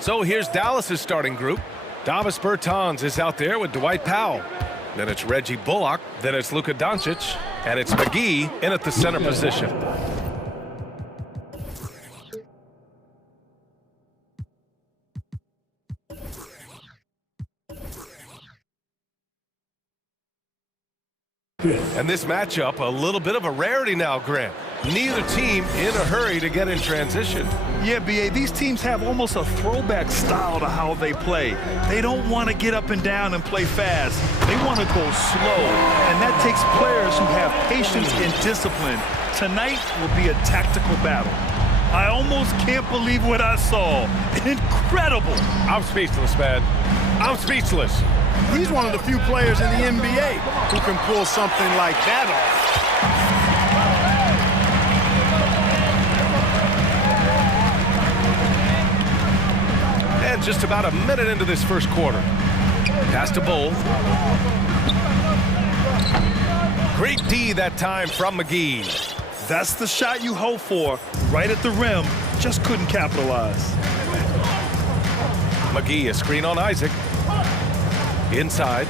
So here's Dallas's starting group. Davis Bertans is out there with Dwight Powell. Then it's Reggie Bullock. Then it's Luka Doncic. And it's McGee in at the center position. And this matchup, a little bit of a rarity now, Grant. Neither team in a hurry to get in transition. Yeah, B.A., these teams have almost a throwback style to how they play. They don't want to get up and down and play fast. They want to go slow, and that takes players who have patience and discipline. Tonight will be a tactical battle. I almost can't believe what I saw. Incredible. I'm speechless, man. I'm speechless. He's one of the few players in the NBA who can pull something like that off. And just about a minute into this first quarter. Pass to Bull. Great D that time from McGee. That's the shot you hope for. Right at the rim. Just couldn't capitalize. McGee, a screen on Isaac. Inside.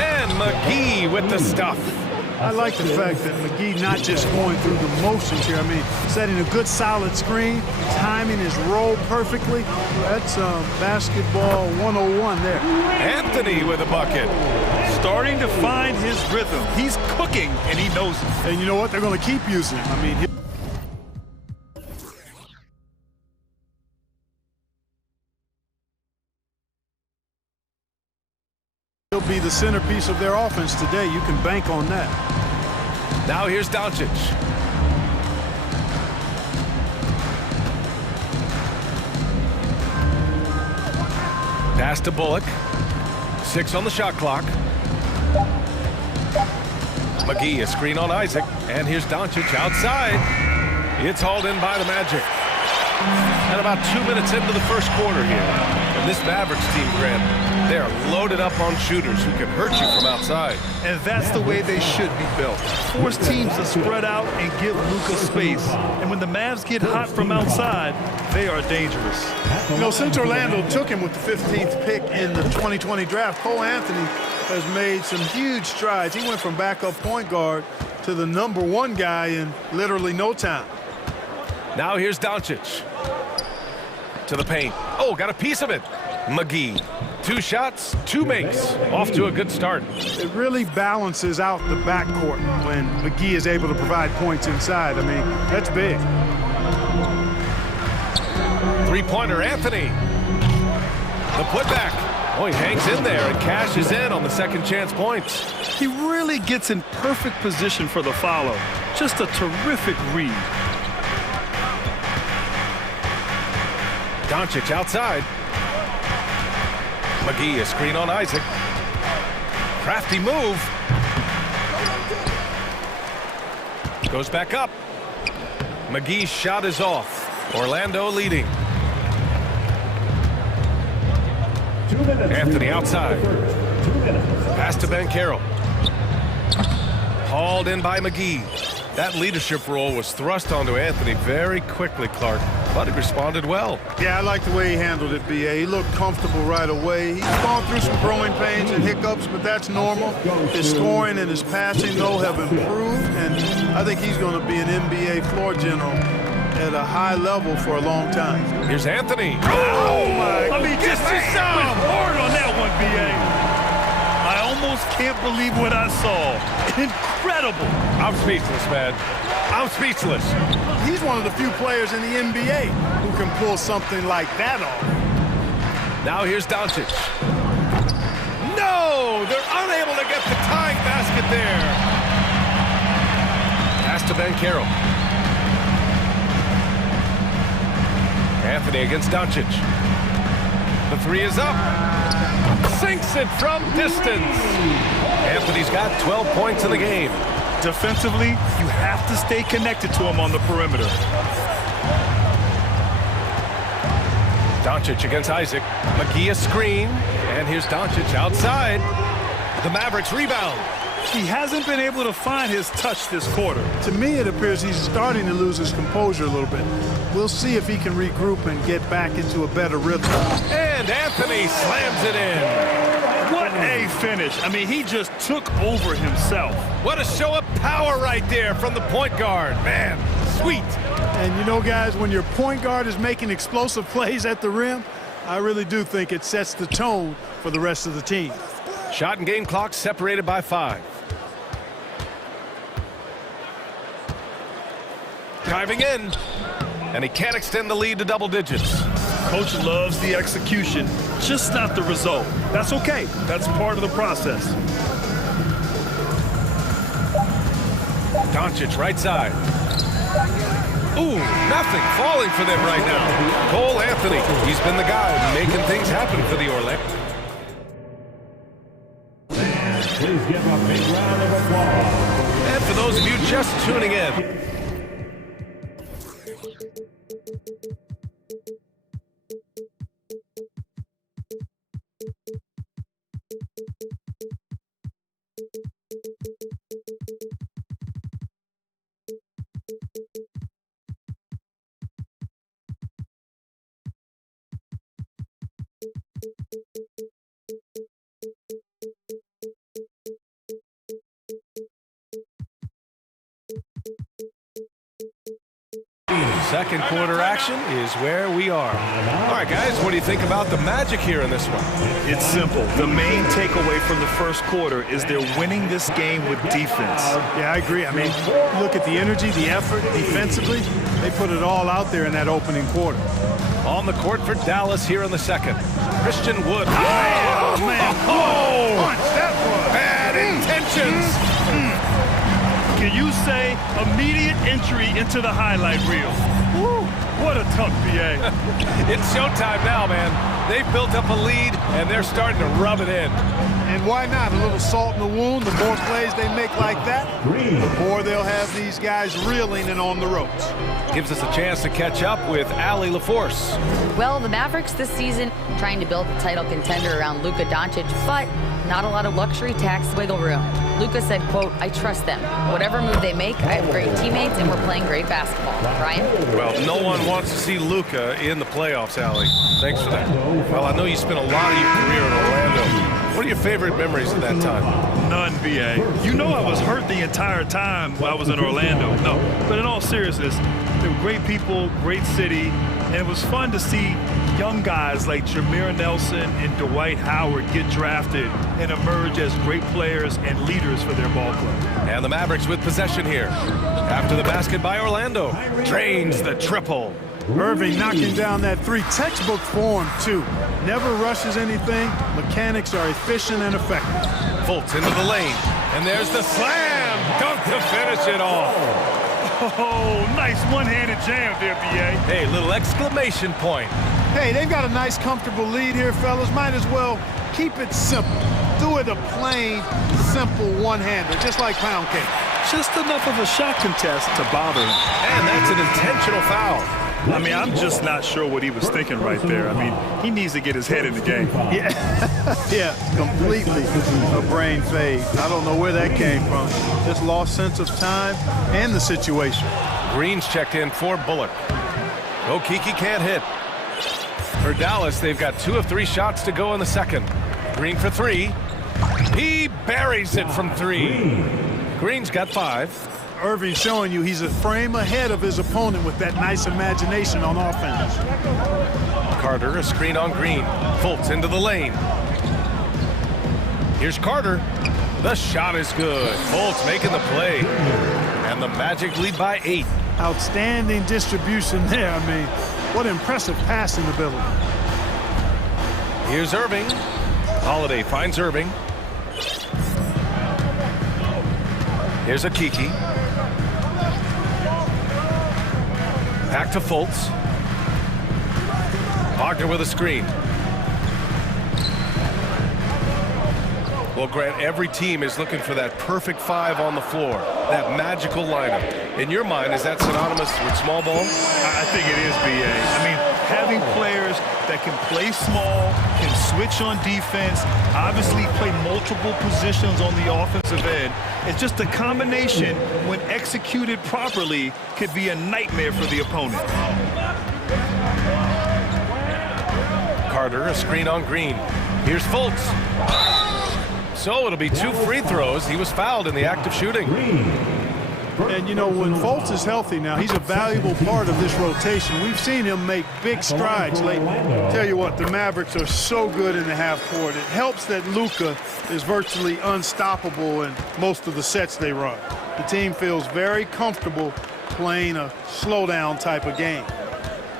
And McGee with the stuff. I like the fact that McGee not just going through the motions here. I mean, setting a good solid screen, timing his roll perfectly. That's basketball 101 there. Anthony with a bucket. Starting to find his rhythm. He's cooking, and he knows it. And you know what? They're going to keep using him. I mean, he'll be the centerpiece of their offense today. You can bank on that. Now here's Doncic. Pass to Bullock. 6 on the shot clock. McGee, a screen on Isaac. And here's Doncic outside. It's hauled in by the Magic. And about 2 minutes into the first quarter here. And this Mavericks team, Grant, they are loaded up on shooters who can hurt you from outside. And that's the way they should be built. Force teams to spread out and give Luka space. And when the Mavs get hot from outside, they are dangerous. You know, since Orlando took him with the 15th pick in the 2020 draft, Cole Anthony has made some huge strides. He went from backup point guard to the #1 guy in literally no time. Now here's Doncic. To the paint. Oh, got a piece of it. McGee. 2 shots, 2 makes. Off to a good start. It really balances out the backcourt when McGee is able to provide points inside. I mean, that's big. 3-pointer, Anthony. The putback. Oh, he hangs in there and cashes in on the second chance points. He really gets in perfect position for the follow. Just a terrific read. Doncic outside. McGee, a screen on Isaac. Crafty move. Goes back up. McGee's shot is off. Orlando leading. Anthony outside. Pass to Banchero. Hauled in by McGee. That leadership role was thrust onto Anthony very quickly, Clark, but he responded well. Yeah, I like the way he handled it, B.A. He looked comfortable right away. He's gone through some growing pains and hiccups, but that's normal. His scoring and his passing, though, have improved, and I think he's going to be an NBA floor general at a high level for a long time. Here's Anthony. Oh, my. I mean, just hard on that one, B.A. I almost can't believe what I saw. Incredible. I'm speechless, man. I'm speechless. He's one of the few players in the NBA who can pull something like that off. Now here's Doncic. No! They're unable to get the tying basket there. Pass to Banchero. Anthony against Doncic. The 3 is up. Sinks it from distance. Anthony's got 12 points in the game. Defensively, you have to stay connected to him on the perimeter. Doncic against Isaac. McGee a screen. And here's Doncic outside. The Mavericks rebound. He hasn't been able to find his touch this quarter. To me, it appears he's starting to lose his composure a little bit. We'll see if he can regroup and get back into a better rhythm. And Anthony slams it in. What a finish. I mean, he just took over himself. What a show of power right there from the point guard. Man, sweet. And you know, guys, when your point guard is making explosive plays at the rim, I really do think it sets the tone for the rest of the team. Shot and game clock separated by 5. Driving in, and he can't extend the lead to double digits. Coach loves the execution, just not the result. That's okay. That's part of the process. Doncic right side. Ooh, nothing falling for them right now. Cole Anthony, he's been the guy making things happen for the Orlando. Please give a big round of applause. And for those of you just tuning in, second quarter action is where we are. All right, guys, what do you think about the Magic here in this one? It's simple. The main takeaway from the first quarter is they're winning this game with defense. Yeah, I agree. I mean, look at the energy, the effort, defensively. They put it all out there in that opening quarter. On the court for Dallas here in the second. Christian Wood. Oh, man. Oh, Punch, that was. bad intentions. Can you say immediate entry into the highlight reel? Woo, what a tough BA. It's showtime now, man. They've built up a lead, and they're starting to rub it in. And why not? A little salt in the wound. The more plays they make like that, the more they'll have these guys reeling and on the ropes. Gives us a chance to catch up with Allie LaForce. Well, the Mavericks this season trying to build a title contender around Luka Doncic, but not a lot of luxury tax wiggle room. Luka said, quote, "I trust them. Whatever move they make, I have great teammates and we're playing great basketball." Ryan? Well, no one wants to see Luka in the playoffs, Allie. Thanks for that. Well, I know you spent a lot of your career in Orlando. What are your favorite memories of that time? None, BA. You know I was hurt the entire time while I was in Orlando. No, but in all seriousness, they were great people, great city, and it was fun to see young guys like Jameer Nelson and Dwight Howard get drafted and emerge as great players and leaders for their ball club. And the Mavericks with possession here. After the basket by Orlando. Drains the triple. Irving knocking down that three. Textbook form, too. Never rushes anything. Mechanics are efficient and effective. Fultz into the lane. And there's the slam. Dunk to finish it off. Oh, nice one-handed jam there, BA. Hey, little exclamation point. Hey, they've got a nice, comfortable lead here, fellas. Might as well keep it simple. Do it a plain, simple one-hander, just like pound cake. Just enough of a shot contest to bother him. And that's an intentional foul. I mean, I'm just not sure what he was thinking right there. I mean, he needs to get his head in the game. Yeah, yeah, completely a brain fade. I don't know where that came from. Just lost sense of time and the situation. Green's checked in for Bullock. Okeke can't hit. For Dallas, they've got 2 of 3 shots to go in the second. Green for 3. He buries it from 3. Green's got 5. Irving showing you he's a frame ahead of his opponent with that nice imagination on offense. Carter, a screen on Green. Fultz into the lane. Here's Carter. The shot is good. Fultz making the play. And the Magic lead by 8. Outstanding distribution there. I mean, what impressive passing ability. Here's Irving. Holiday finds Irving. Here's Okeke. Back to Fultz. Wagner with a screen. Well, Grant, every team is looking for that perfect 5 on the floor, that magical lineup. In your mind, is that synonymous with small ball? I think it is, BA. I mean, Having players that can play small, can switch on defense, obviously play multiple positions on the offensive end. It's just a combination, when executed properly, could be a nightmare for the opponent. Carter, a screen on Green. Here's Fultz. So it'll be 2 free throws. He was fouled in the act of shooting. And, you know, when Fultz is healthy now, he's a valuable part of this rotation. We've seen him make big strides lately. Tell you what, the Mavericks are so good in the half court. It helps that Luka is virtually unstoppable in most of the sets they run. The team feels very comfortable playing a slowdown type of game.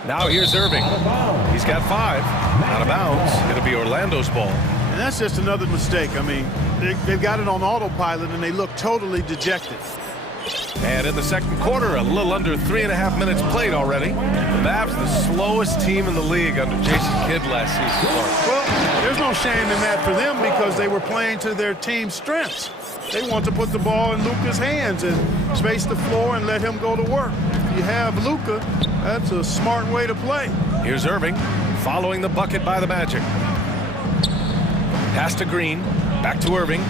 Now here's Irving. He's got 5. Out of bounds. It'll be Orlando's ball. And that's just another mistake. I mean, they've got it on autopilot, and they look totally dejected. And in the second quarter, a little under 3.5 minutes played already. The Mavs, the slowest team in the league under Jason Kidd last season. Well, there's no shame in that for them because they were playing to their team's strengths. They want to put the ball in Luka's hands and space the floor and let him go to work. If you have Luka, that's a smart way to play. Here's Irving, following the bucket by the Magic. Pass to Green, back to Irving.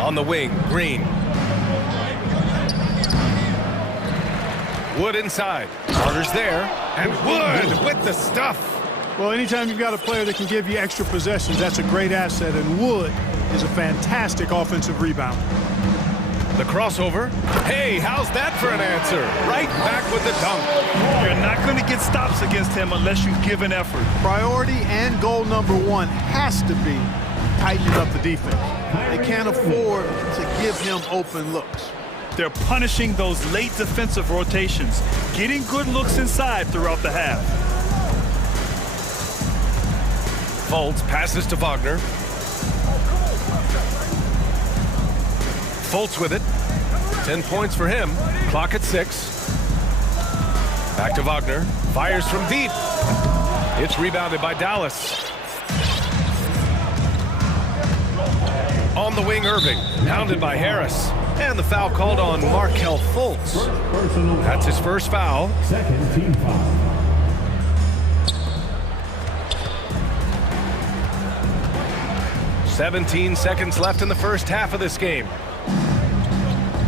On the wing, Green. Wood inside. Carter's there, and Wood with the stuff. Well, anytime you've got a player that can give you extra possessions, that's a great asset, and Wood is a fantastic offensive rebounder. The crossover. Hey, how's that for an answer? Right back with the dunk. You're not going to get stops against him unless you give an effort. Priority and goal number 1 has to be tightening up the defense. They can't afford to give him open looks. They're punishing those late defensive rotations, getting good looks inside throughout the half. Fultz passes to Wagner. Fultz with it. 10 points for him. Clock at 6. Back to Wagner. Fires from deep. It's rebounded by Dallas. On the wing, Irving. Pounded by Harris. And the foul called on Markelle Fultz. That's his first foul. Second team foul. 17 seconds left in the first half of this game.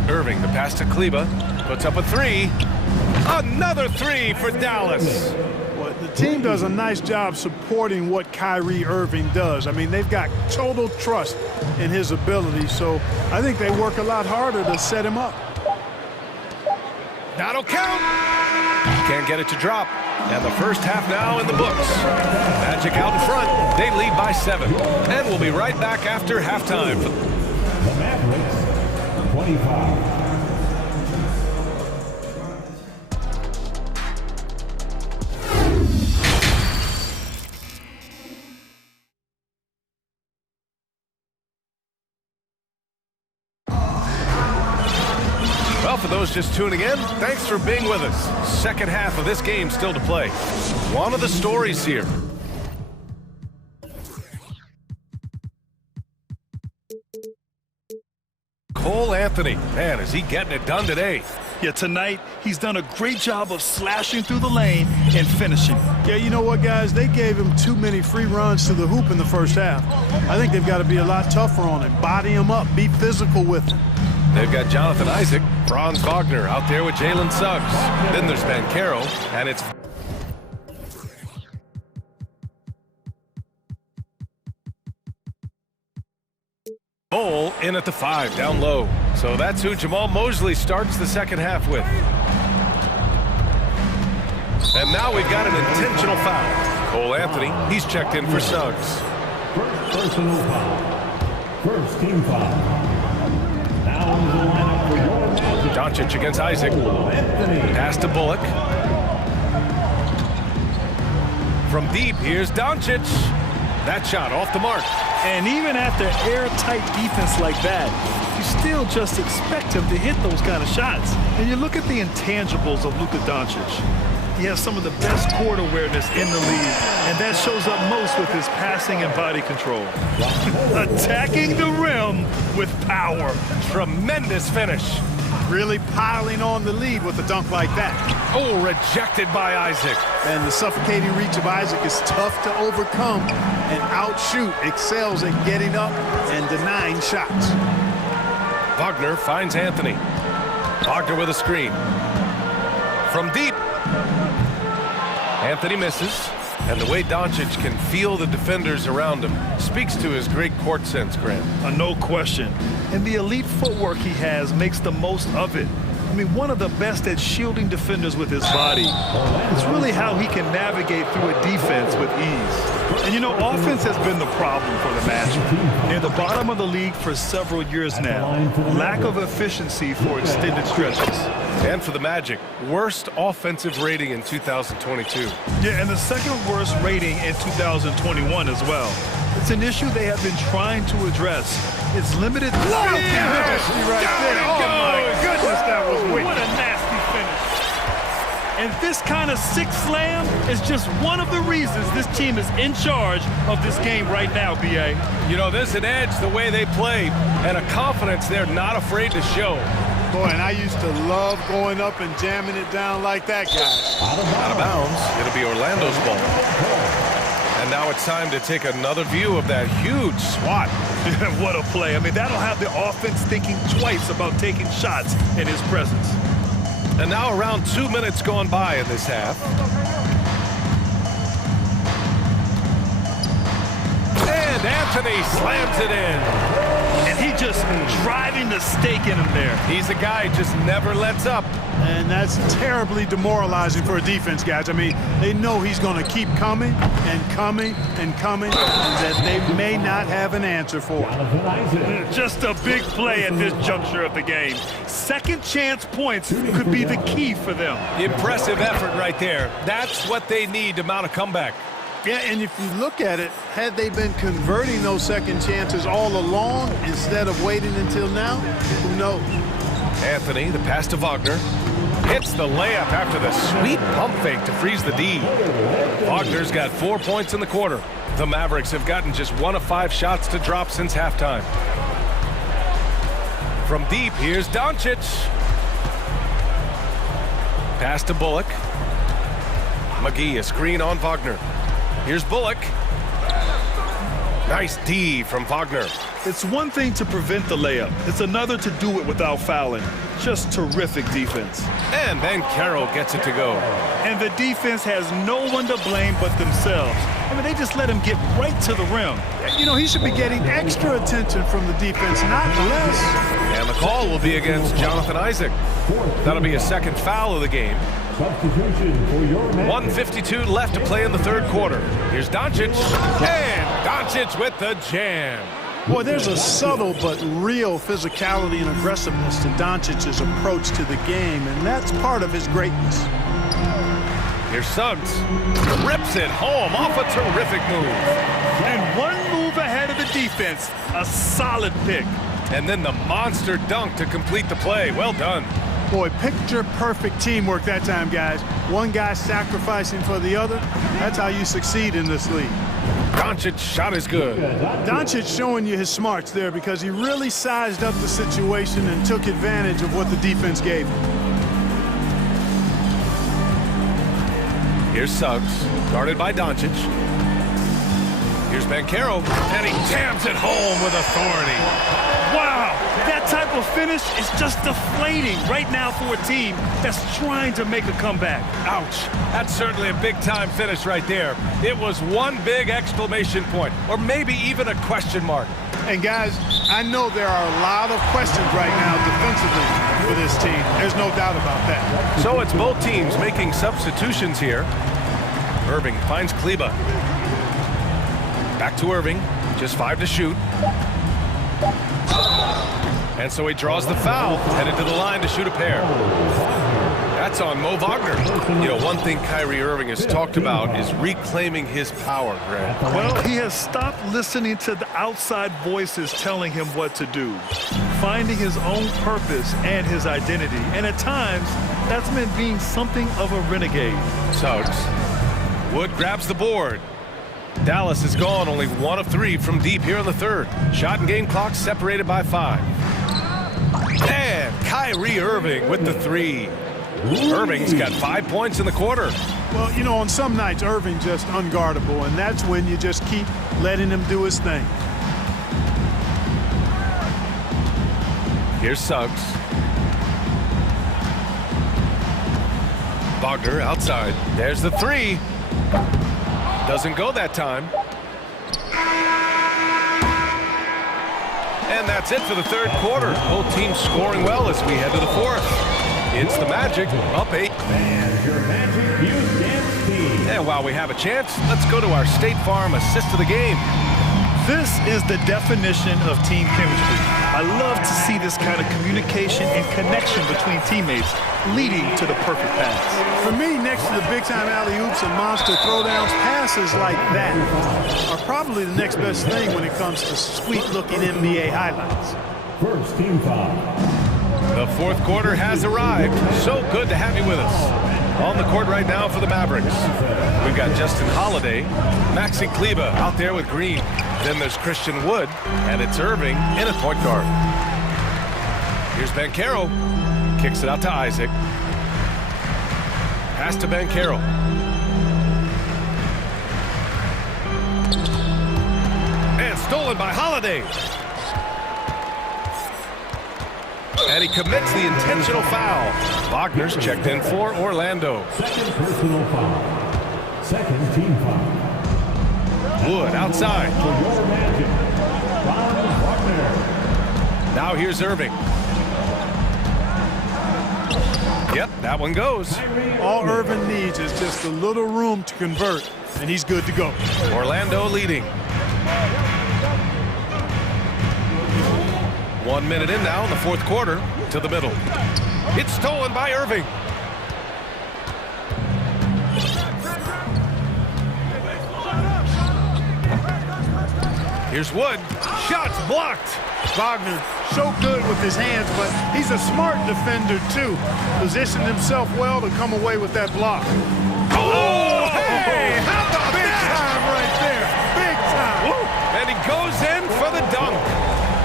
Irving, the pass to Kleba, puts up a 3. Another 3 for Dallas. Well, the team does a nice job supporting what Kyrie Irving does. I mean, they've got total trust in his ability, so I think they work a lot harder to set him up. That'll count. Can't get it to drop. And the first half now in the books. Magic out in front. They lead by 7. And we'll be right back after halftime. The Mavericks, 25. Well, for those just tuning in, thanks for being with us. Second half of this game still to play. One of the stories here. Cole Anthony, man, is he getting it done today? Yeah, tonight, he's done a great job of slashing through the lane and finishing. Yeah, you know what, guys? They gave him too many free runs to the hoop in the first half. I think they've got to be a lot tougher on him. Body him up. Be physical with him. They've got Jonathan Isaac, Franz Wagner out there with Jalen Suggs. Then there's Ben Caro, and it's... Cole in at the 5, down low. So that's who Jamal Mosley starts the second half with. And now we've got an intentional foul. Cole Anthony, he's checked in for Suggs. First personal foul. First team foul. Now in the lineup for your Magic. Doncic against Isaac. Anthony. Pass to Bullock. From deep, here's Doncic. That shot off the mark. And even after airtight defense like that, you still just expect him to hit those kind of shots. And you look at the intangibles of Luka Doncic. He has some of the best court awareness in the league, and that shows up most with his passing and body control. Attacking the rim with power. Tremendous finish. really piling on the lead with a dunk like that. Oh, rejected by Isaac. And the suffocating reach of Isaac is tough to overcome, and outshoot excels at getting up and denying shots. Wagner finds Anthony. Wagner with a screen. From deep. Anthony misses. And the way Doncic can feel the defenders around him speaks to his great court sense, Grant. No question. And the elite footwork he has makes the most of it. I mean, one of the best at shielding defenders with his body. It's really how he can navigate through a defense with ease. And you know, offense has been the problem for the Magic. Near the bottom of the league for several years now. Lack of efficiency for extended stretches. And for the Magic, worst offensive rating in 2022. Yeah, and the second worst rating in 2021 as well. It's an issue they have been trying to address. It's limited. Nasty right there. Oh, my goodness, that was weak. What a nasty finish. And this kind of six slam is just one of the reasons this team is in charge of this game right now, B.A. You know, there's an edge the way they play and a confidence they're not afraid to show. Boy, and I used to love going up and jamming it down like that, guys. Out of bounds. It'll be Orlando's ball. And now it's time to take another view of that huge swat. What a play. I mean, that'll have the offense thinking twice about taking shots in his presence. And now around 2 minutes gone by in this half. And Anthony slams it in. And he just driving the stake in him there. He's a guy who just never lets up. And that's terribly demoralizing for a defense, guys. I mean, they know he's going to keep coming and coming and coming, and that they may not have an answer for it. Just a big play at this juncture of the game. Second chance points could be the key for them. Impressive effort right there. That's what they need to mount a comeback. Yeah, and if you look at it, had they been converting those second chances all along instead of waiting until now, who knows? Anthony, the pass to Wagner. Hits the layup after the sweet pump fake to freeze the D. Wagner's got 4 points in the quarter. The Mavericks have gotten just 1 of 5 shots to drop since halftime. From deep, here's Doncic. Pass to Bullock. McGee, a screen on Wagner. Here's Bullock. Nice D from Wagner. It's one thing to prevent the layup. It's another to do it without fouling. Just terrific defense. And then Carroll gets it to go. And the defense has no one to blame but themselves. I mean, they just let him get right to the rim. You know, he should be getting extra attention from the defense, not less. And the call will be against Jonathan Isaac. That'll be his second foul of the game. 1:52 left to play in the third quarter. Here's Doncic. And Doncic with the jam. Boy, there's a subtle but real physicality and aggressiveness to Doncic's approach to the game, and that's part of his greatness. Here's Suggs. Rips it home off a terrific move. And one move ahead of the defense. A solid pick. And then the monster dunk to complete the play. Well done. Boy, picture-perfect teamwork that time, guys. One guy sacrificing for the other. That's how you succeed in this league. Doncic's shot is good. Doncic showing you his smarts there because he really sized up the situation and took advantage of what the defense gave him. Here's Suggs, guarded by Doncic. Here's Banchero, and he jams it home with authority. Wow, that type of finish is just deflating right now for a team that's trying to make a comeback. Ouch, that's certainly a big-time finish right there. It was one big exclamation point, or maybe even a question mark. And guys, I know there are a lot of questions right now defensively for this team. There's no doubt about that. So it's both teams making substitutions here. Irving finds Kleba. Back to Irving, just 5 to shoot. And so he draws the foul, headed to the line to shoot a pair. That's on Mo Wagner. You know, one thing Kyrie Irving has talked about is reclaiming his power, Grant. Well, he has stopped listening to the outside voices telling him what to do, finding his own purpose and his identity. And at times, that's meant being something of a renegade. Suggs. Wood grabs the board. Dallas is gone, only 1 of 3 from deep here in the third. Shot and game clock separated by 5. And Kyrie Irving with the three. Irving's got 5 points in the quarter. Well, you know, on some nights, Irving just unguardable, and that's when you just keep letting him do his thing. Here's Suggs. Wagner outside. There's the three. Doesn't go that time. And that's it for the third quarter. Both teams scoring well as we head to the fourth. It's the Magic, up 8. And while we have a chance, let's go to our State Farm assist of the game. This is the definition of team chemistry. I love to see this kind of communication and connection between teammates leading to the perfect pass. For me, next to the big-time alley-oops and monster throwdowns, passes like that are probably the next best thing when it comes to sweet-looking NBA highlights. First team foul. The fourth quarter has arrived. So good to have you with us. On the court right now for the Mavericks, we've got Justin Holiday, Maxi Kleber out there with Green. Then there's Christian Wood, and it's Irving in at point guard. Here's Banchero. Kicks it out to Isaac. Pass to Banchero. And stolen by Holiday. And he commits the intentional foul. Wagner's checked in for Orlando. Second personal foul. Second team foul. Wood outside. For your Magic, Ron Wagner. Now here's Irving. Yep, that one goes. All Irving needs is just a little room to convert, and he's good to go. Orlando leading. 1 minute in now in the fourth quarter to the middle. It's stolen by Irving. Here's Wood. Shots blocked. Wagner, so good with his hands, but he's a smart defender, too. Positioned himself well to come away with that block. Oh, hey! How about Big that? time right there. Big time. Woo. And he goes in for the dunk.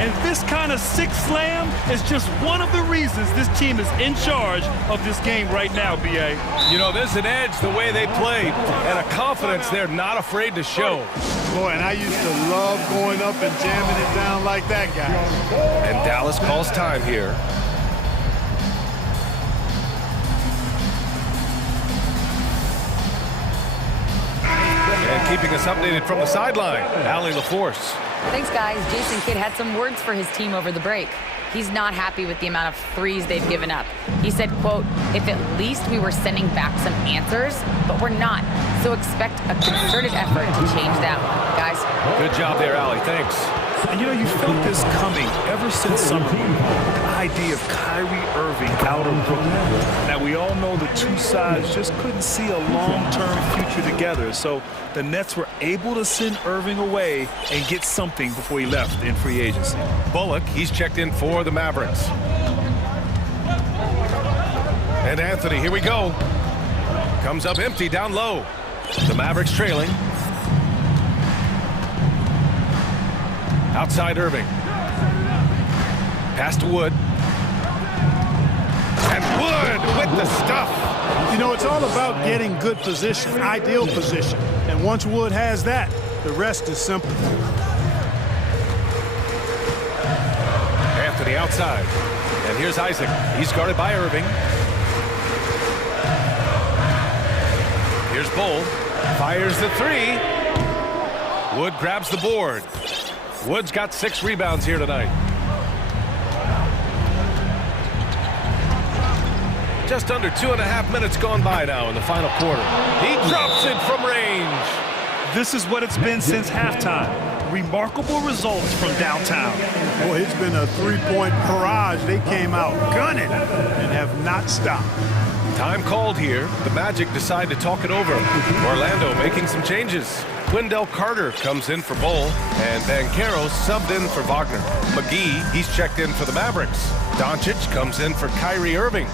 And this kind of sick slam is just one of the reasons this team is in charge of this game right now, B.A. You know, there's an edge the way they play and a confidence they're not afraid to show. Boy, and I used to love going up and jamming it down like that, guys. And Dallas calls time here. And keeping us updated from the sideline, Allie LaForce. Thanks, guys. Jason Kidd had some words for his team over the break. He's not happy with the amount of threes they've given up. He said, quote, if at least we were sending back some answers, but we're not. So expect a concerted effort to change that one. Guys. Good job there, Allie. Thanks. And you know, you felt this coming ever since summer. The idea of Kyrie Irving out of Brooklyn. Now, we all know the two sides just couldn't see a long-term future together. So the Nets were able to send Irving away and get something before he left in free agency. Bullock, he's checked in for the Mavericks. And Anthony, here we go. Comes up empty down low. The Mavericks trailing. Outside Irving. Pass to Wood. And Wood with the stuff. You know, it's all about getting good position, ideal position. And once Wood has that, the rest is simple. Anthony outside. And here's Isaac. He's guarded by Irving. Here's Bull. Fires the three. Wood grabs the board. Wood's got 6 rebounds here tonight. Just under 2.5 minutes gone by now in the final quarter. He drops it from range. This is what it's been since halftime. Remarkable results from downtown. Boy, it's been a three-point barrage. They came out gunning and have not stopped. Time called here. The Magic decide to talk it over. Orlando making some changes. Wendell Carter comes in for Bull, and Banchero subbed in for Wagner. McGee, he's checked in for the Mavericks. Doncic comes in for Kyrie Irving.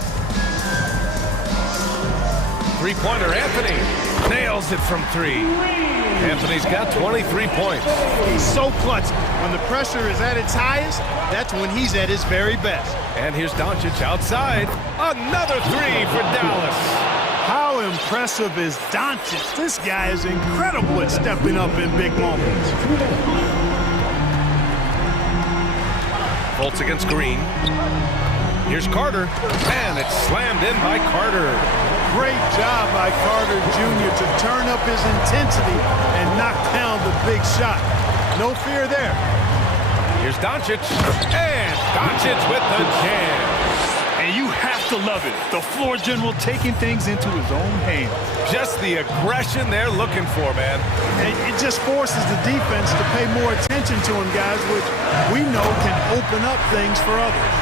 Three-pointer Anthony. Nails it from three. Anthony's got 23 points. He's so clutch. When the pressure is at its highest, that's when he's at his very best. And here's Doncic outside. Another three for Dallas. How impressive is Doncic? This guy is incredible at stepping up in big moments. Fultz against Green. Here's Carter, and it's slammed in by Carter. Great job by Carter Jr. to turn up his intensity and knock down the big shot. No fear there. Here's Doncic, and Doncic with the jam. And you have to love it. The floor general taking things into his own hands. Just the aggression they're looking for, man. And it just forces the defense to pay more attention to him, guys, which we know can open up things for others.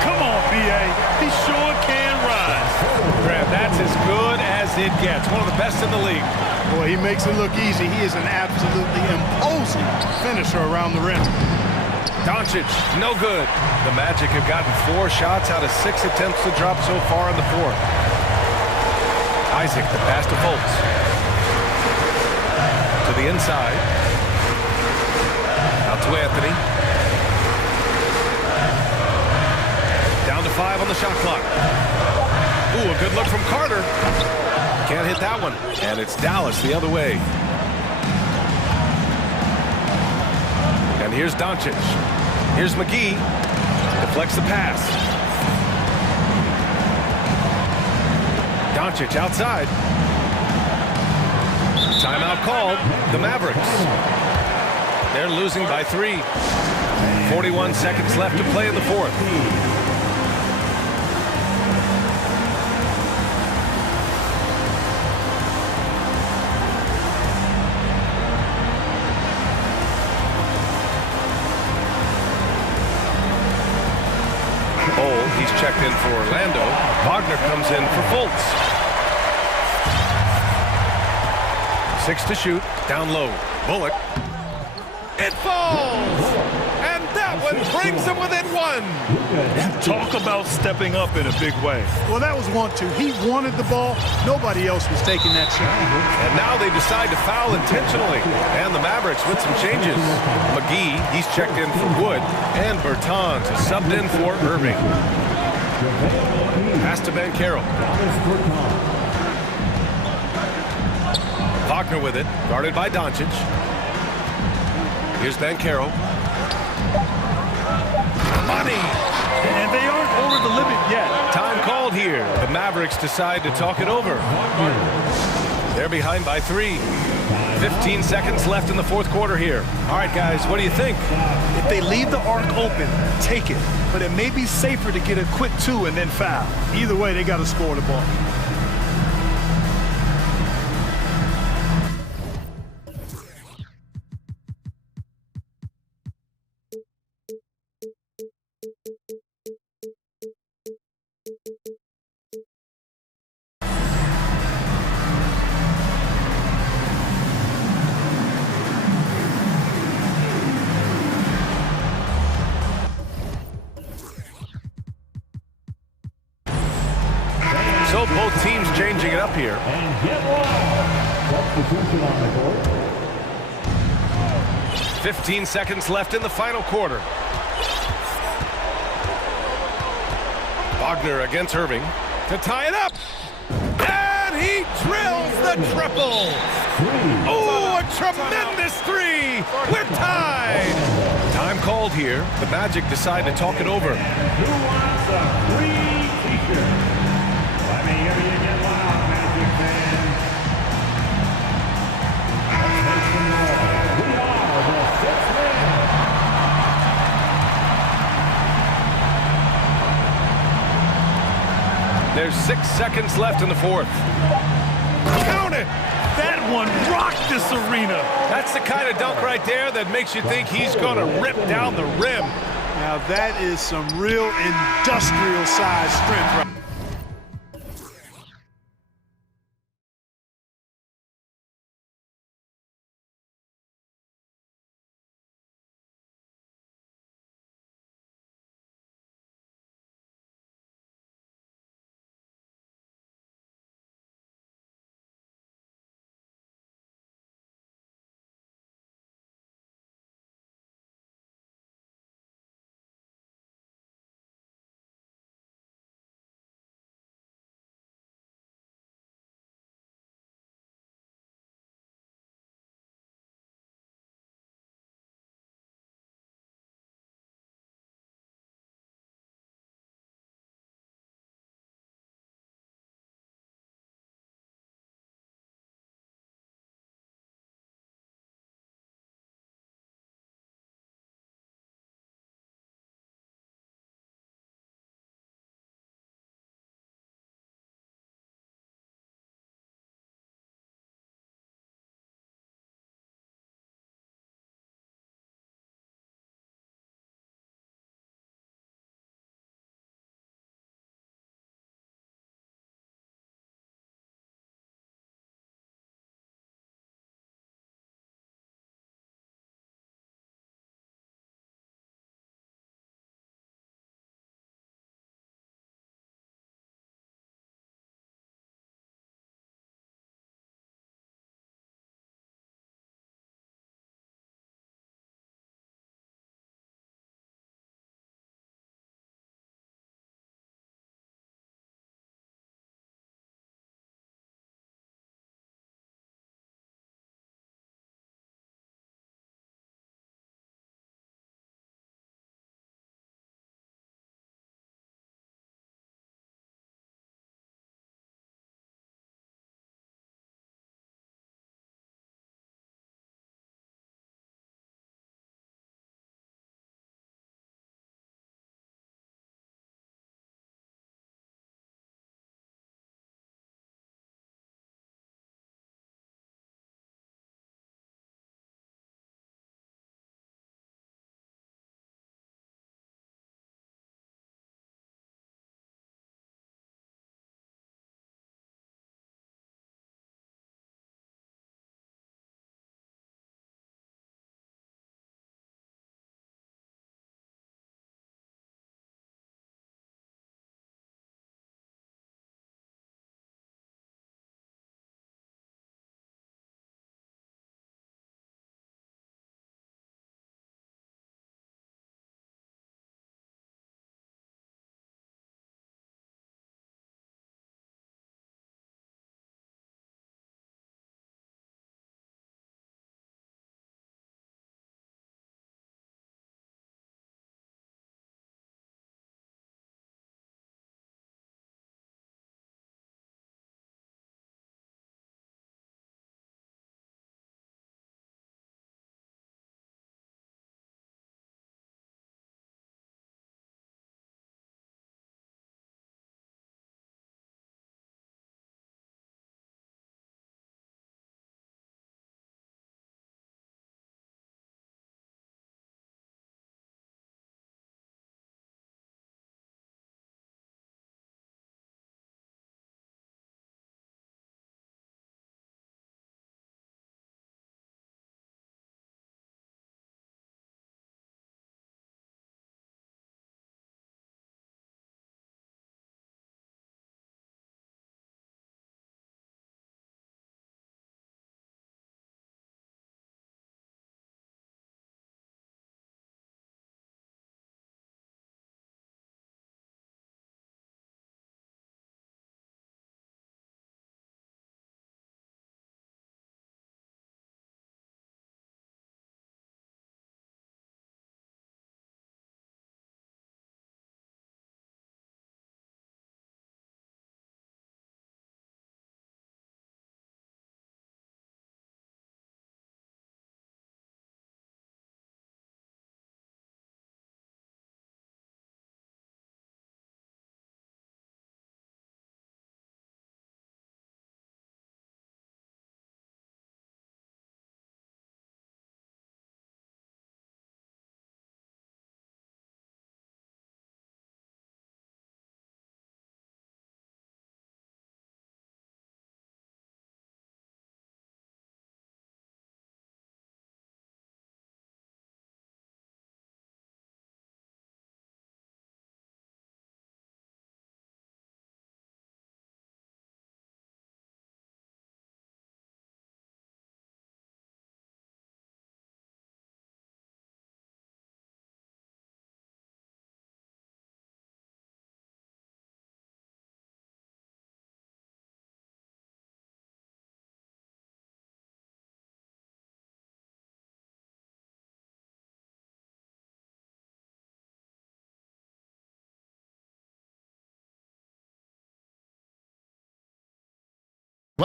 Come on, B.A. He sure can rise. Grant, that's as good as it gets. One of the best in the league. Boy, he makes it look easy. He is an absolutely imposing finisher around the rim. Doncic, no good. The Magic have gotten 4 shots out of 6 attempts to drop so far in the fourth. Isaac, the pass to Fultz. To the inside. Out to Anthony. Down to 5 on the shot clock. Ooh, a good look from Carter. Can't hit that one. And it's Dallas the other way. And here's Doncic. Here's McGee. Deflects the pass. Doncic outside. Timeout called. The Mavericks. They're losing by 3. 41 seconds left to play in the fourth. He's checked in for Orlando. Wagner comes in for Fultz. 6 to shoot. Down low. Bullock. It falls! And that one brings him within 1. Talk about stepping up in a big way. Well, that was 1-2. He wanted the ball. Nobody else was taking that shot. And now they decide to foul intentionally. And the Mavericks with some changes. McGee, he's checked in for Wood. And Bertans is subbed in for Irving. Pass to Banchero. Wagner with it, guarded by Doncic. Here's Banchero. Money! And they aren't over the limit yet. Time called here. The Mavericks decide to talk it over. They're behind by 3. 15 seconds left in the fourth quarter here. All right, guys, what do you think? If they leave the arc open, take it. But it may be safer to get a quick 2 and then foul. Either way, they got to score the ball. So both teams changing it up here. And get substitution on the court. 15 seconds left in the final quarter. Wagner against Irving to tie it up. And he drills the triple. Oh, a tremendous 3. We're tied. Time called here. The Magic decide to talk it over. Who wants a free t-shirt? Let me hear you get loud, Magic fans. Let's make some noise. We are the 6th man. There's 6 seconds left in the fourth. Count it! That one rocked this arena. That's the kind of dunk right there that makes you think he's going to rip down the rim. Now that is some real industrial size strength right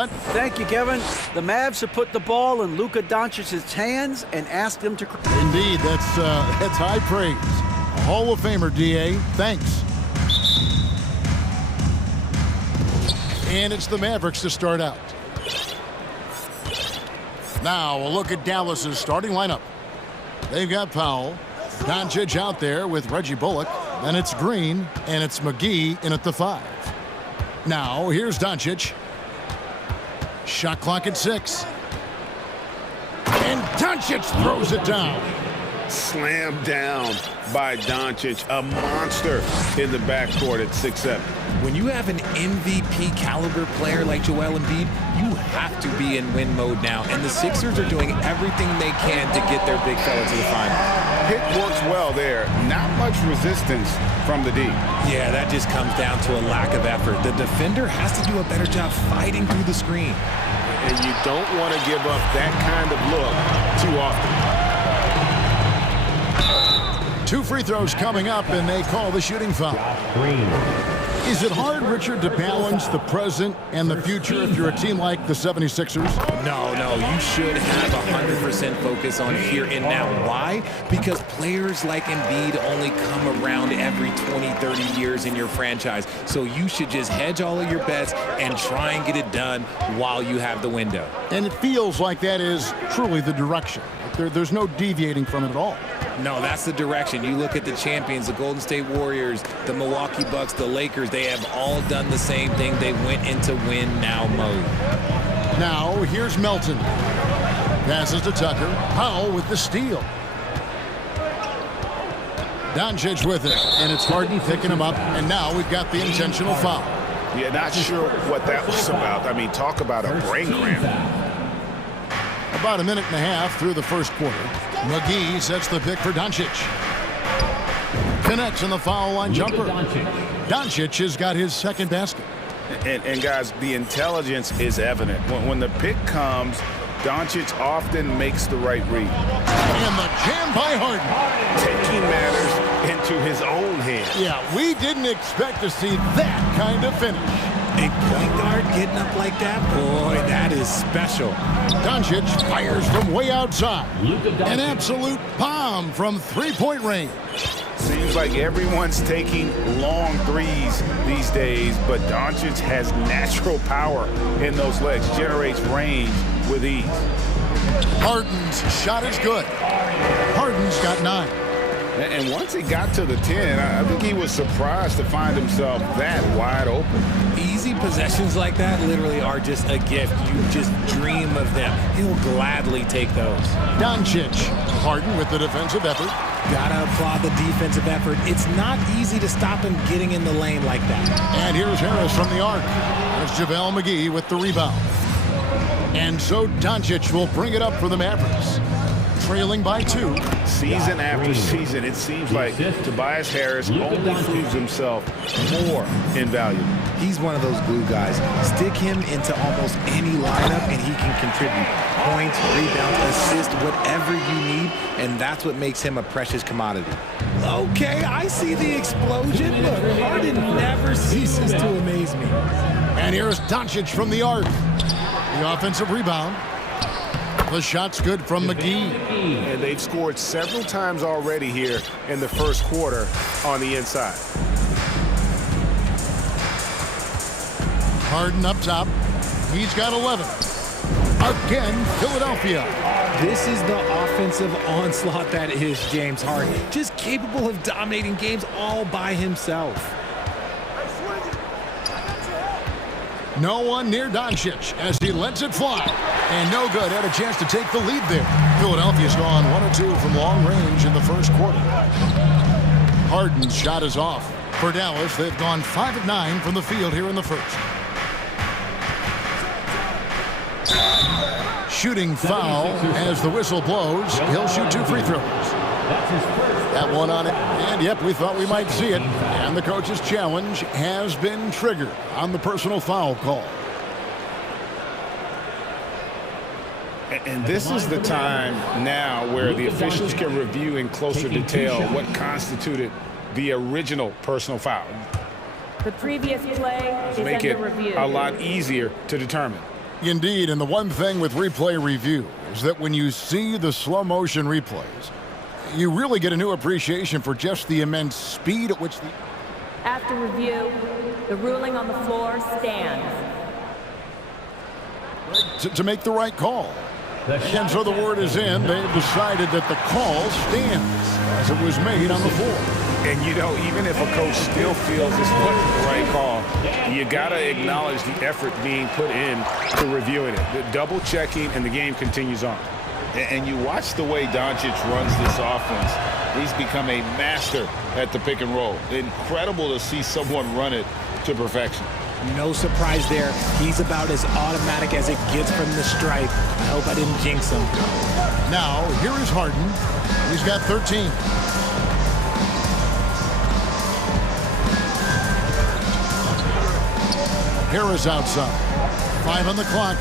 Thank you, Kevin. The Mavs have put the ball in Luka Doncic's hands and asked him to... Indeed, that's high praise. A Hall of Famer, D.A. Thanks. And it's the Mavericks to start out. Now a look at Dallas's starting lineup. They've got Powell, Doncic out there with Reggie Bullock. Then it's Green, and it's McGee in at the 5. Now here's Doncic. Shot clock at 6. And Doncic throws it down. Slammed down by Doncic, a monster in the backcourt at 6'7". When you have an MVP caliber player like Joel Embiid, you have to be in win mode now, and the Sixers are doing everything they can to get their big fella to the final. Pick works well there. Not much resistance from the D. Yeah, that just comes down to a lack of effort. The defender has to do a better job fighting through the screen. And you don't want to give up that kind of look too often. 2 free throws coming up, and they call the shooting foul. Is it hard, Richard, to balance the present and the future if you're a team like the 76ers? No, you should have 100% focus on here and now. Why? Because players like Embiid only come around every 20, 30 years in your franchise. So you should just hedge all of your bets and try and get it done while you have the window. And it feels like that is truly the direction. There's no deviating from it at all. No, that's the direction. You look at the champions, the Golden State Warriors, the Milwaukee Bucks, the Lakers, they have all done the same thing. They went into win-now mode. Now, here's Melton. Passes to Tucker. Powell with the steal. Doncic with it, and it's Harden picking him up, and now we've got the intentional foul. Yeah, not sure what that was about. I mean, talk about a brain cramp. About a minute and a half through the first quarter. McGee sets the pick for Doncic. Connects on the foul line jumper. Doncic has got his second basket. And guys, the intelligence is evident. When the pick comes, Doncic often makes the right read. And the jam by Harden. Taking matters into his own hands. Yeah, we didn't expect to see that kind of finish. A point guard getting up like that? Boy, that is special. Doncic fires from way outside. An absolute bomb from three-point range. Seems like everyone's taking long threes these days, but Doncic has natural power in those legs, generates range with ease. Harden's shot is good. Harden's got 9. And once he got to the 10, I think he was surprised to find himself that wide open. Easy possessions like that literally are just a gift. You just dream of them. He'll gladly take those. Doncic. Harden with the defensive effort. Gotta applaud the defensive effort. It's not easy to stop him getting in the lane like that. And here's Harris from the arc. There's JaVale McGee with the rebound. And so Doncic will bring it up for the Mavericks. Trailing by 2. Season after season, it seems like Tobias Harris only proves himself more invaluable. He's one of those glue guys. Stick him into almost any lineup and he can contribute points, rebounds, assists, whatever you need, and that's what makes him a precious commodity. Okay, I see the explosion. Look, Harden never ceases to amaze me. And here's Doncic from the arc. The offensive rebound. The shot's good from McGee. And they've scored several times already here in the first quarter on the inside. Harden up top. He's got 11. Again, Philadelphia. This is the offensive onslaught that is James Harden. Just capable of dominating games all by himself. No one near Doncic as he lets it fly. And no good. Had a chance to take the lead there. Philadelphia's gone 1 of 2 from long range in the first quarter. Harden's shot is off. For Dallas, they've gone 5 of 9 from the field here in the first. Shooting foul as the whistle blows. He'll shoot 2 free throws. That one on it. And yep, we thought we might see it. And the coach's challenge has been triggered on the personal foul call. And this is the time now where the officials can review in closer detail what constituted the original personal foul. The previous play is Make it under review. a lot easier to determine. Indeed, and the one thing with replay review is that when you see the slow motion replays, you really get a new appreciation for just the immense speed at which the... After review, the ruling on the floor stands. To make the right call. And so the word is in. They've decided that the call stands as it was made on the floor. And, you know, even if a coach still feels this wasn't the right call, you got to acknowledge the effort being put in to reviewing it. The double checking, and the game continues on. And you watch the way Doncic runs this offense. He's become a master at the pick and roll. Incredible to see someone run it to perfection. No surprise there. He's about as automatic as it gets from the stripe. I hope I didn't jinx him. Now, here is Harden. He's got 13. Harris outside. 5 on the clock.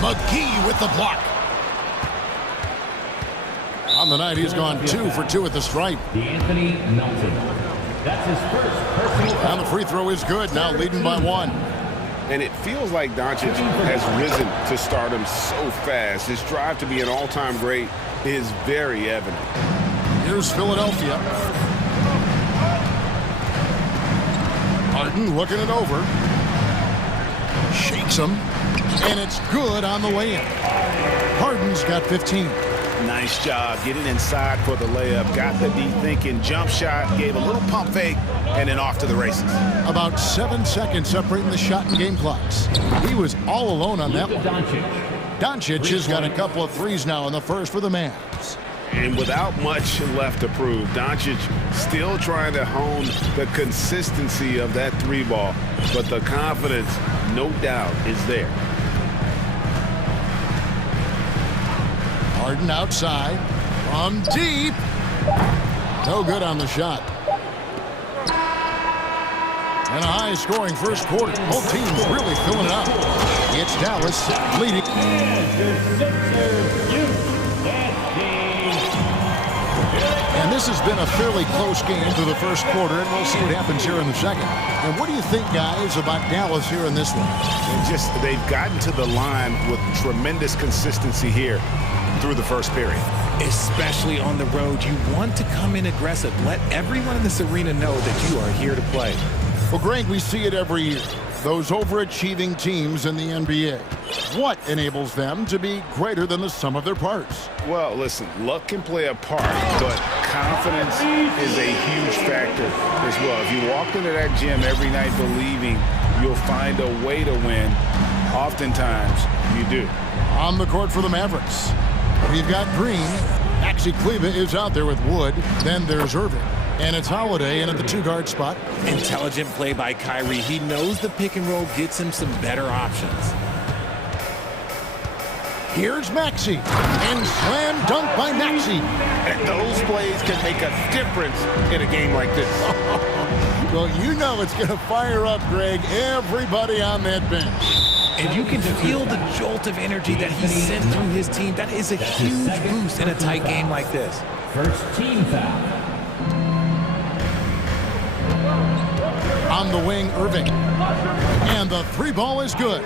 McGee with the block. On the night, he's gone 2 for 2 at the stripe. Anthony Melton. That's his first personal. And the free throw is good, now leading by 1. And it feels like Doncic has risen to stardom so fast. His drive to be an all-time great is very evident. Here's Philadelphia. Harden looking it over. Shakes him. And it's good on the way in. Harden's got 15. Nice job getting inside for the layup. Got the deep thinking jump shot, gave a little pump fake, and then off to the races. About 7 seconds separating the shot and game clocks. He was all alone on that one. Doncic has got a couple of threes now in the first for the Mavs. And without much left to prove, Doncic still trying to hone the consistency of that 3-ball, but the confidence, no doubt, is there. Harden outside from deep. No good on the shot. And a high-scoring first quarter. Both teams really filling it up. It's Dallas leading. And this has been a fairly close game through the first quarter, and we'll see what happens here in the second. And what do you think, guys, about Dallas here in this one? They've gotten to the line with tremendous consistency here through the first period. Especially on the road, you want to come in aggressive. Let everyone in this arena know that you are here to play. Well, Greg, we see it every year. Those overachieving teams in the NBA. What enables them to be greater than the sum of their parts? Well, listen, luck can play a part, but confidence is a huge factor as well. If you walk into that gym every night believing you'll find a way to win, oftentimes you do. On the court for the Mavericks, we've got Green. Maxi Kleba is out there with Wood. Then there's Irving. And it's Holiday in at the 2-guard spot. Intelligent play by Kyrie. He knows the pick and roll gets him some better options. Here's Maxi. And slam dunk by Maxi. And those plays can make a difference in a game like this. Well, you know it's going to fire up, Greg, everybody on that bench. And you can feel the jolt of energy that he sent through his team. That is a huge boost in a tight game like this. First team foul. On the wing, Irving. And the 3-ball is good.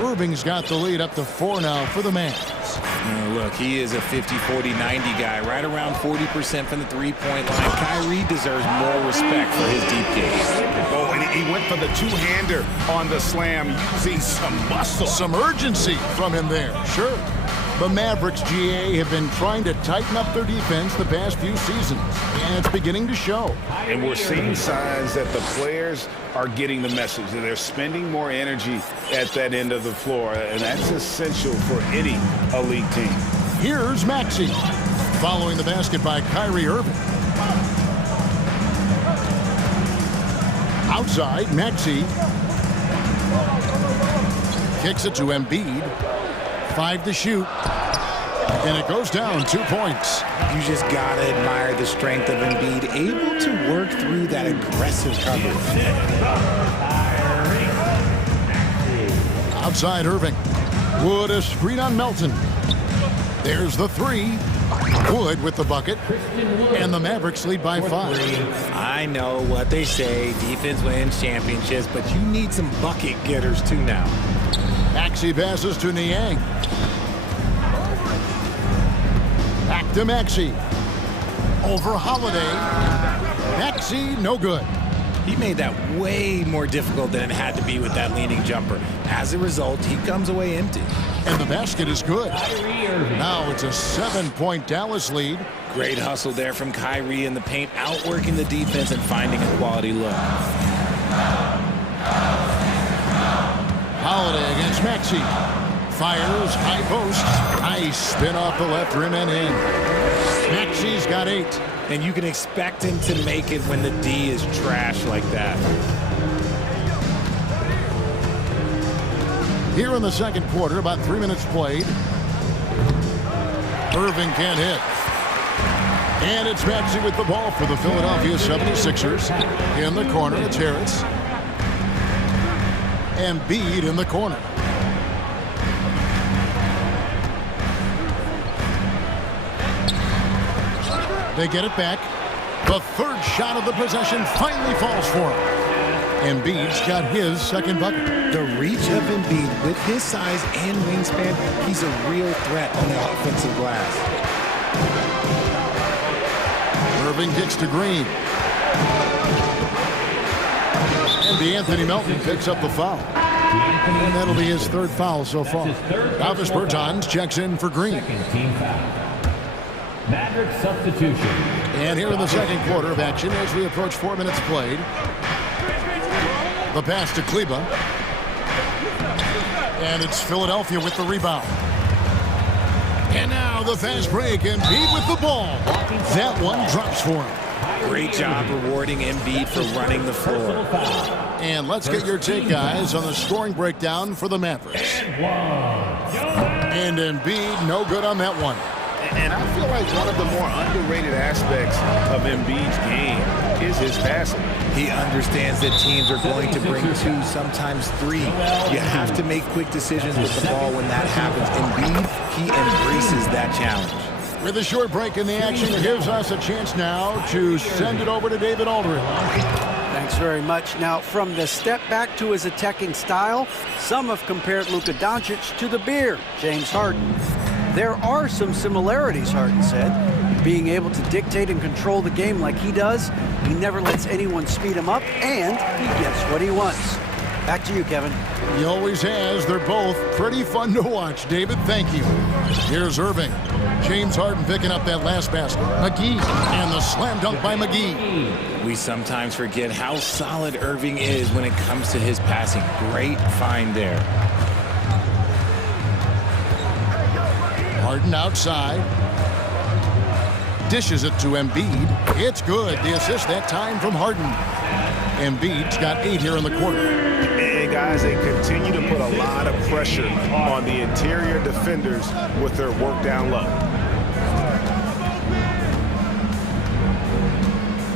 Irving's got the lead up to 4 now for the Mavs. Look, he is a 50-40-90 guy, right around 40% from the three-point line. Kyrie deserves more respect for his deep game. Oh, and he went for the two-hander on the slam, using some muscle. Some urgency from him there, sure. The Mavericks, GA, have been trying to tighten up their defense the past few seasons, and it's beginning to show. And we're seeing signs that the players are getting the message, that they're spending more energy at that end of the floor, and that's essential for any elite team. Here's Maxi, following the basket by Kyrie Irving. Outside, Maxi kicks it to Embiid. 5 to shoot. And it goes down 2 points. You just got to admire the strength of Embiid, able to work through that aggressive coverage. Outside Irving. Wood a screen on Melton. There's the 3. Wood with the bucket, and the Mavericks lead by 5. I know what they say, defense wins championships, but you need some bucket getters too now. Maxey passes to Niang. Back to Maxey. Over Holiday. Maxey, no good. He made that way more difficult than it had to be with that leaning jumper. As a result, he comes away empty. And the basket is good. Now it's a 7-point Dallas lead. Great hustle there from Kyrie in the paint, outworking the defense and finding a quality look. Holiday against Maxey. Fires, high post. Nice spin off the left rim and in. Maxey's got 8. And you can expect him to make it when the D is trash like that. Here in the second quarter, about 3 minutes played. Irving can't hit. And it's Maxey with the ball for the Philadelphia 76ers. In the corner, it's Harris. Embiid in the corner. They get it back. The third shot of the possession finally falls for him. Embiid's got his second bucket. The reach of Embiid with his size and wingspan, he's a real threat on the offensive glass. Irving kicks to Green. And DeAnthony Melton picks up the foul. And that'll be his third foul so far. Davis Bertans checks in for Green. Maverick substitution. And here in the second quarter of action as we approach 4 minutes played. The pass to Kleba. And it's Philadelphia with the rebound. And now the fast break. Embiid with the ball. That one drops for him. Great job rewarding Embiid for running the floor. And let's get your take, guys, on the scoring breakdown for the Mavericks. And Embiid, no good on that one. And I feel like one of the more underrated aspects of Embiid's game is his passing. He understands that teams are going to bring 2, sometimes 3. You have to make quick decisions with the ball when that happens. Embiid, he embraces that challenge. With a short break in the action, it gives us a chance now to send it over to David Aldridge. Thanks very much. Now, from the step back to his attacking style, some have compared Luka Doncic to the bear, James Harden. There are some similarities, Harden said. Being able to dictate and control the game like he does, he never lets anyone speed him up, and he gets what he wants. Back to you, Kevin. He always has. They're both pretty fun to watch. David, thank you. Here's Irving. James Harden picking up that last basket. McGee, and the slam dunk by McGee. We sometimes forget how solid Irving is when it comes to his passing. Great find there. Harden outside. Dishes it to Embiid. It's good. The assist that time from Harden. Embiid's got 8 here in the quarter. And guys, they continue to put a lot of pressure on the interior defenders with their work down low.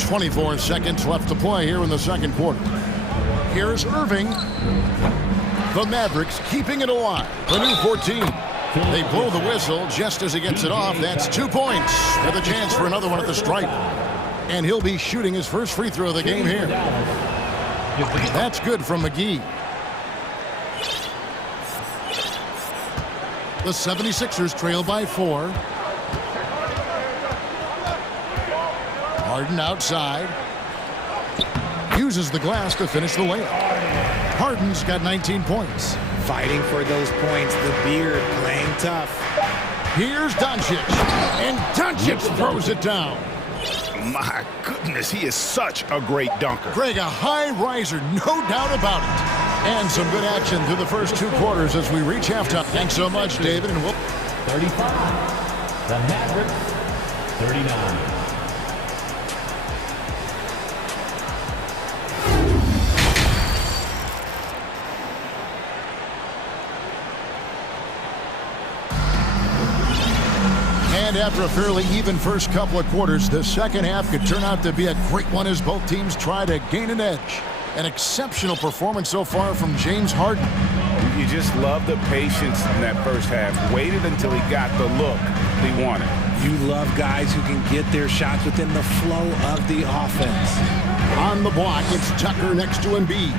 24 seconds left to play here in the second quarter. Here's Irving. The Mavericks keeping it alive. The new 14. They blow the whistle just as he gets it off. That's 2 points with a chance for another one at the stripe. And he'll be shooting his first free throw of the game here. That's good from McGee. The 76ers trail by 4. Harden outside. Uses the glass to finish the layup. Harden's got 19 points. Fighting for those points, the beard playing tough. Here's Doncic, and Doncic throws it down. My goodness, he is such a great dunker. Greg, a high riser, no doubt about it. And some good action through the first 2 quarters as we reach halftime. Thanks so much, David. And we'll 35. The Mavericks, 39. And after a fairly even first couple of quarters, the second half could turn out to be a great one as both teams try to gain an edge. An exceptional performance so far from James Harden. You just love the patience in that first half. Waited until he got the look he wanted. You love guys who can get their shots within the flow of the offense. On the block, it's Tucker next to Embiid.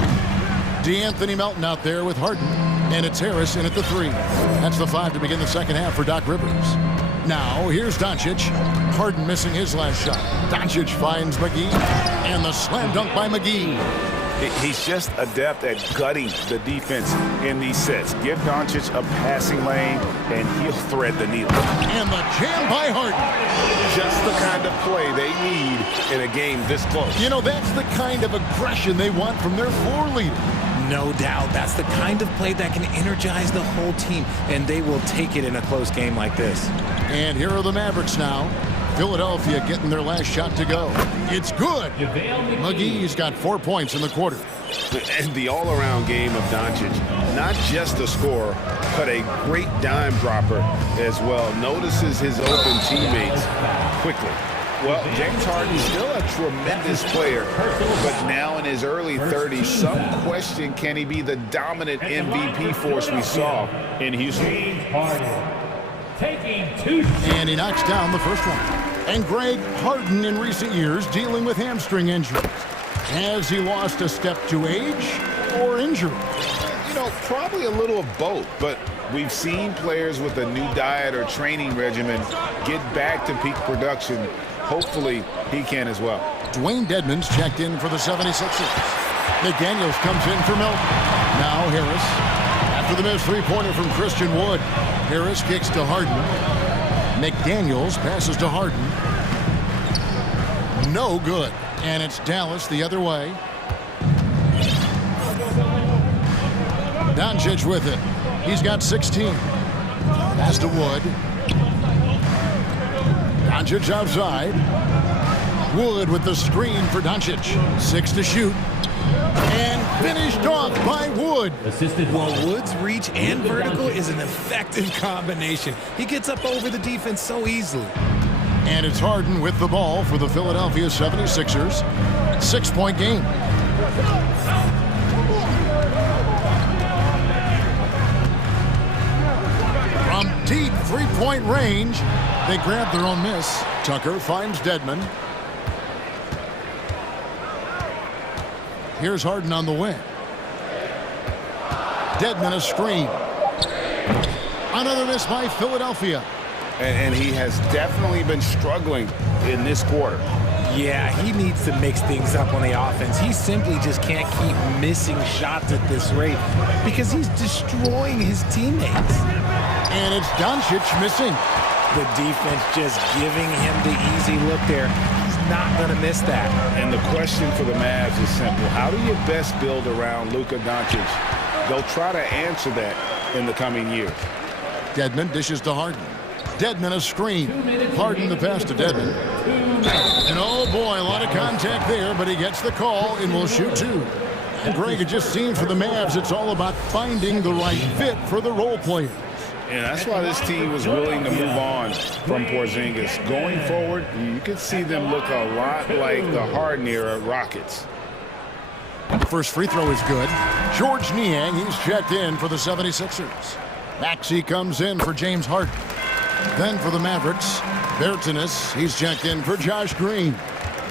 DeAnthony Melton out there with Harden. And it's Harris in at the 3. That's the 5 to begin the second half for Doc Rivers. Now, here's Doncic. Harden missing his last shot. Doncic finds McGee. And the slam dunk by McGee. He's just adept at gutting the defense in these sets. Give Doncic a passing lane, and he'll thread the needle. And the jam by Harden. Just the kind of play they need in a game this close. You know, that's the kind of aggression they want from their floor leader. No doubt. That's the kind of play that can energize the whole team, and they will take it in a close game like this. And here are the Mavericks now. Philadelphia getting their last shot to go. It's good. McGee's got 4 points in the quarter. And the all-around game of Doncic, not just a scorer, but a great dime dropper as well. Notices his open teammates quickly. Well, James Harden's still a tremendous player, but now in his early 30s, some question, can he be the dominant MVP force we saw in Houston? And he knocks down the first one. And Greg, Harden in recent years dealing with hamstring injuries. Has he lost a step to age or injury? You know, probably a little of both, but we've seen players with a new diet or training regimen get back to peak production. Hopefully, he can as well. Dwayne Dedmon's checked in for the 76ers. McDaniels comes in for Melton. Now Harris. After the missed three-pointer from Christian Wood. Harris kicks to Harden. McDaniels passes to Harden. No good. And it's Dallas the other way. Doncic with it. He's got 16. Pass to Wood. Doncic outside. Wood with the screen for Doncic. 6 to shoot. And finished off by Wood. Well, Wood's reach and vertical is an effective combination. He gets up over the defense so easily. And it's Harden with the ball for the Philadelphia 76ers. 6-point game. From deep three-point range, they grab their own miss. Tucker finds Dedmon. Here's Harden on the wing. Dedmon a screen. Another miss by Philadelphia. And he has definitely been struggling in this quarter. Yeah, he needs to mix things up on the offense. He simply just can't keep missing shots at this rate because he's destroying his teammates. And it's Doncic missing. The defense just giving him the easy look there. He's not going to miss that. And the question for the Mavs is simple. How do you best build around Luka Doncic? They'll try to answer that in the coming years. Dedmon dishes to Harden. Dedmon a screen. Harden the pass to Dedmon. And oh boy, a lot of contact there, but he gets the call and will shoot two. And Greg, it just seems for the Mavs, it's all about finding the right fit for the role players. And that's why this team was willing to move on from Porzingis. Going forward, you could see them look a lot like the Harden era Rockets. The first free throw is good. George Niang, he's checked in for the 76ers. Maxey comes in for James Harden. Then for the Mavericks, Bertanis, he's checked in for Josh Green.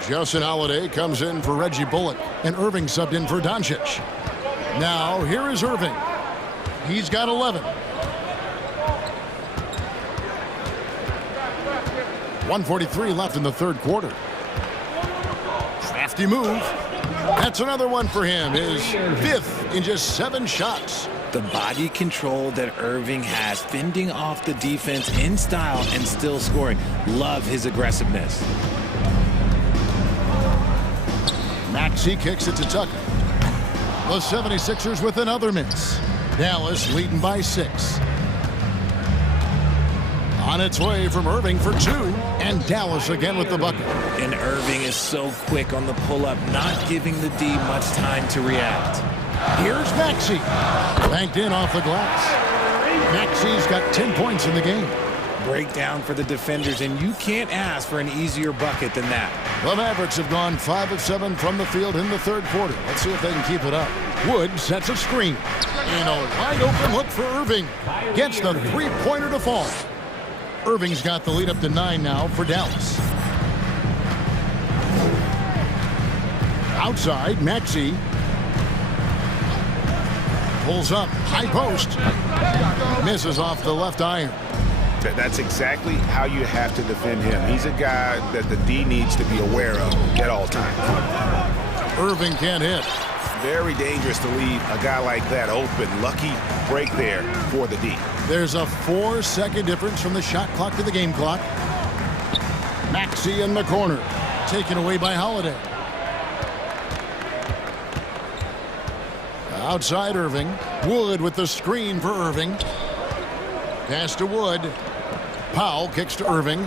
Justin Holiday comes in for Reggie Bullock, and Irving subbed in for Doncic. Now, here is Irving. He's got 11. 1:43 left in the third quarter. Crafty move. That's another one for him, his fifth in just 7 shots. The body control that Irving has, fending off the defense in style and still scoring. Love his aggressiveness. Maxey kicks it to Tucker. The 76ers with another miss. Dallas leading by 6. On its way from Irving for 2. And Dallas again with the bucket. And Irving is so quick on the pull-up, not giving the D much time to react. Here's Maxey. Banked in off the glass. Maxey's got 10 points in the game. Breakdown for the defenders, and you can't ask for an easier bucket than that. The Mavericks have gone 5 of 7 from the field in the third quarter. Let's see if they can keep it up. Wood sets a screen. And a wide open look for Irving. Gets the three-pointer to fall. Irving's got the lead up to 9 now for Dallas. Outside, Maxey. Pulls up, high post. Misses off the left iron. That's exactly how you have to defend him. He's a guy that the D needs to be aware of at all times. Irving can't hit. Very dangerous to leave a guy like that open. Lucky break there for the D. There's a 4-second difference from the shot clock to the game clock. Maxey in the corner. Taken away by Holiday. Outside Irving. Wood with the screen for Irving. Pass to Wood. Powell kicks to Irving.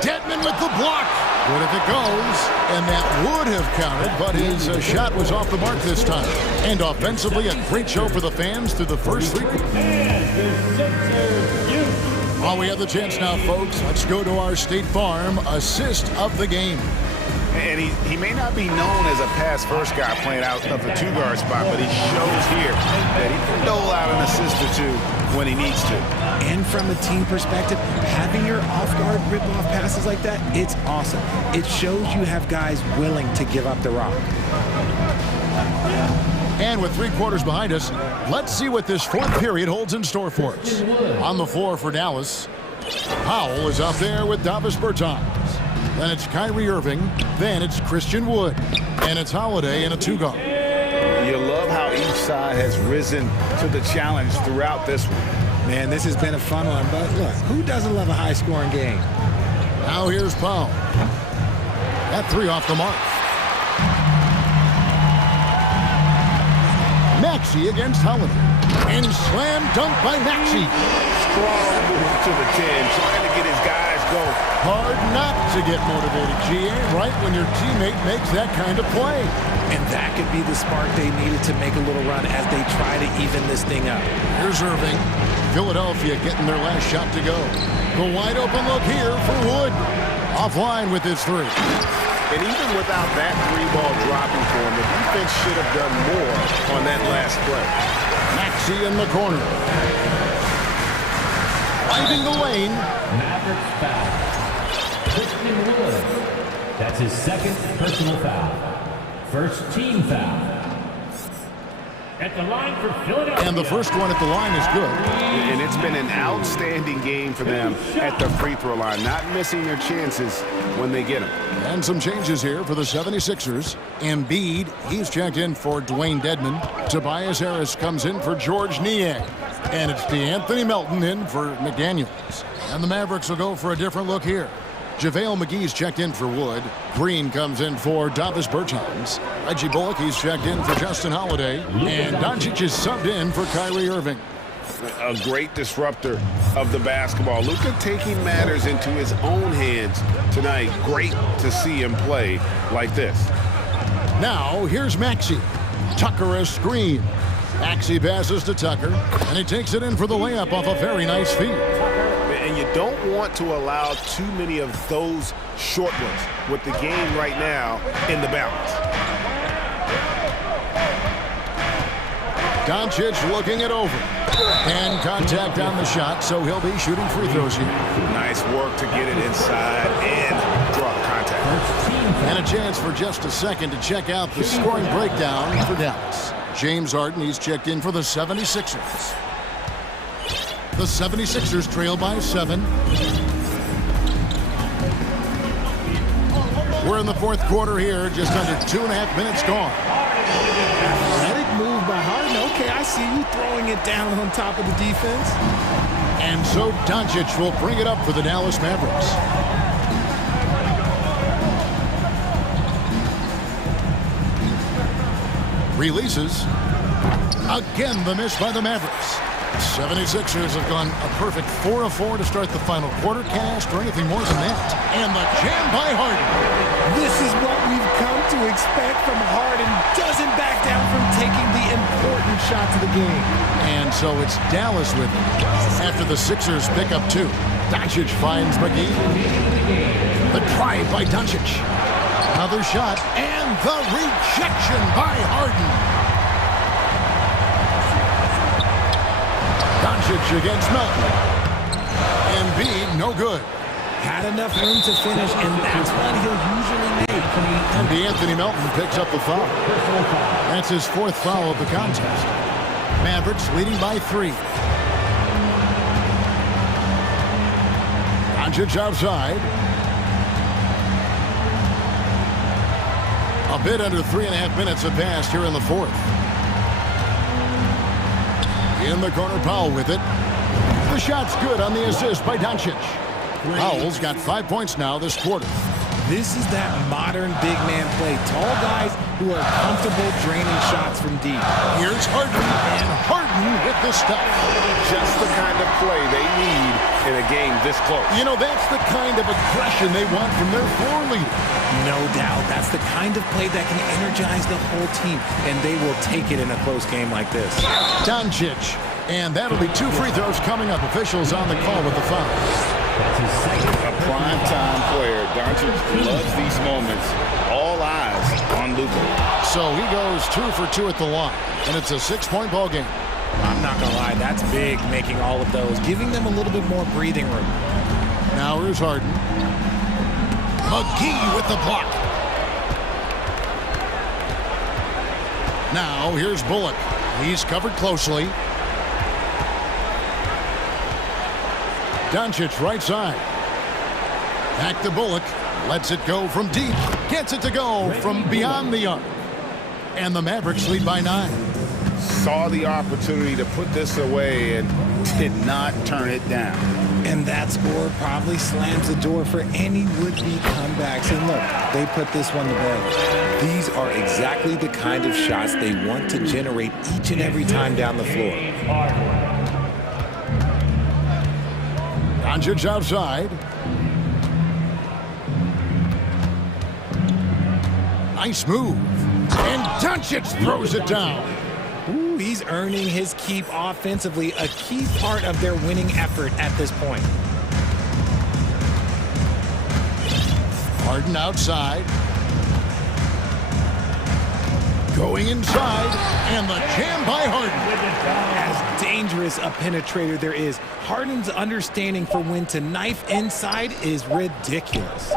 Dedmon with the block. Good if it goes. And that would have counted, but his shot was off the mark this time. And offensively, a great show for the fans through the first 3 quarters. While we have the chance now, folks, let's go to our State Farm assist of the game. And he may not be known as a pass-first guy playing out of the 2-guard spot, but he shows here that he can dole out an assist or 2 when he needs to. And from a team perspective, having your off-guard rip-off passes like that, it's awesome. It shows you have guys willing to give up the rock. And with 3 quarters behind us, let's see what this 4th period holds in store for us. On the floor for Dallas, Powell is out there with Davis Bertans. Then it's Kyrie Irving. Then it's Christian Wood. And it's Holiday in a 2-guard. You love how each side has risen to the challenge throughout this one. Man, this has been a fun one. But look, who doesn't love a high-scoring game? Now here's Powell. That 3 off the mark. Maxey against Holiday. And slam dunk by Maxey. Strong move to the 10, trying to get his guys going. Hard not to get motivated, GA, right when your teammate makes that kind of play. And that could be the spark they needed to make a little run as they try to even this thing up. Here's Irving. Philadelphia getting their last shot to go. The wide open look here for Wood. Offline with his 3. And even without that 3-ball dropping for him, the defense should have done more on that last play. Maxey in the corner. Driving the lane. Mavericks foul. Christian Wood. That's his 2nd personal foul. First team foul. At the line for Philadelphia. And the first one at the line is good. And it's been an outstanding game for them at the free throw line, not missing their chances when they get them. And some changes here for the 76ers. Embiid, he's checked in for Dwayne Dedmon. Tobias Harris comes in for George Niang. And it's DeAnthony Melton in for McDaniels. And the Mavericks will go for a different look here. JaVale McGee's checked in for Wood. Green comes in for Davis Bertans. Reggie Bullock, he's checked in for Justin Holiday. And Doncic is subbed in for Kyrie Irving. A great disruptor of the basketball. Luka taking matters into his own hands tonight. Great to see him play like this. Now, here's Maxey. Tucker a screen. Maxey passes to Tucker, and he takes it in for the layup off a very nice feed. And you don't want to allow too many of those short ones with the game right now in the balance. Doncic looking it over. And contact on the shot, so he'll be shooting free throws here. Nice work to get it inside and draw contact. And a chance for just a second to check out the scoring breakdown for Dallas. James Harden, he's checked in for the 76ers. The 76ers trail by 7. We're in the 4th quarter here, just under 2.5 minutes gone. Athletic move by Harden. Okay, I see you throwing it down on top of the defense. And so Doncic will bring it up for the Dallas Mavericks. Releases. Again, the miss by the Mavericks. 76ers have gone a perfect 4 of 4 to start the final quarter. Can't ask for anything more than that. And the jam by Harden. This is what we've come to expect from Harden. Doesn't back down from taking the important shots of the game. And so it's Dallas with it. After the Sixers pick up 2. Doncic finds McGee. The drive by Doncic. Another shot. And the rejection by Harden. Doncic against Melton. Embiid, no good. Had enough room to finish, and that's what he'll usually make. And DeAnthony Melton picks up the foul. That's his 4th foul of the contest. Mavericks leading by 3. Doncic outside. A bit under 3.5 minutes have passed here in the 4th. In the corner, Powell with it. The shot's good on the assist by Doncic. Powell's got 5 points now this quarter. This is that modern big man play. Tall guys who are comfortable draining shots from deep. Here's Harden, and Harden with the stuff. Just the kind of play they need in a game this close. You know, that's the kind of aggression they want from their floor leader. No doubt. That's the kind of play that can energize the whole team, and they will take it in a close game like this. Doncic, and that'll be 2 free throws coming up. Officials on the call with the foul. A prime-time player. Doncic loves these moments. All eyes on Luka. So he goes 2 for 2 at the line, and it's a 6-point ball game. I'm not going to lie, that's big, making all of those, giving them a little bit more breathing room. Now here's Harden. McGee with the block. Now here's Bullock. He's covered closely. Doncic right side. Back to Bullock. Lets it go from deep. Gets it to go from beyond the arc. And the Mavericks lead by 9. Saw the opportunity to put this away and did not turn it down. And that score probably slams the door for any would-be comebacks. And look, they put this one to bed. These are exactly the kind of shots they want to generate each and every time down the floor. Doncic outside. Nice move. And Doncic throws it down. Ooh, he's earning his keep offensively, a key part of their winning effort at this point. Harden outside. Going inside, and the jam by Harden. As dangerous a penetrator there is, Harden's understanding for when to knife inside is ridiculous.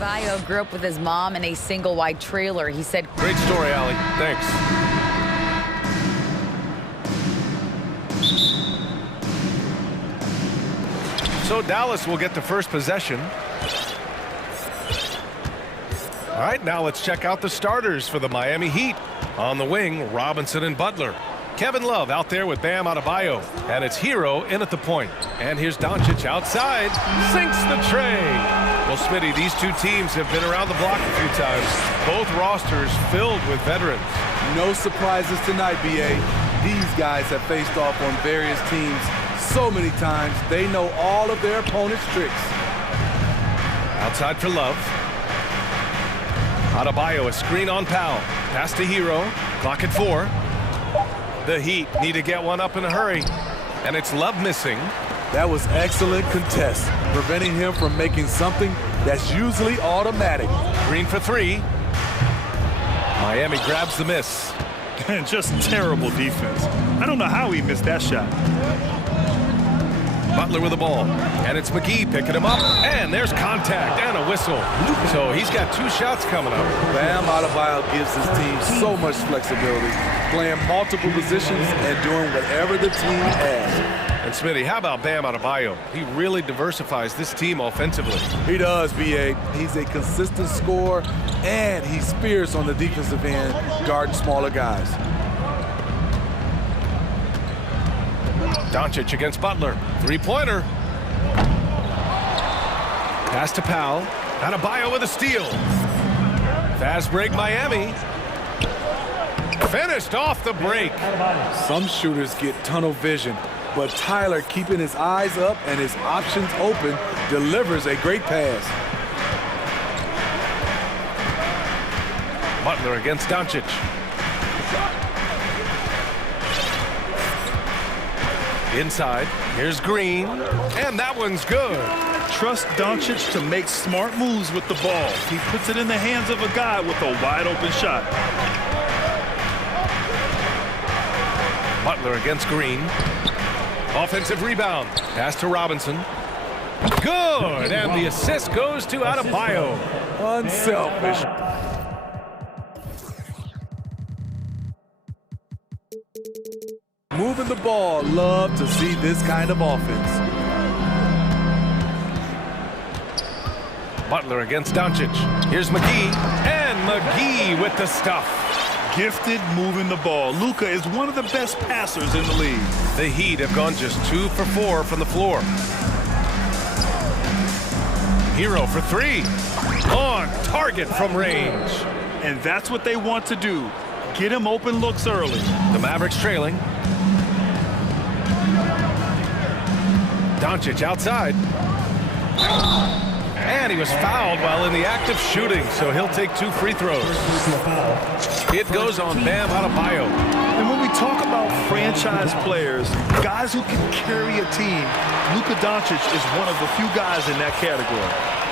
Adebayo grew up with his mom in a single-wide trailer. He said, Great story, Allie. Thanks. So Dallas will get the first possession. All right, now let's check out the starters for the Miami Heat. On the wing, Robinson and Butler. Kevin Love out there with Bam Adebayo. And it's Hero in at the point. And here's Doncic outside. Sinks the tray. Well, Smitty, these two teams have been around the block a few times. Both rosters filled with veterans. No surprises tonight, B.A. These guys have faced off on various teams so many times. They know all of their opponent's tricks. Outside for Love. Adebayo, a screen on Powell. Pass to Hero. Clock at 4. The Heat need to get one up in a hurry. And it's Love missing. That was excellent contest, preventing him from making something that's usually automatic. Green for 3. Miami grabs the miss. And just terrible defense. I don't know how he missed that shot. Butler with the ball. And it's McGee picking him up. And there's contact and a whistle. So he's got 2 shots coming up. Bam Adebayo gives his team so much flexibility, playing multiple positions and doing whatever the team asks. And Smitty, how about Bam Adebayo? He really diversifies this team offensively. He does, B.A. He's a consistent scorer, and he's fierce on the defensive end, guarding smaller guys. Doncic against Butler. 3-pointer. Pass to Powell. Adebayo with a steal. Fast break Miami. Finished off the break. Some shooters get tunnel vision, but Tyler, keeping his eyes up and his options open, delivers a great pass. Butler against Doncic. Inside, here's Green, and that one's good. Trust Doncic to make smart moves with the ball. He puts it in the hands of a guy with a wide-open shot. Butler against Green. Offensive rebound. Pass to Robinson. Good, and the assist goes to Adebayo. Unselfish. Moving the ball, love to see this kind of offense. Butler against Doncic. Here's McGee, and McGee with the stuff. Gifted moving the ball. Luka is one of the best passers in the league. The Heat have gone just 2 for 4 from the floor. Hero for 3. On target from range. And that's what they want to do. Get him open looks early. The Mavericks trailing. Doncic outside. And he was fouled while in the act of shooting, so he'll take 2 free throws. It goes on Bam Adebayo. And when we talk about franchise players, guys who can carry a team, Luka Doncic is one of the few guys in that category.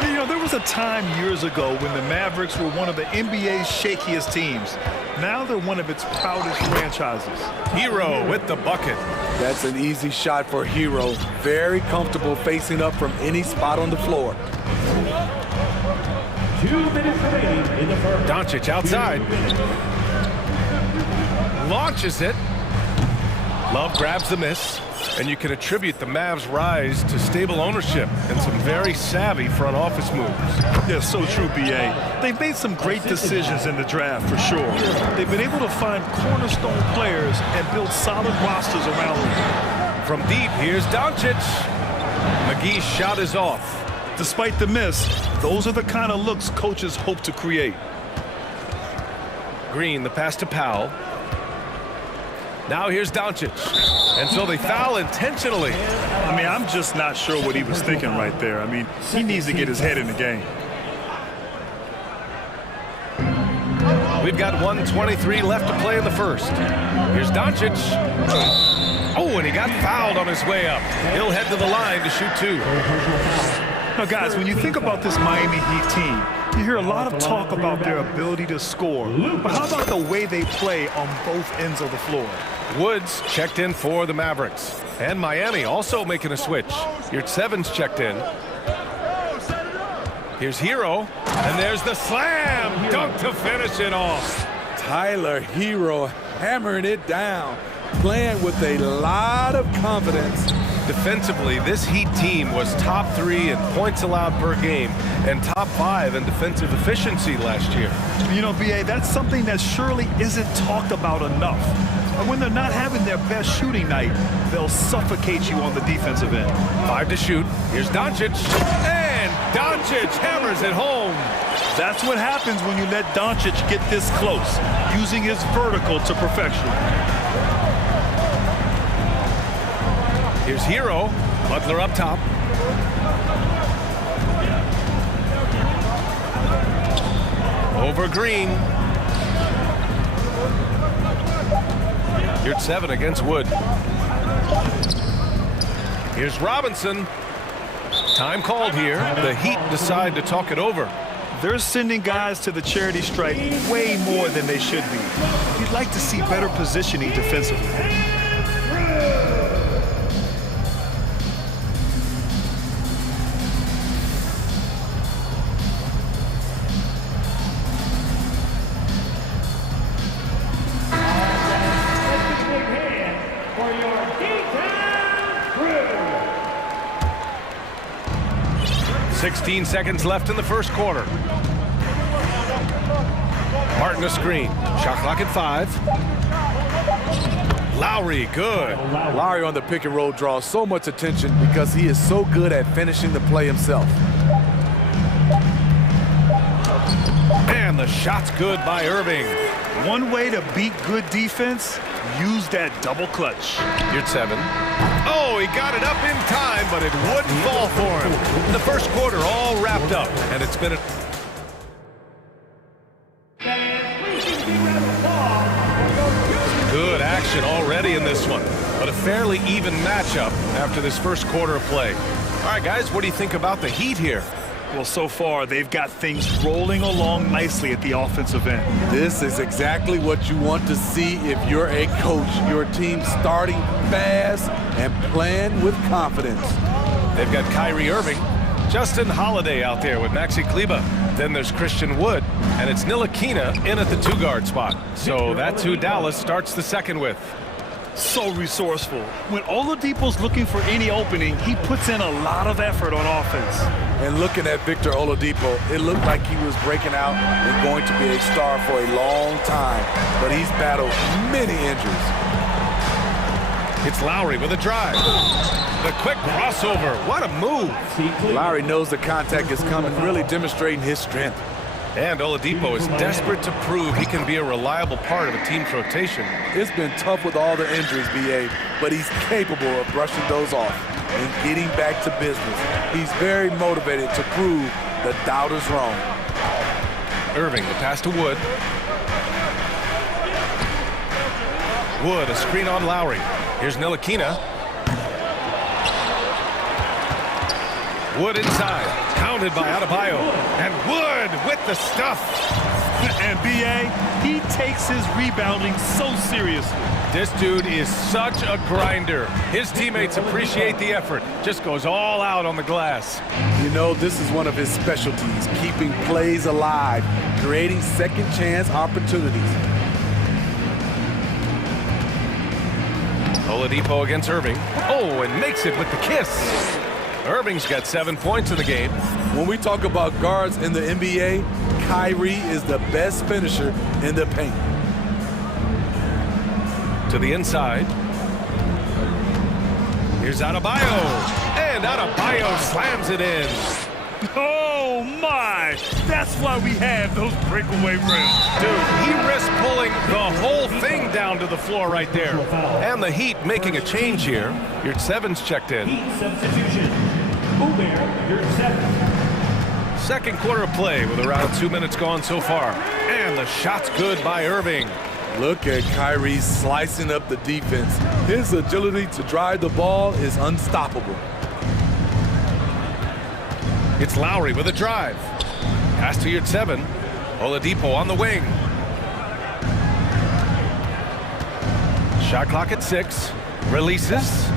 You know, there was a time years ago when the Mavericks were one of the NBA's shakiest teams. Now they're one of its proudest franchises. Hero with the bucket. That's an easy shot for Hero. Very comfortable facing up from any spot on the floor. 2 minutes remaining in the first. Doncic outside. Launches it. Love grabs the miss. And you can attribute the Mavs' rise to stable ownership and some very savvy front office moves. Yeah, so true, B.A. They've made some great decisions in the draft, for sure. They've been able to find cornerstone players and build solid rosters around them. From deep, here's Doncic. McGee's shot is off. Despite the miss, those are the kind of looks coaches hope to create. Green, the pass to Powell. Now here's Doncic. And so they foul intentionally. I mean, I'm just not sure what he was thinking right there. I mean, he needs to get his head in the game. We've got 1:23 left to play in the first. Here's Doncic. Oh, and he got fouled on his way up. He'll head to the line to shoot 2. Now, guys, when you think about this Miami Heat team, you hear a lot of talk about their ability to score. But how about the way they play on both ends of the floor? Woods checked in for the Mavericks. And Miami also making a switch. Yurtsevens checked in. Here's Hero. And there's the slam dunk to finish it off. Tyler Hero hammering it down, playing with a lot of confidence. Defensively, this Heat team was top 3 in points allowed per game and top 5 in defensive efficiency last year. You know, BA, that's something that surely isn't talked about enough. And when they're not having their best shooting night, they'll suffocate you on the defensive end. 5 to shoot. Here's Doncic. And Doncic hammers it home. That's what happens when you let Doncic get this close, using his vertical to perfection. Here's Hero. Butler up top. Over Green. Here's 7 against Wood. Here's Robinson. Time called here. The Heat decide to talk it over. They're sending guys to the charity stripe way more than they should be. You'd like to see better positioning defensively. For your D-Town crew. 16 seconds left in the first quarter. Martin a screen. Shot clock at 5. Lowry, good. Lowry on the pick and roll draws so much attention because he is so good at finishing the play himself. And the shot's good by Irving. One way to beat good defense, use that double clutch. Here's 7. Oh, he got it up in time, but it wouldn't fall for him. The first quarter all wrapped up, and it's been a... Good action already in this one, but a fairly even matchup after this first quarter of play. All right, guys, what do you think about the Heat here? Well, so far, they've got things rolling along nicely at the offensive end. This is exactly what you want to see if you're a coach. Your team starting fast and playing with confidence. They've got Kyrie Irving, Justin Holiday out there with Maxi Kleber. Then there's Christian Wood, and it's Ntilikina in at the 2-guard spot. So that's who Dallas starts the second with. So resourceful. When Oladipo's looking for any opening, he puts in a lot of effort on offense. And looking at Victor Oladipo, it looked like he was breaking out and going to be a star for a long time, but he's battled many injuries. It's Lowry with a drive. The quick crossover. What a move. Lowry knows the contact is coming, really demonstrating his strength. And Oladipo is desperate to prove he can be a reliable part of a team's rotation. It's been tough with all the injuries, BA, but he's capable of brushing those off and getting back to business. He's very motivated to prove the doubters wrong. Irving, the pass to Wood. Wood, a screen on Lowry. Here's Ntilikina. Wood inside, counted by Adebayo. And Wood with the stuff. And BA, he takes his rebounding so seriously. This dude is such a grinder. His teammates appreciate the effort. Just goes all out on the glass. You know, this is one of his specialties, keeping plays alive, creating second chance opportunities. Oladipo against Irving. Oh, and makes it with the kiss. Irving's got 7 points in the game. When we talk about guards in the NBA, Kyrie is the best finisher in the paint. To the inside. Here's Adebayo. And Adebayo slams it in. Oh, my. That's why we have those breakaway rims. Dude, he risked pulling the whole thing down to the floor right there. And the Heat making a change here. Your 7's checked in. Heat substitution. Uber, your 7. Second quarter of play with around 2 minutes gone so far. And the shot's good by Irving. Look at Kyrie slicing up the defense. His agility to drive the ball is unstoppable. It's Lowry with a drive. Pass to your 7. Oladipo on the wing. Shot clock at 6. Releases.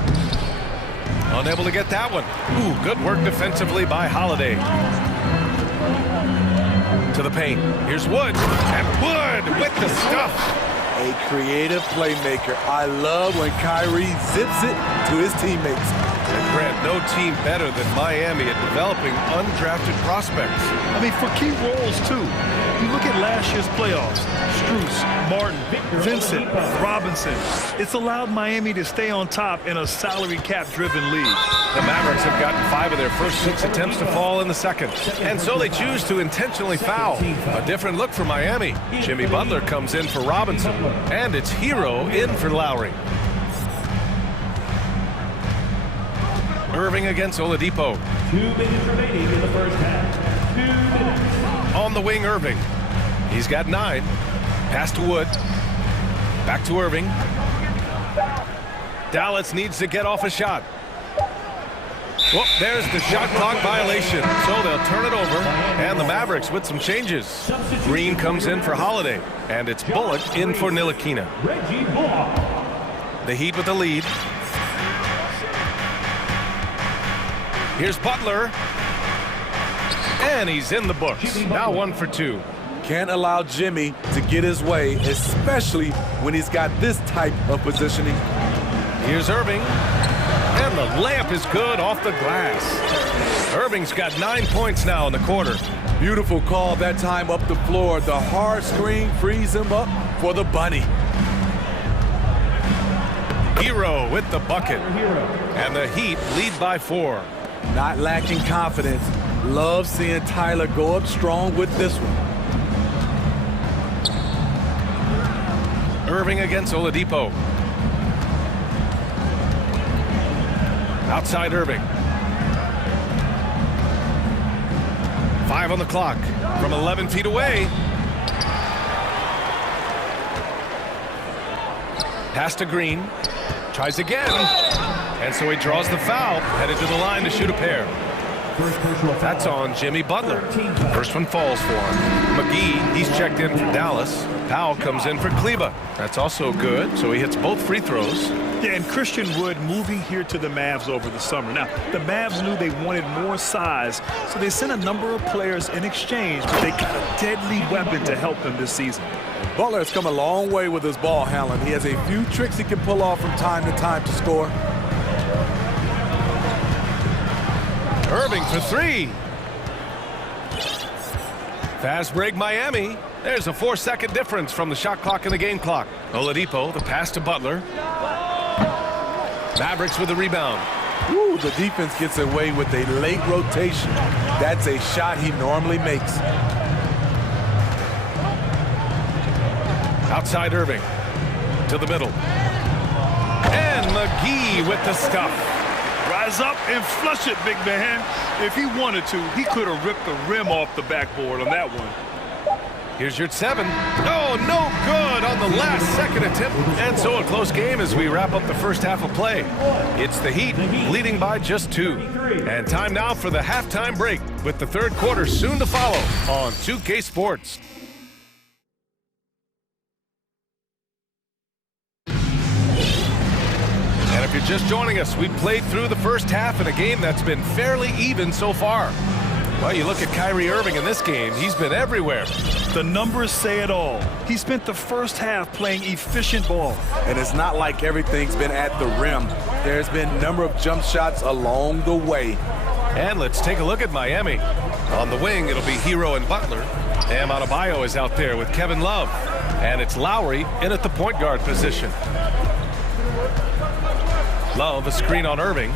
Unable to get that one. Ooh, good work defensively by Holiday. To the paint. Here's Wood. And Wood with the stuff. A creative playmaker. I love when Kyrie zips it to his teammates. And Grant, no team better than Miami at developing undrafted prospects. I mean, for key roles, too. You look at last year's playoffs. Strus, Martin, Vincent, Robinson. It's allowed Miami to stay on top in a salary cap-driven league. The Mavericks have gotten 5 of their first 6 attempts to fall in the second. And so they choose to intentionally foul. A different look for Miami. Jimmy Butler comes in for Robinson. And it's Hero in for Lowry. Irving against Oladipo. 2 minutes remaining in the first half. 2 minutes. On the wing, Irving. He's got 9. Pass to Wood. Back to Irving. Dallas needs to get off a shot. Well, there's the shot clock violation. So they'll turn it over. And the Mavericks with some changes. Green comes in for Holiday. And it's Bullock in for Ntilikina. The Heat with the lead. Here's Butler. And he's in the books. Now 1 for 2. Can't allow Jimmy to get his way, especially when he's got this type of positioning. Here's Irving. And the layup is good off the glass. Irving's got 9 points now in the quarter. Beautiful call that time up the floor. The hard screen frees him up for the bunny. Hero with the bucket. And the Heat lead by 4. Not lacking confidence. Love seeing Tyler go up strong with this one. Irving against Oladipo. Outside Irving. 5 on the clock from 11 feet away. Pass to Green. Tries again. And so he draws the foul. Headed to the line to shoot a pair. That's on Jimmy Butler. First one falls for him. McGee, he's checked in for Dallas. Powell comes in for Kleba. That's also good, so he hits both free throws. Yeah, and Christian Wood moving here to the Mavs over the summer. Now, the Mavs knew they wanted more size, so they sent a number of players in exchange, but they got a deadly weapon to help them this season. Butler has come a long way with his ball handling. He has a few tricks he can pull off from time to time to score. Irving for 3. Fast break Miami. There's a 4-second difference from the shot clock and the game clock. Oladipo, the pass to Butler. Mavericks with the rebound. Ooh, the defense gets away with a late rotation. That's a shot he normally makes. Outside Irving. To the middle. And McGee with the stuff. Rise up and flush it, big man. If he wanted to, he could have ripped the rim off the backboard on that one. Here's your 7. Oh, no good on the last second attempt. And so a close game as we wrap up the first half of play. It's the Heat leading by just 2. And time now for the halftime break with the third quarter soon to follow on 2K Sports. And if you're just joining us, we played through the first half in a game that's been fairly even so far. Well, you look at Kyrie Irving in this game, he's been everywhere. The numbers say it all. He spent the first half playing efficient ball. And it's not like everything's been at the rim. There's been a number of jump shots along the way. And let's take a look at Miami. On the wing, it'll be Hero and Butler. Bam Adebayo is out there with Kevin Love. And it's Lowry in at the point guard position. Love, a screen on Irving.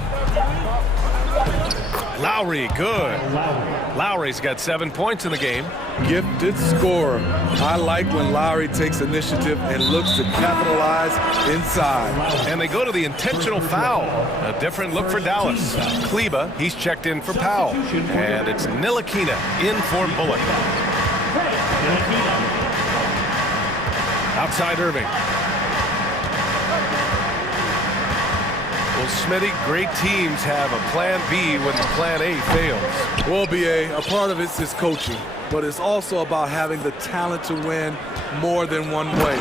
Lowry, good. Lowry's got 7 points in the game. Gifted scorer. I like when Lowry takes initiative and looks to capitalize inside. And they go to the intentional foul. A different look for Dallas. Kleba, he's checked in for Powell. And it's Ntilikina in for Bullock. Outside Irving. Well, Smitty, great teams have a plan B when the plan A fails. Well, BA, a part of it's his coaching, but it's also about having the talent to win more than one way.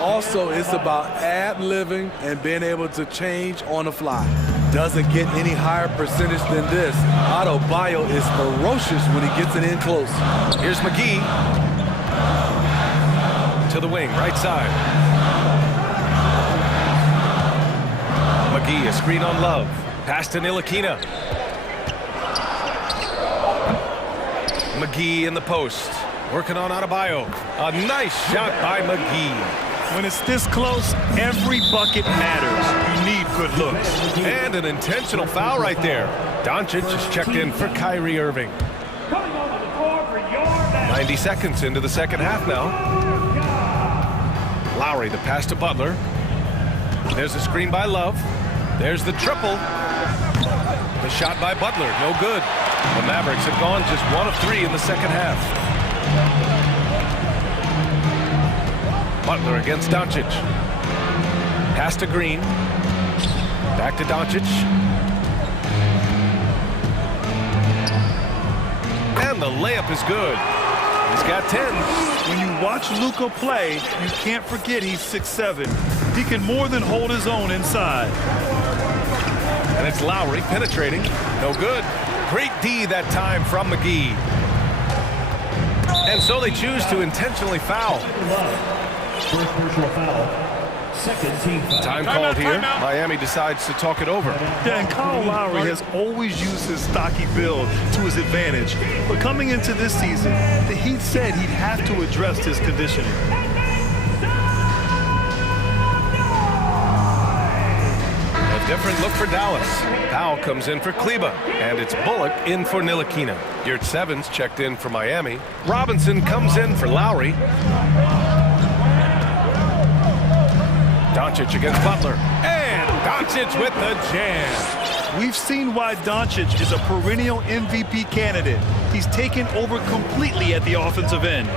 Also, it's about ad-libbing and being able to change on the fly. doesn't get any higher percentage than this. Adebayo is ferocious when he gets it in close. Here's McGee. To the wing, right side. McGee, a screen on Love. Pass to Ntilikina. McGee in the post. Working on Adebayo. A nice shot by McGee. When it's this close, every bucket matters. You need good looks. And an intentional foul right there. Doncic is checked in for Kyrie Irving. 90 seconds into the second half now. Lowry, the pass to Butler. There's a screen by Love. There's the triple. The shot by Butler, no good. The Mavericks have gone just 1 of 3 in the second half. Butler against Doncic. Pass to Green. Back to Doncic. And the layup is good. He's got 10. When you watch Luka play, you can't forget he's 6'7". He can more than hold his own inside. And it's Lowry penetrating. No good. Great D that time from McGee. And so they choose to intentionally foul. First personal foul. Second team foul. Time called here. Miami decides to talk it over. Yeah, and Kyle Lowry has always used his stocky build to his advantage. But coming into this season, the Heat said he'd have to address his conditioning. A different look for Dallas. Powell comes in for Kleba, and it's Bullock in for Ntilikina. Yurt Sevens checked in for Miami. Robinson comes in for Lowry. Doncic against Butler. And Doncic with the jam. We've seen why Doncic is a perennial MVP candidate. He's taken over completely at the offensive end.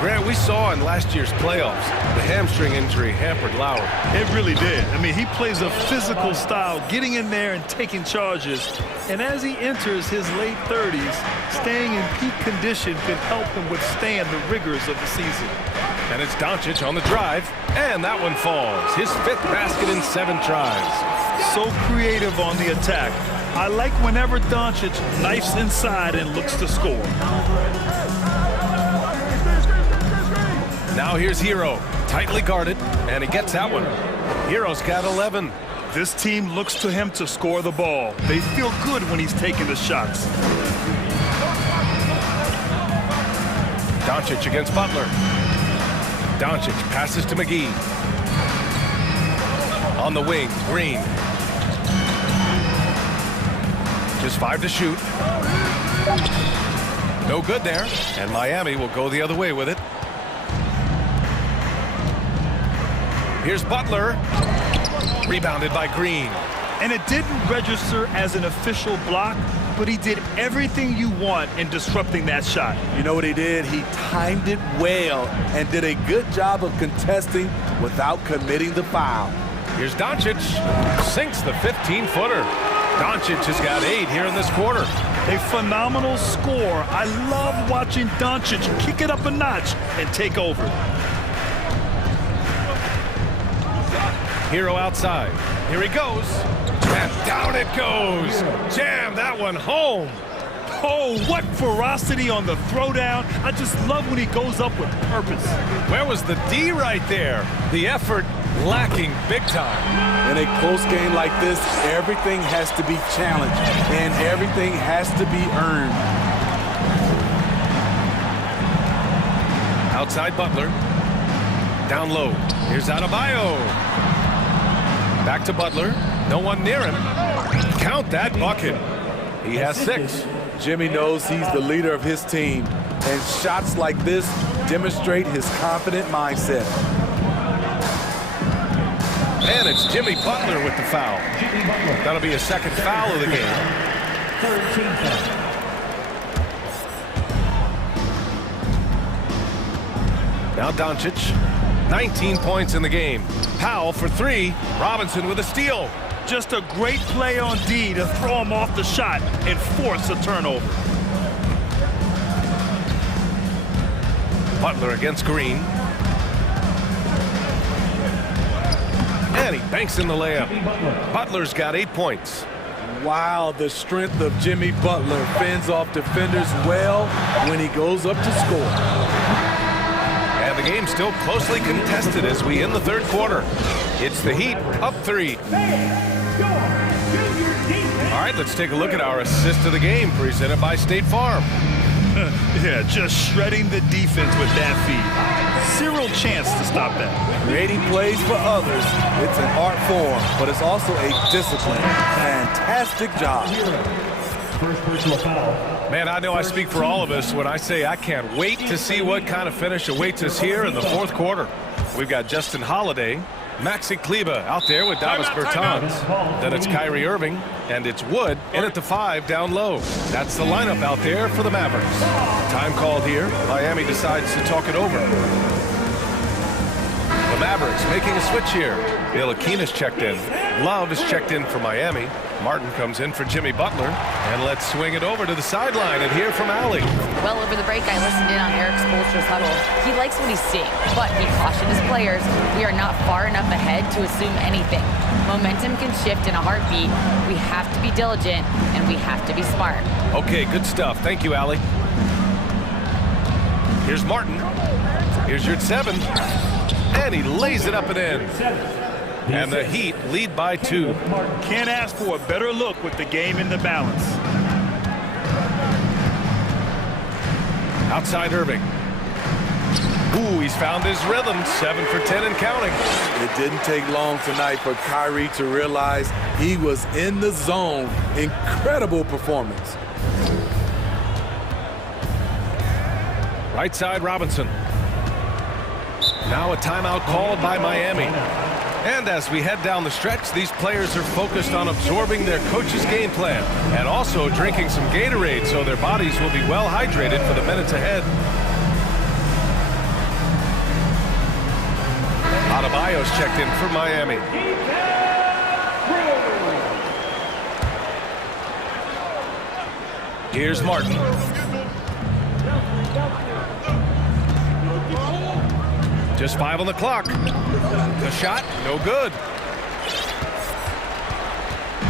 Grant, we saw in last year's playoffs, the hamstring injury hampered Lowry. It really did. I mean, he plays a physical style, getting in there and taking charges. And as he enters his late 30s, staying in peak condition could help him withstand the rigors of the season. And it's Doncic on the drive, and that one falls. His 5th basket in 7 tries. So creative on the attack. I like whenever Doncic knifes inside and looks to score. Now here's Hero, tightly guarded, and he gets that one. Hero's got 11. This team looks to him to score the ball. They feel good when he's taking the shots. Doncic against Butler. Doncic passes to McGee. On the wing, Green. Just 5 to shoot. No good there, and Miami will go the other way with it. Here's Butler. Rebounded by Green. And it didn't register as an official block, but he did everything you want in disrupting that shot. You know what he did? He timed it well and did a good job of contesting without committing the foul. Here's Doncic. Sinks the 15-footer. Doncic has got 8 here in this quarter. A phenomenal score. I love watching Doncic kick it up a notch and take over. Hero outside. Here he goes. And down it goes. Jam that one home. Oh, what ferocity on the throwdown. I just love when he goes up with purpose. Where was the D right there? The effort lacking big time. In a close game like this, everything has to be challenged and everything has to be earned. Outside Butler. Down low. Here's Adebayo. Back to Butler. No one near him. Count that bucket. He has 6. Jimmy knows he's the leader of his team, and shots like this demonstrate his confident mindset. And it's Jimmy Butler with the foul. That'll be a 2nd foul of the game. 13 foul. Now Doncic. 19 points in the game. Powell for 3. Robinson with a steal. Just a great play on D to throw him off the shot and force a turnover. Butler against Green. And he banks in the layup. Butler's got 8 points. Wow, the strength of Jimmy Butler fends off defenders well when he goes up to score. And the game's still closely contested as we end the third quarter. It's the Heat up 3. All right, let's take a look at our assist of the game presented by State Farm. Yeah, just shredding the defense with that feed. Zero chance to stop that. Creating plays for others, it's an art form, but it's also a discipline. Fantastic job. First personal foul. Man, I know I speak for all of us when I say I can't wait to see what kind of finish awaits us here in the fourth quarter. We've got Justin Holiday, Maxi Kleber out there with Davis Bertans. Then it's Kyrie Irving, and it's Wood in at the 5 down low. That's the lineup out there for the Mavericks. Time called here. Miami decides to talk it over. The Mavericks making a switch here. Ntilikina's checked in. Love is checked in for Miami. Martin comes in for Jimmy Butler. And let's swing it over to the sideline and hear from Allie. Well, over the break, I listened in on Eric Spoelstra's huddle. He likes what he's seeing, but he cautioned his players, we are not far enough ahead to assume anything. Momentum can shift in a heartbeat. We have to be diligent, and we have to be smart. Okay, good stuff. Thank you, Allie. Here's Martin. Here's your 7. And he lays it up and in. And the Heat lead by 2. Can't ask for a better look with the game in the balance. Outside Irving. Ooh, he's found his rhythm. 7 for 10 and counting. It didn't take long tonight for Kyrie to realize he was in the zone. Incredible performance. Right side Robinson. Now a timeout called by Miami. And as we head down the stretch, these players are focused on absorbing their coach's game plan and also drinking some Gatorade so their bodies will be well hydrated for the minutes ahead. Adebayo's checked in for Miami. Here's Martin. Just 5 on the clock. The shot, no good.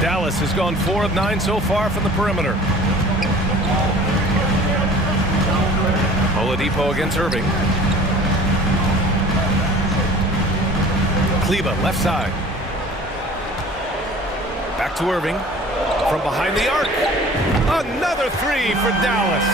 Dallas has gone 4 of 9 so far from the perimeter. Oladipo against Irving. Kleber, left side. Back to Irving. From behind the arc. Another 3 for Dallas.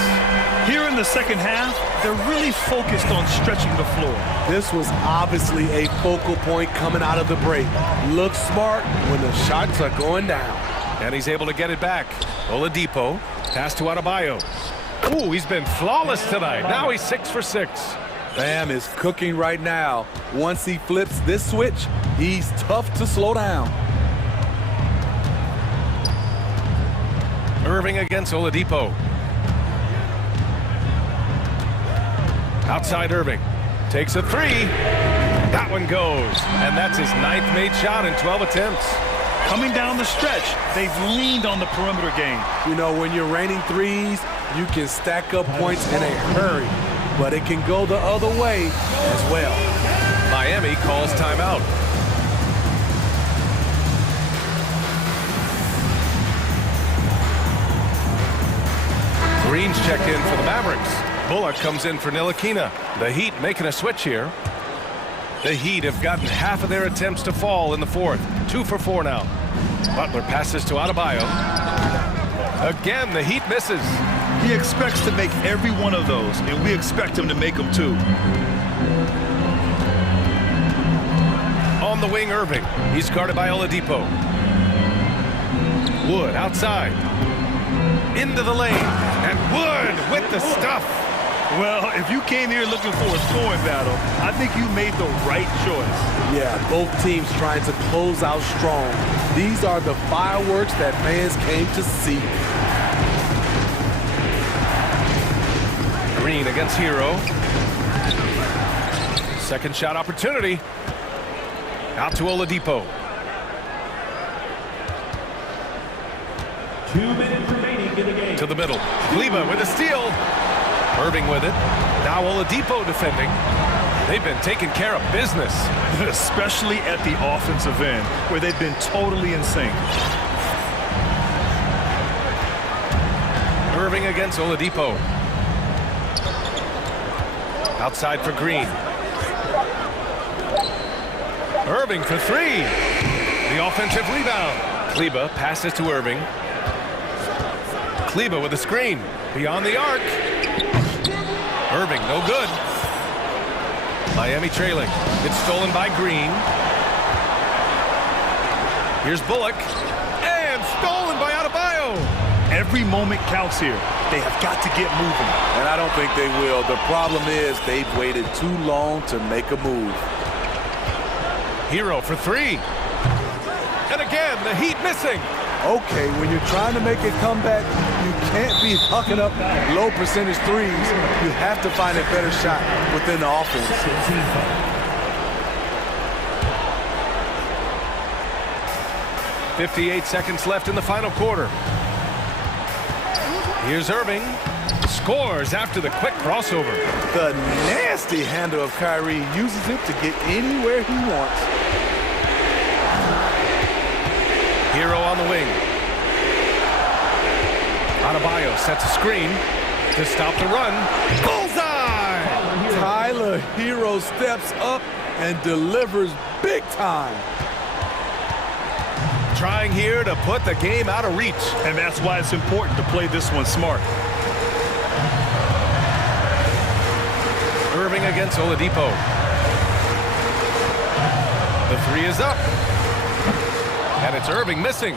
Here in the second half, they're really focused on stretching the floor. This was obviously a focal point coming out of the break. Look smart when the shots are going down. And he's able to get it back. Oladipo, pass to Adebayo. Ooh, he's been flawless tonight. Now he's 6 for 6. Bam is cooking right now. Once he flips this switch, he's tough to slow down. Irving against Oladipo. Outside Irving. Takes a 3. That one goes. And that's his 9th made shot in 12 attempts. Coming down the stretch, they've leaned on the perimeter game. You know, when you're raining threes, you can stack up points in a hurry. But it can go the other way as well. Miami calls timeout. Green's checked in for the Mavericks. Bullock comes in for Ntilikina. The Heat making a switch here. The Heat have gotten half of their attempts to fall in the fourth. 2 for 4 now. Butler passes to Adebayo. Again, the Heat misses. He expects to make every one of those, and we expect him to make them too. On the wing, Irving. He's guarded by Oladipo. Wood outside. Into the lane. And Wood with the stuff. Well, if you came here looking for a scoring battle, I think you made the right choice. Yeah, both teams trying to close out strong. These are the fireworks that fans came to see. Green against Hero. Second shot opportunity. Out to Oladipo. 2 minutes remaining in the game. To the middle. Kleber with a steal. Irving with it. Now Oladipo defending. They've been taking care of business. Especially at the offensive end, where they've been totally in sync. Irving against Oladipo. Outside for Green. Irving for three. The offensive rebound. Kleber passes to Irving. Kleber with a screen. Beyond the arc. Irving, no good. Miami trailing. It's stolen by Green. Here's Bullock. And stolen by Adebayo. Every moment counts here. They have got to get moving. And I don't think they will. The problem is they've waited too long to make a move. Hero for three. And again, the Heat missing. Okay, when you're trying to make a comeback, you can't be hucking up low percentage threes. You have to find a better shot within the offense. 58 seconds left in the final quarter. Here's Irving. Scores after the quick crossover. The nasty handle of Kyrie uses it to get anywhere he wants. Hero on the wing. Adebayo sets a screen to stop the run. Bullseye! Tyler Hero steps up and delivers big time. Trying here to put the game out of reach. And that's why it's important to play this one smart. Irving against Oladipo. The three is up. And it's Irving missing.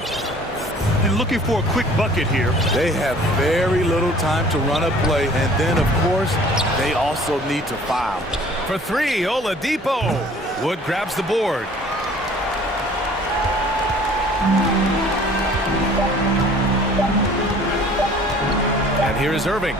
And looking for a quick bucket here. They have very little time to run a play, and then, of course, they also need to foul. For three, Oladipo. Wood grabs the board. And here is Irving.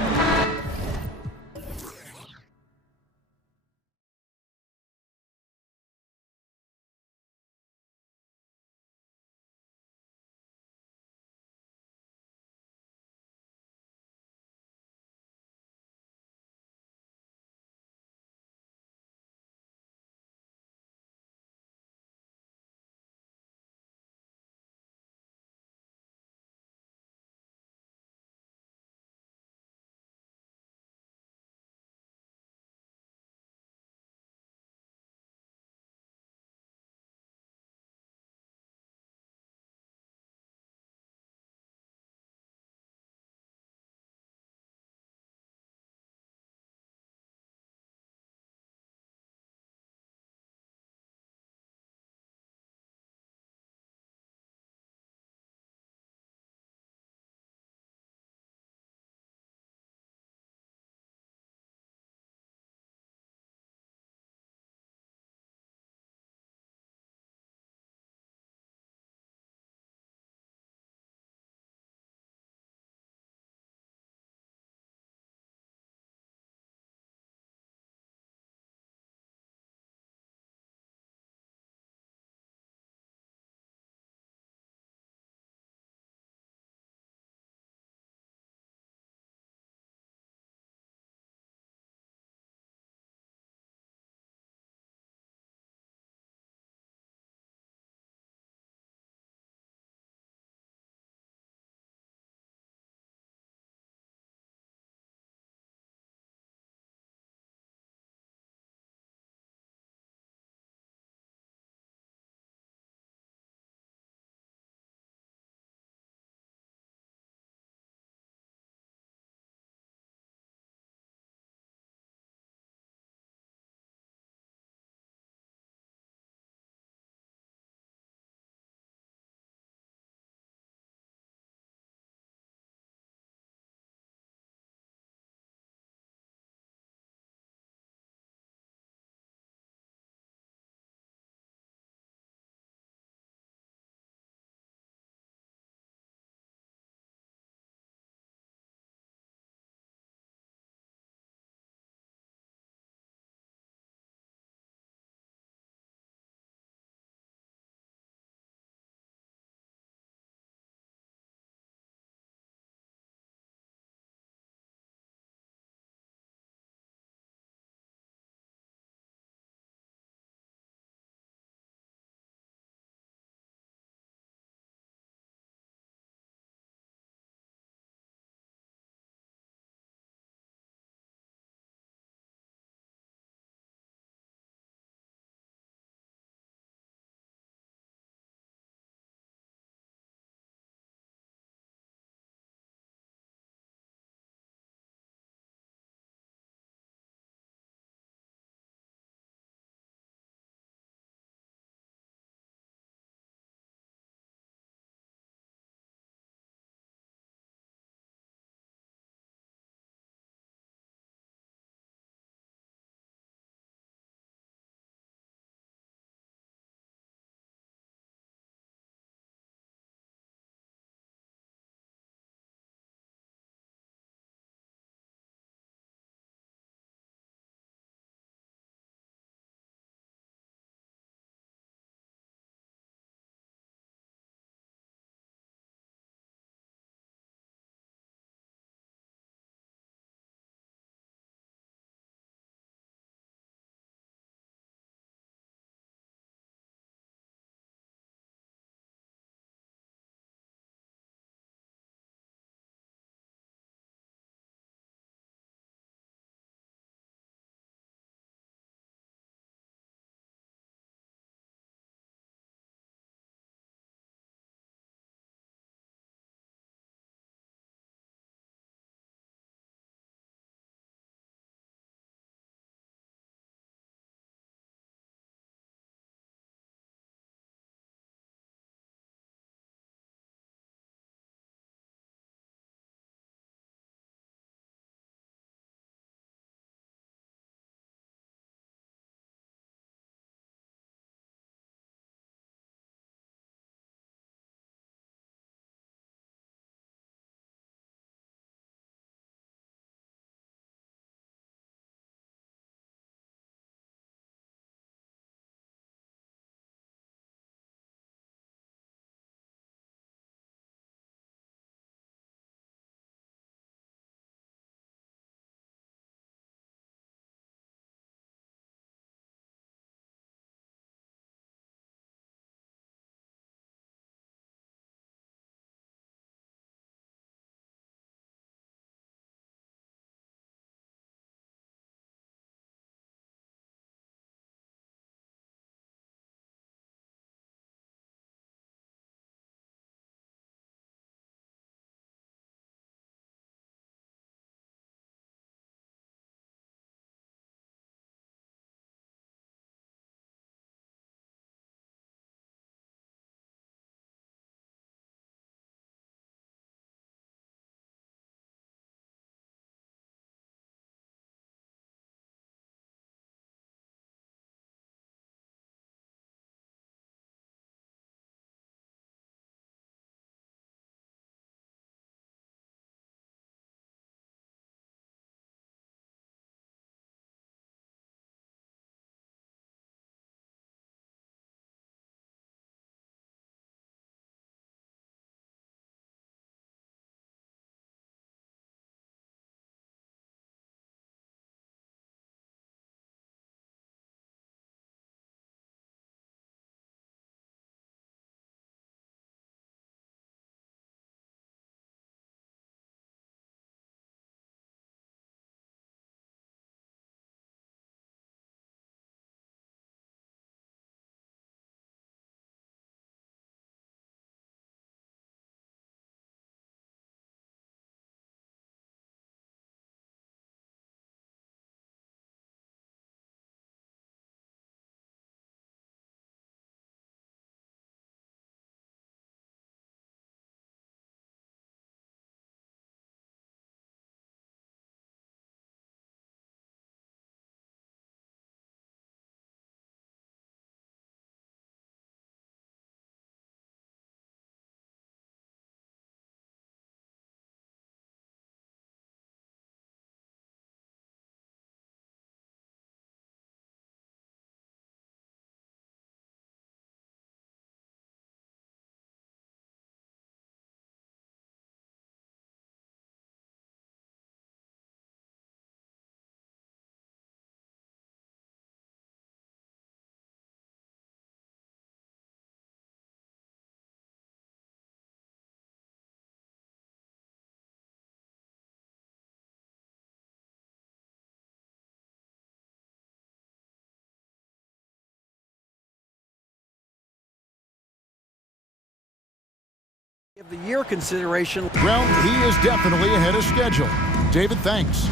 The year consideration. Well, he is definitely ahead of schedule. David, thanks.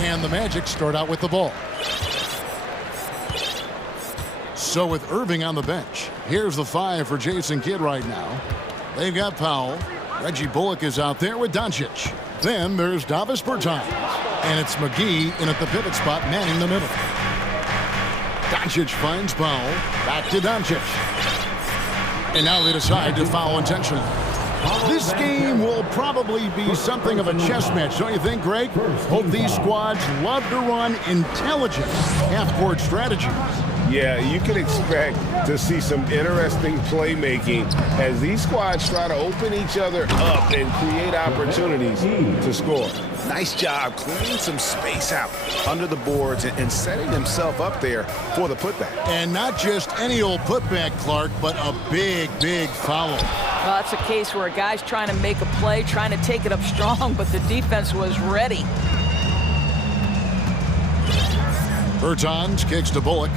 And the Magic start out with the ball. So with Irving on the bench, here's the 5 for Jason Kidd right now. They've got Powell. Reggie Bullock is out there with Doncic. Then there's Davis Bertans. And it's McGee in at the pivot spot, manning the middle. Doncic finds Powell. Back to Doncic. And now they decide to foul intentionally. This game will probably be something of a chess match, don't you think, Greg? Both these squads love to run intelligent half-court strategies. Yeah, you can expect to see some interesting playmaking as these squads try to open each other up and create opportunities to score. Nice job clearing some space out under the boards and setting himself up there for the putback. And not just any old putback, Clark, but a big, big foul. Well, that's a case where a guy's trying to make a play, trying to take it up strong, but the defense was ready. Bertans kicks to Bullock.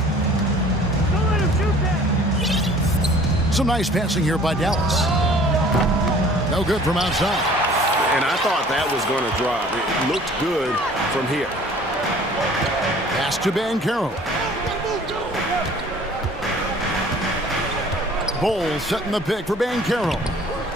Some nice passing here by Dallas. No good from outside. And I thought that was going to drop. It looked good from here. Pass to Banchero. Bowles setting the pick for Banchero.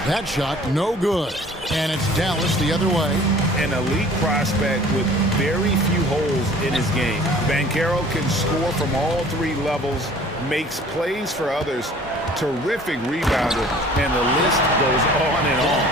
That shot no good. And it's Dallas the other way. An elite prospect with very few holes in his game. Banchero can score from all 3 levels, makes plays for others, terrific rebounder, and the list goes on and on.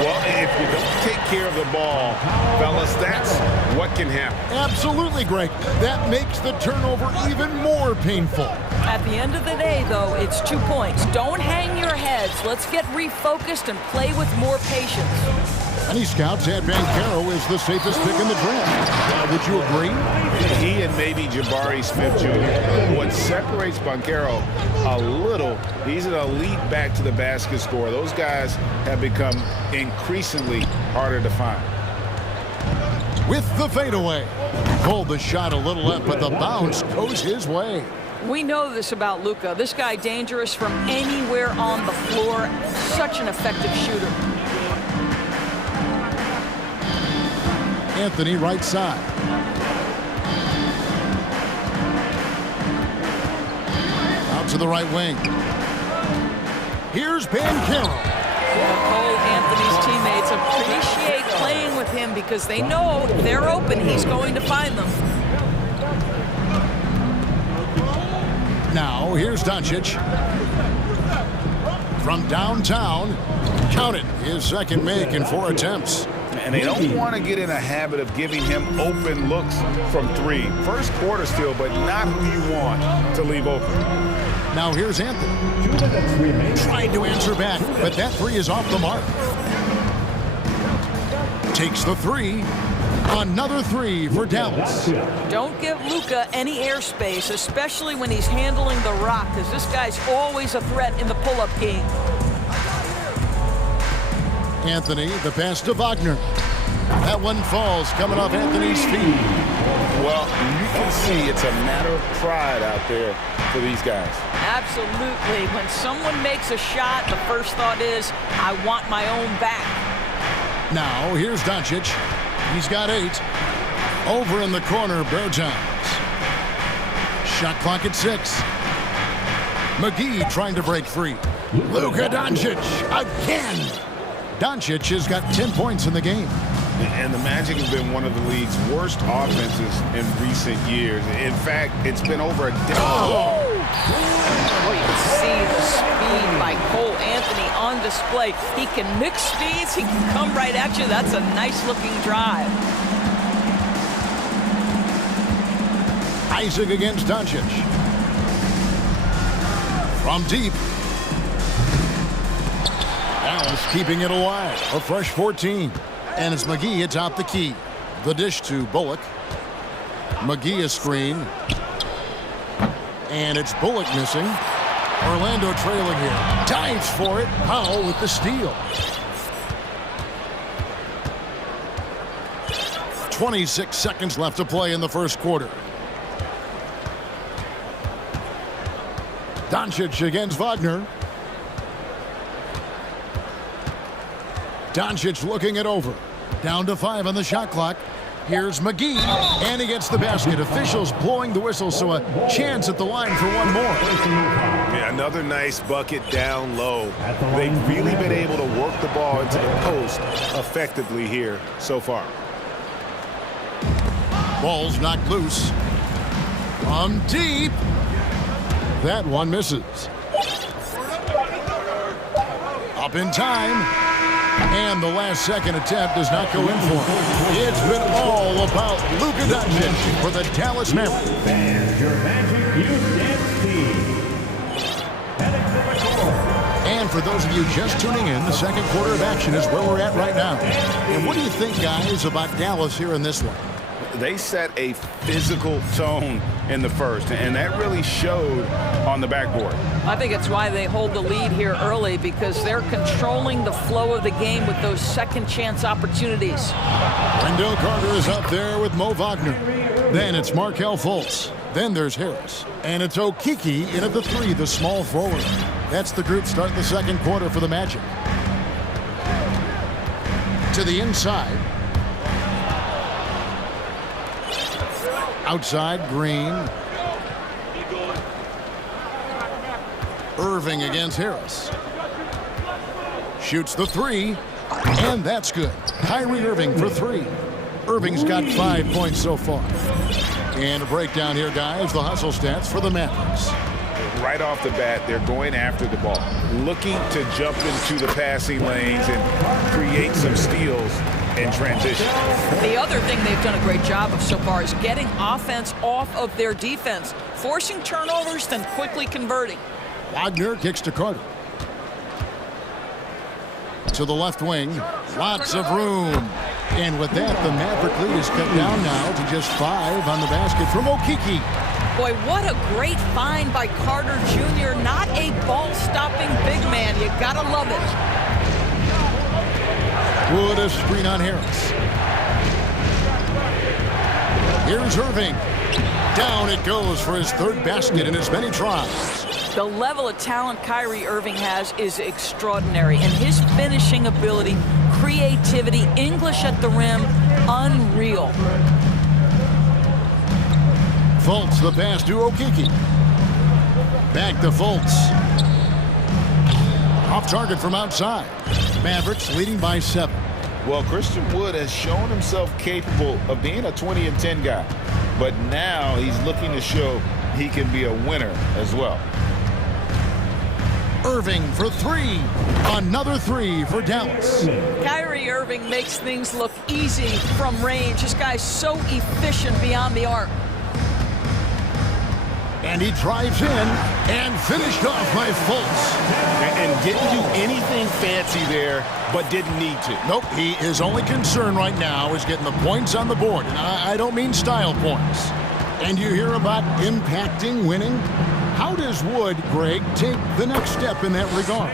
Well, if you don't take care of the ball, fellas, that's what can happen. Absolutely, Greg. That makes the turnover even more painful. At the end of the day, though, it's 2 points. Don't hang your heads. Let's get refocused and play with more patience. Many scouts had Banchero as the safest pick in the draft. Would you agree? He and maybe Jabari Smith Jr. What separates Banchero a little, he's an elite back to the basket scorer. Those guys have become increasingly harder to find. With the fadeaway. Pulled the shot a little left, but the bounce goes his way. We know this about Luka. This guy dangerous from anywhere on the floor. Such an effective shooter. Anthony right side. Out to the right wing. Here's Banchero. Cole Anthony's teammates appreciate playing with him because they know they're open. He's going to find them. Now, here's Doncic. From downtown, count it, his second make in 4 attempts. And they don't want to get in a habit of giving him open looks from 3. First quarter still, but not who you want to leave open. Now here's Anthony. Tried to answer back, but that 3 is off the mark. Takes the 3. Another 3 for Dallas. Don't give Luka any airspace, especially when he's handling the rock, because this guy's always a threat in the pull-up game. Anthony, the pass to Wagner. That one falls, coming off Anthony's feet. Well, you can see it's a matter of pride out there for these guys. Absolutely. When someone makes a shot, the first thought is, I want my own back. Now, here's Doncic. He's got 8. Over in the corner, Bertans. Shot clock at 6. McGee trying to break free. Luka Doncic again. Doncic has got 10 points in the game. And the Magic has been one of the league's worst offenses in recent years. In fact, it's been over a decade. Oh, you can see the speed by Cole Anthony on display. He can mix speeds. He can come right at you. That's a nice-looking drive. Isaac against Doncic. From deep. Dallas keeping it alive. A fresh 14. And it's McGee atop the key. The dish to Bullock. McGee a screen. And it's Bullock missing. Orlando trailing here. Dives for it. Powell with the steal. 26 seconds left to play in the first quarter. Doncic against Wagner. Doncic looking it over. Down to 5 on the shot clock. Here's McGee, and he gets the basket. Officials blowing the whistle, so a chance at the line for one more. Yeah, another nice bucket down low. They've really been able to work the ball into the post effectively here so far. Ball's knocked loose. From deep. That one misses. Up in time. And the last second attempt does not go in for him. It's been all about Luka Doncic for the Dallas Mavericks. Your Magic U-Dance team. Heading to the court. And for those of you just tuning in, the second quarter of action is where we're at right now. And what do you think, guys, about Dallas here in this one? They set a physical tone in the first, and that really showed on the backboard. I think it's why they hold the lead here early, because they're controlling the flow of the game with those second chance opportunities. Wendell Carter is up there with Mo Wagner. Then it's Markelle Fultz. Then there's Harris. And it's Okeke in at the 3, the small forward. That's the group starting the second quarter for the Magic. To the inside. Outside, Green. Irving against Harris. Shoots the 3, and that's good. Kyrie Irving for 3. Irving's got 5 points so far. And a breakdown here, guys, the hustle stats for the Mavericks. Right off the bat, they're going after the ball, looking to jump into the passing lanes and create some steals in transition. The other thing they've done a great job of so far is getting offense off of their defense, forcing turnovers, then quickly converting. Wagner kicks to Carter. To the left wing, lots of room. And with that, the Maverick lead is cut down now to just 5 on the basket from Okeke. Boy, what a great find by Carter Jr. Not a ball-stopping big man. You gotta love it. Wood a screen on Harris. Here's Irving. Down it goes for his 3rd basket in as many tries. The level of talent Kyrie Irving has is extraordinary, and his finishing ability, creativity, English at the rim, unreal. Fultz the pass to Okeke. Back to Fultz. Off target from outside. Mavericks leading by 7. Well, Christian Wood has shown himself capable of being a 20-10 guy, but now he's looking to show he can be a winner as well. Irving for 3. Another 3 for Dallas. Kyrie Irving makes things look easy from range. This guy's so efficient beyond the arc. And he drives in and finished off by Fultz. And didn't do anything fancy there, but didn't need to. Nope, his only concern right now is getting the points on the board. And I don't mean style points. And you hear about impacting, winning. How does Wood, Greg, take the next step in that regard?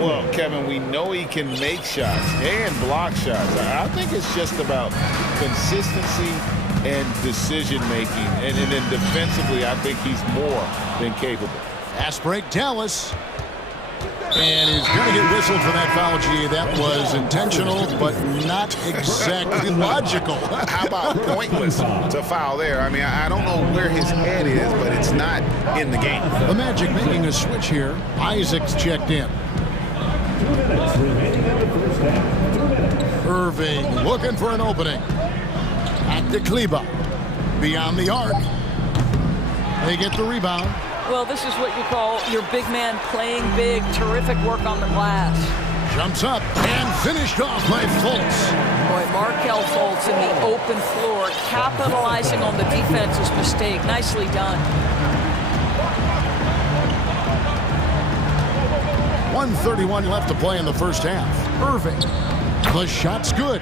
Well, Kevin, we know he can make shots and block shots. I think it's just about consistency and decision-making. And then defensively, I think he's more than capable. Fast break, Dallas. And he's going to get whistled for that foul, G. That was intentional, but not exactly logical. How about pointless to foul there? I mean, I don't know where his head is, but it's not in the game. The Magic making a switch here. Isaac's checked in. 2 minutes remaining in the first half. 2 minutes. Irving looking for an opening. Back to Kleba. Beyond the arc. They get the rebound. Well, this is what you call your big man playing big. Terrific work on the glass. Jumps up and finished off by Fultz. Boy, Markelle Fultz in the open floor, capitalizing on the defense's mistake. Nicely done. 1:31 left to play in the first half. Irving. The shot's good.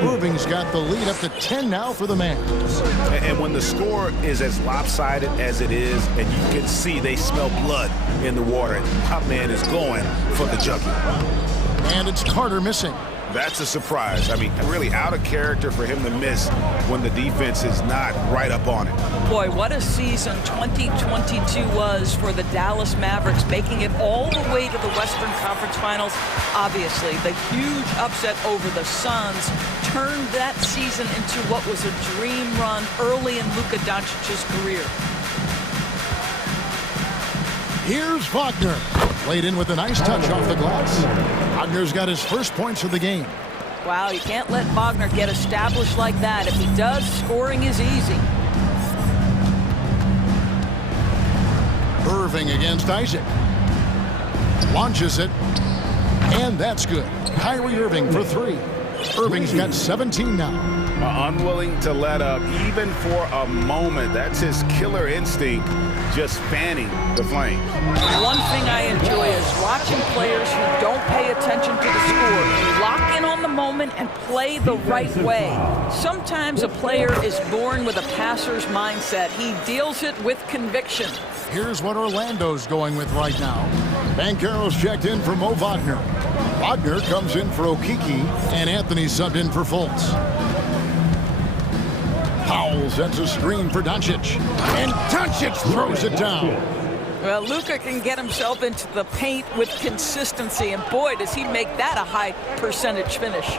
Irving's got the lead up to 10 now for the Mavs. And when the score is as lopsided as it is, and you can see they smell blood in the water, and top man is going for the jugular. And it's Carter missing. That's a surprise. I mean, really out of character for him to miss when the defense is not right up on it. Boy, what a season 2022 was for the Dallas Mavericks, making it all the way to the Western Conference Finals. Obviously, the huge upset over the Suns turned that season into what was a dream run early in Luka Doncic's career. Here's Wagner. Played in with a nice touch off the glass. Wagner's got his first points of the game. Wow, you can't let Wagner get established like that. If he does, scoring is easy. Irving against Isaac. Launches it. And that's good. Kyrie Irving for three. Irving's got 17 now. Unwilling to let up even for a moment. That's his killer instinct, just fanning the flames. One thing I enjoy is watching players who don't pay attention to the score, lock in on the moment and play the right way. Sometimes a player is born with a passer's mindset. He deals it with conviction. Here's what Orlando's going with right now. Banchero's checked in for Mo Wagner. Wagner comes in for Okiki, and Anthony subbed in for Fultz. Powell sends a screen for Doncic, and Doncic throws it down. Well, Luka can get himself into the paint with consistency, and boy, does he make that a high percentage finish.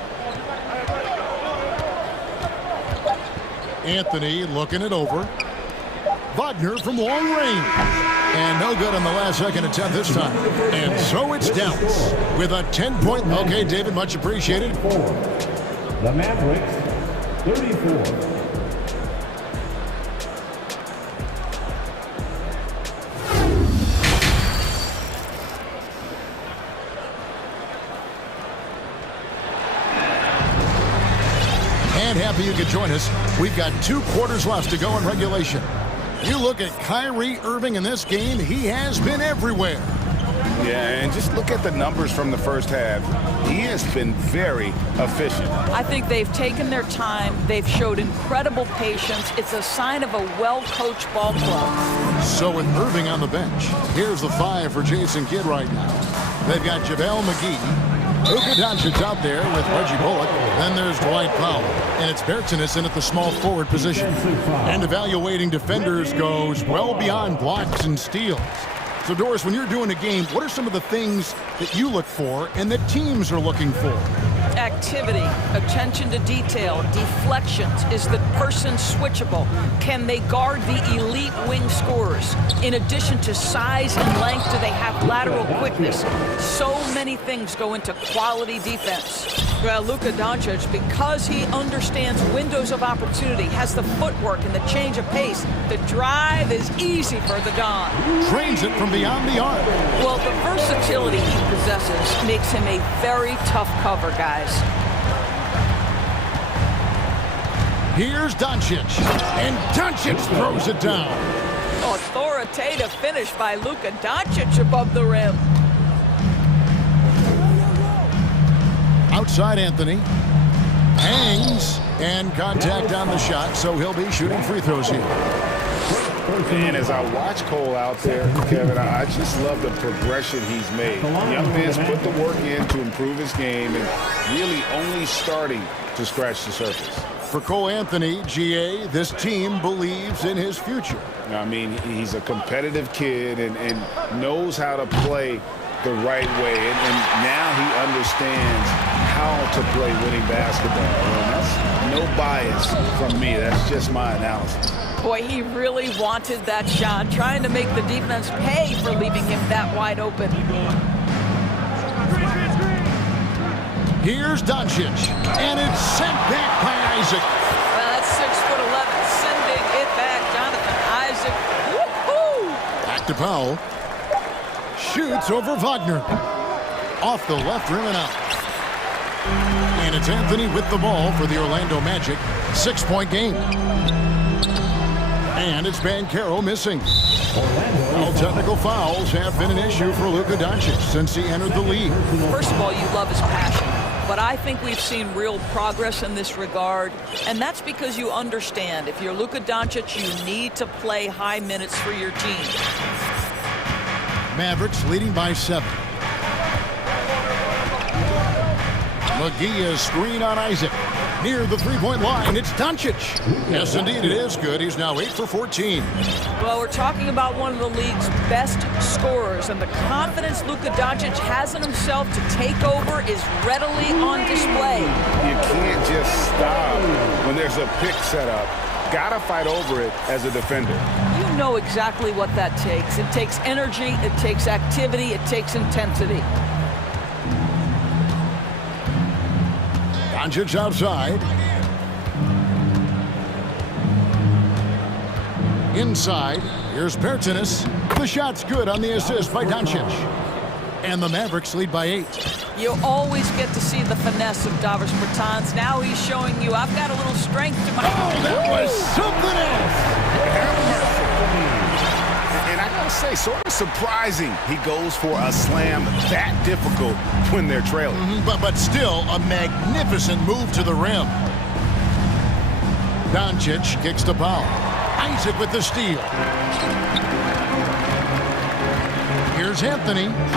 Anthony looking it over. Wagner from long range. And no good on the last second attempt this time. And so it's Dallas with a 10-point. Okay, David, much appreciated. The Mavericks, 34. And happy you could join us. We've got 2 quarters left to go in regulation. You look at Kyrie Irving in this game, he has been everywhere. Yeah, and just look at the numbers from the first half. He has been very efficient. I think they've taken their time. They've showed incredible patience. It's a sign of a well-coached ball club. So with Irving on the bench, here's the 5 for Jason Kidd right now. They've got JaVale McGee. Luka Doncic out there with Reggie Bullock. Then there's Dwight Powell. And it's Bertans in at the small forward position. And evaluating defenders goes well beyond blocks and steals. So, Doris, when you're doing a game, what are some of the things that you look for and that teams are looking for? Activity, attention to detail, deflections. Is the person switchable? Can they guard the elite wing scorers? In addition to size and length, do they have lateral quickness? So many things go into quality defense. Well, Luka Doncic, because he understands windows of opportunity, has the footwork and the change of pace, the drive is easy for the Don. Trains it from beyond the arc. Well, the versatility he possesses makes him a very tough cover, guys. Here's Doncic, and Doncic throws it down. Authoritative finish by Luka Doncic above the rim. Outside Anthony. Hangs, and contact on the shot, so he'll be shooting free throws here. And as I watch Cole out there, Kevin, I just love the progression he's made. The young man's put the work in to improve his game and really only starting to scratch the surface. For Cole Anthony, GA, this team believes in his future. I mean, he's a competitive kid and knows how to play the right way. And now he understands how to play winning basketball. And that's no bias from me. That's just my analysis. Boy, he really wanted that shot, trying to make the defense pay for leaving him that wide open. Here's Doncic, and it's sent back by Isaac. Well, that's 6'11", sending it back, Jonathan Isaac. Woo-hoo! Back to Powell. Shoots over Wagner. Off the left rim and out. And it's Anthony with the ball for the Orlando Magic. 6-point game. And it's Banchero missing. Well, technical fouls have been an issue for Luka Doncic since he entered the league. First of all, you love his passion. But I think we've seen real progress in this regard. And that's because you understand, if you're Luka Doncic, you need to play high minutes for your team. Mavericks leading by 7. McGee is screen on Isaac. Near the three-point line, it's Doncic. Yes, indeed, it is good. He's now 8 for 14. Well, we're talking about one of the league's best scorers, and the confidence Luka Doncic has in himself to take over is readily on display. You can't just stop when there's a pick set up. Gotta fight over it as a defender. You know exactly what that takes. It takes energy, it takes activity, it takes intensity. Doncic outside. Inside, here's Pertinis. The shot's good on the assist by Doncic. And the Mavericks lead by 8. You always get to see the finesse of Davis Bertans. Now he's showing you, I've got a little strength to my... Oh, that was something else! And I gotta say, sort of surprising he goes for a slam that difficult when they're trailing. But still, a magnificent move to the rim. Doncic kicks to Powell. Isaac with the steal. Here's Anthony. My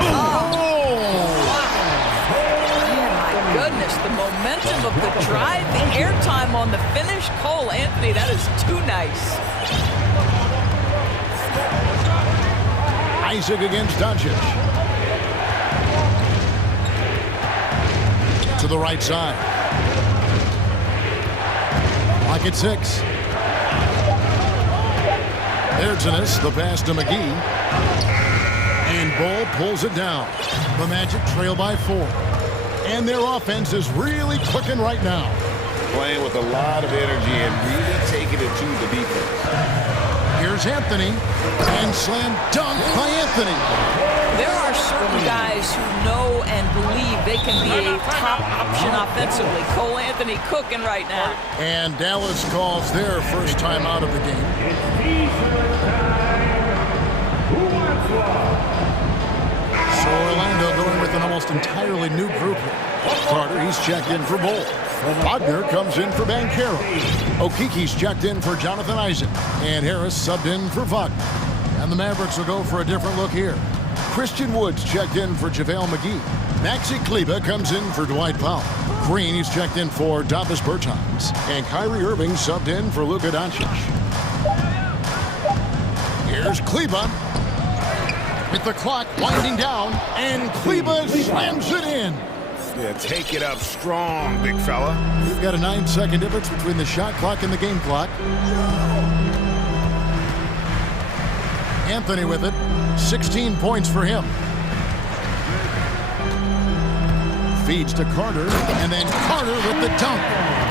goodness, the momentum of the drive, the airtime on the finish. Cole Anthony, that is too nice. Isaac against Doncic. To the right side. Lock at 6. There's the pass to McGee. And Bull pulls it down. The Magic trail by 4. And their offense is really clicking right now. Playing with a lot of energy and really taking it to the defense. Here's Anthony. And slam dunk by Anthony. There are certain guys who know and believe they can be a top option offensively. Cole Anthony cooking right now. And Dallas calls their first time out of the game. So Orlando going with an almost entirely new group. Carter, he's checked in for Bull. Wagner comes in for Banchero. Okiki's checked in for Jonathan Isaac. And Harris subbed in for Wagner. And the Mavericks will go for a different look here. Christian Woods checked in for JaVale McGee. Maxi Kleber comes in for Dwight Powell. Green, he's checked in for Davis Bertans. And Kyrie Irving subbed in for Luka Doncic. Here's Kleber. With the clock winding down, and Kleber slams it in. Yeah, take it up strong, big fella. We've got a 9-second difference between the shot clock and the game clock. Anthony with it. 16 points for him. Feeds to Carter, and then Carter with the dunk.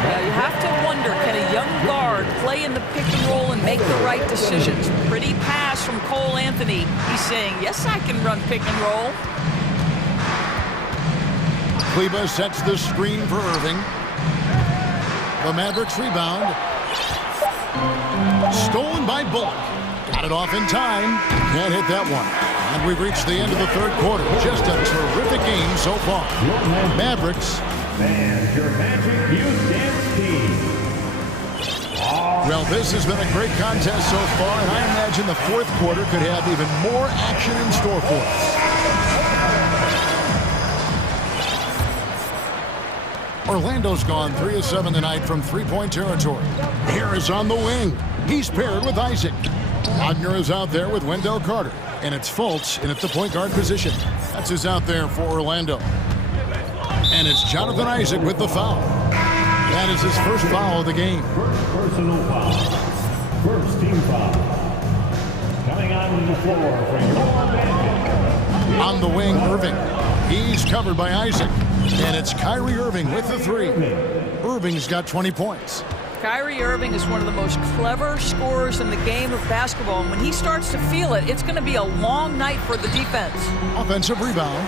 You have to wonder, can a young guard play in the pick and roll and make the right decisions? Pretty pass from Cole Anthony. He's saying, yes, I can run pick and roll. Kleber sets the screen for Irving. The Mavericks rebound. Stolen by Bullock. Got it off in time. Can't hit that one. And we've reached the end of the third quarter. Just a terrific game so far. Mavericks. And your Magic Youth Dance Team. Well, this has been a great contest so far, and I imagine the fourth quarter could have even more action in store for us. Orlando's gone 3 of 7 tonight from three-point territory. Harris on the wing. He's paired with Isaac. Wagner is out there with Wendell Carter. And it's Fultz in at the point guard position. That's who's out there for Orlando. And it's Jonathan Isaac with the foul. That is his first foul of the game. First personal foul. First team foul. Coming on the floor for your Magic. On the wing, Irving. He's covered by Isaac. And it's Kyrie Irving with the 3. Irving's got 20 points. Kyrie Irving is one of the most clever scorers in the game of basketball. And when he starts to feel it, it's going to be a long night for the defense. Offensive rebound.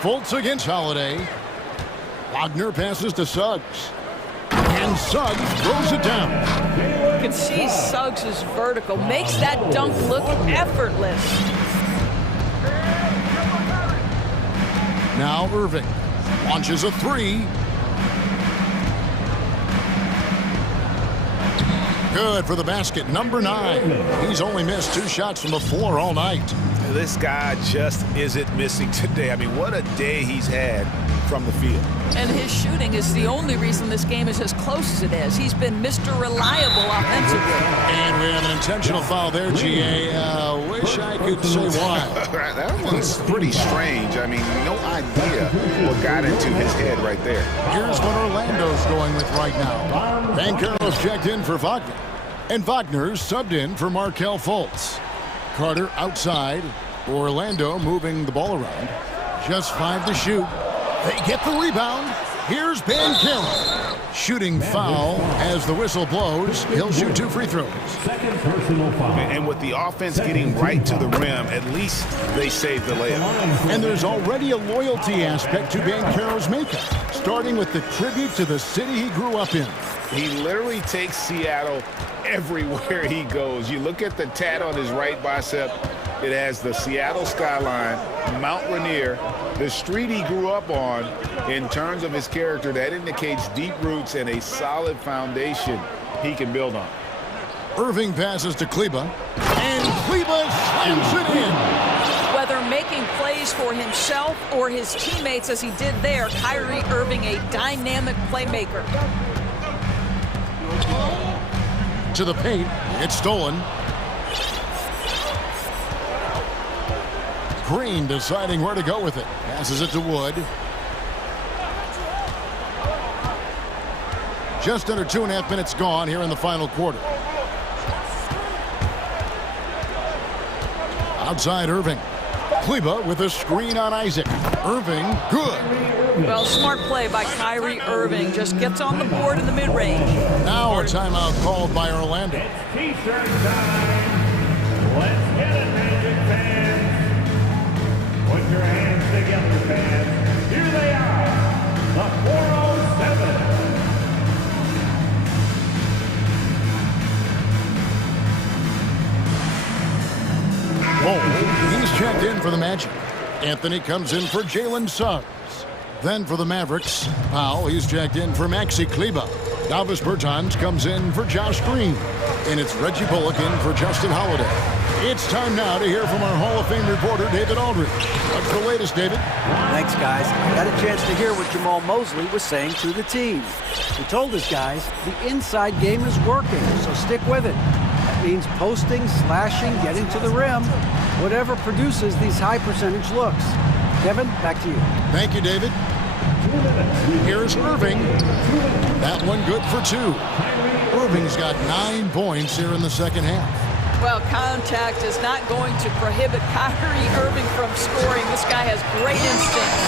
Fultz against Holiday. Wagner passes to Suggs. And Suggs throws it down. You can see Suggs is vertical. Makes that dunk look effortless. Now Irving launches a 3. Good for the basket. Number 9. He's only missed 2 shots from the floor all night. this guy just isn't missing today. I mean, what a day he's had from the field. And his shooting is the only reason this game is as close as it is. He's been Mr. Reliable offensively. And we have an intentional foul there, GA. Wish I could say why. That one's pretty strange. I mean, no idea what got into his head right there. Here's what Orlando's going with right now. Bankero's checked in for Wagner. And Wagner's subbed in for Markelle Fultz. Carter outside. Orlando moving the ball around. Just 5 to shoot. They get the rebound. Here's Bankero. Shooting foul as the whistle blows. He'll shoot 2 free throws. Second personal foul. And with the offense getting right to the rim, at least they saved the layup. And there's already a loyalty aspect to Bankero's makeup, starting with the tribute to the city he grew up in. He literally takes Seattle everywhere he goes. You look at the tat on his right bicep. It has the Seattle skyline, Mount Rainier, the street he grew up on. In terms of his character, that indicates deep roots and a solid foundation he can build on. Irving passes to Kleba, and Kleba slams it in. Whether making plays for himself or his teammates as he did there, Kyrie Irving, a dynamic playmaker. To the paint, it's stolen. Green deciding where to go with it. Passes it to Wood. Just under 2.5 minutes gone here in the final quarter. Outside Irving. Kleba with a screen on Isaac. Irving, good. Well, smart play by Kyrie Irving. Just gets on the board in the mid-range. Now a timeout called by Orlando. It's T-shirt time. Let's get it, Magic fans. Put your hands together, fans. Here they are, the 407. Oh, he's checked in for the Magic. Anthony comes in for Jalen Suggs. Then for the Mavericks, Powell, he's checked in for Maxi Kleba. Davis Bertans comes in for Josh Green. And it's Reggie Bullock in for Justin Holiday. It's time now to hear from our Hall of Fame reporter, David Aldridge. What's the latest, David? Thanks, guys. I got a chance to hear what Jamal Mosley was saying to the team. He told his guys the inside game is working, so stick with it. That means posting, slashing, getting to the rim, whatever produces these high percentage looks. Kevin, back to you. Thank you, David. Here's Irving. That one good for 2. Irving's got 9 points here in the second half. Well, contact is not going to prohibit Kyrie Irving from scoring. This guy has great instincts.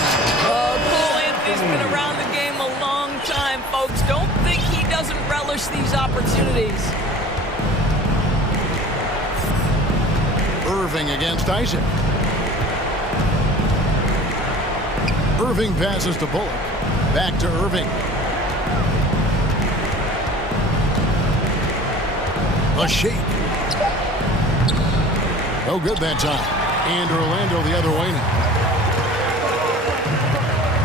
Cole Anthony's been around the game a long time, folks. Don't think he doesn't relish these opportunities. Irving against Isaac. Irving passes to Bullock. Back to Irving. A shake. No good that time. And Orlando the other way now.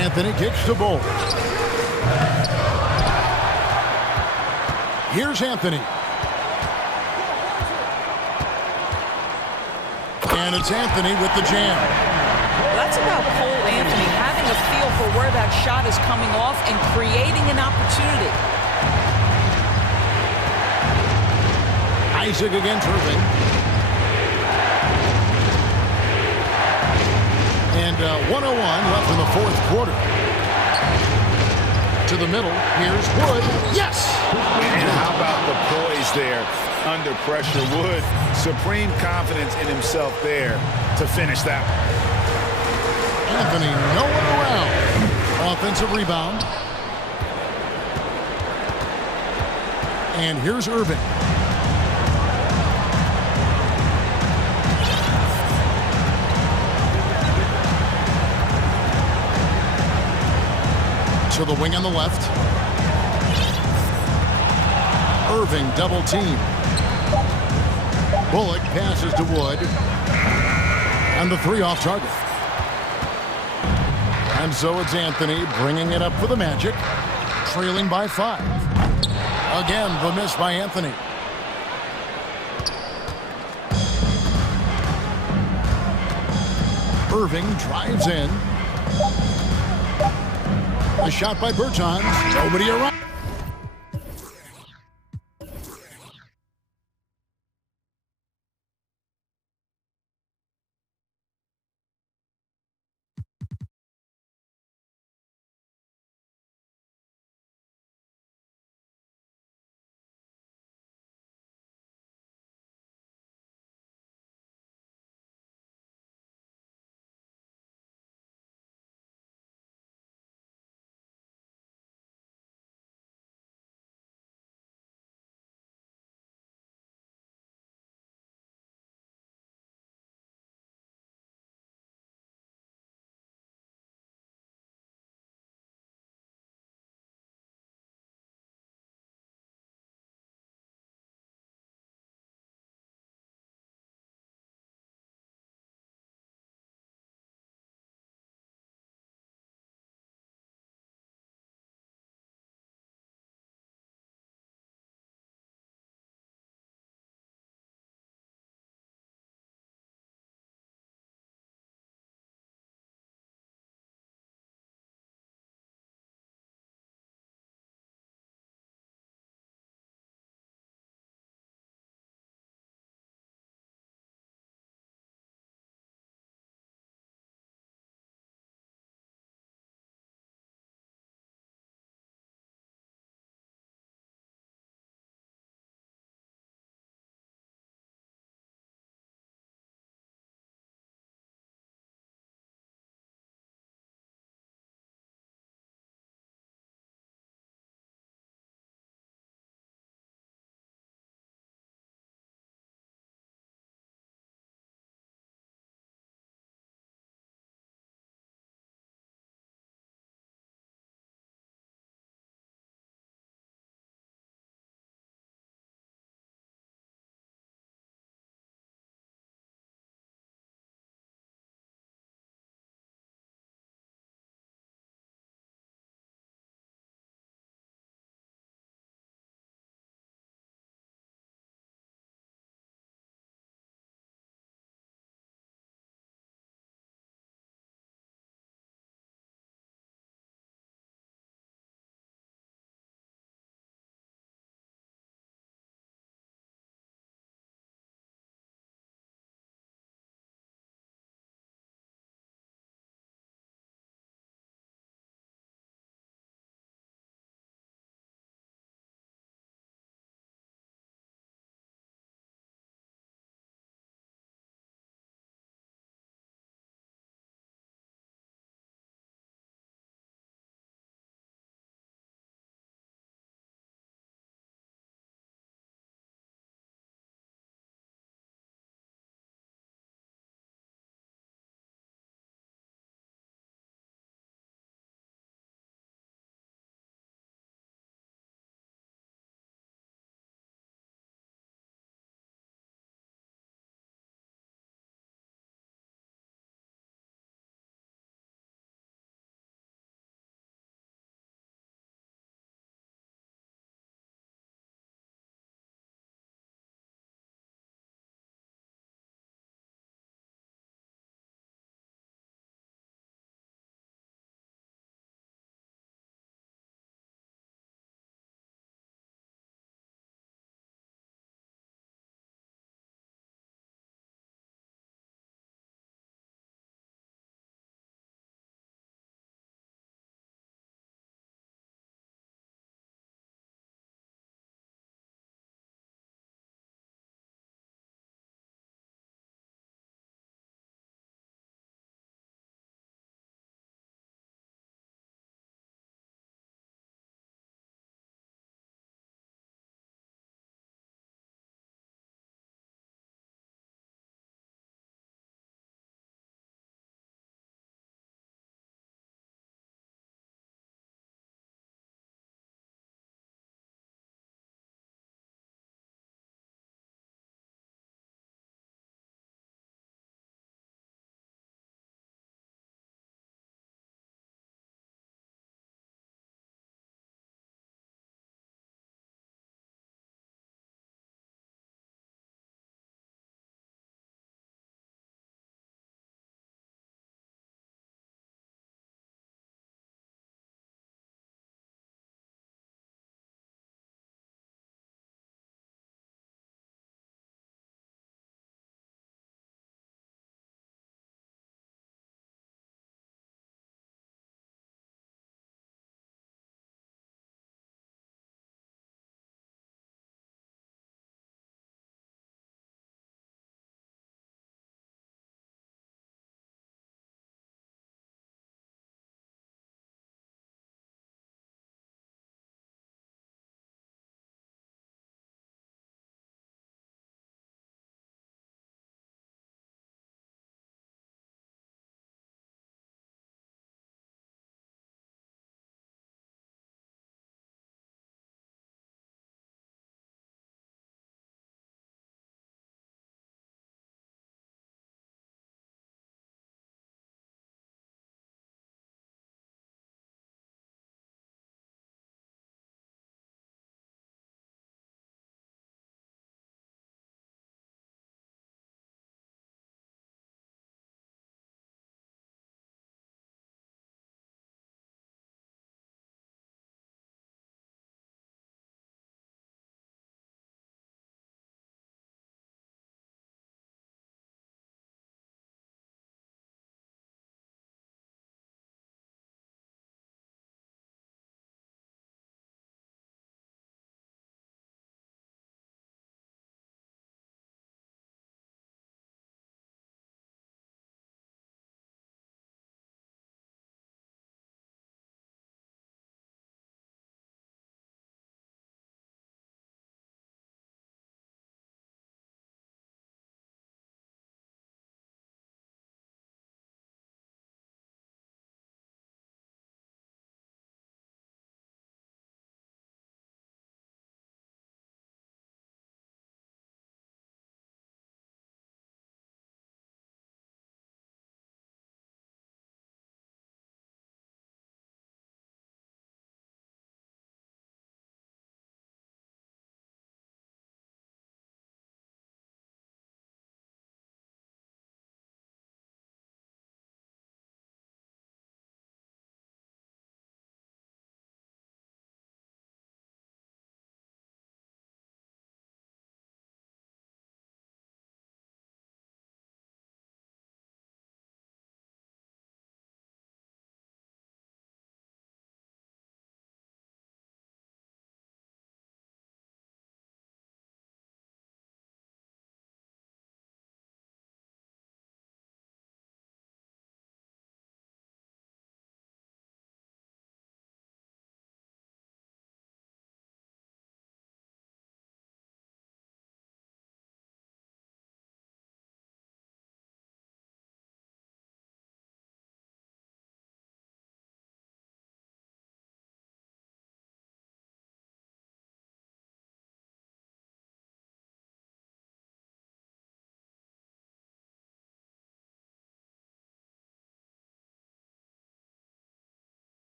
Anthony kicks to Bullock. Here's Anthony. And it's Anthony with the jam. That's about Cole Anthony having a feel for where that shot is coming off and creating an opportunity. Isaac against Irving. And 1:01 left in the fourth quarter. To the middle, here's Wood. Yes! And how about the poise there under pressure? Wood, supreme confidence in himself there to finish that one. Anthony nowhere around. Offensive rebound. And here's Irving. To the wing on the left. Irving double team. Bullock passes to Wood. And the 3 off target. And so it's Anthony bringing it up for the Magic, trailing by 5. Again, the miss by Anthony. Irving drives in. A shot by Bertans. Nobody around.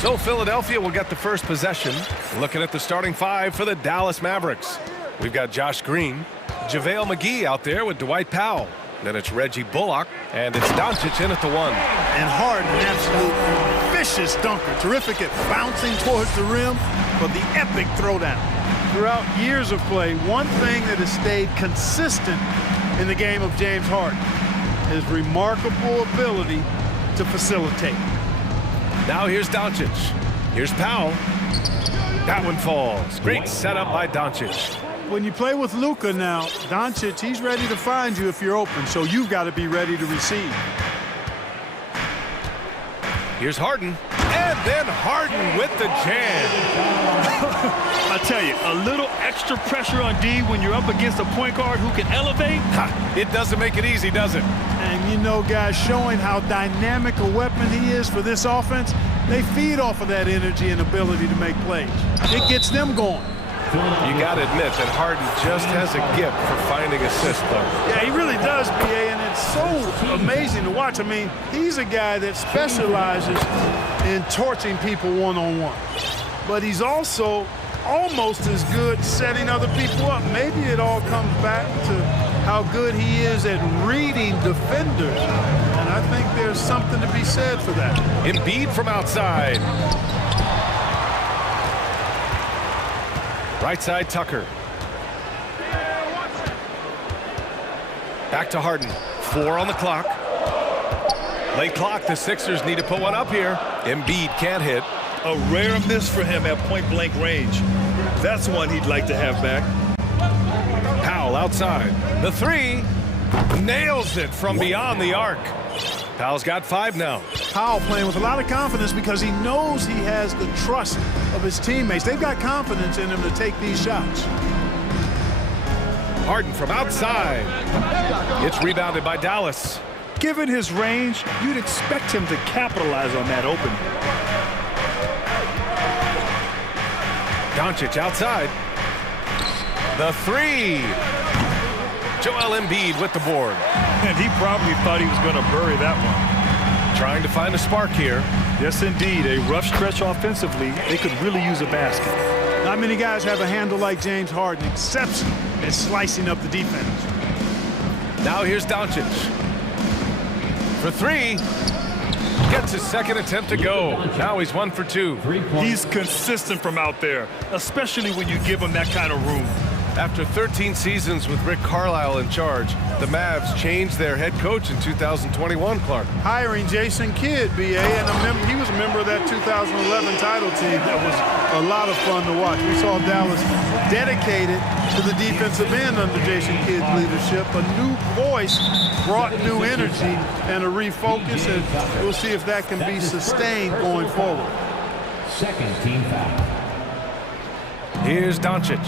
So Philadelphia will get the first possession. Looking at the starting five for the Dallas Mavericks. We've got Josh Green, JaVale McGee out there with Dwight Powell. Then it's Reggie Bullock, and it's Doncic in at the one. And Harden, an absolute vicious dunker. Terrific at bouncing towards the rim for the epic throwdown. Throughout years of play, one thing that has stayed consistent in the game of James Harden is remarkable ability to facilitate. Now here's Doncic. Here's Powell. That one falls. Great setup by Doncic. When you play with Luka now, Doncic, he's ready to find you if you're open, so you've got to be ready to receive. Here's Harden. And then Harden with the jam. I tell you, a little extra pressure on D when you're up against a point guard who can elevate. It doesn't make it easy, does it? And you know, guys, showing how dynamic a weapon he is for this offense, they feed off of that energy and ability to make plays. It gets them going. You got to admit that Harden just has a gift for finding assists, though. Yeah, he really does, B.A., and it's so amazing to watch. I mean, he's a guy that specializes in torching people one-on-one. But he's also almost as good setting other people up. Maybe it all comes back to how good he is at reading defenders. And I think there's something to be said for that. Embiid from outside. Right side, Tucker. Back to Harden. 4 on the clock. Late clock. The Sixers need to put one up here. Embiid can't hit. A rare miss for him at point-blank range. That's one he'd like to have back. Powell outside. The three. Nails it from beyond the arc. Powell's got 5 now. Powell playing with a lot of confidence because he knows he has the trust of his teammates. They've got confidence in him to take these shots. Harden from outside. It's rebounded by Dallas. Given his range, you'd expect him to capitalize on that opening. Doncic outside. The three. Joel Embiid with the board. And he probably thought he was going to bury that one. Trying to find a spark here. Yes, indeed. A rough stretch offensively. They could really use a basket. Not many guys have a handle like James Harden, exceptional at slicing up the defense. Now here's Doncic. For 3. Gets his second attempt to go. Now he's 1 for 2. He's consistent from out there, especially when you give him that kind of room. After 13 seasons with Rick Carlisle in charge, the Mavs changed their head coach in 2021, Clark. Hiring Jason Kidd, B.A., and he was a member of that 2011 title team. That was a lot of fun to watch. We saw Dallas dedicated to the defensive end under Jason Kidd's leadership. A new voice brought new energy and a refocus, and we'll see if that can be sustained going forward. Second team foul. Here's Doncic.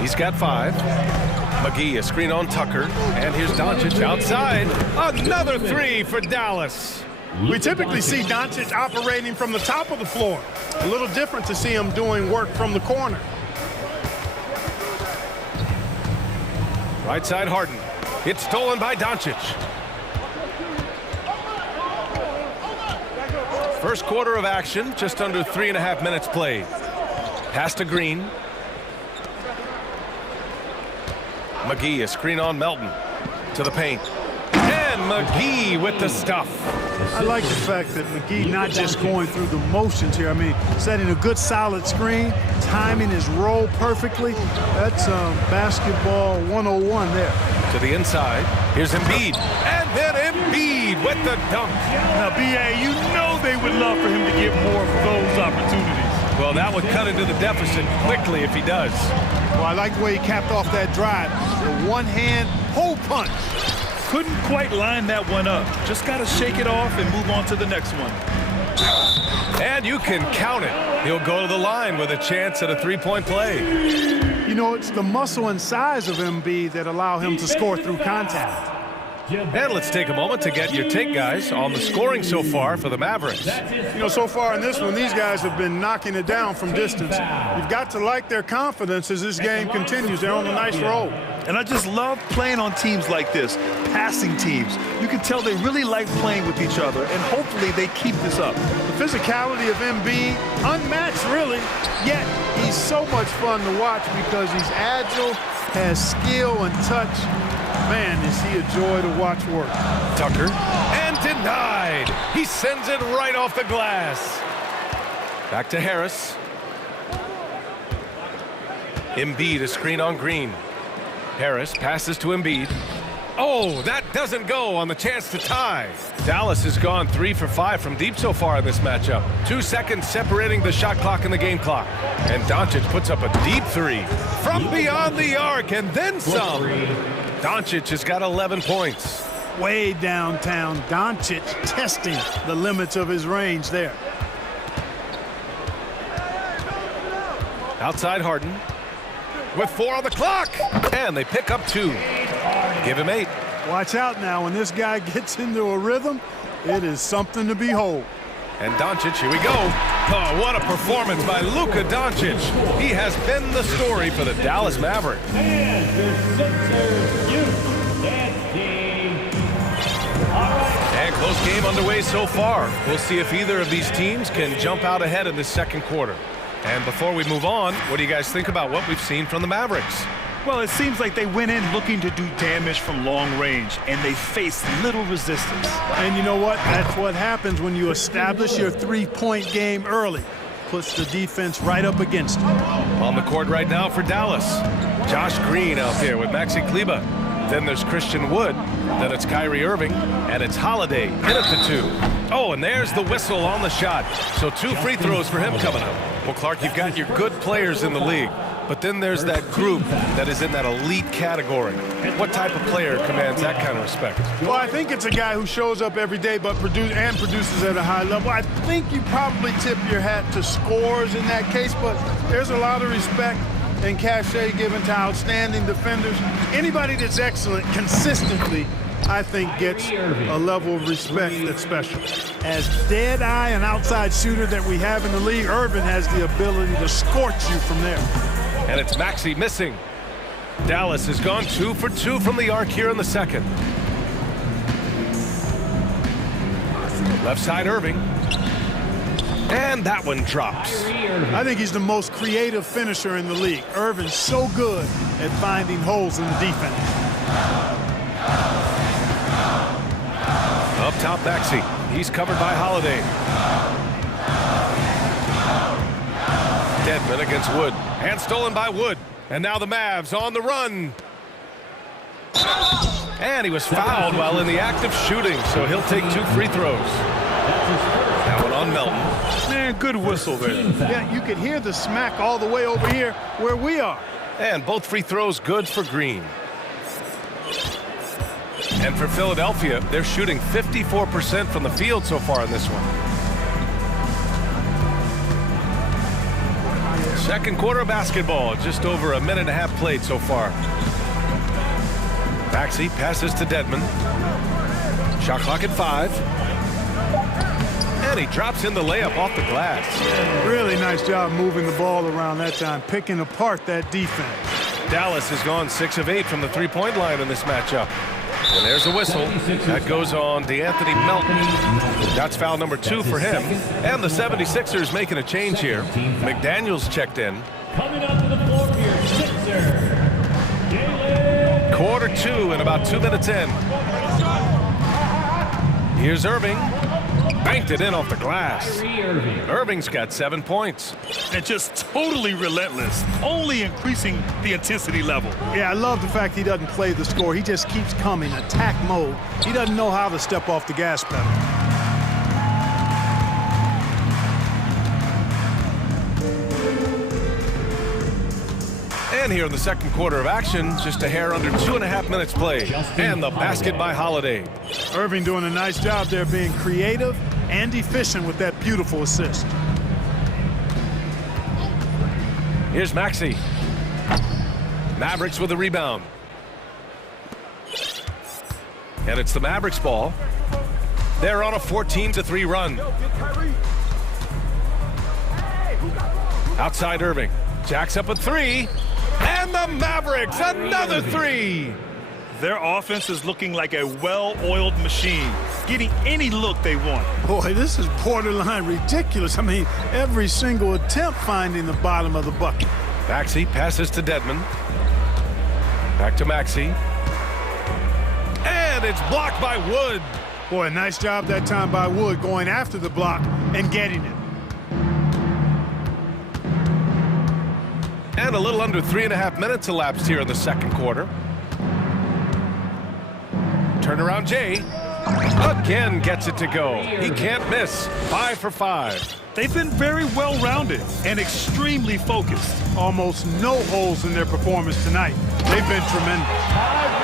He's got 5. McGee, a screen on Tucker. And here's Doncic outside. Another 3 for Dallas. We typically see Doncic operating from the top of the floor. A little different to see him doing work from the corner. Right side, Harden. It's stolen by Doncic. First quarter of action, just under 3.5 minutes played. Pass to Green. McGee, a screen on Melton. To the paint. And McGee with the stuff. I like the fact that McGee not just going through the motions here. I mean, setting a good solid screen, timing his roll perfectly. That's basketball 101 there. To the inside. Here's Embiid. And then Embiid with the dunk. Now, B.A., you know they would love for him to get more of those opportunities. Well, that would cut into the deficit quickly if he does. Well, I like the way he capped off that drive. The one-hand hole punch. Couldn't quite line that one up. Just got to shake it off and move on to the next one. And you can count it. He'll go to the line with a chance at a three-point play. You know, it's the muscle and size of Embiid that allow him to score through contact. And let's take a moment to get your take, guys, on the scoring so far for the Mavericks. You know, so far in this one, these guys have been knocking it down from distance. You've got to like their confidence as this game continues. They're on a nice roll. And I just love playing on teams like this, passing teams. You can tell they really like playing with each other, and hopefully they keep this up. The physicality of Embiid, unmatched really, yet he's so much fun to watch because he's agile, has skill and touch. Man, is he a joy to watch work. Tucker, and denied. He sends it right off the glass. Back to Harris. Embiid, a screen on Green. Harris passes to Embiid. Oh, that doesn't go on the chance to tie. Dallas has gone 3 for 5 from deep so far in this matchup. 2 seconds separating the shot clock and the game clock. And Doncic puts up a deep three from beyond the arc and then some. Doncic has got 11 points. Way downtown, Doncic testing the limits of his range there. Outside Harden with 4 on the clock, and they pick up 2. Give him 8. Watch out now, when this guy gets into a rhythm, it is something to behold. And Doncic, here we go. Oh, what a performance by Luka Doncic. He has been the story for the Dallas Mavericks. And your Sixers youth dance team. All right. And close game underway so far. We'll see if either of these teams can jump out ahead in this second quarter. And before we move on, what do you guys think about what we've seen from the Mavericks? Well, it seems like they went in looking to do damage from long range, and they faced little resistance. And you know what? That's what happens when you establish your three-point game early. Puts the defense right up against you. On the court right now for Dallas. Josh Green out there with Maxi Kleber. Then there's Christian Wood. Then it's Kyrie Irving. And it's Holiday in at the 2. Oh, and there's the whistle on the shot. So 2 free throws for him coming up. Well, Clark, you've got your good players in the league. But then there's that group that is in that elite category. What type of player commands that kind of respect? Well, I think it's a guy who shows up every day but produces at a high level. I think you probably tip your hat to scores in that case, but there's a lot of respect and cachet given to outstanding defenders. Anybody that's excellent consistently, I think, gets a level of respect that's special. As dead-eye and outside shooter that we have in the league, Irvin has the ability to scorch you from there. And it's Maxey missing. Dallas has gone 2 for 2 from the arc here in the second. Left side Irving. And that one drops. I think he's the most creative finisher in the league. Irvin's so good at finding holes in the defense. Up top, Maxey. He's covered by Holiday. Dedmon against Wood. And stolen by Wood. And now the Mavs on the run. And he was fouled while in the act of shooting, so he'll take 2 free throws. That one on Melton. Man, good whistle there. Yeah, you could hear the smack all the way over here where we are. And both free throws good for Green. And for Philadelphia, they're shooting 54% from the field so far in this one. Second quarter of basketball, just over a minute and a half played so far. Maxey passes to Dedmon. Shot clock at 5. And he drops in the layup off the glass. Really nice job moving the ball around that time, picking apart that defense. Dallas has gone 6 of 8 from the three-point line in this matchup. And there's a whistle. That goes on DeAnthony Melton. That's foul number 2 for him. And the 76ers making a change here. McDaniels checked in. Coming up to the floor here, Sixer. Quarter 2 and about 2 minutes in. Here's Irving. Banked it in off the glass. Irving's got 7 points. And just totally relentless, only increasing the intensity level. Yeah, I love the fact he doesn't play the score. He just keeps coming, attack mode. He doesn't know how to step off the gas pedal. And here in the second quarter of action, just a hair under 2.5 minutes played. And the basket by Holiday. Irving doing a nice job there, being creative and efficient with that beautiful assist. Here's Maxey. Mavericks with a rebound. And it's the Mavericks ball. They're on a 14-3 run. Outside Irving. Jacks up a 3. And And the Mavericks, another three. Their offense is looking like a well-oiled machine, getting any look they want. Boy, this is borderline ridiculous. I mean, every single attempt finding the bottom of the bucket. Maxey passes to Dedmon. Back to Maxey. And it's blocked by Wood. Boy, nice job that time by Wood going after the block and getting it. And a little under 3.5 minutes elapsed here in the second quarter. Turnaround Jay again gets it to go. He can't miss. 5 for 5. They've been very well-rounded and extremely focused. Almost no holes in their performance tonight. They've been tremendous.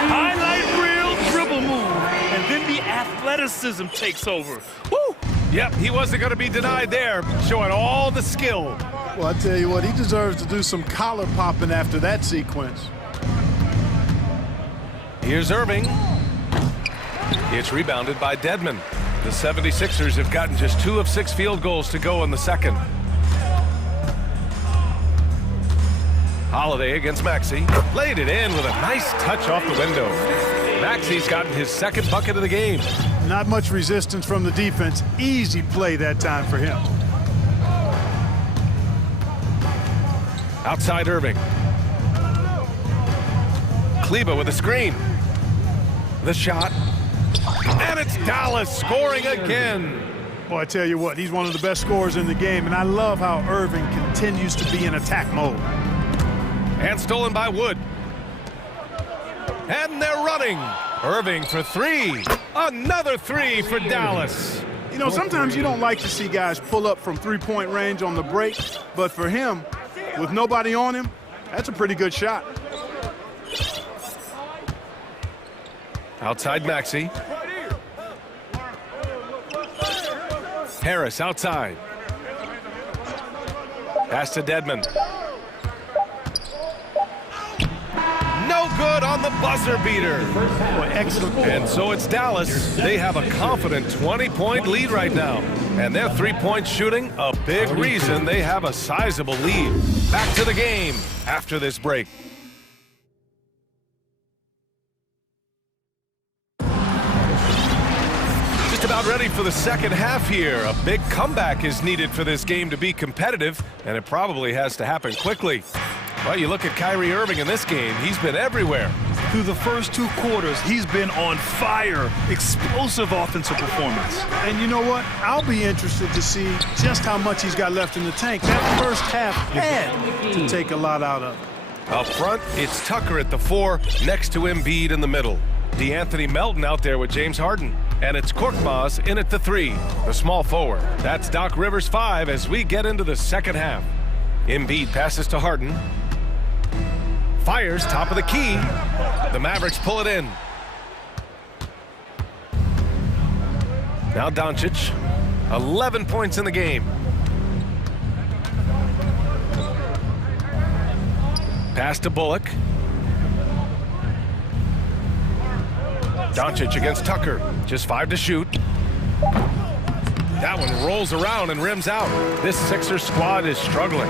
Highlight reel dribble move, and then the athleticism takes over. Woo! Yep, he wasn't going to be denied there, showing all the skill. Well, I tell you what, he deserves to do some collar popping after that sequence. Here's Irving. It's rebounded by Dedmon. The 76ers have gotten just 2 of 6 field goals to go in the second. Holiday against Maxey. Laid it in with a nice touch off the window. Maxey's gotten his second bucket of the game. Not much resistance from the defense. Easy play that time for him. Outside Irving. Kleba with a screen. The shot. And it's Dallas scoring again. Boy, I tell you what, he's one of the best scorers in the game, and I love how Irving continues to be in attack mode. And stolen by Wood. And they're running. Irving for 3. Another 3 for Dallas. You know, sometimes you don't like to see guys pull up from three-point range on the break, but for him, with nobody on him, that's a pretty good shot. Outside Maxey. Harris outside. Pass to Dedmon. No good on the buzzer beater. Boy, excellent. And so it's Dallas. They have a confident 20-point lead right now. And their three-point shooting, a big reason they have a sizable lead. Back to the game after this break. About ready for the second half here. A big comeback is needed for this game to be competitive, and it probably has to happen quickly. Well, you look at Kyrie Irving in this game. He's been everywhere. Through the first 2 quarters, he's been on fire. Explosive offensive performance. And you know what? I'll be interested to see just how much he's got left in the tank. That first half had to take a lot out of it. Up front, it's Tucker at the 4, next to Embiid in the middle. DeAnthony Melton out there with James Harden. And it's Korkmaz in at the 3, the small forward. That's Doc Rivers' 5 as we get into the second half. Embiid passes to Harden. Fires top of the key. The Mavericks pull it in. Now Doncic, 11 points in the game. Pass to Bullock. Doncic against Tucker. Just 5 to shoot. That one rolls around and rims out. This Sixers squad is struggling.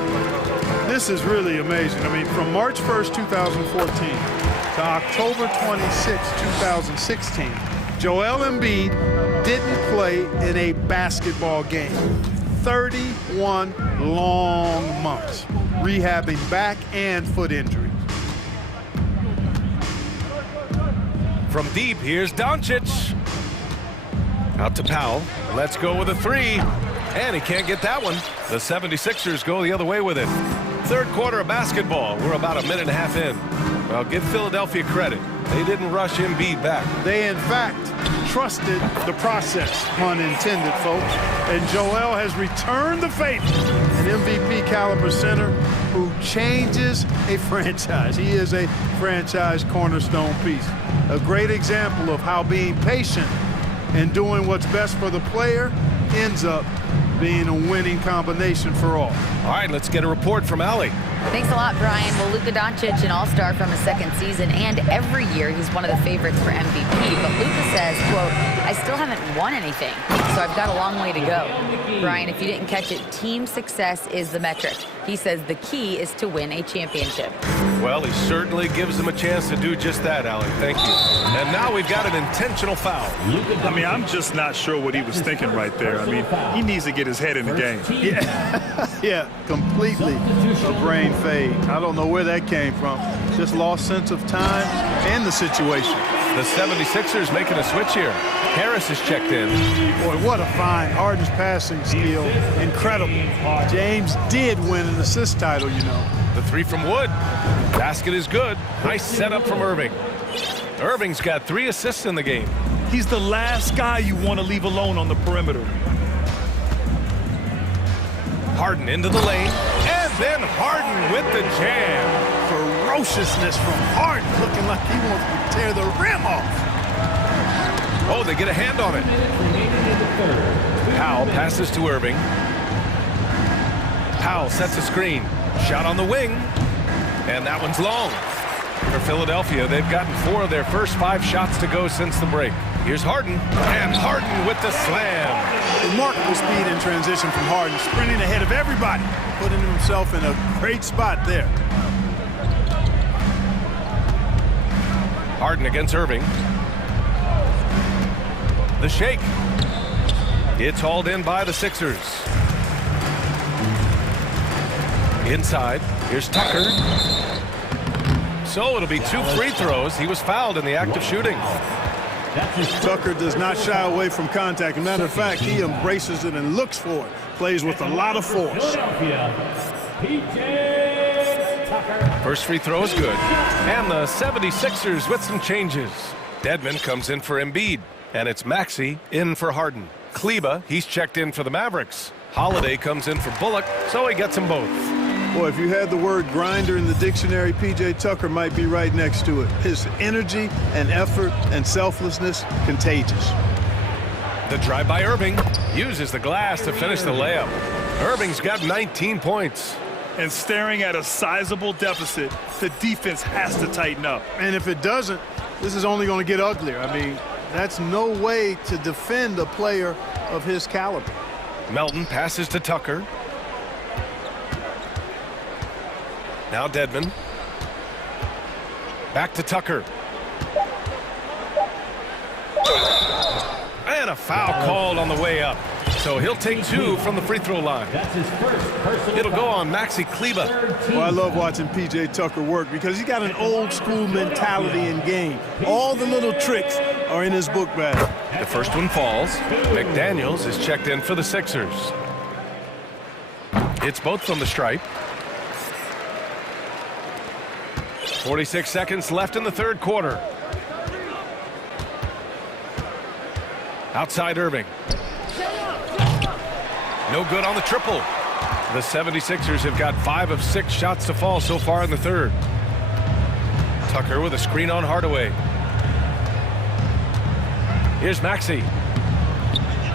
This is really amazing. I mean, from March 1st, 2014 to October 26, 2016, Joel Embiid didn't play in a basketball game. 31 long months, rehabbing back and foot injuries. From deep, here's Doncic. Out to Powell. Let's go with a 3. And he can't get that one. The 76ers go the other way with it. Third quarter of basketball. We're about a minute and a half in. Well, give Philadelphia credit. They didn't rush Embiid back. They, in fact, trusted the process, pun intended, folks. And Joel has returned the favor. An MVP caliber center who changes a franchise. He is a franchise cornerstone piece. A great example of how being patient and doing what's best for the player ends up being a winning combination for all. All right, let's get a report from Allie. Thanks a lot, Brian. Well, Luka Doncic, an all-star from his second season, and every year he's one of the favorites for MVP. But Luka says, quote, I still haven't won anything, so I've got a long way to go. Brian, if you didn't catch it, team success is the metric. He says the key is to win a championship. Well, he certainly gives them a chance to do just that, Allie. Thank you. And now we've got an intentional foul. I mean, I'm just not sure what he was thinking right there. I mean, he needs to get his head in the game. Yeah, completely a brain fade. I don't know where that came from. Just lost sense of time and the situation. The 76ers making a switch here. Harris is checked in. Boy, what a find. Harden's passing skill, incredible. James did win an assist title, you know. The three from Wood. Basket is good. Nice setup from Irving. Irving's got 3 assists in the game. He's the last guy you want to leave alone on the perimeter. Harden into the lane, and then Harden with the jam. Ferociousness from Harden, looking like he wants to tear the rim off. Oh, they get a hand on it. Powell passes to Irving. Powell sets a screen. Shot on the wing, and that one's long. For Philadelphia, they've gotten 4 of their first 5 shots to go since the break. Here's Harden, and Harden with the slam. Remarkable speed in transition from Harden, sprinting ahead of everybody, putting himself in a great spot there. Harden against Irving. The shake. It's hauled in by the Sixers. Inside, here's Tucker. So it'll be 2 free throws. He was fouled in the act of shooting. Tucker does not shy away from contact. As a matter of fact, he embraces it and looks for it. Plays with a lot of force. First free throw is good. And the 76ers with some changes. Dedmon comes in for Embiid. And it's Maxey in for Harden. Kleba, he's checked in for the Mavericks. Holiday comes in for Bullock, so he gets them both. Boy, if you had the word grinder in the dictionary, P.J. Tucker might be right next to it. His energy and effort and selflessness, contagious. The drive by Irving uses the glass to finish the layup. Irving's got 19 points. And staring at a sizable deficit, the defense has to tighten up. And if it doesn't, this is only going to get uglier. I mean, that's no way to defend a player of his caliber. Melton passes to Tucker. Now Dedmon. Back to Tucker. And a foul called on the way up. So he'll take 2 from the free throw line. It'll go on Maxey Kleba. Well, I love watching P.J. Tucker work because he's got an old school mentality in game. All the little tricks are in his book bag. The first one falls. McDaniels is checked in for the Sixers. It's both from the stripe. 46 seconds left in the third quarter. Outside Irving. No good on the triple. The 76ers have got 5 of 6 shots to fall so far in the third. Tucker with a screen on Hardaway. Here's Maxey.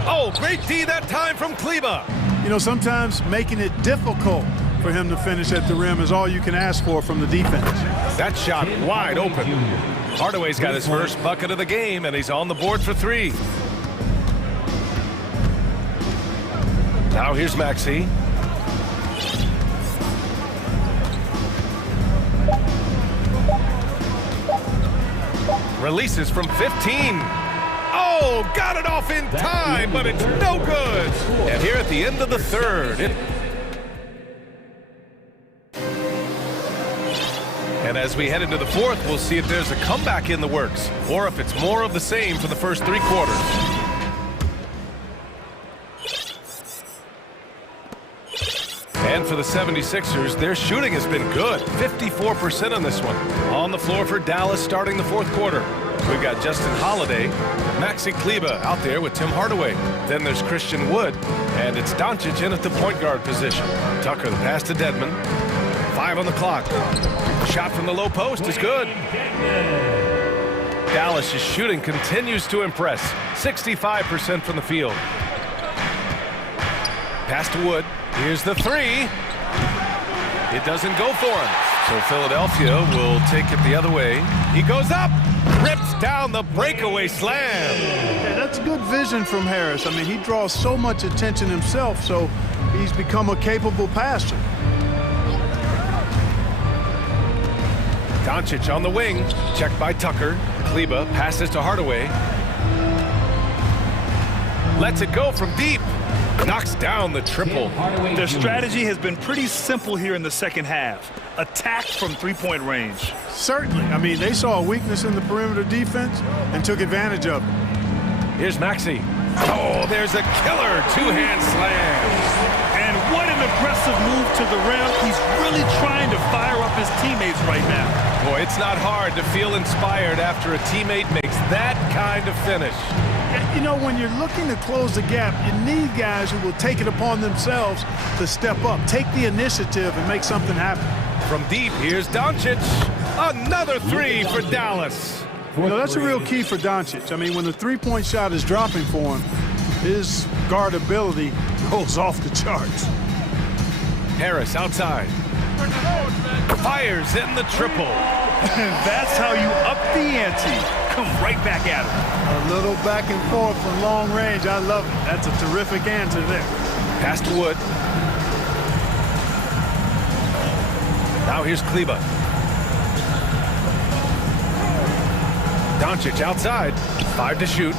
Oh, great D that time from Kleba. You know, sometimes making it difficult for him to finish at the rim is all you can ask for from the defense. That shot wide open. Hardaway's got his first bucket of the game, and he's on the board for 3. Now here's Maxey. Releases from 15. Oh, got it off in time, but it's no good. And here at the end of the third, and as we head into the fourth, we'll see if there's a comeback in the works or if it's more of the same for the first 3 quarters. And for the 76ers, their shooting has been good. 54% on this one. On the floor for Dallas starting the fourth quarter. We've got Justin Holiday, Maxey Kleba out there with Tim Hardaway. Then there's Christian Wood, and it's Doncic in at the point guard position. Tucker, the pass to Dedmon. 5 on the clock. Shot from the low post is good. Dallas' shooting continues to impress. 65% from the field. Pass to Wood. Here's the 3. It doesn't go for him. So Philadelphia will take it the other way. He goes up, rips down the breakaway slam. Yeah, that's good vision from Harris. I mean, he draws so much attention himself, so he's become a capable passer. Doncic on the wing, checked by Tucker. Kleba passes to Hardaway. Lets it go from deep. Knocks down the triple. Their strategy has been pretty simple here in the second half. Attack from three-point range. Certainly. I mean, they saw a weakness in the perimeter defense and took advantage of it. Here's Maxey. Oh, there's a killer two-hand slam. And what an aggressive move to the rim. He's really trying to fire up his teammates right now. Boy, it's not hard to feel inspired after a teammate makes that kind of finish. You know, when you're looking to close the gap, you need guys who will take it upon themselves to step up, take the initiative, and make something happen. From deep, here's Doncic. Another three for Dallas. You know, that's a real key for Doncic. I mean, when the three-point shot is dropping for him, his guardability goes off the charts. Harris outside. Fires in the triple. That's how you up the ante. Come right back at him. A little back and forth from long range. I love it. That's a terrific answer there. Pass to Wood. Now here's Kleba. Doncic outside. 5 to shoot.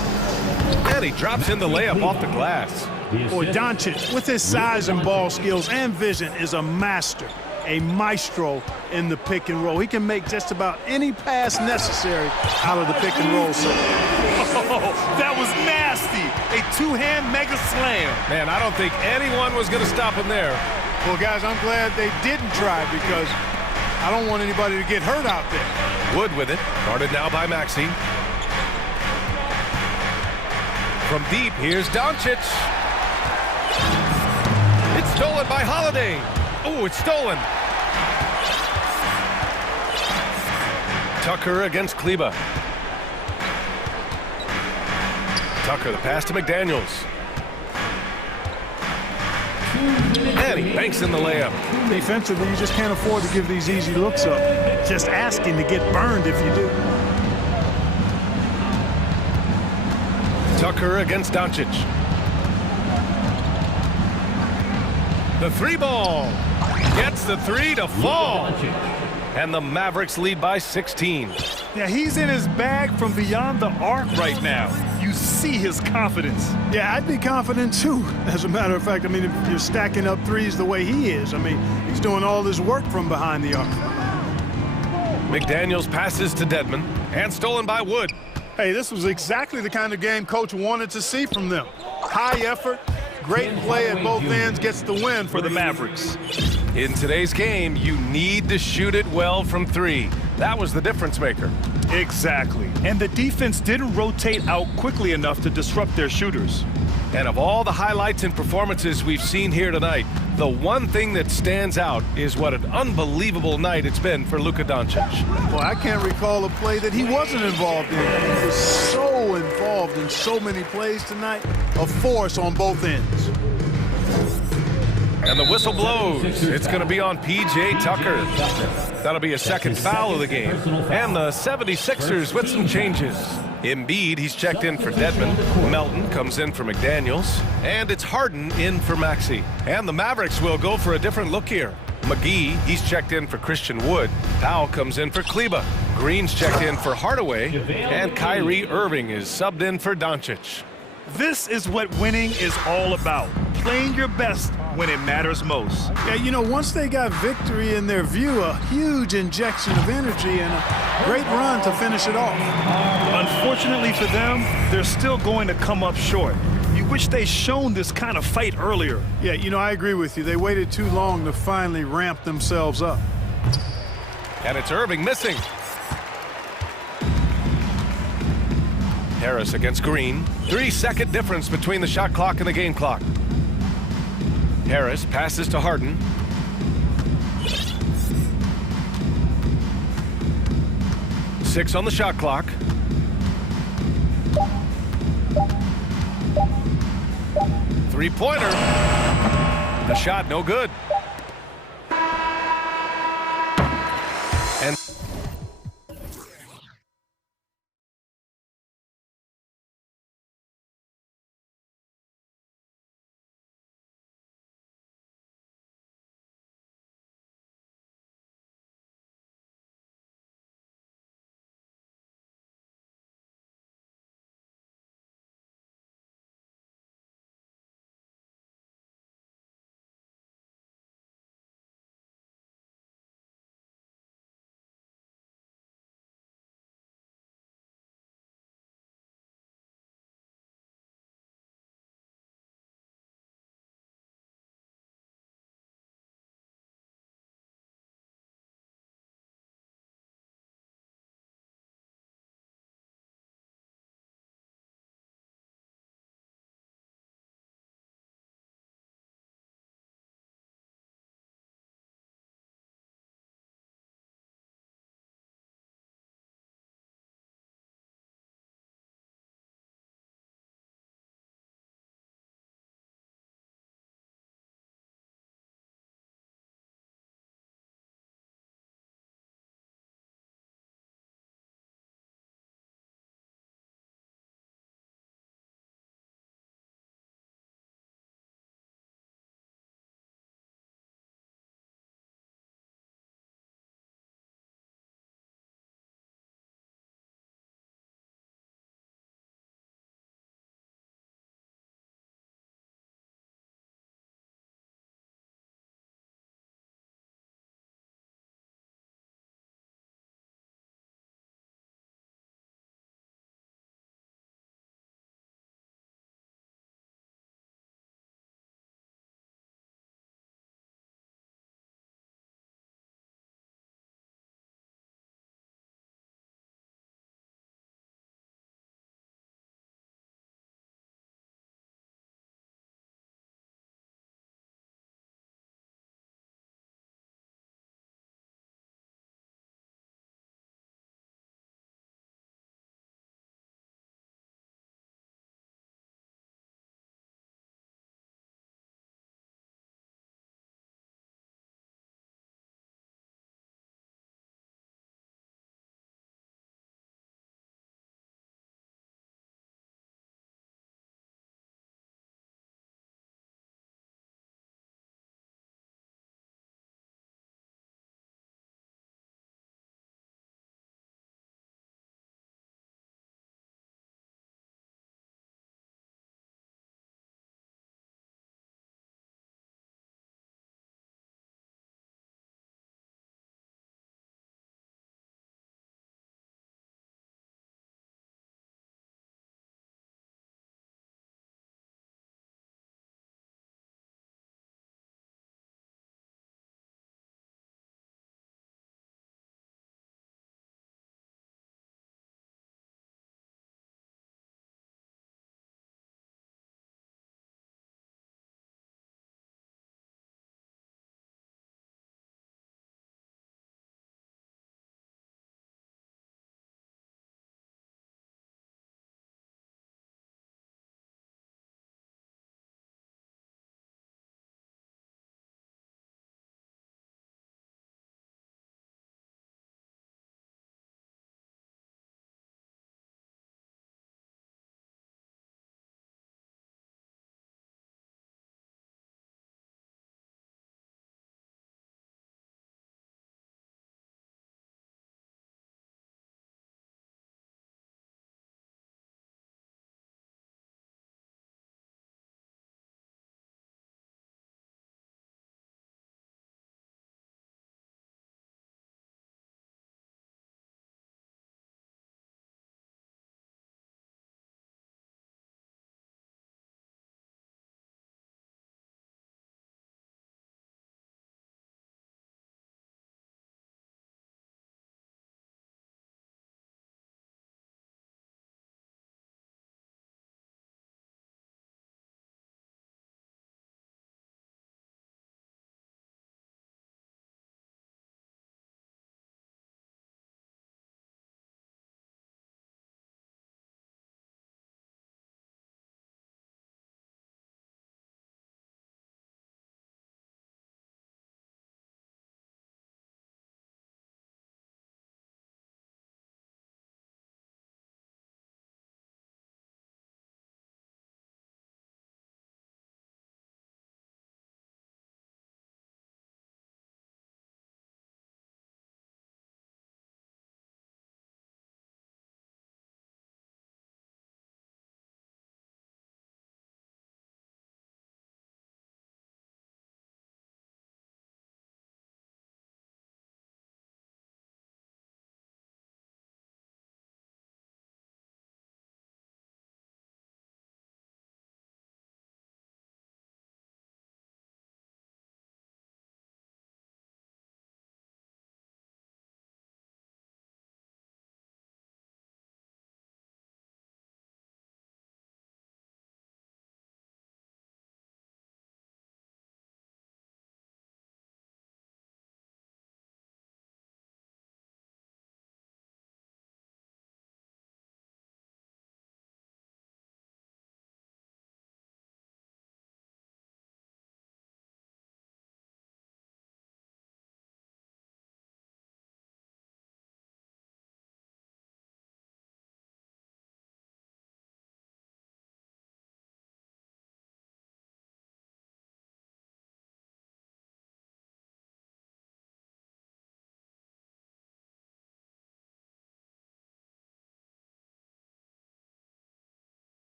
And he drops in the layup off the glass. Boy, Doncic, with his size and ball skills and vision, is a master, a maestro in the pick and roll. He can make just about any pass necessary out of the pick and roll set. Oh, that was nasty. A two-hand mega slam. Man, I don't think anyone was going to stop him there. Well, guys, I'm glad they didn't try because I don't want anybody to get hurt out there. Wood with it. Guarded now by Maxey. From deep, here's Doncic. It's stolen by Holiday. Oh, it's stolen. Tucker against Kleba. Tucker, the pass to McDaniels. And he banks in the layup. Defensively, you just can't afford to give these easy looks up. Just asking to get burned if you do. Tucker against Doncic. The three ball. Gets the three to fall. And the Mavericks lead by 16. Yeah, he's in his bag from beyond the arc right now. You see his confidence. Yeah, I'd be confident too. As a matter of fact, I mean, if you're stacking up threes the way he is, I mean, he's doing all this work from behind the arc. McDaniels passes to Dedmon and stolen by Wood. Hey, this was exactly the kind of game coach wanted to see from them. High effort, great play at both ends, gets the win for the Mavericks. In today's game, you need to shoot it well from three. That was the difference maker. Exactly. And the defense didn't rotate out quickly enough to disrupt their shooters. And of all the highlights and performances we've seen here tonight, the one thing that stands out is what an unbelievable night it's been for Luka Doncic. Well, I can't recall a play that he wasn't involved in. He was so involved in so many plays tonight. A force on both ends. And the whistle blows. It's going to be on P.J. Tucker. That'll be a second foul of the game. And the 76ers with some changes. Embiid, he's checked in for Dedmon. Melton comes in for McDaniels. And it's Harden in for Maxey. And the Mavericks will go for a different look here. McGee, he's checked in for Christian Wood. Powell comes in for Kleba. Green's checked in for Hardaway. And Kyrie Irving is subbed in for Doncic. This is what winning is all about. Playing your best when it matters most. Yeah, you know, once they got victory in their view, a huge injection of energy and a great run to finish it off. Unfortunately for them, they're still going to come up short. You wish they'd shown this kind of fight earlier. Yeah, you know, I agree with you. They waited too long to finally ramp themselves up. And it's Irving missing. Harris against Green. 3-second difference between the shot clock and the game clock. Harris passes to Harden. Six on the shot clock. Three-pointer. The shot no good.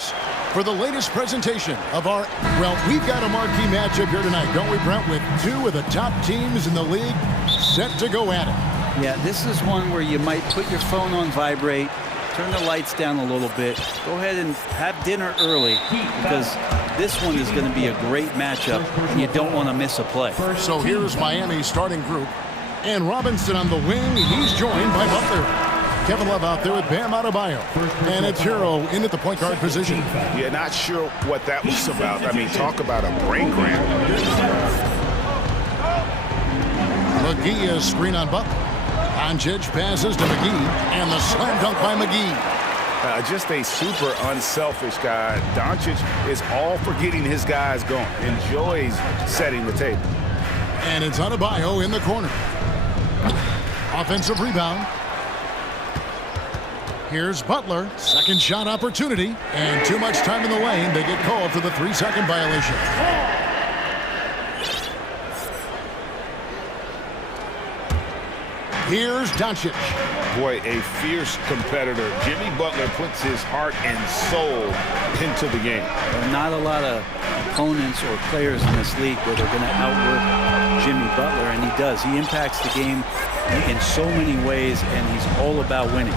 Sports for the latest presentation of our, well, we've got a marquee matchup here tonight, don't we, Brent, with two of the top teams in the league set to go at it. Yeah, this is one where you might put your phone on vibrate, turn the lights down a little bit, go ahead and have dinner early, because this one is going to be a great matchup, and you don't want to miss a play. So here's Miami's starting group. And Robinson on the wing, he's joined by Butler. Kevin Love out there with Bam Adebayo. And it's Hero in at the point guard position. Yeah, not sure what that was about. I mean, talk about a brain cramp. McGee is screen on Butler. Doncic passes to McGee, and the slam dunk by McGee. Just a super unselfish guy. Doncic is all for getting his guys going. Enjoys setting the table. And it's Adebayo in the corner. Offensive rebound. Here's Butler. Second shot opportunity. And too much time in the lane. They get called for the 3-second violation. Here's Doncic. Boy, a fierce competitor. Jimmy Butler puts his heart and soul into the game. Not a lot of opponents or players in this league where they're going to outwork Jimmy Butler, and he does. He impacts the game in so many ways, and he's all about winning.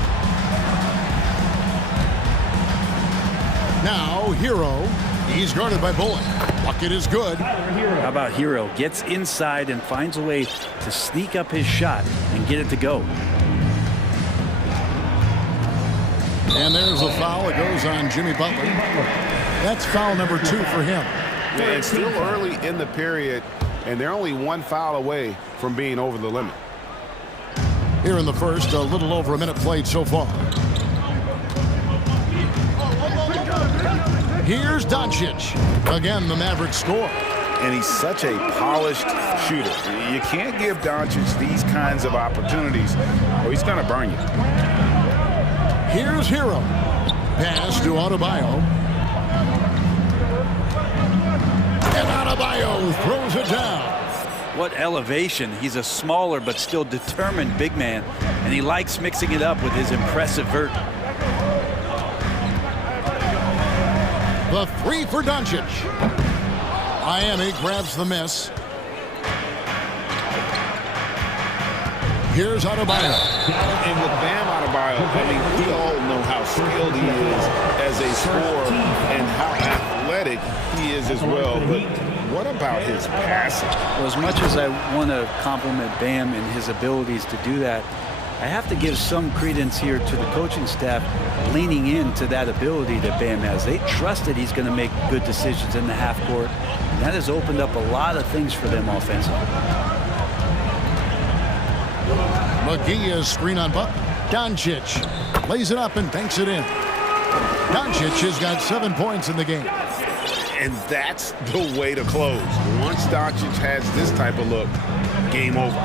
Now, Hero. He's guarded by Bullock. Bucket is good. How about Hero? Gets inside and finds a way to sneak up his shot and get it to go. And there's a foul. It goes on Jimmy Butler. That's foul number 2 for him. Yeah, it's still early in the period, and they're only one foul away from being over the limit. Here in the first, a little over a minute played so far. Here's Doncic. Again, the Mavericks score. And he's such a polished shooter. You can't give Doncic these kinds of opportunities, or he's going to burn you. Here's Hero. Pass to Adebayo. And Adebayo throws it down. What elevation. He's a smaller but still determined big man, and he likes mixing it up with his impressive vert. The 3 for Doncic. Miami grabs the miss. Here's Adebayo. And with Bam Adebayo, I mean, we all know how skilled he is as a scorer and how athletic he is as well. But what about his passing? Well, as much as I want to compliment Bam and his abilities to do that, I have to give some credence here to the coaching staff leaning into that ability that Bam has. They trust that he's going to make good decisions in the half court, and that has opened up a lot of things for them offensively. McGee is screen on Butler. Doncic lays it up and banks it in. Doncic has got 7 points in the game. And that's the way to close. Once Doncic has this type of look, game over.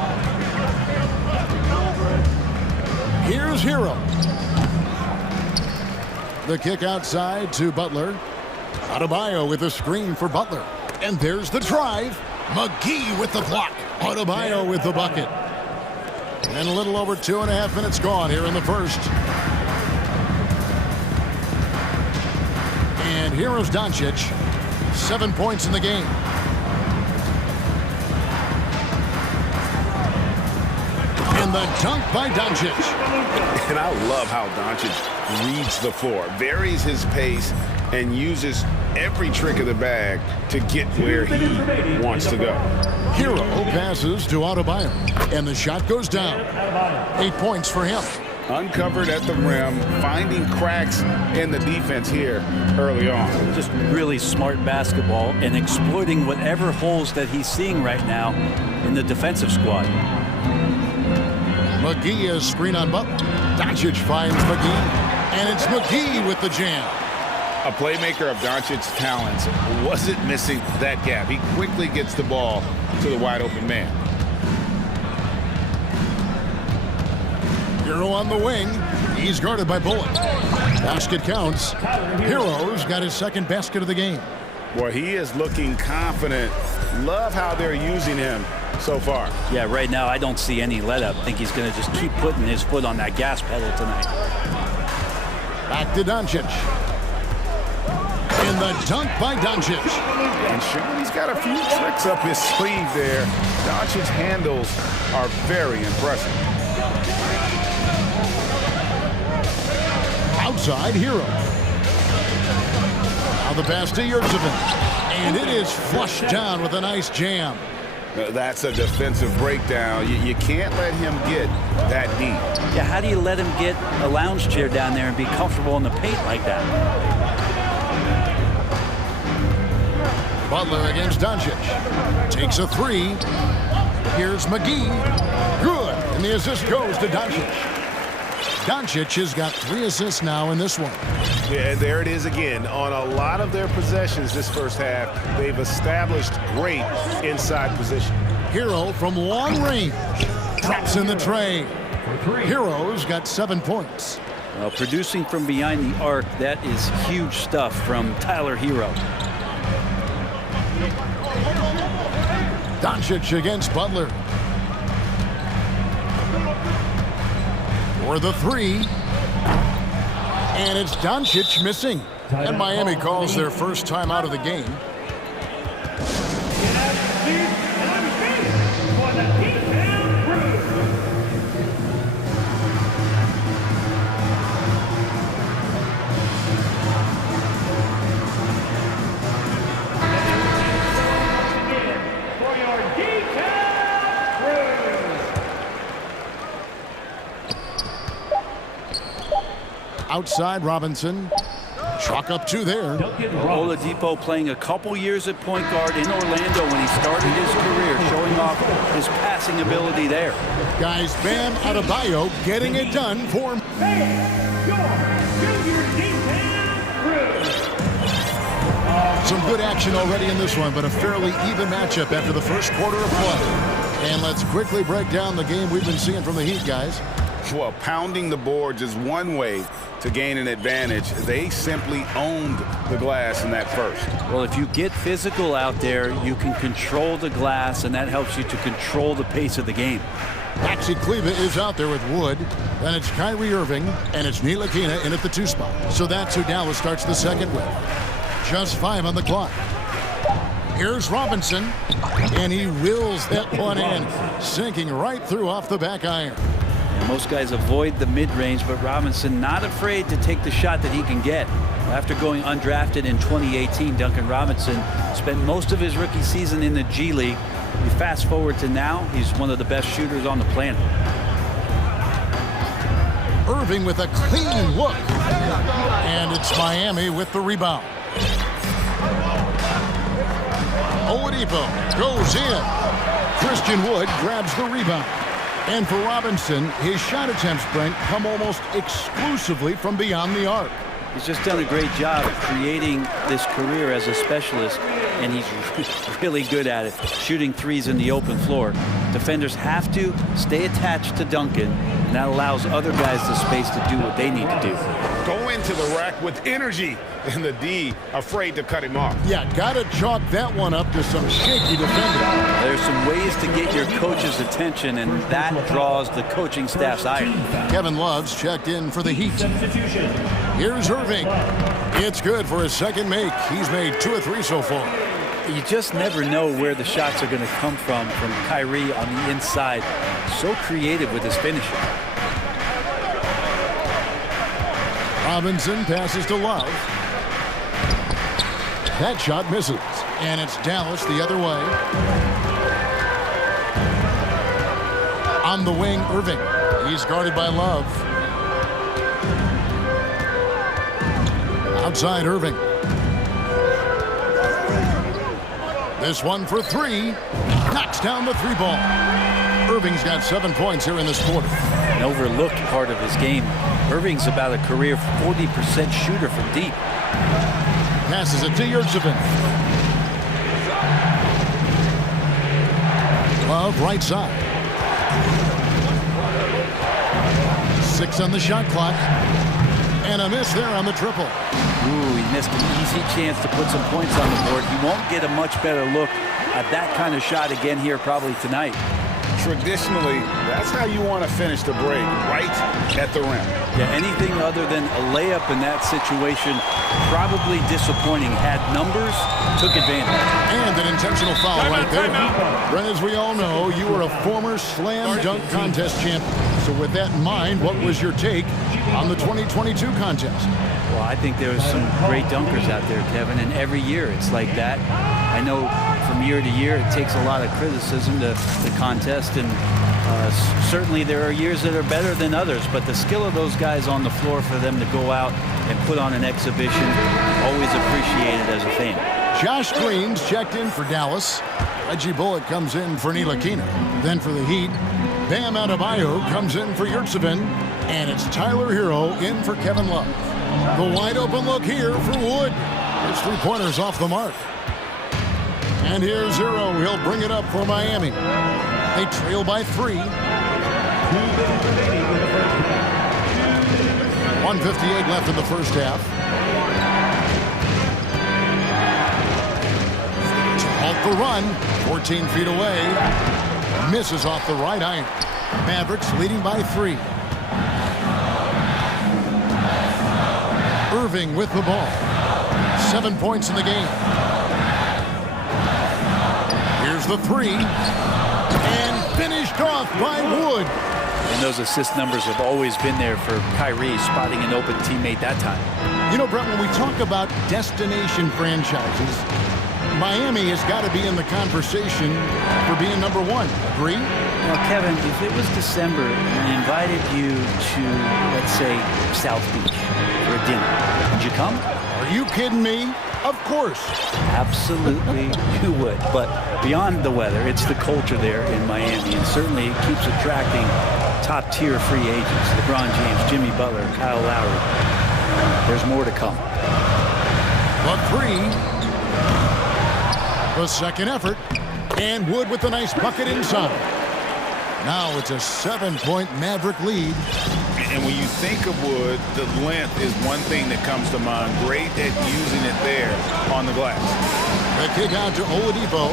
Here's Hero. The kick outside to Butler. Adebayo with a screen for Butler. And there's the drive. McGee with the block. Adebayo with the bucket. And a little over 2.5 minutes gone here in the first. And here's Doncic. 7 points in the game. And the dunk by Doncic. And I love how Doncic reads the floor, varies his pace, and uses every trick of the bag to get where he wants to go. Hero passes to Adebayo, and the shot goes down. 8 points for him. Uncovered at the rim, finding cracks in the defense here early on. Just really smart basketball and exploiting whatever holes that he's seeing right now in the defensive squad. McGee is screen on Butler. Doncic finds McGee, and it's McGee with the jam. A playmaker of Doncic's talents wasn't missing that gap. He quickly gets the ball to the wide open man. Hero on the wing. He's guarded by Bullock. Basket counts. Hero's got his second basket of the game. Boy, he is looking confident. Love how they're using him so far. Yeah, right now I don't see any let up. I think he's going to just keep putting his foot on that gas pedal tonight. Back to Doncic. And the dunk by Doncic. And showing he's got a few tricks up his sleeve there. Doncic's handles are very impressive. Outside Hero. Now the pass to Yurtsevin. And it is flushed down with a nice jam. That's a defensive breakdown. You can't let him get that deep. Yeah, how do you let him get a lounge chair down there and be comfortable in the paint like that? Butler against Doncic. Takes a three. Here's McGee. Good. And the assist goes to Doncic. Doncic has got 3 assists now in this one. Yeah, and there it is again. On a lot of their possessions this first half, they've established great inside position. Hero from long range. Drops in the tray. Hero's got 7 points. Well, producing from behind the arc, that is huge stuff from Tyler Hero. Doncic against Butler. For the three. And it's Doncic missing. And Miami calls their first time out of the game. Outside Robinson. Chalk up 2 there. Oladipo playing a couple years at point guard in Orlando when he started his career, showing off his passing ability there. Guys, Bam Adebayo getting it done for... Some good action already in this one, but a fairly even matchup after the first quarter of play. And let's quickly break down the game we've been seeing from the Heat, guys. Well, pounding the boards is one way to gain an advantage. They simply owned the glass in that first. Well, if you get physical out there, you can control the glass, and that helps you to control the pace of the game. Maxi Kleba is out there with Wood. Then it's Kyrie Irving, and it's Ntilikina in at the 2 spot. So that's who Dallas starts the second with. Just 5 on the clock. Here's Robinson, and he reels that one in, sinking right through off the back iron. Most guys avoid the mid-range, but Robinson not afraid to take the shot that he can get. After going undrafted in 2018, Duncan Robinson spent most of his rookie season in the G League. You fast forward to now, he's one of the best shooters on the planet. Irving with a clean look. And it's Miami with the rebound. Oladipo goes in. Christian Wood grabs the rebound. And for Robinson, his shot attempts, Brent, come almost exclusively from beyond the arc. He's just done a great job of creating this career as a specialist, and he's really good at it, shooting threes in the open floor. Defenders have to stay attached to Duncan, and that allows other guys the space to do what they need to do. Go into the rack with energy, and the D afraid to cut him off. Yeah, gotta chalk that one up to some shaky defending. There's some ways to get your coach's attention, and that draws the coaching staff's ire. Kevin Love's checked in for the Heat. Here's Irving. It's good for his second make. He's made 2 of 3 so far. You just never know where the shots are going to come from Kyrie on the inside. So creative with his finishing. Robinson passes to Love. That shot misses. And it's Dallas the other way. On the wing, Irving. He's guarded by Love. Outside Irving. This one for 3. Knocks down the 3 ball. Irving's got 7 points here in this quarter. An overlooked part of his game. Irving's about a career 40% shooter from deep. Passes it to Yurtsevin. Love right side. 6 on the shot clock. And a miss there on the triple. Ooh, he missed an easy chance to put some points on the board. He won't get a much better look at that kind of shot again here probably tonight. traditionally, that's how you want to finish the break, right at the rim. Yeah, anything other than a layup in that situation, probably disappointing. Had numbers, took advantage. And an intentional foul right there. Brent, as we all know, you were a former slam dunk contest champion. So with that in mind, what was your take on the 2022 contest? Well, I think there was some great dunkers out there, Kevin, and every year it's like that. I know from year to year it takes a lot of criticism to contest, and certainly there are years that are better than others, but the skill of those guys on the floor for them to go out and put on an exhibition, always appreciated as a fan. Josh Green's checked in for Dallas. Reggie Bullock comes in for Ntilikina. Then for the Heat, Bam Adebayo comes in for Yurtseven, and it's Tyler Hero in for Kevin Love. The wide open look here for Wood. His three-pointers off the mark. And here's Hero. He'll bring it up for Miami. They trail by 3. 1:58 left in the first half. Off the run, 14 feet away. Misses off the right iron. Mavericks leading by 3. Irving with the ball. 7 points in the game. Here's the 3. And finished off by Wood. And those assist numbers have always been there for Kyrie, spotting an open teammate that time. You know, Brent, when we talk about destination franchises, Miami has got to be in the conversation for being number 1. Agree? Well, Kevin, if it was December and I invited you to, let's say, South Beach for a dinner, would you come? Are you kidding me? Of course. Absolutely, you would. But beyond the weather, it's the culture there in Miami, and certainly it keeps attracting top-tier free agents. LeBron James, Jimmy Butler, Kyle Lowry. There's more to come. The 3. The second effort. And Wood with the nice bucket inside. Now it's a 7-point Maverick lead. And when you think of Wood, the length is one thing that comes to mind. Great at using it there on the glass. The kick out to Oladipo.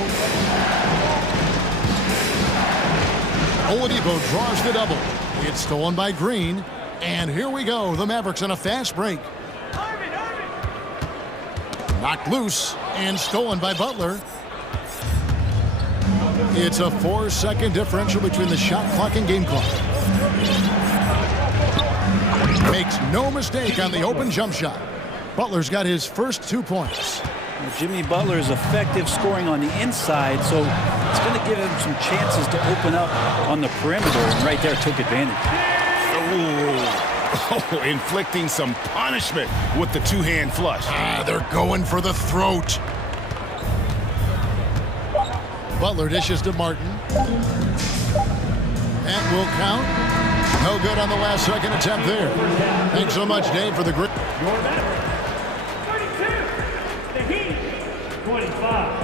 Oladipo draws the double. It's stolen by Green. And here we go. The Mavericks on a fast break. Knocked loose and stolen by Butler. It's a 4-second differential between the shot clock and game clock. Makes no mistake on the open jump shot. Butler's got his first 2 points. Well, Jimmy Butler is effective scoring on the inside, so it's going to give him some chances to open up on the perimeter, and right there took advantage. Oh, inflicting some punishment with the two-hand flush. They're going for the throat. Butler dishes to Martin. That will count. No good on the last second attempt there. Thanks so much, Dave, for the grip. 32. The Heat. 25.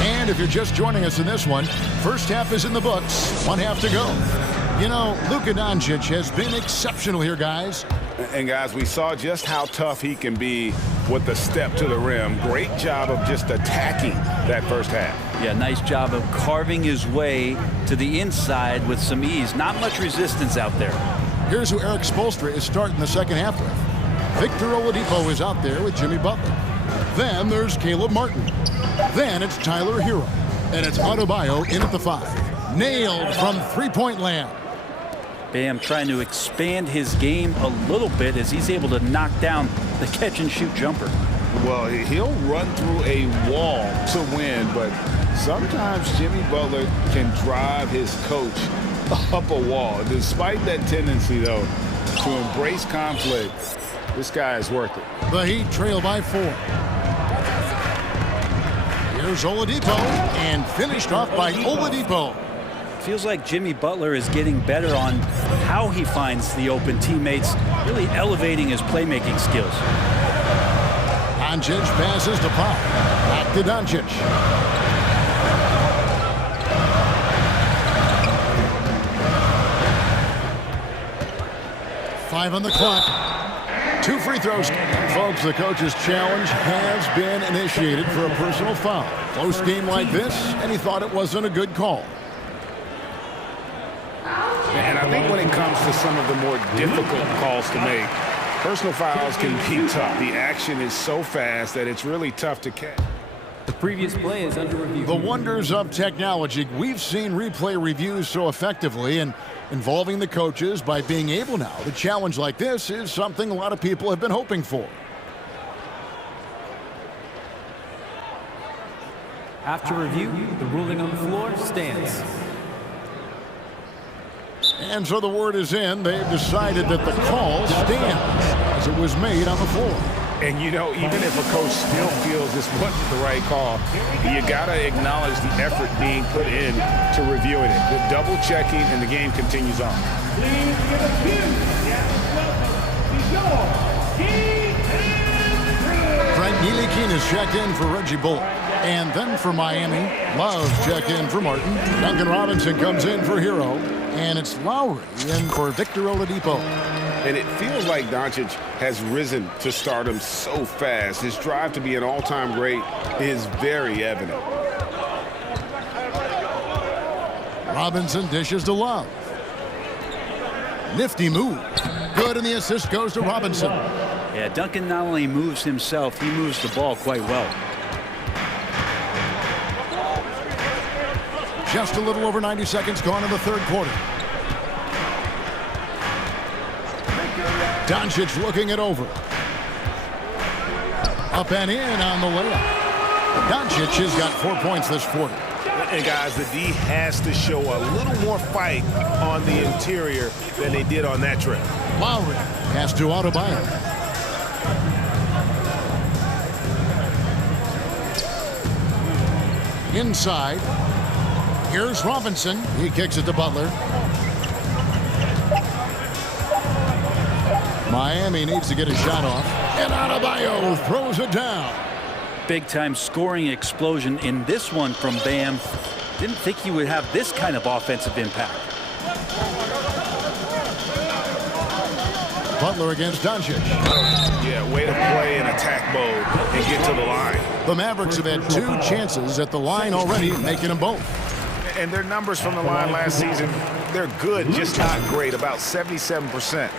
And if you're just joining us in this one, first half is in the books. 1 half to go. You know, Luka Doncic has been exceptional here, guys. And guys, we saw just how tough he can be with the step to the rim. Great job of just attacking that first half. Yeah, nice job of carving his way to the inside with some ease. Not much resistance out there. Here's who Eric Spoelstra is starting the second half with. Victor Oladipo is out there with Jimmy Butler. Then there's Caleb Martin. Then it's Tyler Hero. And it's Adebayo in at the 5. Nailed from three-point land. Bam trying to expand his game a little bit as he's able to knock down the catch-and-shoot jumper. Well, he'll run through a wall to win, but sometimes Jimmy Butler can drive his coach up a wall. Despite that tendency, though, to embrace conflict, this guy is worth it. The Heat trail by 4. Here's Oladipo, and finished off by Oladipo. Feels like Jimmy Butler is getting better on how he finds the open teammates, really elevating his playmaking skills. Doncic passes to Pop. Back to Doncic. 5 on the clock. 2 free throws. Folks, the coach's challenge has been initiated for a personal foul. Close game like this, and he thought it wasn't a good call. And I think when it comes to some of the more difficult calls to make, personal fouls can be tough. The action is so fast that it's really tough to catch. The previous play is under review. The wonders of technology. We've seen replay reviews so effectively, and involving the coaches by being able now to challenge like this is something a lot of people have been hoping for. After review, the ruling on the floor stands. And so the word is in. They've decided that the call stands as it was made on the floor. And, you know, even if a coach still feels this wasn't the right call, you got to acknowledge the effort being put in to reviewing it. The double checking, and the game continues on. Please give a huge Frank Ntilikina is checked in for Reggie Bullock. And then for Miami, Love checked in for Martin. Duncan Robinson comes in for Hero. And it's Lowry in for Victor Oladipo. And it feels like Doncic has risen to stardom so fast. His drive to be an all-time great is very evident. Robinson dishes to Love. Nifty move. Good, and the assist goes to Robinson. Yeah, Duncan not only moves himself, he moves the ball quite well. Just a little over 90 seconds gone in the third quarter. Doncic looking it over. Up and in on the layup. Doncic has got 4 points this quarter. And guys, the D has to show a little more fight on the interior than they did on that trip. Lowry has to Adebayo. Inside. Here's Robinson. He kicks it to Butler. Miami needs to get a shot off. And Adebayo throws it down. Big-time scoring explosion in this one from Bam. Didn't think he would have this kind of offensive impact. Butler against Doncic. Yeah, way to play in attack mode and get to the line. The Mavericks have had 2 chances at the line already, making them both. And their numbers from the line last season, they're good, just not great, about 77%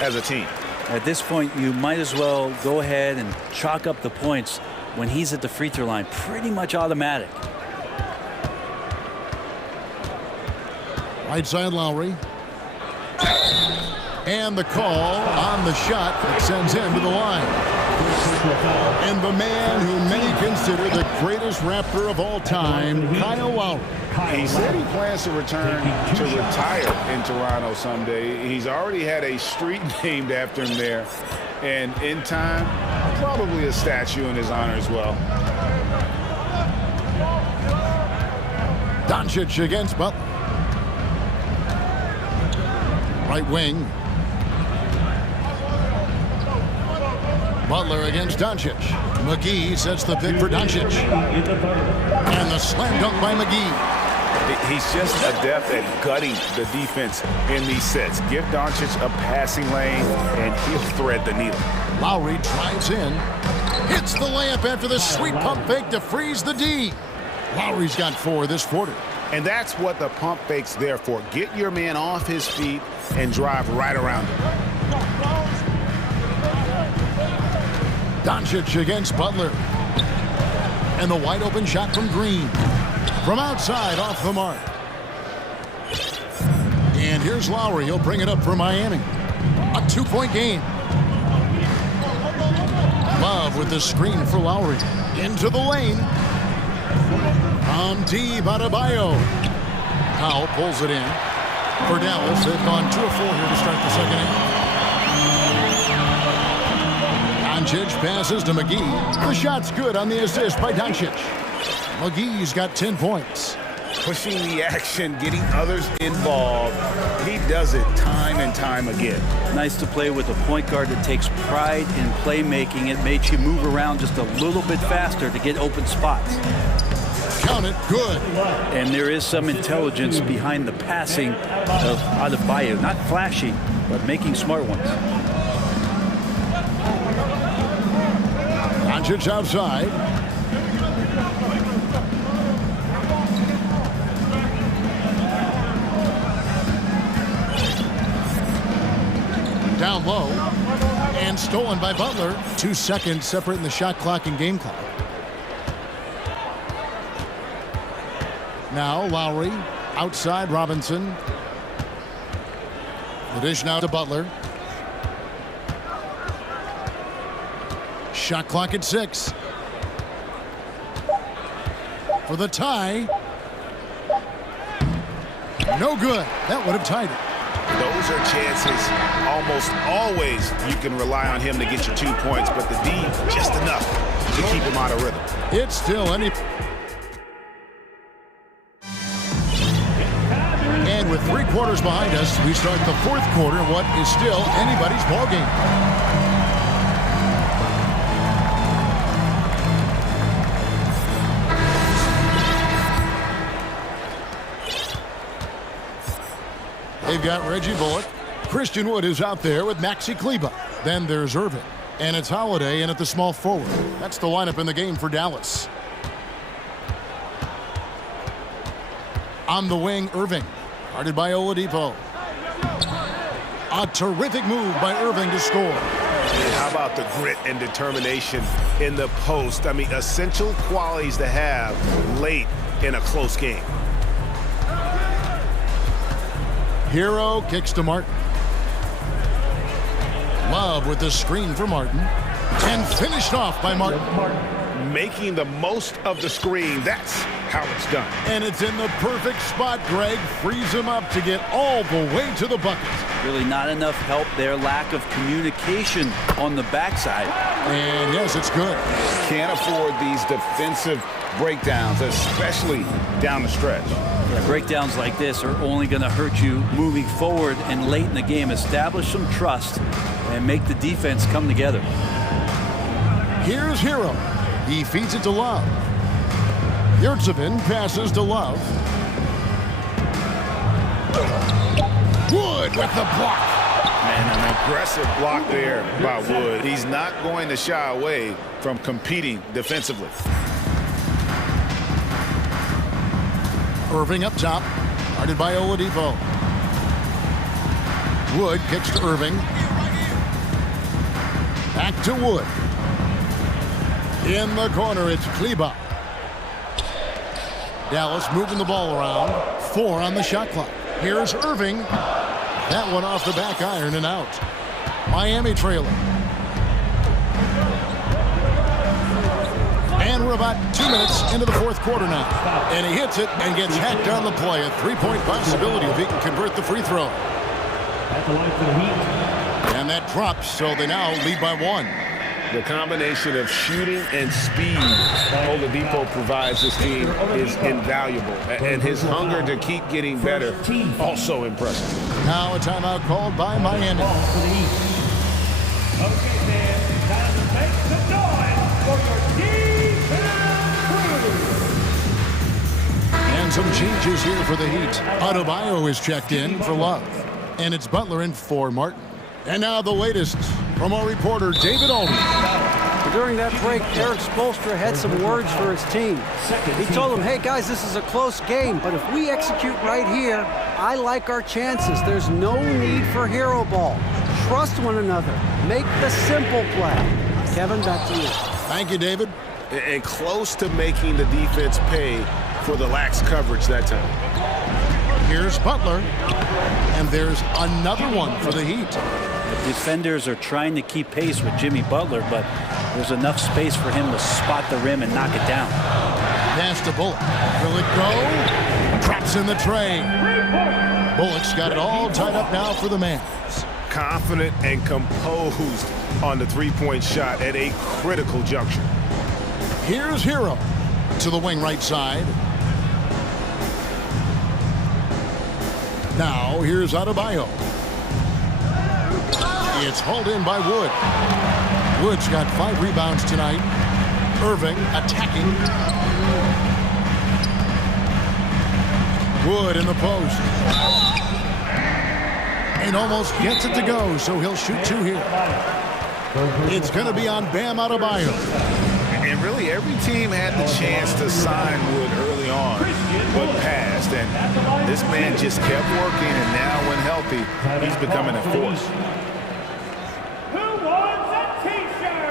as a team. At this point, you might as well go ahead and chalk up the points when he's at the free throw line. Pretty much automatic. Right side Lowry. And the call on the shot that sends him to the line. And the man who many consider the greatest Raptor of all time, Kyle Lowry. He said he plans to return to retire in Toronto someday. He's already had a street named after him there. And in time, probably a statue in his honor as well. Doncic against Butler. Right wing. Butler against Doncic. McGee sets the pick for Doncic. And the slam dunk by McGee. He's just adept at gutting the defense in these sets. Give Doncic a passing lane, and he'll thread the needle. Lowry drives in. Hits the layup after the sweet pump fake to freeze the D. Lowry's got 4 this quarter. And that's what the pump fake's there for. Get your man off his feet and drive right around him. Doncic against Butler. And the wide open shot from Green. From outside, off the mark. And here's Lowry. He'll bring it up for Miami. A 2-point game. Love with the screen for Lowry. Into the lane. On deep, Adebayo. Powell pulls it in. For Dallas, they've gone 2 of 4 here to start the second half. Doncic passes to McGee. The shot's good on the assist by Doncic. McGee's got 10 points. Pushing the action, getting others involved. He does it time and time again. Nice to play with a point guard that takes pride in playmaking. It makes you move around just a little bit faster to get open spots. count it, good. And there is some intelligence behind the passing of Adebayo. Not flashy, but making smart ones. Doncic outside. Down low. And stolen by Butler. 2 seconds separating the shot clock and game clock. Now Lowry. Outside Robinson. The dish now to Butler. Shot clock at 6. For the tie. No good. That would have tied it. Those are chances almost always you can rely on him to get you 2 points, but the D just enough to keep him out of rhythm. It's still any. And with 3 quarters behind us, we start the 4th quarter, what is still anybody's ball game. They've got Reggie Bullock. Christian Wood is out there with Maxi Kleber. Then there's Irving. And it's Holiday in at the small forward. That's the lineup in the game for Dallas. On the wing, Irving. Guarded by Oladipo. A terrific move by Irving to score. And how about the grit and determination in the post? I mean, essential qualities to have late in a close game. Hero kicks to Martin. Love with the screen for Martin. And finished off by Martin. Making the most of the screen. That's how it's done. And it's in the perfect spot. Greg frees him up to get all the way to the bucket. Really not enough help there. Lack of communication on the backside. And yes, it's good. Can't afford these defensive breakdowns, especially down the stretch. Yeah, breakdowns like this are only going to hurt you moving forward and late in the game. Establish some trust and make the defense come together. Here's Hero. He feeds it to Love. Yurtsevin passes to Love. Wood with the block. Man, an aggressive block there by Wood. He's not going to shy away from competing defensively. Irving up top, guarded by Oladipo. Wood kicks to Irving. Back to Wood. In the corner, it's Kleber. Dallas moving the ball around. 4 on the shot clock. Here's Irving. That one off the back iron and out. Miami trailing. And we're about 2 minutes into the 4th quarter now. And he hits it and gets hacked on the play. A 3-point possibility if he can convert the free throw. And that drops, so they now lead by 1. The combination of shooting and speed Oladipo provides this team is invaluable. And his hunger to keep getting better, also impressive. Now a timeout called by Miami. Okay, man, time to make some noise for your And some changes here for the Heat. Adebayo is checked in for Love. And it's Butler in for Martin. And now the latest from our reporter, David Aldridge. During that break, Eric Spoelstra had some words for his team. He told them, hey guys, this is a close game, but if we execute right here, I like our chances. There's no need for hero ball. Trust one another. Make the simple play. Kevin, back to you. Thank you, David. And close to making the defense pay for the lax coverage that time. Here's Butler. And there's another one for the Heat. The defenders are trying to keep pace with Jimmy Butler, but there's enough space for him to spot the rim and knock it down. Pass to Bullock. Will it go? Drops in the tray. Bullock's got it all tied up now for the man. Confident and composed on the three-point shot at a critical juncture. Here's Hero to the wing right side. Now here's Adebayo. It's hauled in by Wood. Wood's got 5 rebounds tonight. Irving attacking. Wood in the post. And almost gets it to go, so he'll shoot two here. It's going to be on Bam Adebayo. And really, every team had the chance to sign Wood early on, but passed. And this man just kept working, and now when healthy, he's becoming a force. Who wants a t-shirt?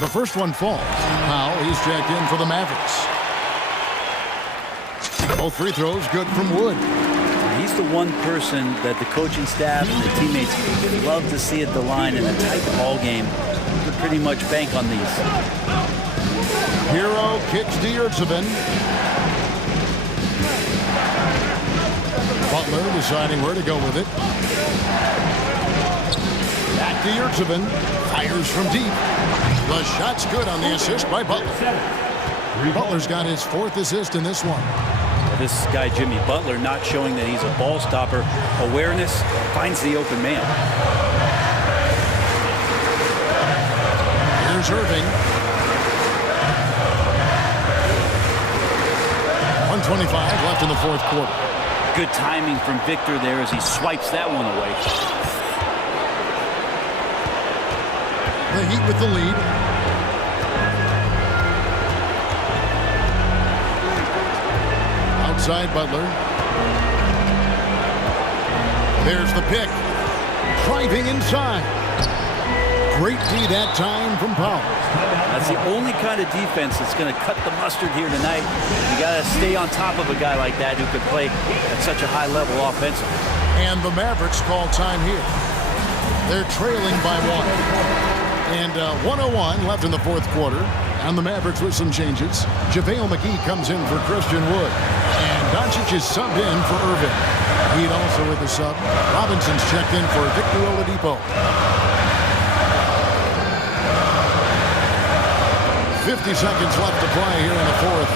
The first one falls. Powell, he's checked in for the Mavericks. Both free throws good from Wood. He's the one person that the coaching staff and the teammates love to see at the line in a tight ball game. You could pretty much bank on these. Hero kicks to Yurtsevin. Butler deciding where to go with it. Back to Yurtsevin. Fires from deep. The shot's good on the assist by Butler. Butler's got his fourth assist in this one. This guy, Jimmy Butler, not showing that he's a ball stopper. Awareness, finds the open man. Here's Irving. 1:25 left in the fourth quarter. Good timing from Victor there as he swipes that one away. The Heat with the lead. Outside Butler. There's the pick. Driving inside. Great D that time from Powell. That's the only kind of defense that's going to cut the mustard here tonight. You got to stay on top of a guy like that who could play at such a high level offensively. And the Mavericks call time here. They're trailing by one. And 1:01 left in the fourth quarter. And the Mavericks with some changes. JaVale McGee comes in for Christian Wood. And Doncic is subbed in for Irving. Heat also with the sub. Robinson's checked in for Victor Oladipo. 50 seconds left to play here in the fourth.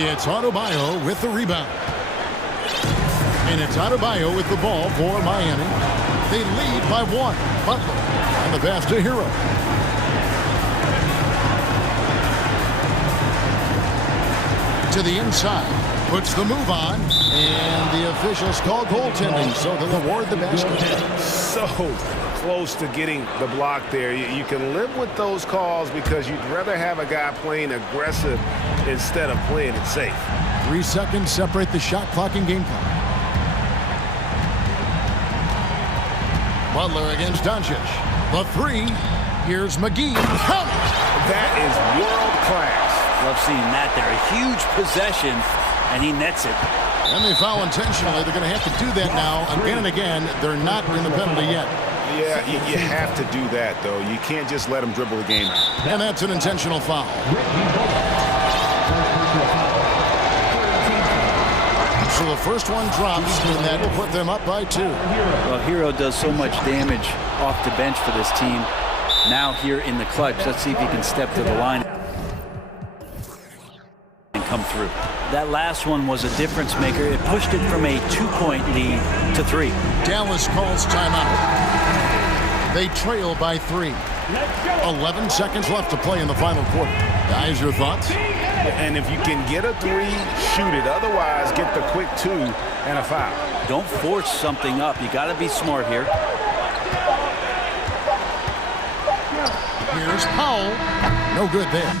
It's Adebayo with the rebound. And it's Adebayo with the ball for Miami. They lead by one. Butler and the pass to Hero. To the inside. Puts the move on. And the officials call goaltending, so they'll award the basket. So close to getting the block there. You can live with those calls because you'd rather have a guy playing aggressive instead of playing it safe. 3 seconds separate the shot clock and game clock. Butler against Doncic. The three. Here's McGee. Count it! That is world class. Love seeing that there. A huge possession, and he nets it. And they foul intentionally. They're going to have to do that now again and again. They're not in the penalty yet. Yeah, you have to do that, though. You can't just let them dribble the game out. And that's an intentional foul. So the first one drops, and that will put them up by 2. Well, Hero does so much damage off the bench for this team. Now here in the clutch, let's see if he can step to the line and come through. That last one was a difference maker. It pushed it from a 2-point lead to 3. Dallas calls timeout. They trail by 3. 11 seconds left to play in the final quarter. Guys, your thoughts? And if you can get a 3, shoot it. Otherwise, get the quick 2 and a foul. Don't force something up. You got to be smart here. Here's Powell. No good there.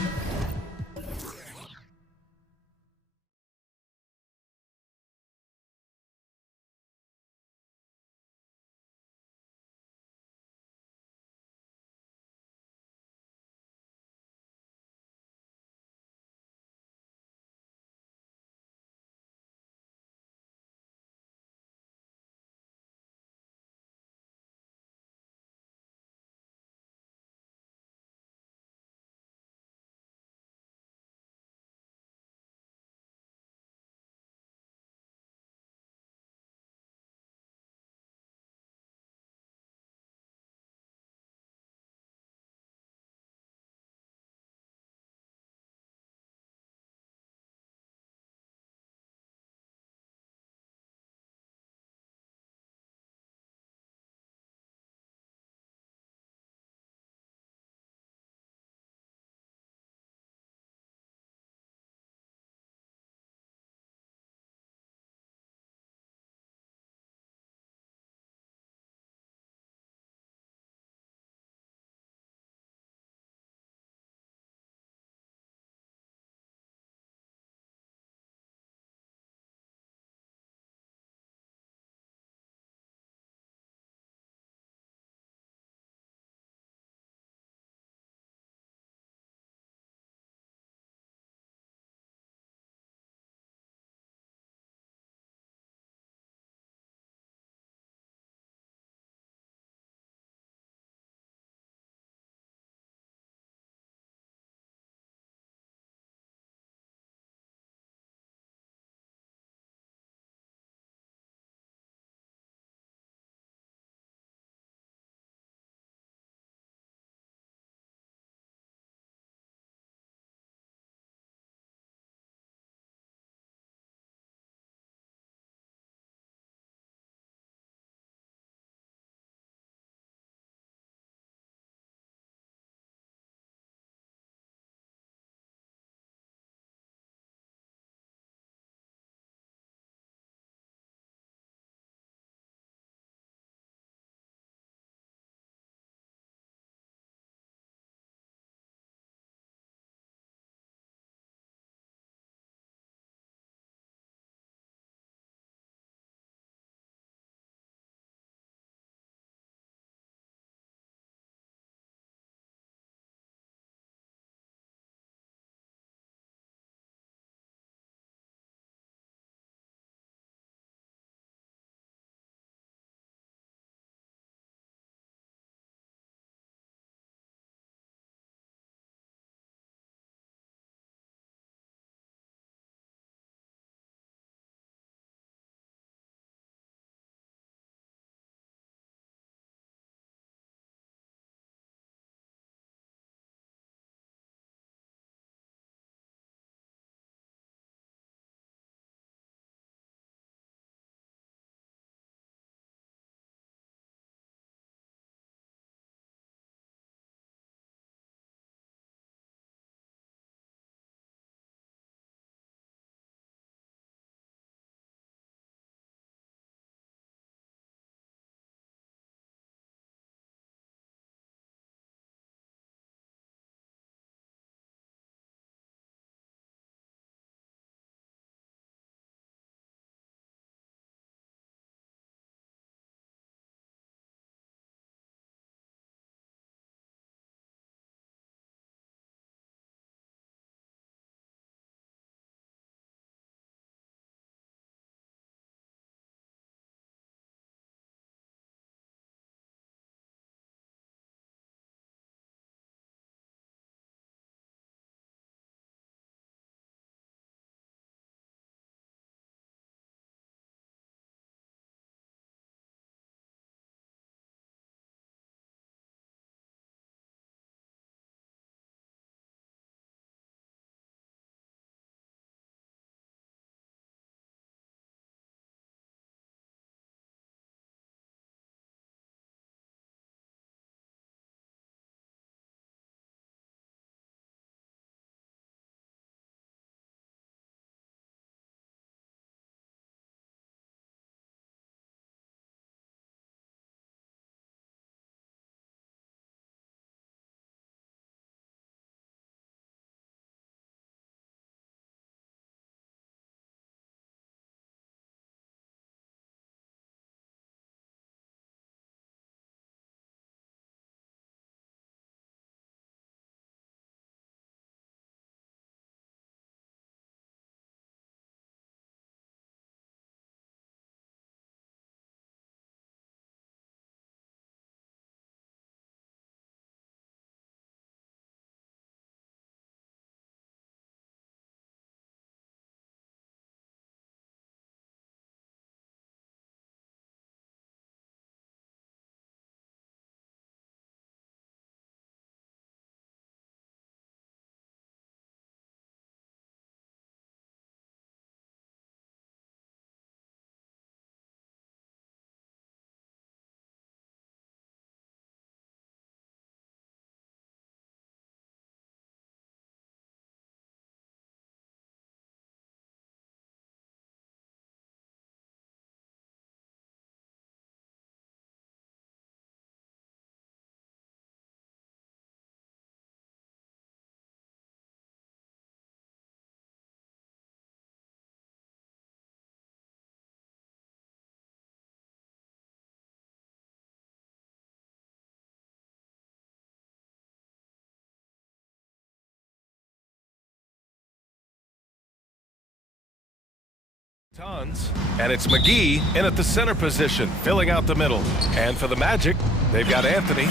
Tons, and it's McGee in at the center position, filling out the middle. And for the Magic, they've got Anthony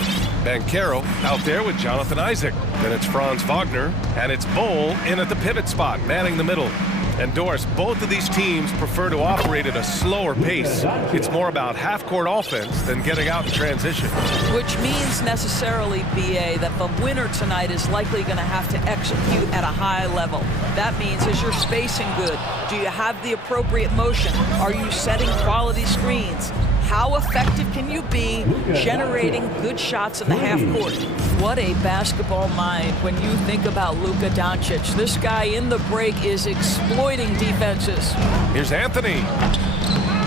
Bancaro out there with Jonathan Isaac. Then it's Franz Wagner, and it's Bowl in at the pivot spot, manning the middle. And Doris, both of these teams prefer to operate at a slower pace. It's more about half-court offense than getting out in transition. Which means necessarily, BA, that the winner tonight is likely going to have to execute at a high level. That means, is your spacing good? Do you have the appropriate motion? Are you setting quality screens? How effective can you be generating good shots in the half court? What a basketball mind when you think about Luka Doncic. This guy in the break is exploiting defenses. Here's Anthony.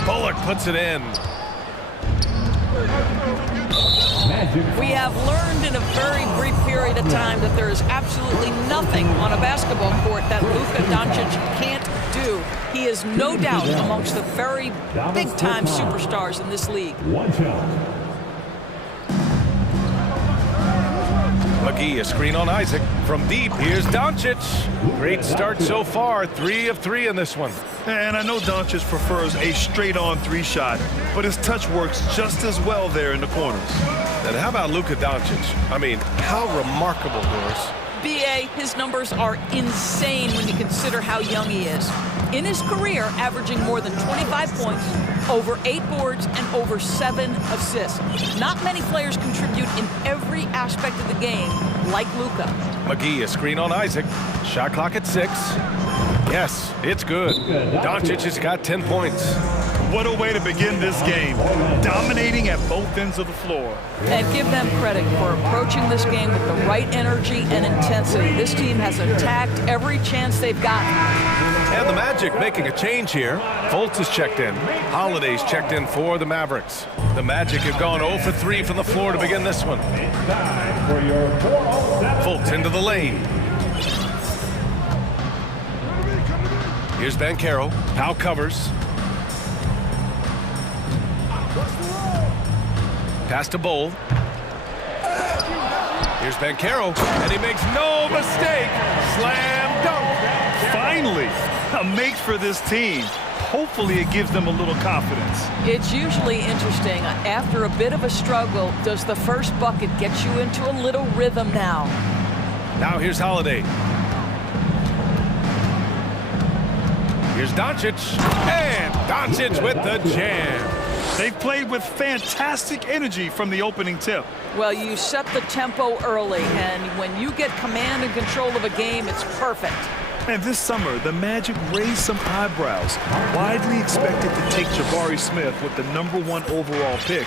Bullock puts it in. We have learned in a very brief period of time that there is absolutely nothing on a basketball court that Luka Doncic can't do. He is no doubt amongst the very big-time superstars in this league. McGee, a screen on Isaac. From deep, here's Doncic. Great start so far, 3 of 3 in this one. And I know Doncic prefers a straight-on three shot, but his touch works just as well there in the corners. And how about Luka Doncic? I mean, how remarkable, Doris. BA, his numbers are insane when you consider how young he is. In his career, averaging more than 25 points, over 8 boards, and over 7 assists. Not many players contribute in every aspect of the game like Luka. McGee, a screen on Isaac. Shot clock at 6. Yes, it's good. Doncic has got 10 points. What a way to begin this game. Dominating at both ends of the floor. And give them credit for approaching this game with the right energy and intensity. This team has attacked every chance they've gotten. And the Magic making a change here. Fultz is checked in. Holiday's checked in for the Mavericks. The Magic have gone 0 for 3 from the floor to begin this one. Fultz into the lane. Here's Bancaro. Powell covers. Pass to Bowl. Here's Bancaro, and he makes no mistake. Slam dunk. Finally, a make for this team. Hopefully it gives them a little confidence. It's usually interesting. After a bit of a struggle, does the first bucket get you into a little rhythm now? Now here's Holiday. Here's Doncic, and Doncic with the jam. They've played with fantastic energy from the opening tip. Well, you set the tempo early, and when you get command and control of a game, it's perfect. And this summer, the Magic raised some eyebrows. Widely expected to take Jabari Smith with the #1 overall pick.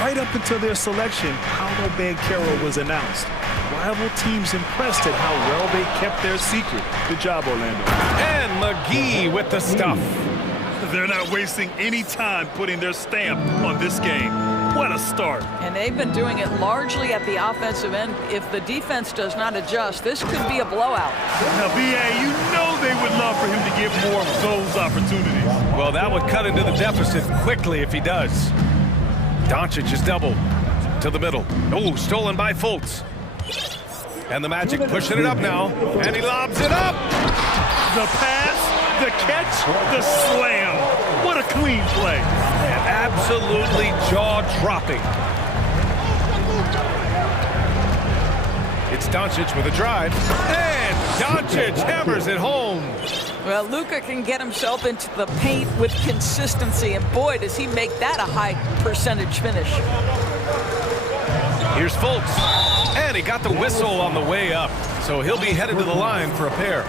Right up until their selection, Paolo Banchero was announced. Rival teams impressed at how well they kept their secret. Good job, Orlando. And McGee with the stuff. They're not wasting any time putting their stamp on this game. What a start. And they've been doing it largely at the offensive end. If the defense does not adjust, this could be a blowout. Now, BA, you know they would love for him to get more of those opportunities. Well, that would cut into the deficit quickly if he does. Doncic is doubled to the middle. Oh, stolen by Fultz. And the Magic pushing it up now, and he lobs it up. The pass, the catch, the slam. What a clean play. And absolutely jaw-dropping. It's Doncic with a drive, and Doncic hammers it home. Well, Luka can get himself into the paint with consistency, and boy, does he make that a high percentage finish. Here's Fultz, and he got the whistle on the way up, so he'll be headed to the line for a pair.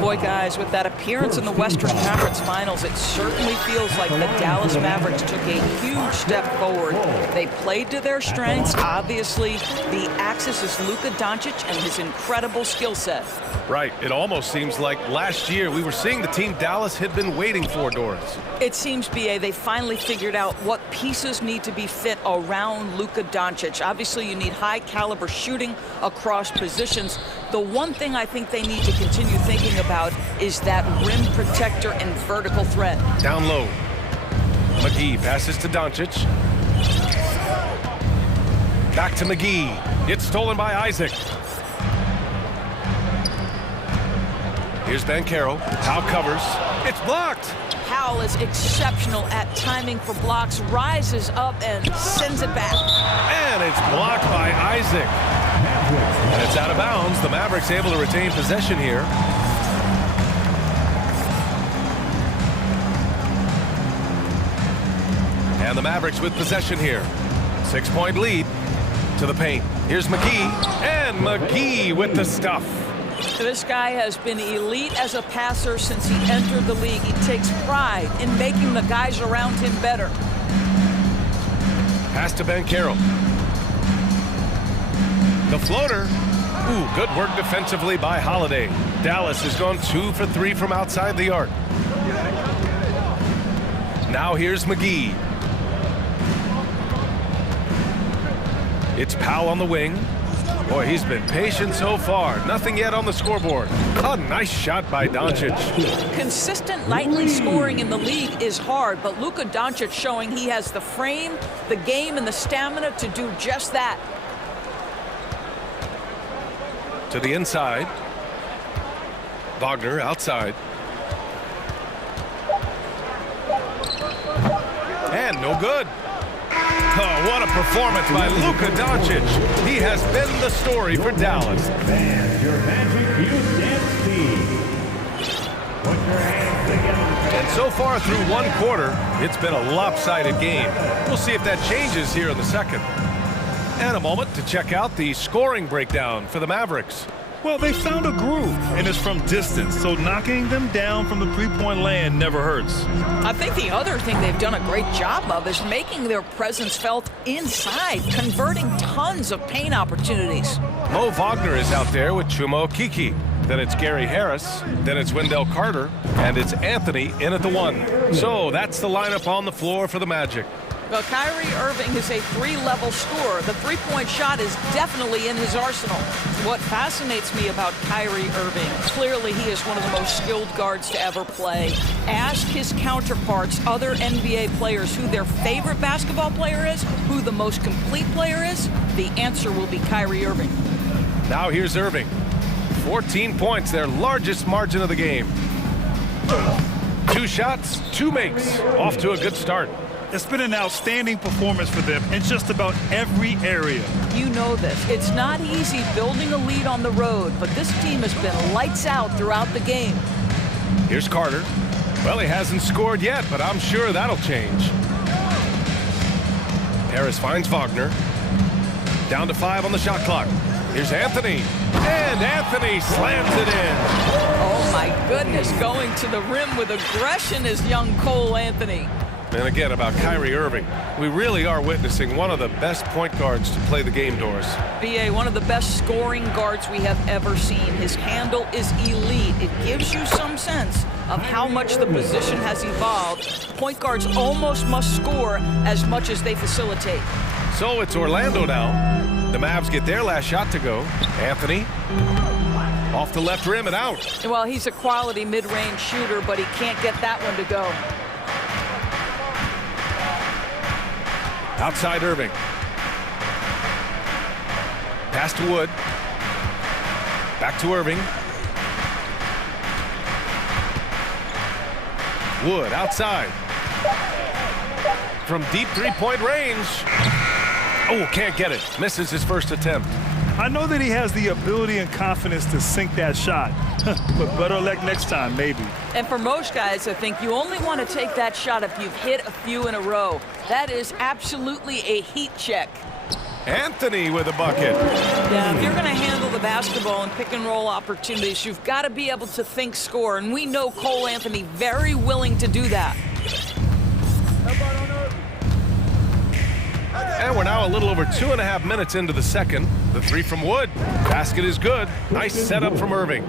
Boy, guys, with that appearance in the Western Conference Finals, it certainly feels like the Dallas Mavericks took a huge step forward. They played to their strengths. Obviously, the axis is Luka Doncic and his incredible skill set. Right. It almost seems like last year we were seeing the team Dallas had been waiting for, Doris. It seems, BA, they finally figured out what pieces need to be fit around Luka Doncic. Obviously, you need high-caliber shooting across positions. The one thing I think they need to continue thinking about is that rim protector and vertical threat. Down low. McGee passes to Doncic. Back to McGee. It's stolen by Isaac. Here's Bancaro. Powell covers. It's blocked. Powell is exceptional at timing for blocks, rises up and sends it back. And it's blocked by Isaac. And it's out of bounds. The Mavericks able to retain possession here. And the Mavericks with possession here. 6-point lead to the paint. Here's McGee. And McGee with the stuff. This guy has been elite as a passer since he entered the league. He takes pride in making the guys around him better. Pass to Ben Carroll. The floater. Ooh, good work defensively by Holiday. Dallas has gone 2 for 3 from outside the arc. Now here's McGee. It's Powell on the wing. Boy, he's been patient so far. Nothing yet on the scoreboard. A nice shot by Doncic. Consistent nightly scoring in the league is hard, but Luka Doncic showing he has the frame, the game, and the stamina to do just that. To the inside. Wagner outside. And no good. Oh, what a performance by Luka Doncic. He has been the story for Dallas. Fans, your magic dance team. Put your hands together. And so far through one quarter, it's been a lopsided game. We'll see if that changes here in the second. And a moment to check out the scoring breakdown for the Mavericks. Well, they found a groove, and it's from distance, so knocking them down from the three-point land never hurts. I think the other thing they've done a great job of is making their presence felt inside, converting tons of paint opportunities. Mo Wagner is out there with Chumo Kiki. Then it's Gary Harris. Then it's Wendell Carter. And it's Anthony in at the 1. So that's the lineup on the floor for the Magic. Well, Kyrie Irving is a 3-level scorer. The three-point shot is definitely in his arsenal. What fascinates me about Kyrie Irving, clearly he is one of the most skilled guards to ever play. Ask his counterparts, other NBA players, who their favorite basketball player is, who the most complete player is. The answer will be Kyrie Irving. Now here's Irving. 14 points, their largest margin of the game. 2 shots, 2 makes. Off to a good start. It's been an outstanding performance for them in just about every area. You know this. It's not easy building a lead on the road, but this team has been lights out throughout the game. Here's Carter. Well, he hasn't scored yet, but I'm sure that'll change. Harris finds Wagner. Down to 5 on the shot clock. Here's Anthony. And Anthony slams it in. Oh, my goodness. Going to the rim with aggression is young Cole Anthony. And again, about Kyrie Irving, we really are witnessing one of the best point guards to play the game, Doris. BA, one of the best scoring guards we have ever seen. His handle is elite. It gives you some sense of how much the position has evolved. Point guards almost must score as much as they facilitate. So it's Orlando now. The Mavs get their last shot to go. Anthony off the left rim and out. Well, he's a quality mid-range shooter, but he can't get that one to go. Outside Irving. Pass to Wood. Back to Irving. Wood outside. From deep three-point range. Oh, can't get it. Misses his first attempt. I know that he has the ability and confidence to sink that shot, but better luck next time, maybe. And for most guys, I think you only want to take that shot if you've hit a few in a row. That is absolutely a heat check. Anthony with a bucket. Yeah, if you're going to handle the basketball and pick and roll opportunities, you've got to be able to think score, and we know Cole Anthony very willing to do that. And we're now a little over 2.5 minutes into the second. The 3 from Wood. Basket is good. Nice setup from Irving.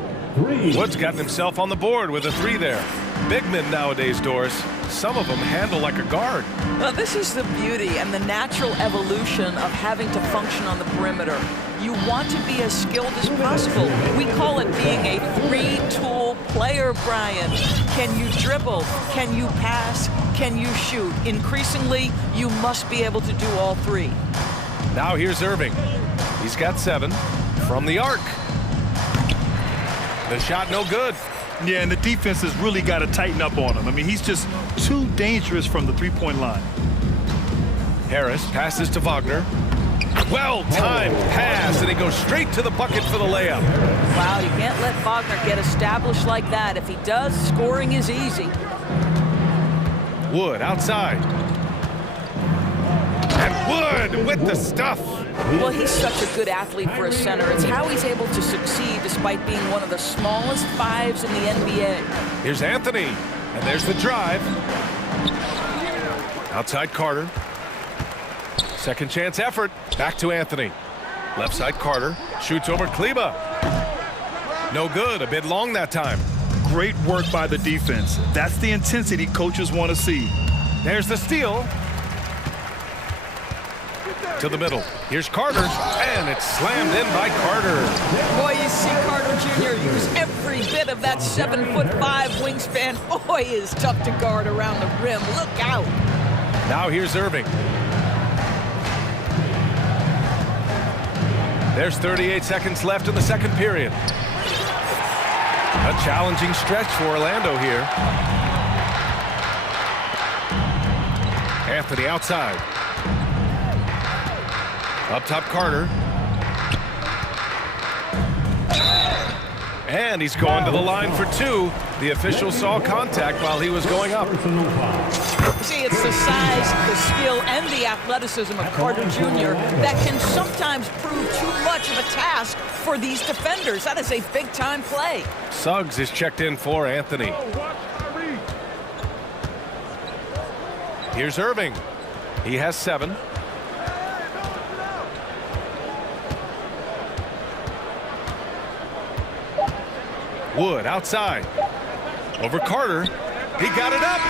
Wood's gotten himself on the board with a 3 there. Big men nowadays, Doris, some of them handle like a guard. Well, this is the beauty and the natural evolution of having to function on the perimeter. You want to be as skilled as possible. We call it being a 3-tool player, Brian. Can you dribble? Can you pass? Can you shoot? Increasingly, you must be able to do all 3. Now here's Irving. He's got 7 from the arc. The shot no good. Yeah, and the defense has really got to tighten up on him. I mean, he's just too dangerous from the three-point line. Harris passes to Wagner. Well-timed pass, and he goes straight to the bucket for the layup. Wow, you can't let Wagner get established like that. If he does, scoring is easy. Wood outside. And Wood with the stuff. Well, he's such a good athlete for a center. It's how he's able to succeed despite being one of the smallest fives in the NBA. Here's Anthony, and there's the drive. Outside Carter. Second chance effort. Back to Anthony. Left side Carter. Shoots over Kleba. No good. A bit long that time. Great work by the defense. That's the intensity coaches want to see. There's the steal. To the middle. Here's Carter, and it's slammed in by Carter. Boy, you see Carter Jr. use every bit of that 7'5" wingspan. Boy, is tough to guard around the rim. Look out. Now here's Irving. There's 38 seconds left in the second period. A challenging stretch for Orlando here. Anthony outside. Up top, Carter. And he's going to the line for two. The official saw contact while he was going up. See, it's the size, the skill, and the athleticism of Carter Jr. that can sometimes prove too much of a task for these defenders. That is a big-time play. Suggs is checked in for Anthony. Here's Irving. He has 7. Wood outside. Over Carter. He got it up.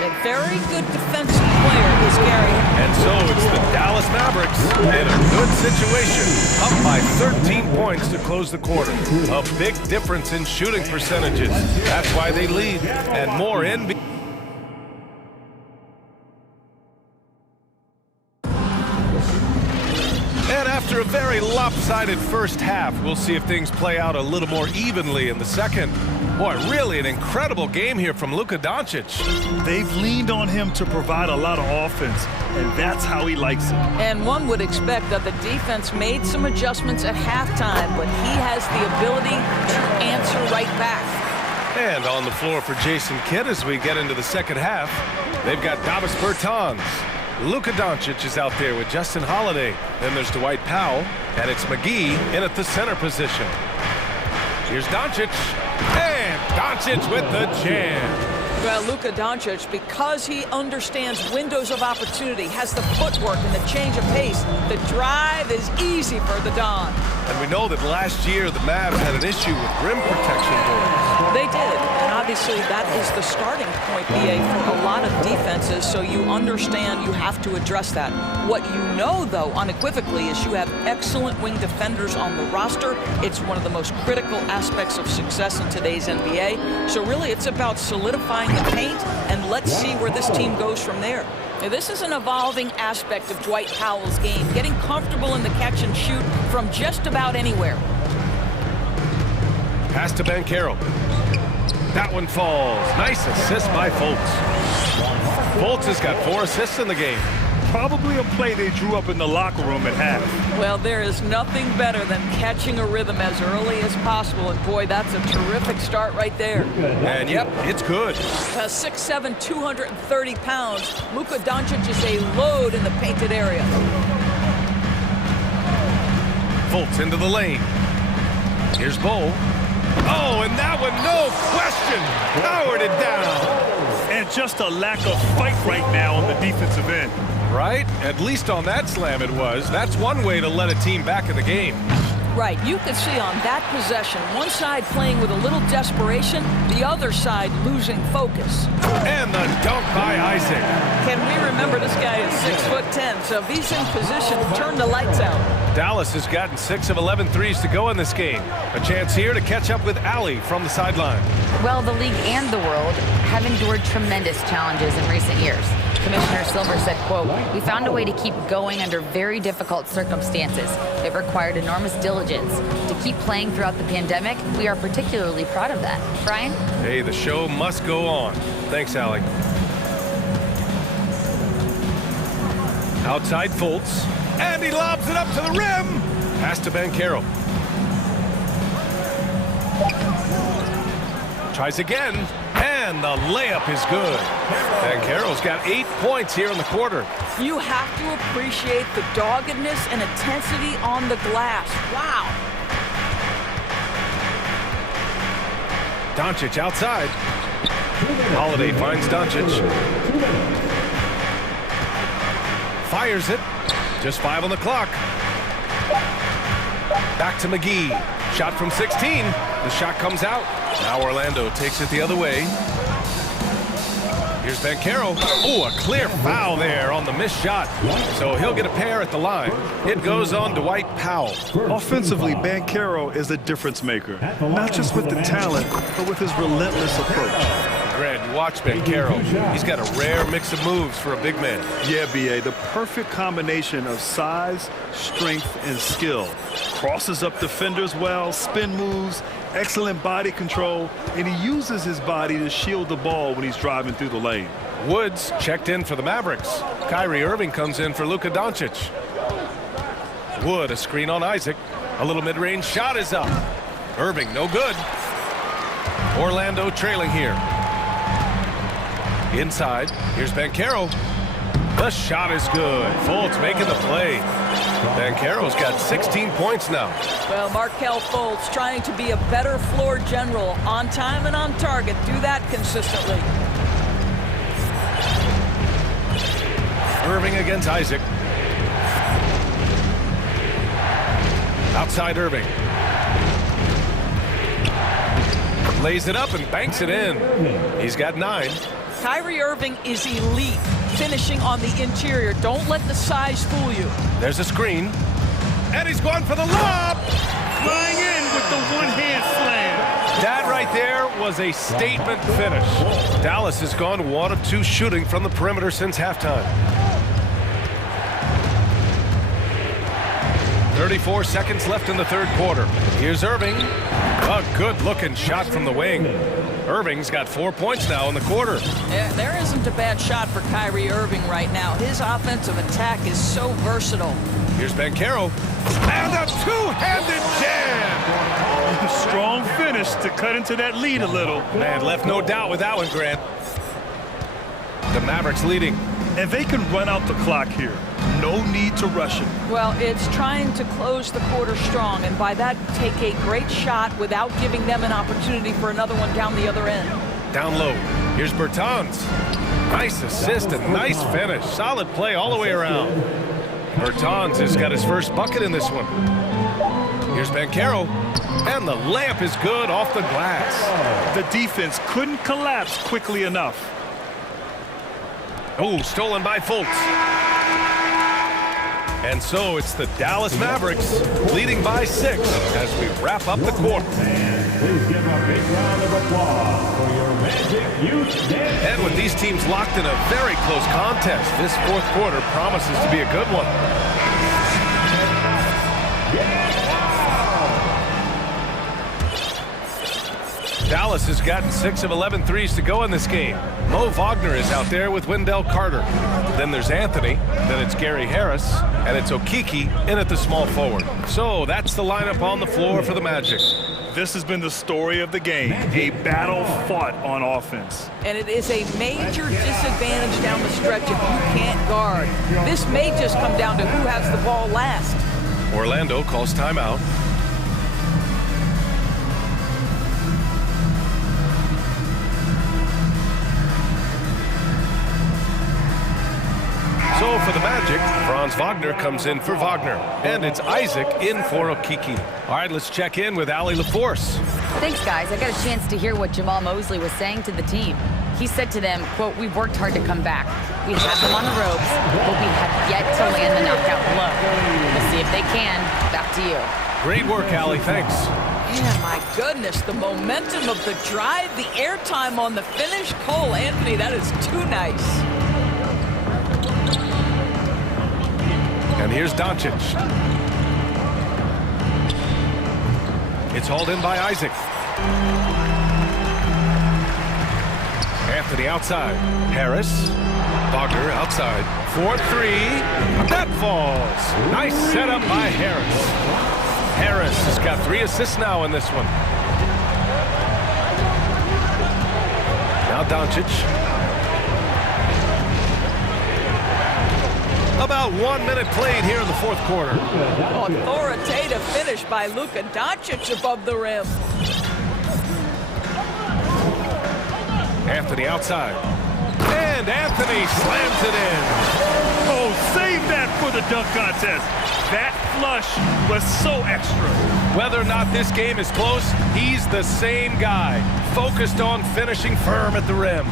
A very good defensive player is Gary. And so it's the Dallas Mavericks in a good situation. Up by 13 points to close the quarter. A big difference in shooting percentages. That's why they lead. And more NBA. And after a very lopsided first half, we'll see if things play out a little more evenly in the second. Boy, really an incredible game here from Luka Doncic. They've leaned on him to provide a lot of offense, and that's how he likes it. And one would expect that the defense made some adjustments at halftime, but he has the ability to answer right back. And on the floor for Jason Kidd as we get into the second half, they've got Davis Bertans. Luka Doncic is out there with Justin Holiday. Then there's Dwight Powell, and it's McGee in at the center position. Here's Doncic, and Doncic with the jam. Well, Luka Doncic, because he understands windows of opportunity, has the footwork and the change of pace, the drive is easy for the Don. And we know that last year the Mavs had an issue with rim protection boards. They did, and obviously that is the starting point, BA, for a lot of defenses, so you understand you have to address that. What you know, though, unequivocally, is you have excellent wing defenders on the roster. It's one of the most critical aspects of success in today's NBA. So really, it's about solidifying the paint, and let's see where this team goes from there. Now, this is an evolving aspect of Dwight Powell's game, getting comfortable in the catch and shoot from just about anywhere. Pass to Banchero. That one falls. Nice assist by Fultz. Fultz has got 4 assists in the game. Probably a play they drew up in the locker room at half. Well, there is nothing better than catching a rhythm as early as possible, and boy, that's a terrific start right there. And yep, it's good. 6'7", 230 pounds, Luka Doncic is a load in the painted area. Fultz into the lane. Here's Bowl. Oh, and that one, no question, powered it down. And just a lack of fight right now on the defensive end. Right? At least on that slam it was. That's one way to let a team back in the game. Right, you could see on that possession, one side playing with a little desperation, the other side losing focus. And the dunk by Isaac. Can we remember this guy is 6'10", so if he's in position, turn the lights out. Dallas has gotten 6 of 11 threes to go in this game. A chance here to catch up with Allie from the sideline. Well, the league and the world have endured tremendous challenges in recent years. Commissioner Silver said, quote, "We found a way to keep going under very difficult circumstances. It required enormous diligence. To keep playing throughout the pandemic, we are particularly proud of that." Brian? Hey, the show must go on. Thanks, Allie. Outside Fultz, and he lobs it up to the rim. Pass to Banchero. Tries again, and the layup is good. Banchero's got 8 points here in the quarter. You have to appreciate the doggedness and intensity on the glass. Wow. Doncic outside. Holiday finds Doncic. Fires it. Just 5 on the clock. Back to McGee. Shot from 16. The shot comes out. Now Orlando takes it the other way. Here's Banchero. Oh, a clear foul there on the missed shot. So he'll get a pair at the line. It goes on Dwight Powell. Offensively, Banchero is a difference maker. Not just with the talent, but with his relentless approach. Grant, you watch Banchero. He's got a rare mix of moves for a big man. Yeah, B.A., the perfect combination of size, strength, and skill. Crosses up defenders well, spin moves, excellent body control, and he uses his body to shield the ball when he's driving through the lane. Woods checked in for the Mavericks. Kyrie Irving comes in for Luka Doncic. Wood, a screen on Isaac. A little mid-range shot is up. Irving, no good. Orlando trailing here. Inside, here's Banchero. The shot is good. Fultz making the play. Banchero's got 16 points now. Well, Markelle Fultz trying to be a better floor general, on time and on target. Do that consistently. Irving against Isaac. Outside Irving. Lays it up and banks it in. He's got 9. Kyrie Irving is elite, finishing on the interior. Don't let the size fool you. There's a screen. And he's going for the lob. Flying in with the one-hand slam. That right there was a statement finish. Dallas has gone 1 of 2 shooting from the perimeter since halftime. 34 seconds left in the third quarter. Here's Irving. A good-looking shot from the wing. Irving's got 4 points now in the quarter. Yeah, there isn't a bad shot for Kyrie Irving right now. His offensive attack is so versatile. Here's Banchero. And a two-handed jam! Strong finish to cut into that lead a little. Man, left no doubt with that one, Grant. The Mavericks leading. And they can run out the clock here. No need to rush it. Well, it's trying to close the quarter strong, and by that, take a great shot without giving them an opportunity for another one down the other end. Down low. Here's Bertans. Nice assist and nice finish. Solid play all the way around. Bertans has got his first bucket in this one. Here's Banchero. And the layup is good off the glass. The defense couldn't collapse quickly enough. Oh, stolen by Fultz. And so it's the Dallas Mavericks leading by 6 as we wrap up the quarter. Please give a big round of applause for your Magic Youth Dance. And with these teams locked in a very close contest, this fourth quarter promises to be a good one. Dallas has gotten 6 of 11 threes to go in this game. Mo Wagner is out there with Wendell Carter. Then there's Anthony, then it's Gary Harris, and it's Okiki in at the small forward. So that's the lineup on the floor for the Magic. This has been the story of the game, a battle fought on offense. And it is a major disadvantage down the stretch if you can't guard. This may just come down to who has the ball last. Orlando calls timeout. So for the Magic, Franz Wagner comes in for Wagner. And it's Isaac in for Okiki. All right, let's check in with Allie LaForce. Thanks, guys. I got a chance to hear what Jamal Mosley was saying to the team. He said to them, quote, "We've worked hard to come back. We had them on the ropes, but we have yet to land the knockout blow. We'll see if they can. Back to you." Great work, Allie. Thanks. Man, my goodness, the momentum of the drive, the airtime on the finish. Cole Anthony, that is too nice. And here's Doncic. It's hauled in by Isaac. Anthony outside. Harris. Wagner outside. 4-3. That falls. Nice setup by Harris. Harris has got 3 assists now in this one. Now Doncic. About 1 minute played here in the fourth quarter. Authoritative finish by Luka Doncic above the rim. Anthony outside. And Anthony slams it in. Oh, save that for the dunk contest. That flush was so extra. Whether or not this game is close, he's the same guy, focused on finishing firm at the rim.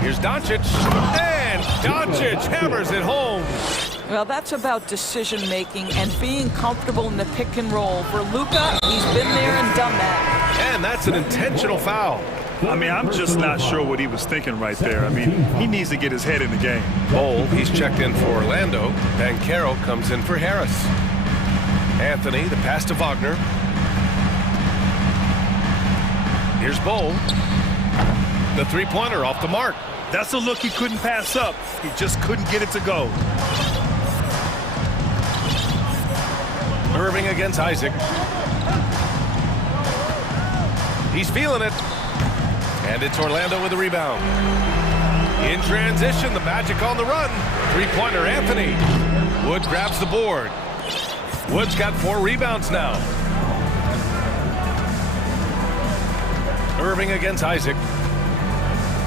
Here's Doncic, and Doncic hammers it home. Well, that's about decision-making and being comfortable in the pick and roll. For Luka, he's been there and done that. And that's an intentional foul. I mean, I'm just not sure what he was thinking right there. I mean, he needs to get his head in the game. Bol, he's checked in for Orlando. Van Caro comes in for Harris. Anthony, the pass to Wagner. Here's Bol. The three-pointer off the mark. That's a look he couldn't pass up. He just couldn't get it to go. Irving against Isaac. He's feeling it. And it's Orlando with the rebound. In transition, the Magic on the run. Three-pointer, Anthony. Wood grabs the board. Wood's got 4 rebounds now. Irving against Isaac.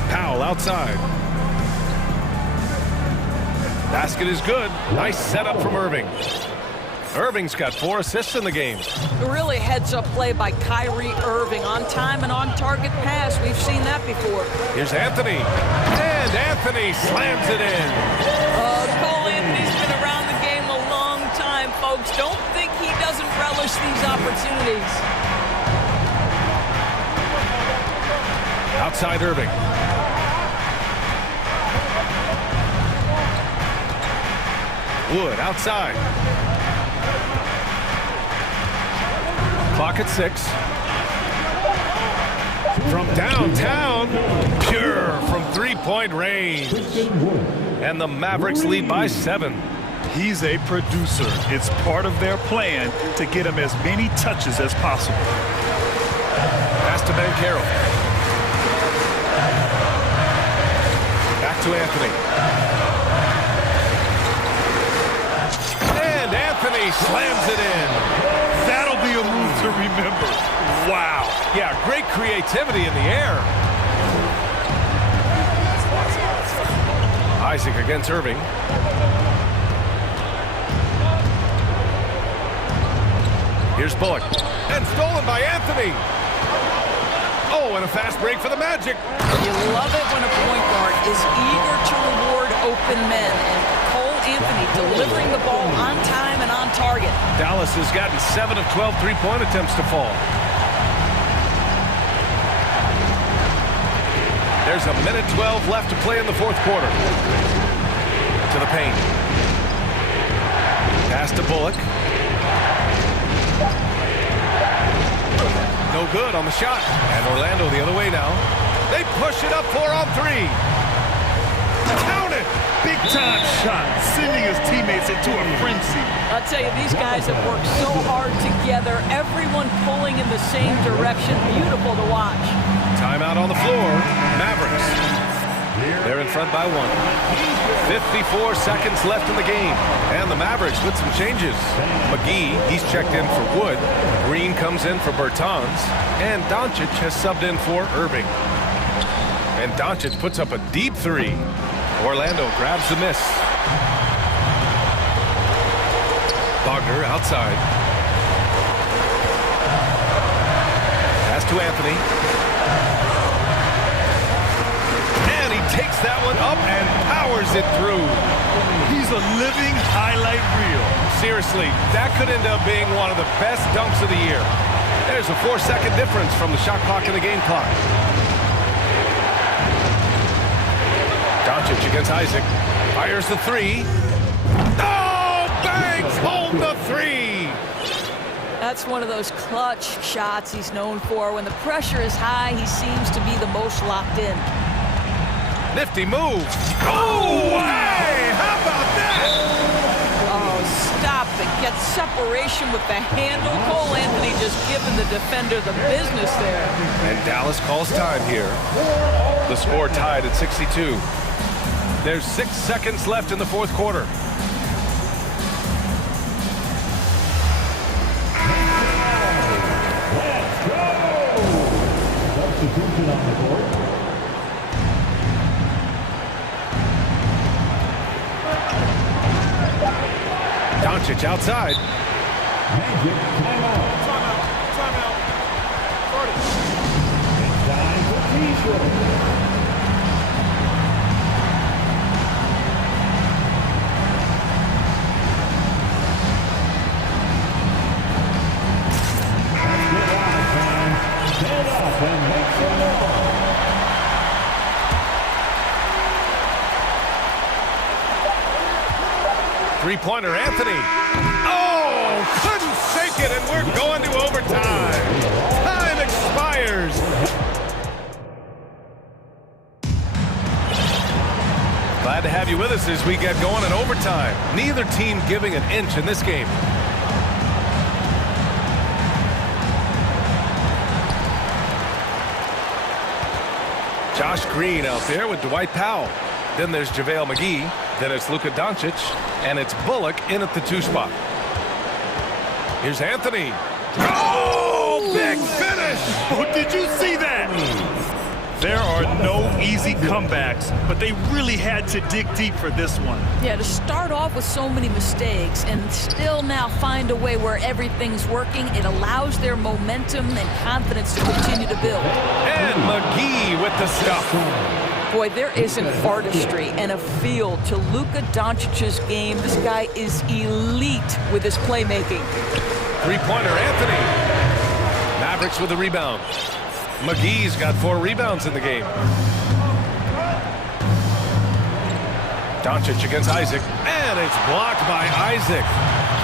Powell outside. Basket is good. Nice setup from Irving. Irving's got 4 assists in the game. Really heads-up play by Kyrie Irving. On time and on target pass. We've seen that before. Here's Anthony. And Anthony slams it in. Cole Anthony's been around the game a long time, folks. Don't think he doesn't relish these opportunities. Outside Irving. Wood outside. Clock at 6. From downtown, pure from three-point range. And the Mavericks lead by 7. He's a producer. It's part of their plan to get him as many touches as possible. Pass to Ben Carroll. Back to Anthony. And Anthony slams it in. That'll be a move to remember. Wow. Yeah, great creativity in the air. Isaac against Irving. Here's Bullock. And stolen by Anthony. Oh, and a fast break for the Magic. You love it when a point guard is eager to reward open men. And Cole Anthony delivering the ball on time and on target. Dallas has gotten 7 of 12 three-point attempts to fall. There's a minute 12 left to play in the fourth quarter. To the paint. Pass to Bullock. No good on the shot. And Orlando the other way now. They push it up 4-on-3. Count it! Big-time shot, sending his teammates into a frenzy. I'll tell you, these guys have worked so hard together. Everyone pulling in the same direction. Beautiful to watch. Timeout on the floor. Mavericks. They're in front by 1. 54 seconds left in the game. And the Mavericks with some changes. McGee, he's checked in for Wood. Green comes in for Bertans. And Doncic has subbed in for Irving. And Doncic puts up a deep 3. Orlando grabs the miss. Wagner outside. Pass to Anthony. And he takes that one up and powers it through. He's a living highlight reel. Seriously, that could end up being one of the best dunks of the year. There's a 4-second difference from the shot clock and the game clock. Doncic against Isaac. Fires the three. Oh, bangs home the three. That's one of those clutch shots he's known for. When the pressure is high, he seems to be the most locked in. Nifty move. Oh, hey, how about that? Oh, stop it. Get separation with the handle. Cole Anthony just giving the defender the business there. And Dallas calls time here. The score tied at 62. There's 6 seconds left in the fourth quarter. Let's go! Substitution on the board. Doncic outside. Magic timeout. Timeout. It's time for T-shirt. Stand up and make some noise. Three-pointer, Anthony. Oh, couldn't sink it, and we're going to overtime. Time expires. Glad to have you with us as we get going in overtime. Neither team giving an inch in this game. Josh Green out there with Dwight Powell. Then there's JaVale McGee. Then it's Luka Doncic. And it's Bullock in at the 2 spot. Here's Anthony. Oh, big finish! Oh, did you see that? There are no easy comebacks, but they really had to dig deep for this one. Yeah, to start off with so many mistakes and still now find a way where everything's working, it allows their momentum and confidence to continue to build. And McGee with the stuff. Boy, there is an artistry and a feel to Luka Doncic's game. This guy is elite with his playmaking. Three-pointer, Anthony. Mavericks with the rebound. McGee's got 4 rebounds in the game. Doncic against Isaac, and it's blocked by Isaac.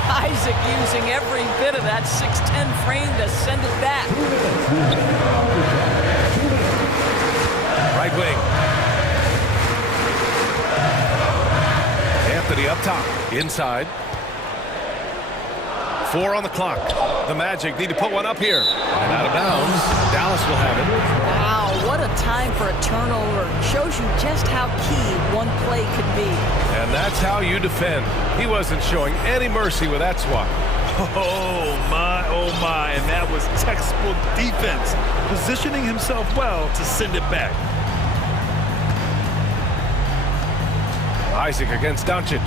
Isaac using every bit of that 6'10" frame to send it back. Right wing. Anthony up top, inside. 4 on the clock. The Magic need to put one up here. And out of bounds. Dallas will have it. Wow, what a time for a turnover. Shows you just how key one play could be. And that's how you defend. He wasn't showing any mercy with that swat. Oh my, and that was textbook defense. Positioning himself well to send it back. Isaac against Doncic.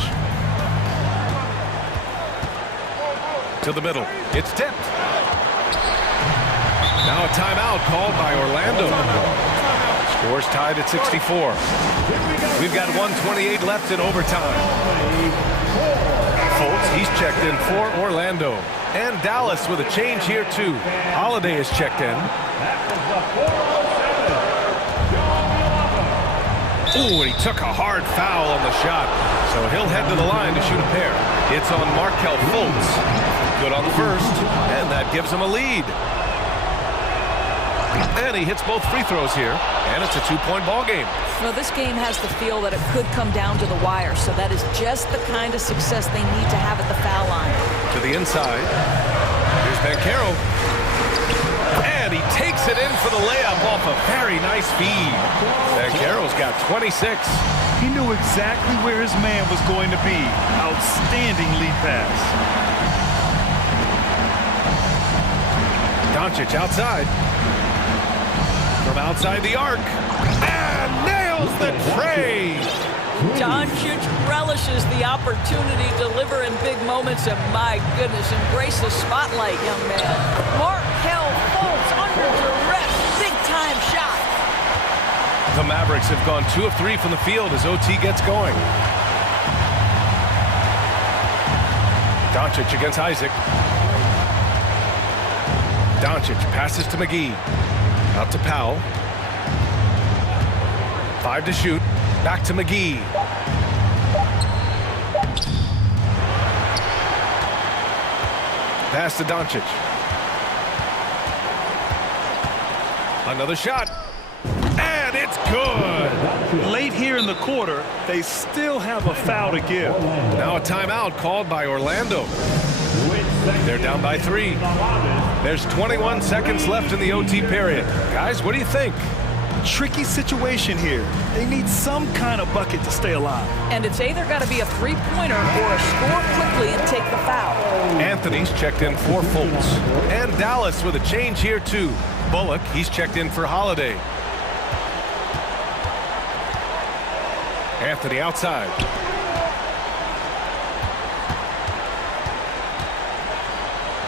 To the middle. It's tipped. Now a timeout called by Orlando. Scores tied at 64. We've got 1:28 left in overtime. Fultz, he's checked in for Orlando. And Dallas with a change here too. Holiday is checked in. Ooh, and he took a hard foul on the shot. So he'll head to the line to shoot a pair. It's on Markelle Fultz. Good on the first, and that gives him a lead. And he hits both free throws here, and it's a 2-point ball game. Well, this game has the feel that it could come down to the wire, so that is just the kind of success they need to have at the foul line. To the inside. Here's Banchero. And he takes it in for the layup off a very nice feed. Banchero's got 26. He knew exactly where his man was going to be. Outstanding lead pass. Doncic outside. From outside the arc. And nails the tray. Doncic relishes the opportunity to deliver in big moments, and my goodness, embrace the spotlight, young man. Markelle Fultz under duress, big-time shot. The Mavericks have gone 2 of 3 from the field as OT gets going. Doncic against Isaac. Doncic passes to McGee. Out to Powell. 5 to shoot. Back to McGee. Pass to Doncic. Another shot. And it's good. Late here in the quarter, they still have a foul to give. Now a timeout called by Orlando. They're down by 3. There's 21 seconds left in the OT period. Guys, what do you think? Tricky situation here. They need some kind of bucket to stay alive. And it's either got to be a three-pointer or a score quickly and take the foul. Anthony's checked in for Fultz. And Dallas with a change here too. Bullock, he's checked in for Holiday. Anthony outside.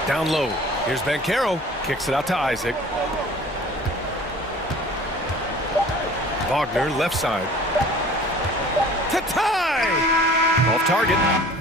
Down low. Here's Banchero. Kicks it out to Isaac. Wagner left side. To tie! Off target.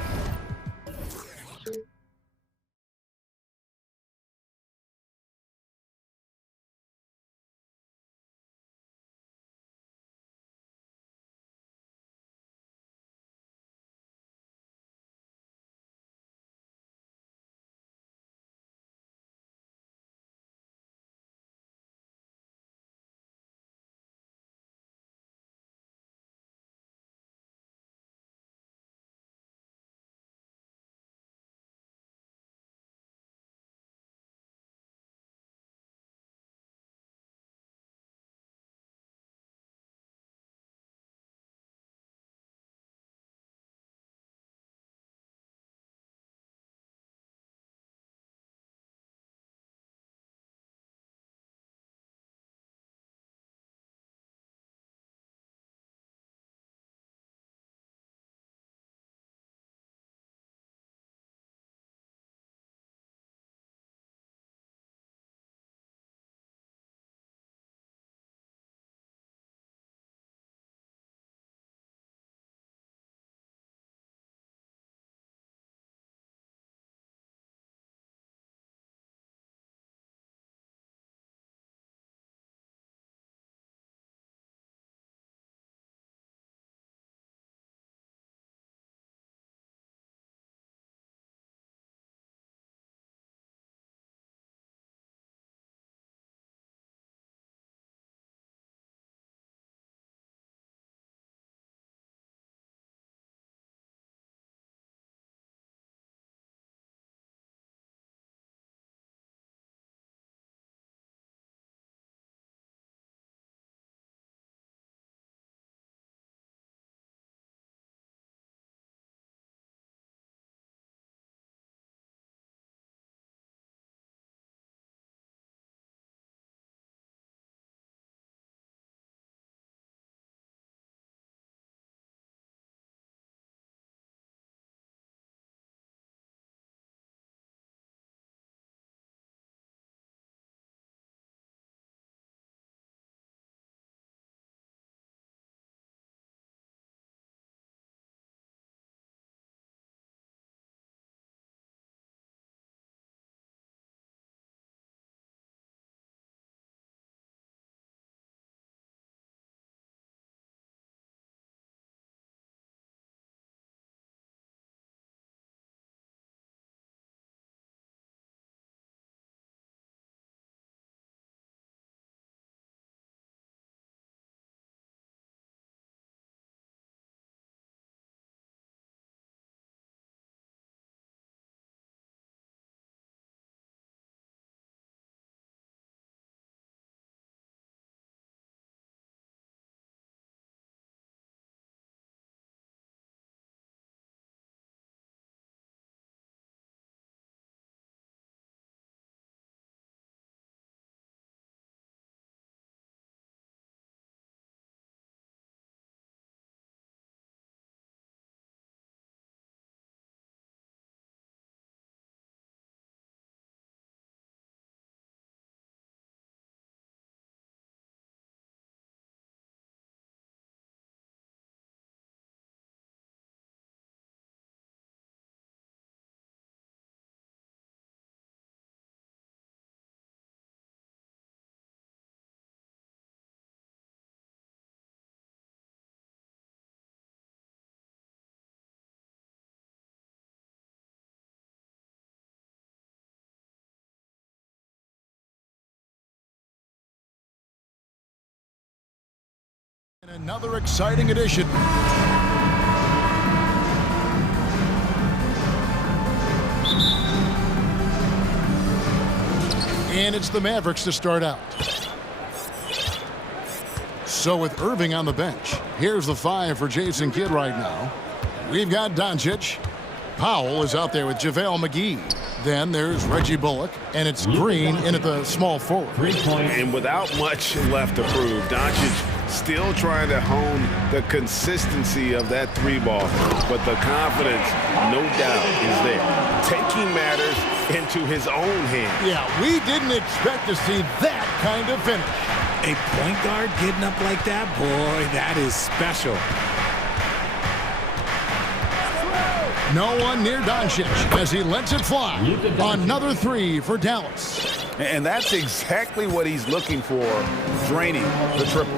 Another exciting edition. And it's the Mavericks to start out. So with Irving on the bench, here's the 5 for Jason Kidd right now. We've got Doncic. Powell is out there with JaVale McGee. Then there's Reggie Bullock, and it's Green in at the small forward. And without much left to prove, Doncic still trying to hone the consistency of that 3-ball, but the confidence, no doubt, is there. Taking matters into his own hands. Yeah, we didn't expect to see that kind of finish. A point guard getting up like that, boy, that is special. No one near Doncic as he lets it fly. Another 3 for Dallas. And that's exactly what he's looking for, draining the triple.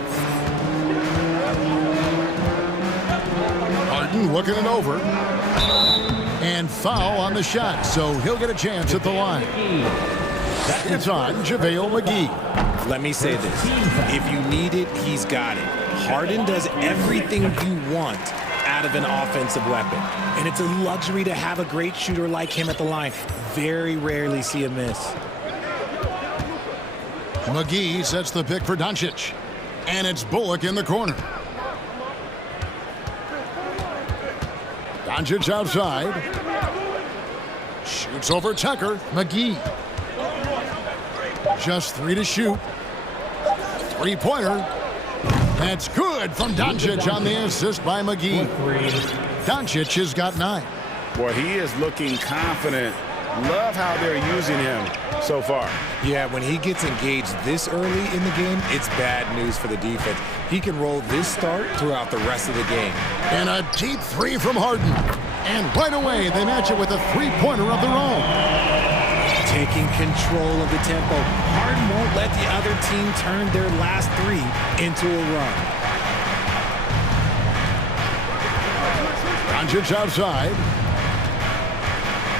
Harden looking it over. And foul on the shot, so he'll get a chance at the line. It's on JaVale McGee. Let me say this. If you need it, he's got it. Harden does everything you want out of an offensive weapon. And it's a luxury to have a great shooter like him at the line. Very rarely see a miss. McGee sets the pick for Doncic. And it's Bullock in the corner. Doncic outside. Shoots over Tucker. McGee. Just 3 to shoot. 3-pointer. That's good from Doncic on the assist by McGee. Doncic has got 9. Boy, he is looking confident. Love how they're using him so far. Yeah, when he gets engaged this early in the game, it's bad news for the defense. He can roll this start throughout the rest of the game. And a deep 3 from Harden. And right away, they match it with a 3-pointer of their own. Taking control of the tempo. Harden won't let the other team turn their last 3 into a run. Doncic outside.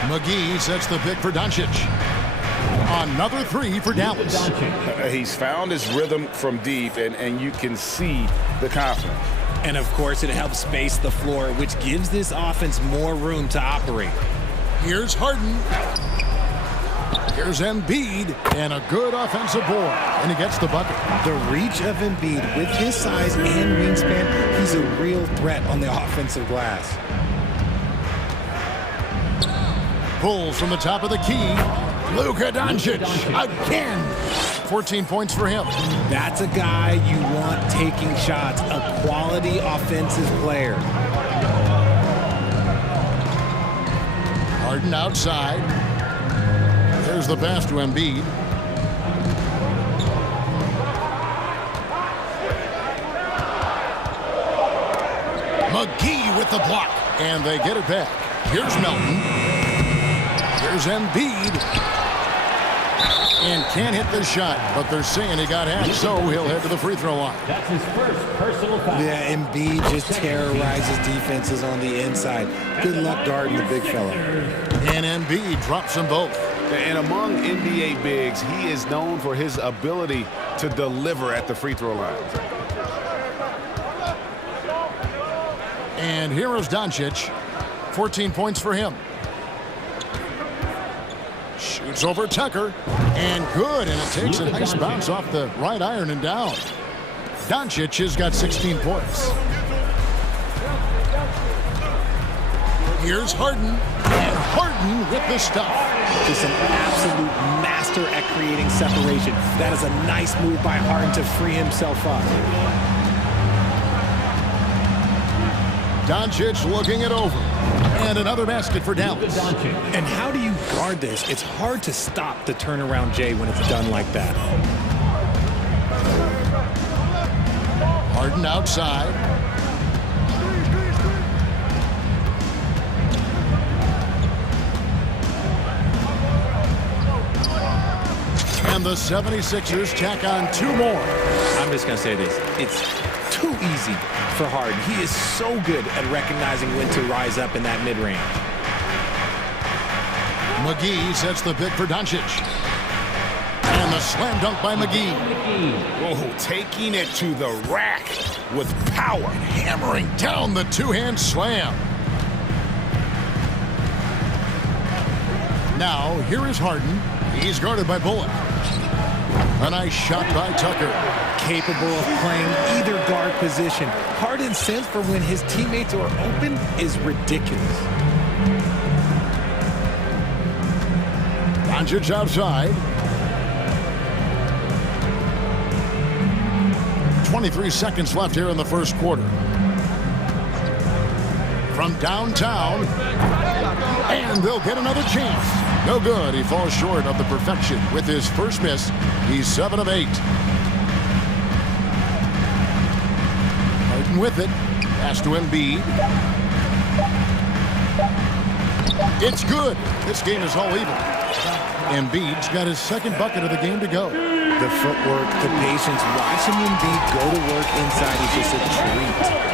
McGee sets the pick for Doncic. Another 3 for Dallas. He's found his rhythm from deep, and you can see the confidence. And, of course, it helps space the floor, which gives this offense more room to operate. Here's Harden. Here's Embiid, and a good offensive board, and he gets the bucket. The reach of Embiid, with his size and wingspan, he's a real threat on the offensive glass. Pulls from the top of the key. Luka Doncic again. 14 points for him. That's a guy you want taking shots, a quality offensive player. Harden outside. There's the pass to Embiid. McGee with the block. And they get it back. Here's Melton. Here's Embiid. And can't hit the shot, but they're saying he got hacked, so he'll head to the free throw line. That's his first personal foul. Yeah, Embiid just terrorizes defenses on the inside. Good luck guarding the big fella. And Embiid drops them both. And among NBA bigs, he is known for his ability to deliver at the free throw line. And here is Doncic. 14 points for him. Shoots over Tucker. And good. And it takes a nice bounce off the right iron and down. Doncic has got 16 points. Here's Harden. And Harden with the stuff. Just an absolute master at creating separation. That is a nice move by Harden to free himself up. Doncic looking it over. And another basket for Dallas. And how do you guard this? It's hard to stop the turnaround J when it's done like that. Harden outside. And the 76ers tack on 2 more. I'm just going to say this. It's too easy for Harden. He is so good at recognizing when to rise up in that mid-range. McGee sets the pick for Doncic. And the slam dunk by McGee. Oh, taking it to the rack. with power. Hammering down the two-hand slam. Now, here is Harden. He's guarded by Bullock. A nice shot by Tucker. Capable of playing either guard position. Harden's sense for when his teammates are open is ridiculous. Doncic outside. 23 seconds left here in the first quarter. From downtown. And they'll get another chance. No good. He falls short of the perfection with his first miss. He's 7 of 8. Harden with it. Pass to Embiid. It's good. This game is all even. Embiid's got his second bucket of the game to go. The footwork, the patience, watching Embiid go to work inside is just a treat.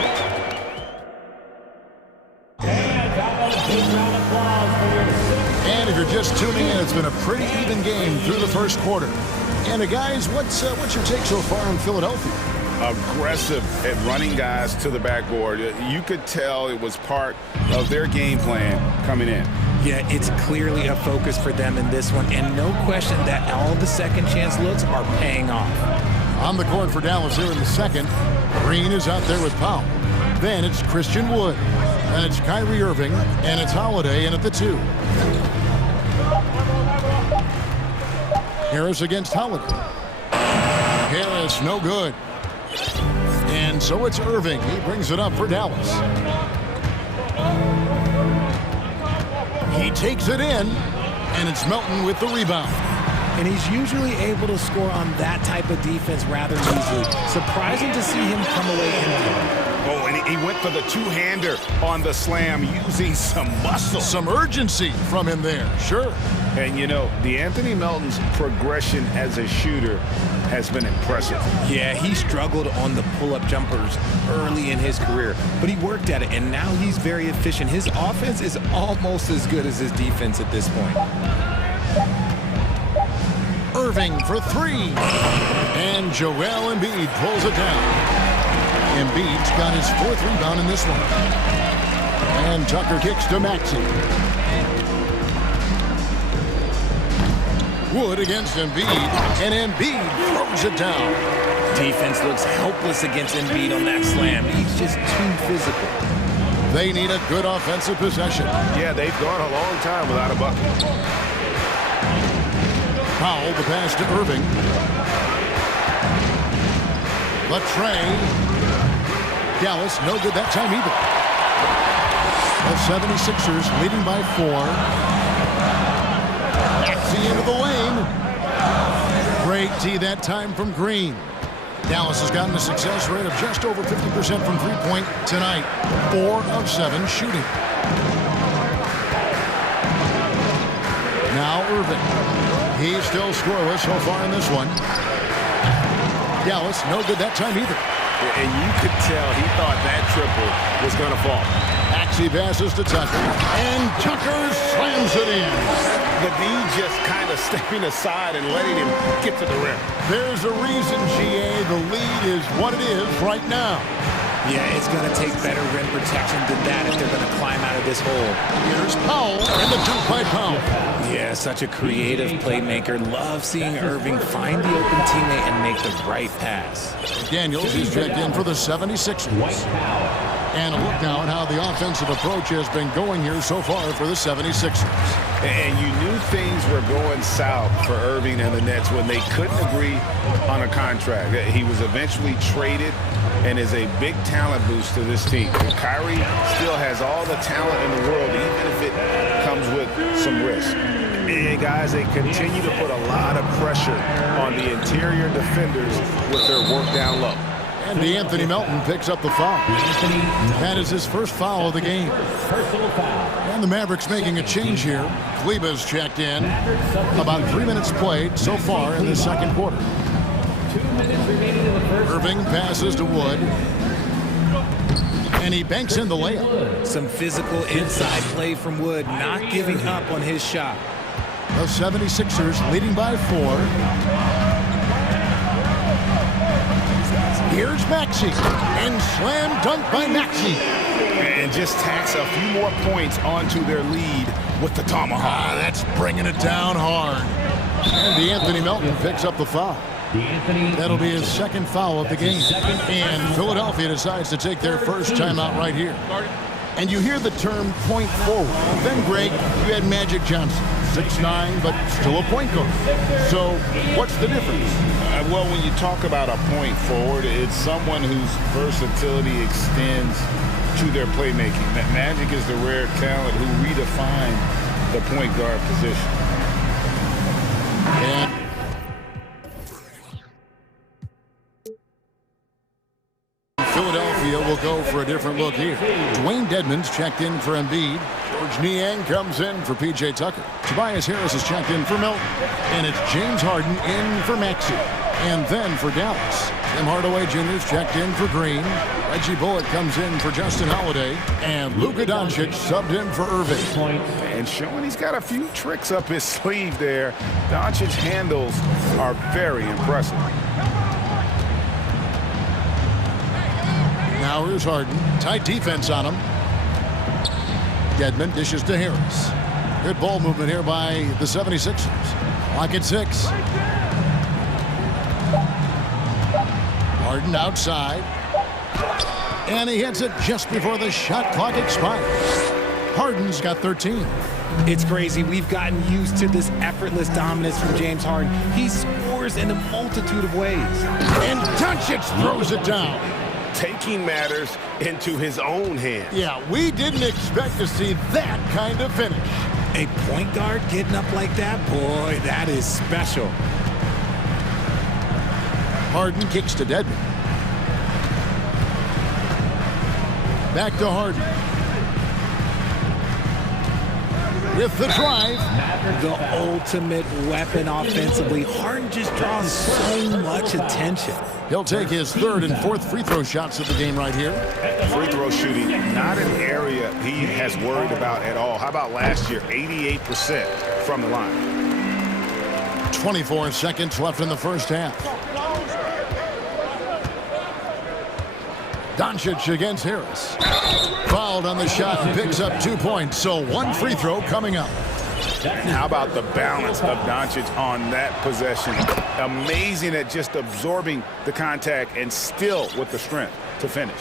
And if you're just tuning in, it's been a pretty even game through the first quarter. And guys, what's your take so far on Philadelphia? Aggressive at running guys to the backboard. You could tell it was part of their game plan coming in. Yeah, it's clearly a focus for them in this one, and no question that all the second chance looks are paying off. On the court for Dallas here in the second. Green is out there with Powell. Then it's Christian Wood. Then it's Kyrie Irving, and it's Holiday in at the 2. Harris against Holiday. Harris, no good. And so it's Irving. He brings it up for Dallas. He takes it in, and it's Melton with the rebound. And he's usually able to score on that type of defense rather easily. Surprising to see him come away empty. Oh, and he went for the two-hander on the slam, using some muscle. Some urgency from him there, sure. And, you know, DeAnthony Melton's progression as a shooter has been impressive. Yeah, he struggled on the pull-up jumpers early in his career, but he worked at it, and now he's very efficient. His offense is almost as good as his defense at this point. Irving for 3. And Joel Embiid pulls it down. Embiid's got his 4th rebound in this one. And Tucker kicks to Maxey. Wood against Embiid, and Embiid throws it down. Defense looks helpless against Embiid on that slam. He's just too physical. They need a good offensive possession. Yeah, they've gone a long time without a bucket. Powell, the pass to Irving. Latrey. Dallas, no good that time either. The 76ers leading by 4. Maxey into the lane. Great D that time from Green. Dallas has gotten a success rate of just over 50% from three-point tonight. 4 of 7 shooting. Now Irving. He's still scoreless so far in this one. Dallas, no good that time either. And you could tell he thought that triple was going to fall. Maxey passes to Tucker. And Tucker slams it in. The D just kind of stepping aside and letting him get to the rim. There's a reason, GA. The lead is what it is right now. Yeah, it's going to take better rim protection than that if they're going to climb out of this hole. Here's Powell and the dunk by Powell. Yeah, such a creative playmaker. Love seeing Irving find the open teammate and make the right pass. Daniels is checked in for the 76ers. And a look now at how the offensive approach has been going here so far for the 76ers. And you knew things were going south for Irving and the Nets when they couldn't agree on a contract. He was eventually traded and is a big talent boost to this team. Kyrie still has all the talent in the world, even if it comes with some risk. And guys, they continue to put a lot of pressure on the interior defenders with their work down low. And DeAnthony Melton picks up the foul. That is his first foul of the game. And the Mavericks making a change here. Kleba's checked in. About 3 minutes played so far in the second quarter. 2 minutes remaining in the first. Irving passes to Wood. And he banks in the layup. Some physical inside play from Wood, not giving up on his shot. The 76ers leading by 4. Here's Maxey, and slam dunk by Maxey. And just tacks a few more points onto their lead with the tomahawk. That's bringing it down hard. And D'Anthony Melton picks up the foul. That'll be his second foul of the game. And Philadelphia decides to take their first timeout right here. And you hear the term point forward. Then, Greg, you had Magic Johnson, 6'9", but still a point guard. So what's the difference? Well, when you talk about a point forward, it's someone whose versatility extends to their playmaking. Magic is the rare talent who redefined the point guard position. And Philadelphia will go for a different look here. Dwayne Dedmon's checked in for Embiid. George Niang comes in for P.J. Tucker. Tobias Harris is checked in for Melton. And it's James Harden in for Maxey. And then for Dallas, Tim Hardaway Jr. is checked in for Green. Reggie Bullock comes in for Justin Holiday. And Luka Doncic subbed in for Irving. And showing he's got a few tricks up his sleeve there. Doncic's handles are very impressive. Now here's Harden. Tight defense on him. Dedmon dishes to Harris. Good ball movement here by the 76ers. Lock at 6. Harden outside. And he hits it just before the shot clock expires. Harden's got 13. It's crazy. We've gotten used to this effortless dominance from James Harden. He scores in a multitude of ways. And Doncic throws it down. Taking matters into his own hands. Yeah, we didn't expect to see that kind of finish. A point guard getting up like that? Boy, that is special. Harden kicks to Dedmon. Back to Harden. With the drive. The ultimate weapon offensively. Harden just draws so much attention. He'll take his third and fourth free throw shots of the game right here. Free throw shooting, not an area he has worried about at all. How about last year? 88% from the line. 24 seconds left in the first half. Doncic against Harris. Fouled on the shot and picks up 2 points. So one free throw coming up. How about the balance of Doncic on that possession? Amazing at just absorbing the contact and still with the strength to finish.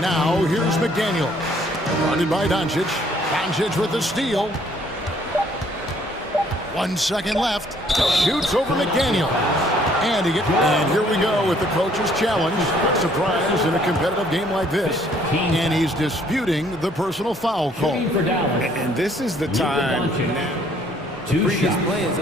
Now here's McDaniel. Guarded by Doncic. Doncic with the steal. 1 second left. Shoots over McDaniel. And here we go with the coach's challenge. Not surprised in a competitive game like this. And he's disputing the personal foul call. And this is the time previous players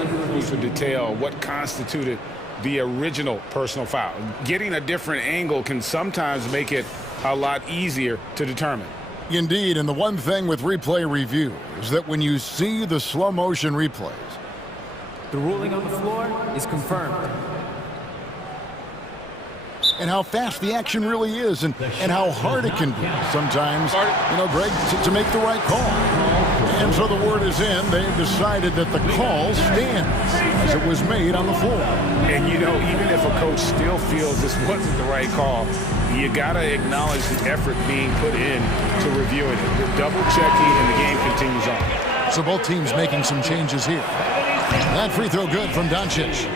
to detail what constituted the original personal foul. Getting a different angle can sometimes make it a lot easier to determine. Indeed, and the one thing with replay review is that when you see the slow motion replays, the ruling on the floor is confirmed. And how fast the action really is and how hard it can be sometimes, Greg, to make the right call. And so the word is in. They've decided that the call stands as it was made on the floor. And, even if a coach still feels this wasn't the right call, you got to acknowledge the effort being put in to reviewing it. The double checking and the game continues on. So both teams making some changes here. That free throw good from Doncic.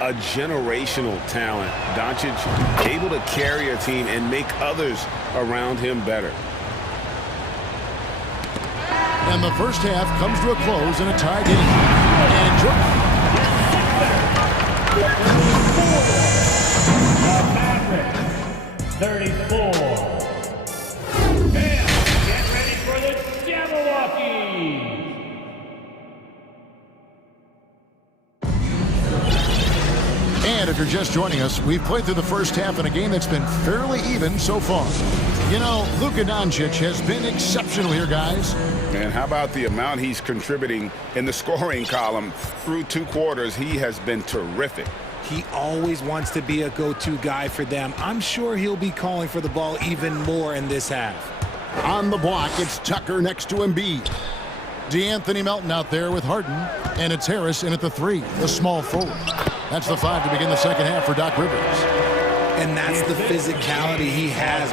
A generational talent. Doncic able to carry a team and make others around him better. And the first half comes to a close in a tie game. And 34. Fans, get ready for the Jabberwockies. And if you're just joining us, we've played through the first half in a game that's been fairly even so far. Luka Doncic has been exceptional here, guys. And how about the amount he's contributing in the scoring column? Through 2 quarters, he has been terrific. He always wants to be a go-to guy for them. I'm sure he'll be calling for the ball even more in this half. On the block, it's Tucker next to Embiid. DeAnthony Melton out there with Harden, and it's Harris in at the 3, the small forward. That's the 5 to begin the second half for Doc Rivers. And that's the physicality he has.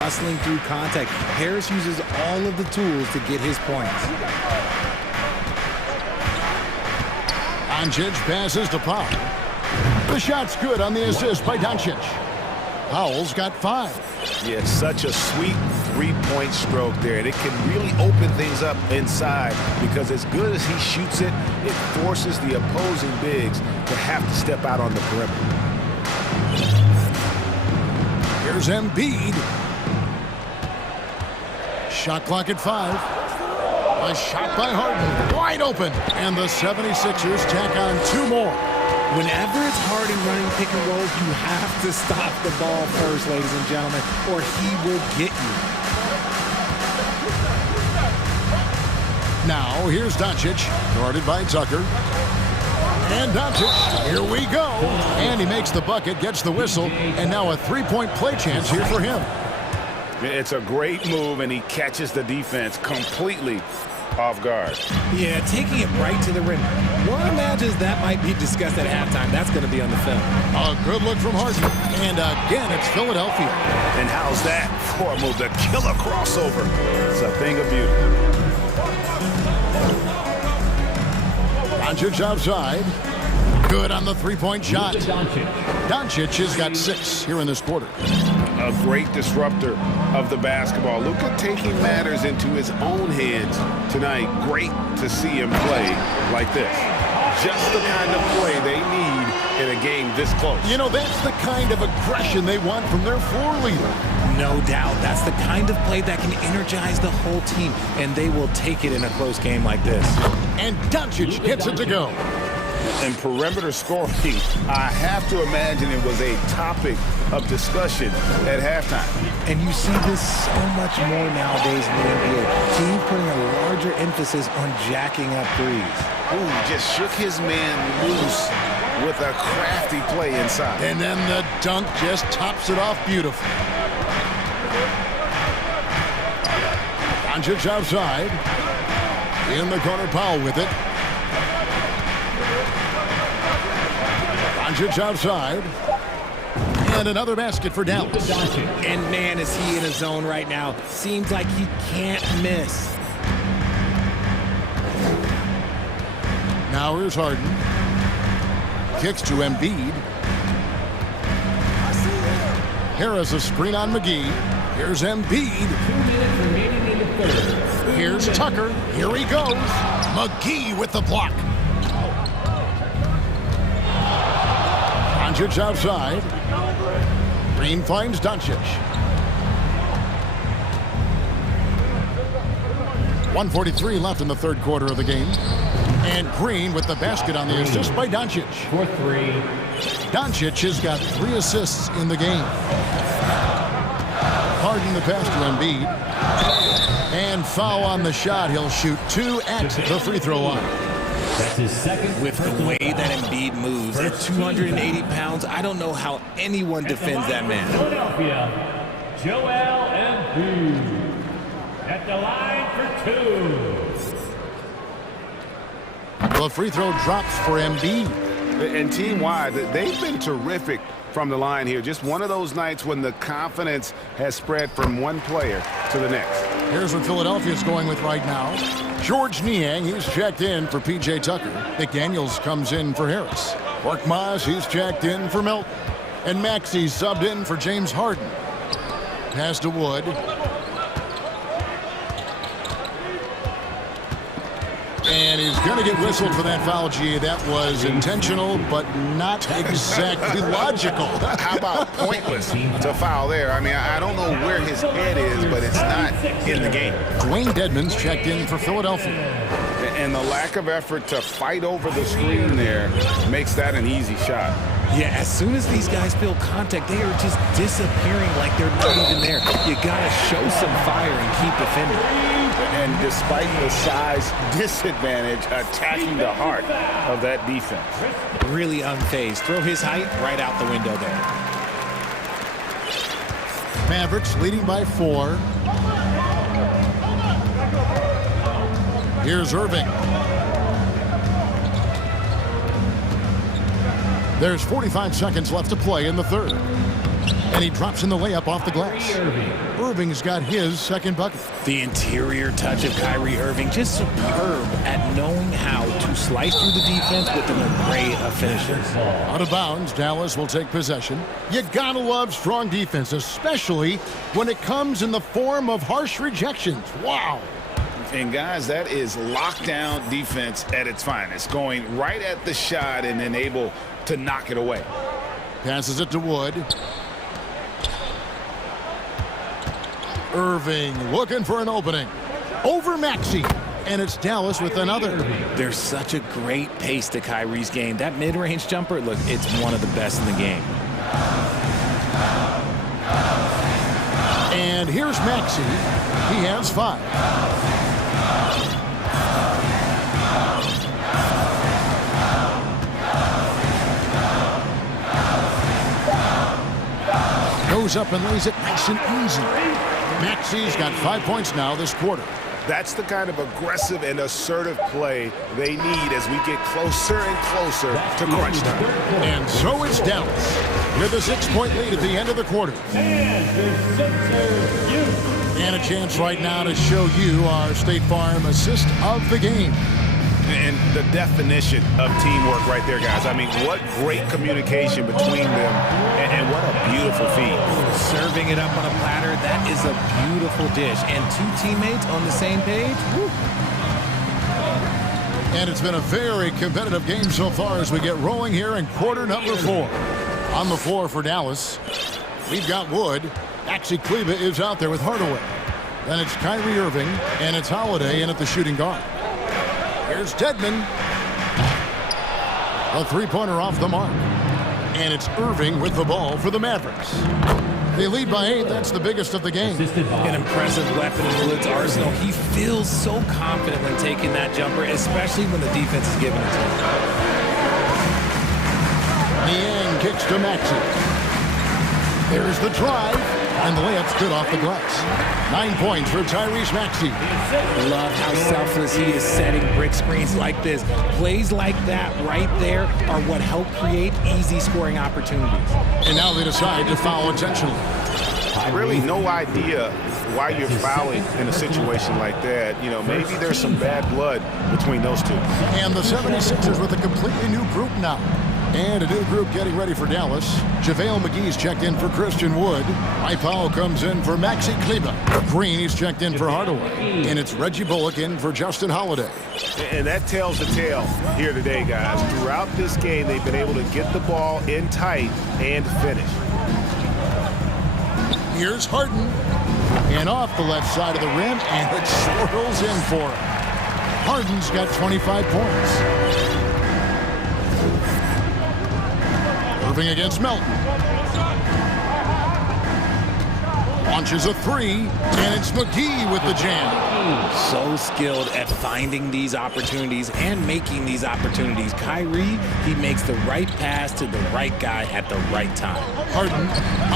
Hustling through contact. Harris uses all of the tools to get his points. Doncic passes to Powell. The shot's good on the assist by Doncic. Powell's got 5. Yeah, such a sweet three-point stroke there. And it can really open things up inside because as good as he shoots it, it forces the opposing bigs to have to step out on the perimeter. Here's Embiid. Shot clock at 5. A shot by Harden. Wide open. And the 76ers tack on 2 more. Whenever it's Harden running pick and rolls, you have to stop the ball first, ladies and gentlemen, or he will get you. Now, here's Doncic, guarded by Tucker. And Doncic, here we go. And he makes the bucket, gets the whistle, and now a 3-point play chance here for him. It's a great move, and he catches the defense completely off guard. Yeah, taking it right to the rim. One imagines that might be discussed at halftime. That's going to be on the film. A good look from Harden. And again, it's Philadelphia. And how's that for a move? The killer crossover. It's a thing of beauty. Doncic outside. Good on the 3-point shot. Doncic has got 6 here in this quarter. A great disruptor of the basketball. Luka taking matters into his own hands tonight. Great to see him play like this. Just the kind of play they need in a game this close. You know, that's the kind of aggression they want from their floor leader. No doubt. That's the kind of play that can energize the whole team, and they will take it in a close game like this. And Doncic gets it to go. And perimeter scoring, I have to imagine it was a topic of discussion at halftime. And you see this so much more nowadays in the NBA. Teams putting a larger emphasis on jacking up threes. Ooh, just shook his man loose with a crafty play inside. And then the dunk just tops it off beautifully. Doncic outside. In the corner, Powell with it. Doncic outside. And another basket for Dallas. And man, is he in a zone right now. Seems like he can't miss. Now here's Harden. Kicks to Embiid. Harris a screen on McGee. Here's Embiid. Here's Tucker. Here he goes. McGee with the block. Doncic outside. Green finds Doncic. 1:43 left in the third quarter of the game. And Green with the basket on the assist by Doncic. For 3. Doncic has got 3 assists in the game. Harden the pass to Embiid. And foul on the shot. He'll shoot 2 at the free throw line. That's his second. With the way that Embiid moves at 280 pounds, I don't know how anyone defends that man. Philadelphia, Joel Embiid at the line for 2. The free throw drops for Embiid. And team-wide, they've been terrific from the line here. Just one of those nights when the confidence has spread from one player to the next. Here's what Philadelphia's going with right now. George Niang, he's checked in for P.J. Tucker. McDaniels comes in for Harris. Korkmaz, he's checked in for Melton. And Maxey subbed in for James Harden. Pass to Wood. And he's going to get whistled for that foul, G. That was intentional, but not exactly logical. How about pointless to foul there? I mean, I don't know where his head is, but it's not in the game. Dwayne Dedmon's checked in for Philadelphia. And the lack of effort to fight over the screen there makes that an easy shot. Yeah, as soon as these guys feel contact, they are just disappearing like they're not even there. You got to show some fire and keep defending. And despite the size disadvantage, attacking the heart of that defense. Really unfazed. Throw his height right out the window there. Mavericks leading by 4. Here's Irving. There's 45 seconds left to play in the third. And he drops in the layup off the glass. Irving's got his second bucket. The interior touch of Kyrie Irving, just superb at knowing how to slice through the defense with an array of finishes. Out of bounds, Dallas will take possession. You gotta love strong defense, especially when it comes in the form of harsh rejections. Wow. And guys, that is lockdown defense at its finest, going right at the shot and then able to knock it away. Passes it to Wood. Irving looking for an opening. Over Maxey. And it's Dallas with another. There's such a great pace to Kyrie's game. That mid-range jumper, look, it's one of the best in the game. And here's Maxey. He has 5. Goes up and lays it nice and easy. Maxey's got 5 points now this quarter. That's the kind of aggressive and assertive play they need as we get closer and closer to crunch time. And so it's Dallas with a 6-point lead at the end of the quarter. And a chance right now to show you our State Farm assist of the game. And the definition of teamwork right there, guys. I mean, what great communication between them, and what a beautiful feat. Serving it up on a platter, that is a beautiful dish. And 2 teammates on the same page. Woo. And it's been a very competitive game so far as we get rolling here in quarter number 4. On the floor for Dallas, we've got Wood. Maxey Kleber is out there with Hardaway. Then it's Kyrie Irving, and it's Holiday in at the shooting guard. Here's Dedman. A 3-pointer off the mark. And it's Irving with the ball for the Mavericks. They lead by 8. That's the biggest of the game. An impressive weapon in Wood's arsenal. He feels so confident when taking that jumper, especially when the defense is giving it to him. Niang kicks to Maxey. There's the drive, and the layup's good off the glass. 9 points for Tyrese Maxey. Love how selfless he is setting brick screens like this. Plays like that right there are what help create easy scoring opportunities. And now they decide to foul intentionally. Really no idea why you're fouling in a situation like that. You know, maybe there's some bad blood between those two. And the 76ers with a completely new group now. And a new group getting ready for Dallas. JaVale McGee's checked in for Christian Wood. Mike Powell comes in for Maxey Kleber. Green, he's checked in for Hardaway. And it's Reggie Bullock in for Justin Holiday. And that tells the tale here today, guys. Throughout this game, they've been able to get the ball in tight and finish. Here's Harden. And off the left side of the rim, and it swirls in for him. Harden's got 25 points. Irving against Melton. Launches a 3, and it's McGee with the jam. So skilled at finding these opportunities and making these opportunities. Kyrie, he makes the right pass to the right guy at the right time. Harden,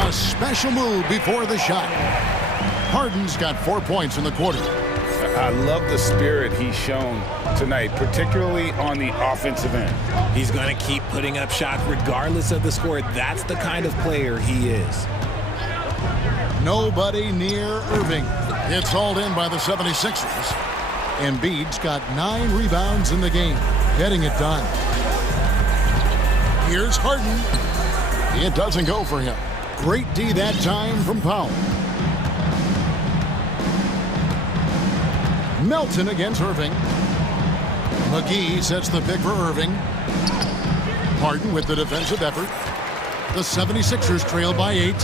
a special move before the shot. Harden's got 4 points in the quarter. I love the spirit he's shown tonight, particularly on the offensive end. He's going to keep putting up shots regardless of the score. That's the kind of player he is. Nobody near Irving. It's hauled in by the 76ers. Embiid's got 9 rebounds in the game, getting it done. Here's Harden. It doesn't go for him. Great D that time from Powell. Melton against Irving. McGee sets the pick for Irving. Harden with the defensive effort. The 76ers trail by 8.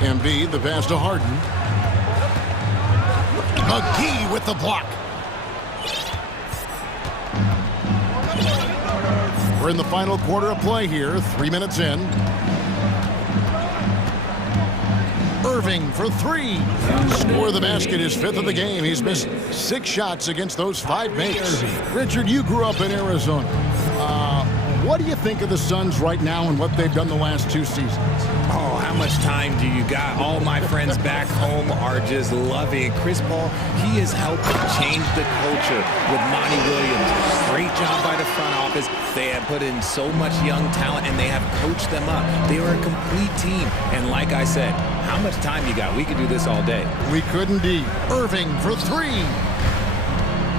Embiid, the pass to Harden. McGee with the block. We're in the final quarter of play here, 3 minutes in. Irving for 3. Score the basket, his 5th of the game. He's missed 6 shots against those 5 mates. Richard, you grew up in Arizona. What do you think of the Suns right now and what they've done the last 2 seasons? Oh, how much time do you got? All my friends back home are just loving it. Chris Paul, he has helped change the culture with Monty Williams. Great job by the front office. They have put in so much young talent, and they have coached them up. They are a complete team. And like I said, how much time you got? We could do this all day. We could indeed. Irving for 3.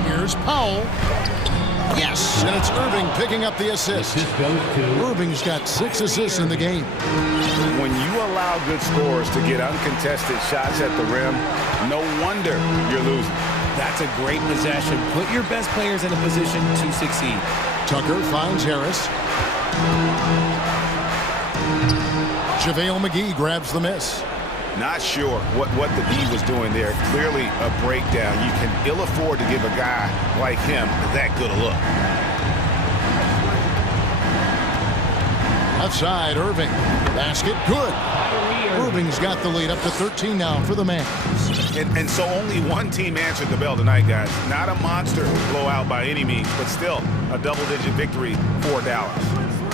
Here's Powell. Yes, and it's Irving picking up the assist. Irving's got 6 assists in the game. When you allow good scorers to get uncontested shots at the rim, no wonder you're losing. That's a great possession. Put your best players in a position to succeed. Tucker finds Harris. JaVale McGee grabs the miss. Not sure what the D was doing there. Clearly a breakdown. You can ill afford to give a guy like him that good a look. Left side, Irving. Basket, good. Irving's got the lead up to 13 now for the man. And so only one team answered the bell tonight, guys. Not a monster blowout by any means, but still a double-digit victory for Dallas.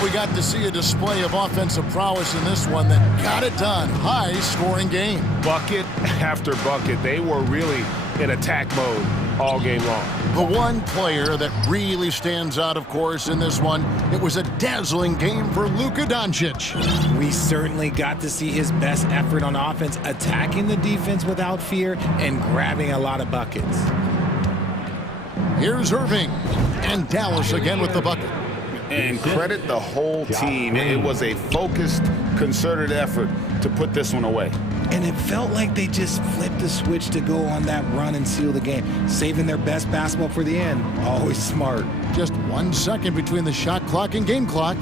We got to see a display of offensive prowess in this one that got it done. High-scoring game. Bucket after bucket. They were really in attack mode all game long. The one player that really stands out, of course, in this one, it was a dazzling game for Luka Doncic. We certainly got to see his best effort on offense, attacking the defense without fear and grabbing a lot of buckets. Here's Irving, and Dallas again with the bucket. And credit the whole team. It was a focused, concerted effort to put this one away. And it felt like they just flipped the switch to go on that run and seal the game, saving their best basketball for the end. Always smart. Just 1 second between the shot clock and game clock.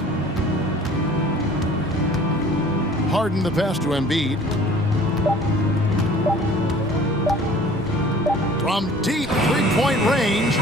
Harden the pass to Embiid. From deep three-point range.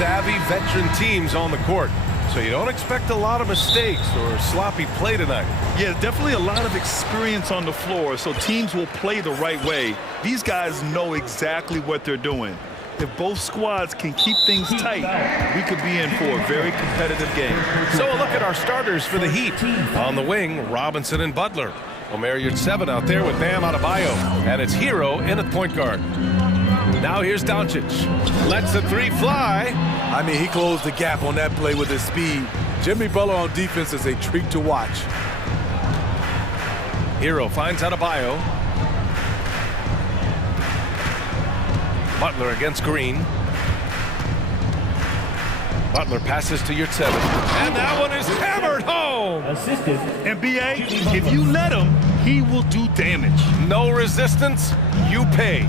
savvy veteran teams on the court. So you don't expect a lot of mistakes or sloppy play tonight. Yeah, definitely a lot of experience on the floor, so teams will play the right way. These guys know exactly what they're doing. If both squads can keep things tight, we could be in for a very competitive game. So a look at our starters for the Heat. On the wing, Robinson and Butler. Omer Yurtseven out there with Bam Adebayo. And it's Hero in at point guard. Now here's Doncic. Lets the three fly. I mean, he closed the gap on that play with his speed. Jimmy Butler on defense is a treat to watch. Hero finds Adebayo. Butler against Green. Butler passes to Yurtseven. And that one is hammered home. Assisted. And B.A., if you let him, he will do damage. No resistance, you pay.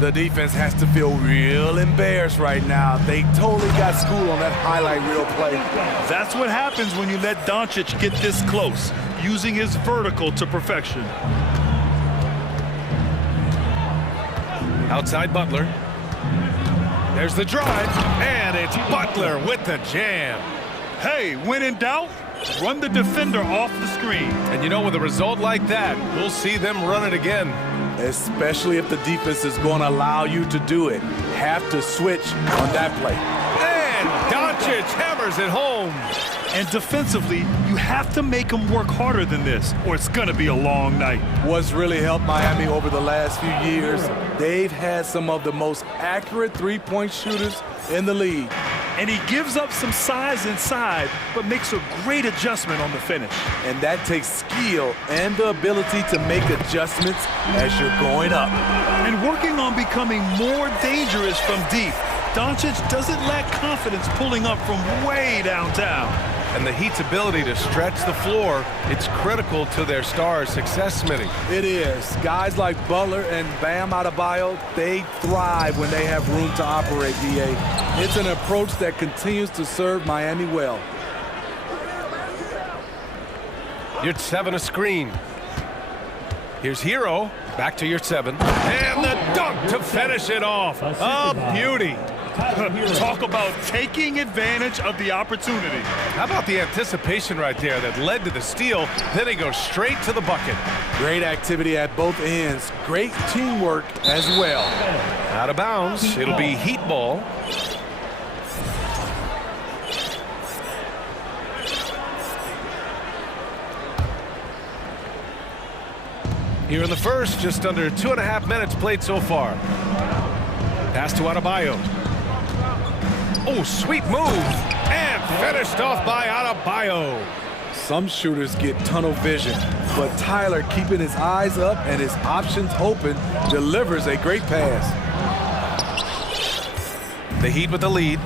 The defense has to feel real embarrassed right now. They totally got schooled on that highlight reel play. That's what happens when you let Doncic get this close, using his vertical to perfection. Outside Butler. There's the drive, and it's Butler with the jam. Hey, when in doubt, run the defender off the screen. And you know, with a result like that, we'll see them run it again. Especially if the defense is going to allow you to do it. Have to switch on that play. And Doncic hammers it home. And defensively, you have to make them work harder than this, or it's going to be a long night. What's really helped Miami over the last few years, they've had some of the most accurate three-point shooters in the league. And he gives up some size inside, but makes a great adjustment on the finish. And that takes skill and the ability to make adjustments as you're going up. And working on becoming more dangerous from deep. Doncic doesn't lack confidence pulling up from way downtown. And the Heat's ability to stretch the floor, it's critical to their stars' success, Smitty. It is. Guys like Butler and Bam Adebayo, they thrive when they have room to operate, B.A. It's an approach that continues to serve Miami well. Yurtseven a screen. Here's Hero. Back to Yurtseven. And the dunk to finish it off. A beauty. Talk about taking advantage of the opportunity. How about the anticipation right there that led to the steal? Then he goes straight to the bucket. Great activity at both ends. Great teamwork as well. Out of bounds. It'll be Heat ball. Here in the first, just under 2.5 minutes played so far. Pass to Adebayo. Oh, sweet move. And finished off by Adebayo. Some shooters get tunnel vision, but Tyler, keeping his eyes up and his options open, delivers a great pass. The Heat with the lead.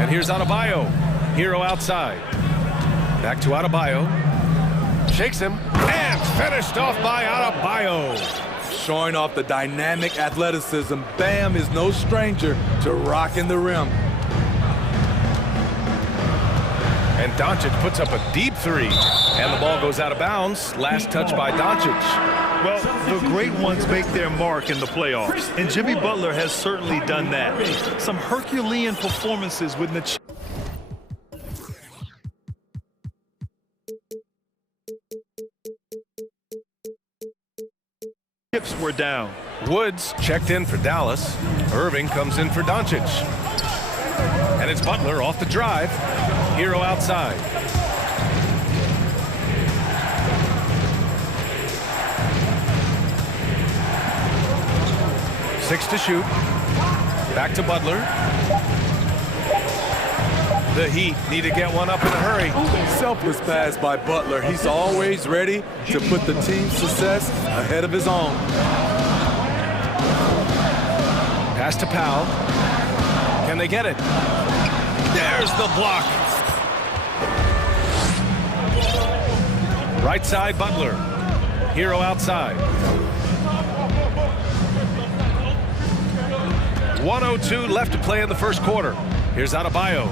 And here's Adebayo. Hero outside. Back to Adebayo. Shakes him. And finished off by Adebayo. Showing off the dynamic athleticism, Bam is no stranger to rocking the rim. And Doncic puts up a deep three. And the ball goes out of bounds. Last touch by Doncic. Well, the great ones make their mark in the playoffs. And Jimmy Butler has certainly done that. Some Herculean performances with the chips were down. Woods checked in for Dallas. Irving comes in for Doncic. And it's Butler off the drive. Hero outside. Six to shoot. Back to Butler. The Heat need to get one up in a hurry. Selfless pass by Butler. He's always ready to put the team's success ahead of his own. Pass to Powell. Can they get it? There's the block. Right side, Butler. Hero outside. 1:02 left to play in the first quarter. Here's Adebayo.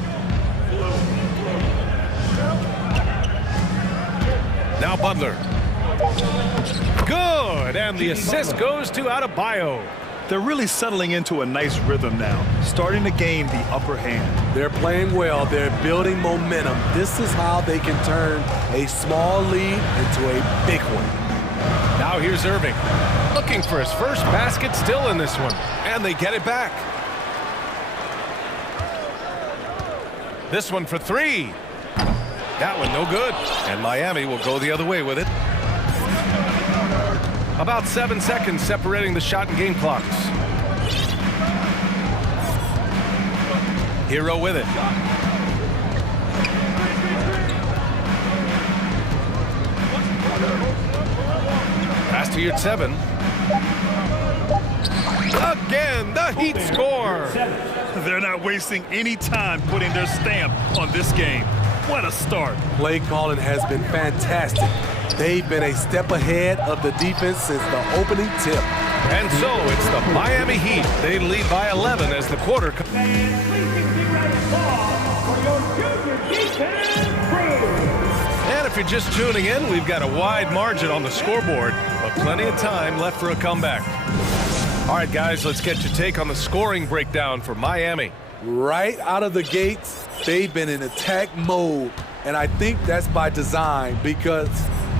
Now Butler. Good, and the assist goes to Adebayo. They're really settling into a nice rhythm now, starting to gain the upper hand. They're playing well. They're building momentum. This is how they can turn a small lead into a big one. Now here's Irving, looking for his first basket, still in this one, and they get it back. This one for three. That one no good, and Miami will go the other way with it. About 7 seconds separating the shot and game clocks. Hero with it. Pass to your 7. Again, the Heat score. They're not wasting any time putting their stamp on this game. What a start. Play calling has been fantastic. They've been a step ahead of the defense since the opening tip. And so it's the Miami Heat. They lead by 11 as the quarter. And if you're just tuning in, we've got a wide margin on the scoreboard, but plenty of time left for a comeback. All right, guys, let's get your take on the scoring breakdown for Miami. Right out of the gates, they've been in attack mode, and I think that's by design because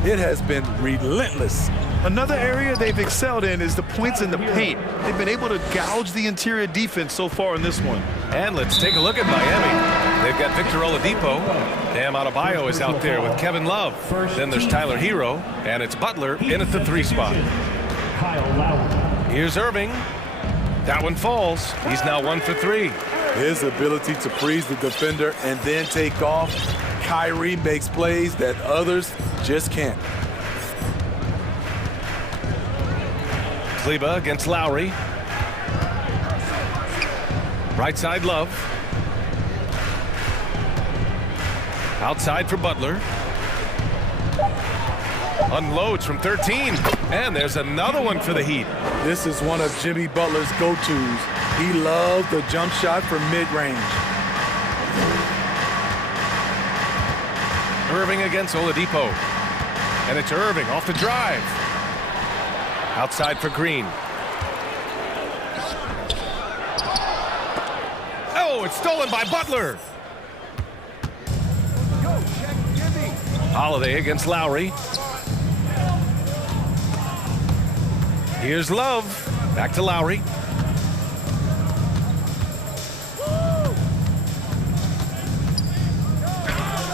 it has been relentless. Another area they've excelled in is the points in the paint. They've been able to gouge the interior defense so far in this one. And let's take a look at Miami. They've got Victor Oladipo. Bam Adebayo is out there with Kevin Love. Then there's Tyler Hero, and it's Butler in at the 3 spot. Here's Irving. That one falls. He's now 1 for 3. His ability to freeze the defender and then take off. Kyrie makes plays that others just can't. Kleber against Lowry. Right side, Love. Outside for Butler. Unloads from 13. And there's another one for the Heat. This is one of Jimmy Butler's go-tos. He loves the jump shot from mid-range. Irving against Oladipo. And it's Irving off the drive. Outside for Green. Oh, it's stolen by Butler. Holiday against Lowry. Here's Love. Back to Lowry.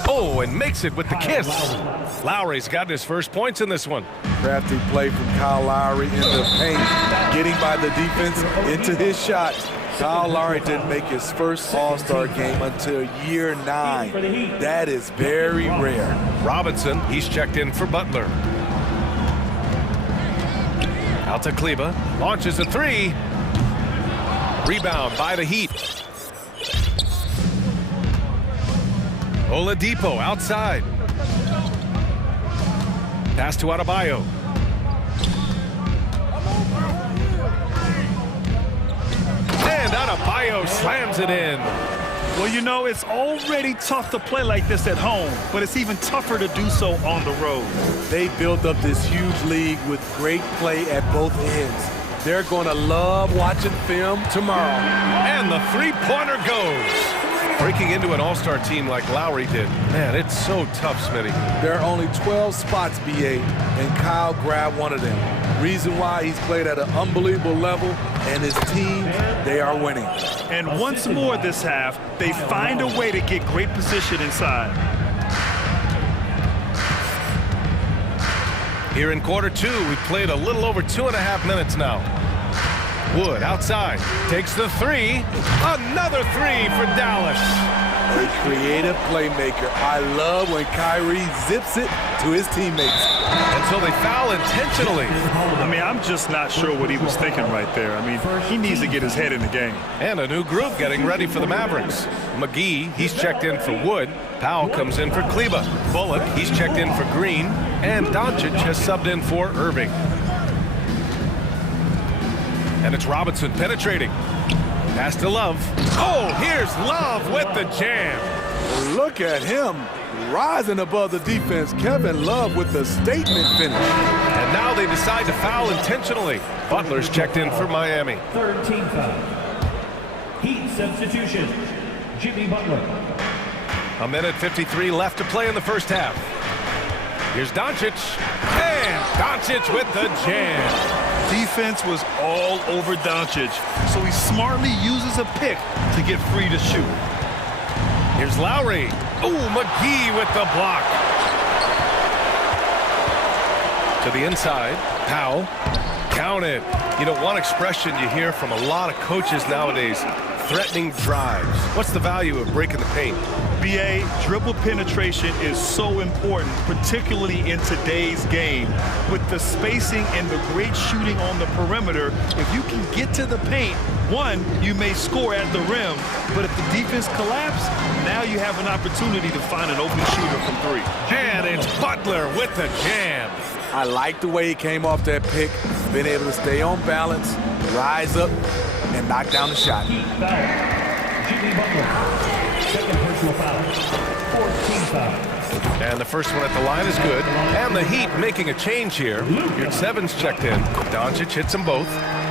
Oh, and makes it with the kiss. Lowry's gotten his first points in this one. Crafty play from Kyle Lowry in the paint, getting by the defense into his shot. Kyle Lowry didn't make his first All-Star game until year 9. That is very rare. Robinson, he's checked in for Butler. Out to Kleber, launches a 3. Rebound by the Heat. Oladipo outside. Pass to Adebayo. And Adebayo slams it in. Well, you know, it's already tough to play like this at home, but it's even tougher to do so on the road. They built up this huge league with great play at both ends. They're going to love watching film tomorrow. And the 3-pointer goes. Breaking into an all-star team like Lowry did. Man, it's so tough, Smitty. There are only 12 spots, BA, and Kyle grabbed one of them. Reason why he's played at an unbelievable level, and his team, they are winning. And once more this half, they find a way to get great position inside. Here in quarter 2, we've played a little over 2.5 minutes now. Wood outside, takes the 3. Another 3 for Dallas. A creative playmaker. I love when Kyrie zips it to his teammates. And so they foul intentionally. I mean, I'm just not sure what he was thinking right there. I mean, he needs to get his head in the game. And a new group getting ready for the Mavericks. McGee, he's checked in for Wood. Powell comes in for Kleber. Bullock, he's checked in for Green. And Doncic has subbed in for Irving. And it's Robinson penetrating. Pass to Love. Oh, here's Love with the jam. Look at him rising above the defense. Kevin Love with the statement finish. And now they decide to foul intentionally. Butler's checked in for Miami. Third team foul. Heat substitution. Jimmy Butler. A minute 53 left to play in the first half. Here's Doncic. And Doncic with the jam. Defense was all over Doncic, so he smartly uses a pick to get free to shoot. Here's Lowry. Ooh, McGee with the block. To the inside. Powell. Count it. You know, one expression you hear from a lot of coaches nowadays, threatening drives. What's the value of breaking the paint? BA, dribble penetration is so important, particularly in today's game. With the spacing and the great shooting on the perimeter, if you can get to the paint, one, you may score at the rim, but if the defense collapses, now you have an opportunity to find an open shooter from three. And it's Butler with the jam. I like the way he came off that pick, been able to stay on balance, rise up, and knock down the shot. Heat foul. Jimmy Butler. Second personal foul. 14 foul. And the first one at the line is good. And the Heat making a change here. Here's Sevens checked in. Doncic hits them both.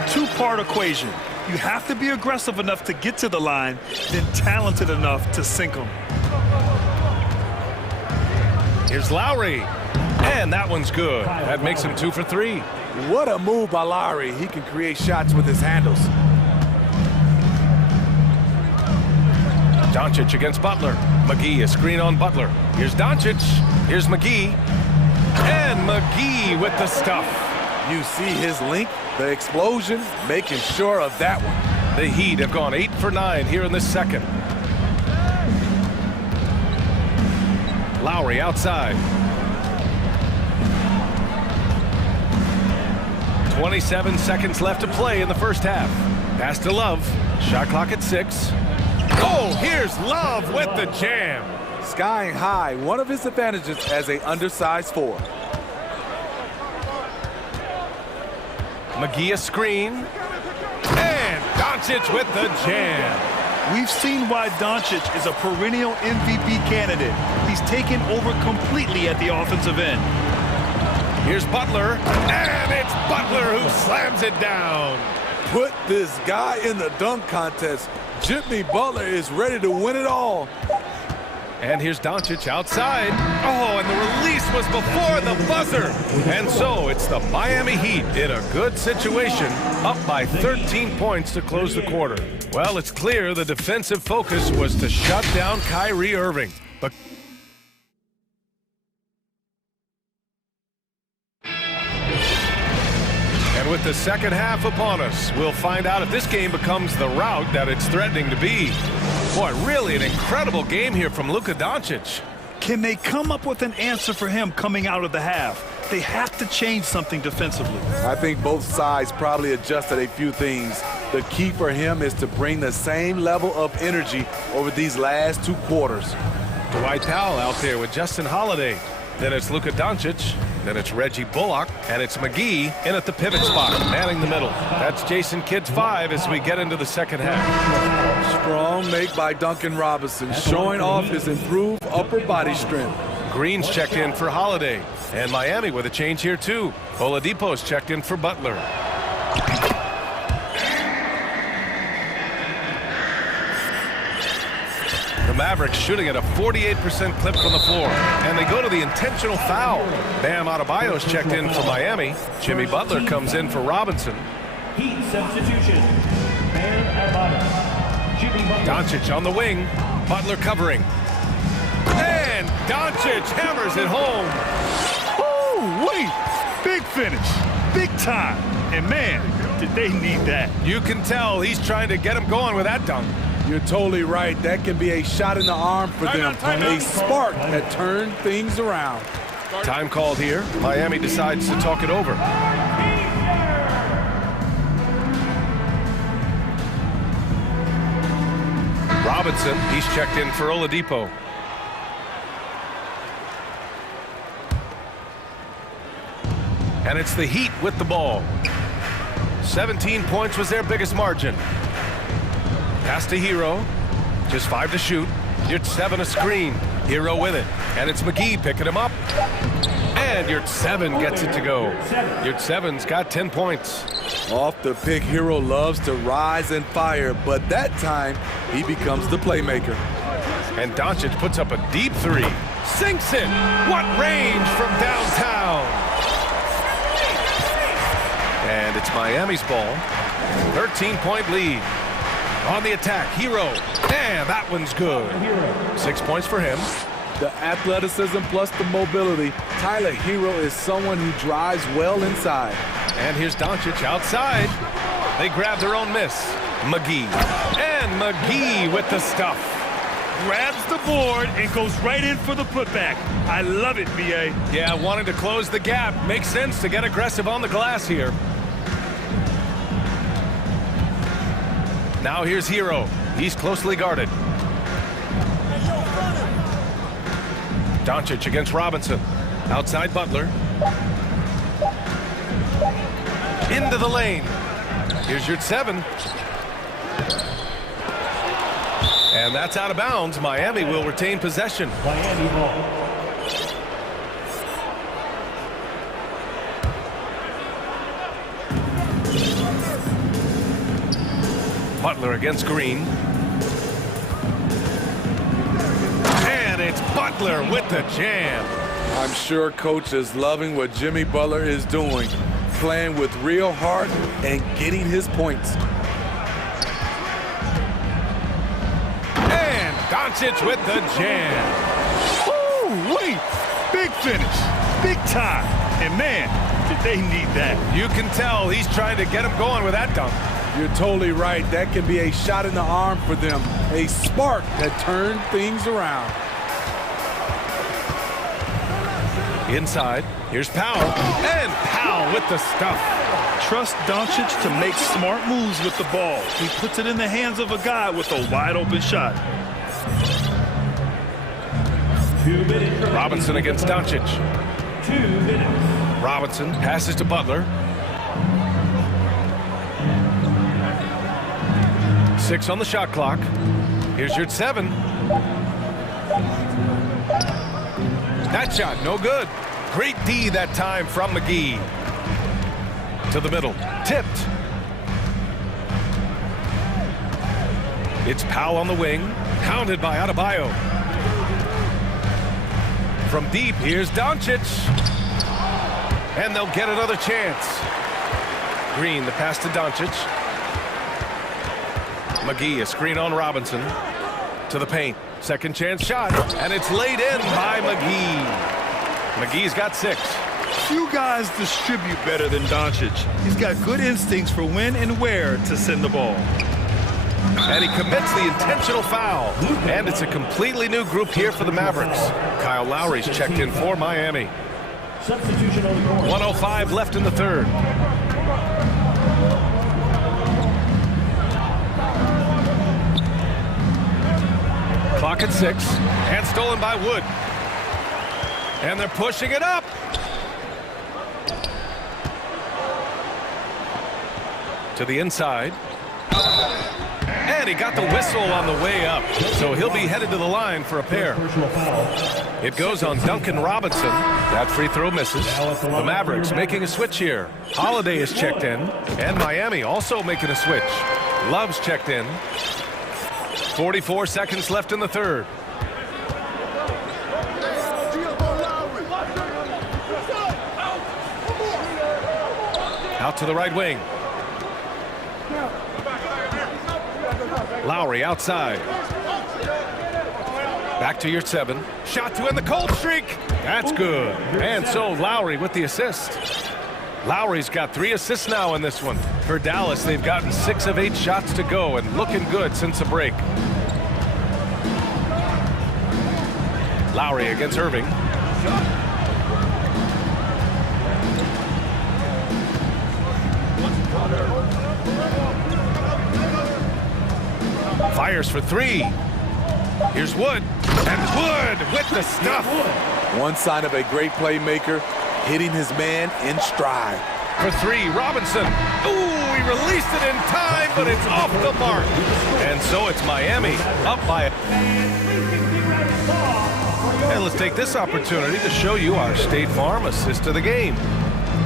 Two-part equation. You have to be aggressive enough to get to the line, then talented enough to sink them. Here's Lowry. And that one's good. That makes him 2 for 3. What a move by Lowry. He can create shots with his handles. Doncic against Butler. McGee, a screen on Butler. Here's Doncic. Here's McGee. And McGee with the stuff. You see his link, the explosion, making sure of that one. The Heat have gone 8 for 9 here in the second. Lowry outside. 27 seconds left to play in the first half. Pass to Love. Shot clock at 6. Oh, here's Love with the jam. Skying high, one of his advantages as an undersized forward. McGee a screen. And Doncic with the jam. We've seen why Doncic is a perennial MVP candidate. He's taken over completely at the offensive end. Here's Butler. And it's Butler who slams it down. Put this guy in the dunk contest. Jimmy Butler is ready to win it all. And here's Doncic outside. Oh, and the release was before the buzzer. And so it's the Miami Heat in a good situation, up by 13 points to close the quarter. Well, it's clear the defensive focus was to shut down Kyrie Irving. But with the second half upon us, we'll find out if this game becomes the rout that it's threatening to be. Boy, really an incredible game here from Luka Doncic. Can they come up with an answer for him coming out of the half? They have to change something defensively. I think both sides probably adjusted a few things. The key for him is to bring the same level of energy over these last 2 quarters. Dwight Powell out there with Justin Holiday. Then it's Luka Doncic. Then it's Reggie Bullock. And it's McGee in at the pivot spot, manning the middle. That's Jason Kidd's 5 as we get into the second half. Strong make by Duncan Robinson, showing off his improved upper body strength. Green's checked in for Holiday. And Miami with a change here, too. Oladipo's checked in for Butler. The Mavericks shooting at a 48% clip from the floor. And they go to the intentional foul. Bam Adebayo's checked in for Miami. Jimmy Butler comes in for Robinson. Heat substitution. Bam Adebayo. Jimmy Butler. Doncic on the wing. Butler covering. And Doncic hammers it home. Oh, wait. Big finish. Big time. And man, did they need that. You can tell he's trying to get him going with that dunk. You're totally right. That can be a shot in the arm for them. A spark that turned things around. Time called here. Miami decides to talk it over. Robinson, he's checked in for Oladipo. And it's the Heat with the ball. 17 points was their biggest margin. Pass to Hero. Just 5 to shoot. Here's 7 a screen. Hero with it, and it's McGee picking him up. And Yurt7 gets it to go. Yurt7's got 10 points. Off the pick, Hero loves to rise and fire, but that time he becomes the playmaker. And Doncic puts up a deep three. Sinks it. What range from downtown. And it's Miami's ball. 13-point lead. On the attack, Hero. And that one's good. 6 points for him. The athleticism plus the mobility. Tyler Hero is someone who drives well inside. And here's Doncic outside. They grab their own miss. McGee. And McGee with the stuff. Grabs the board and goes right in for the putback. I love it, B.A. Yeah, wanting to close the gap. Makes sense to get aggressive on the glass here. Now here's Hero. He's closely guarded. Doncic against Robinson. Outside Butler. Into the lane. Here's Yurt7. And that's out of bounds. Miami will retain possession. Miami ball. Butler against Green. And it's Butler with the jam. I'm sure coach is loving what Jimmy Butler is doing, playing with real heart and getting his points. And Doncic with the jam. Woo, wait. Big finish. Big time. And man, did they need that. You can tell he's trying to get him going with that dunk. You're totally right. That can be a shot in the arm for them. A spark that turned things around. Inside, here's Powell. And Powell with the stuff. Trust Doncic to make smart moves with the ball. He puts it in the hands of a guy with a wide open shot. Robinson against Doncic. 2 minutes. Robinson passes to Butler. 6 on the shot clock. Here's Yurt7. That shot, no good. Great D that time from McGee. To the middle, tipped. It's Powell on the wing, pounded by Adebayo. From deep, here's Doncic. And they'll get another chance. Green, the pass to Doncic. McGee, a screen on Robinson. To the paint. Second chance shot. And it's laid in by McGee. McGee's got 6. Few guys distribute better than Doncic. He's got good instincts for when and where to send the ball. And he commits the intentional foul. And it's a completely new group here for the Mavericks. Kyle Lowry's checked in for Miami. Substitution on the court. 1:05 left in the third. Clock at 6. And stolen by Wood. And they're pushing it up. To the inside. And he got the whistle on the way up. So he'll be headed to the line for a pair. It goes on Duncan Robinson. That free throw misses. The Mavericks making a switch here. Holiday is checked in. And Miami also making a switch. Love's checked in. 44 seconds left in the third. Out to the right wing. Lowry outside. Back to Yurt7. Shot to end the cold streak. That's good. And so Lowry with the assist. Lowry's got 3 assists now in this one. For Dallas, they've gotten 6 of 8 shots to go and looking good since the break. Lowry against Irving. Fires for 3. Here's Wood. And Wood with the stuff. One sign of a great playmaker, hitting his man in stride. For 3, Robinson. Ooh, he released it in time, but it's off the mark. And so it's Miami up by And let's take this opportunity to show you our State Farm assist of the game.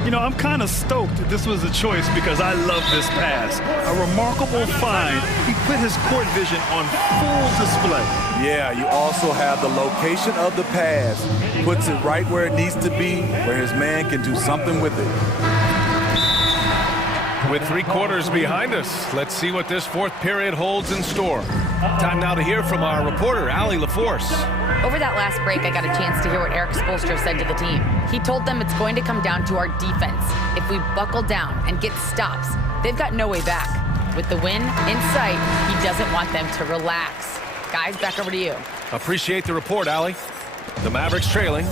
You know, I'm kind of stoked that this was a choice because I love this pass. A remarkable find. He put his court vision on full display. Yeah, you also have the location of the pass. Puts it right where it needs to be, where his man can do something with it. With 3 quarters behind us, let's see what this fourth period holds in store. Time now to hear from our reporter, Allie LaForce. Over that last break, I got a chance to hear what Eric Spoelstra said to the team. He told them it's going to come down to our defense. If we buckle down and get stops, they've got no way back. With the win in sight, he doesn't want them to relax. Guys, back over to you. Appreciate the report, Allie. The Mavericks trailing.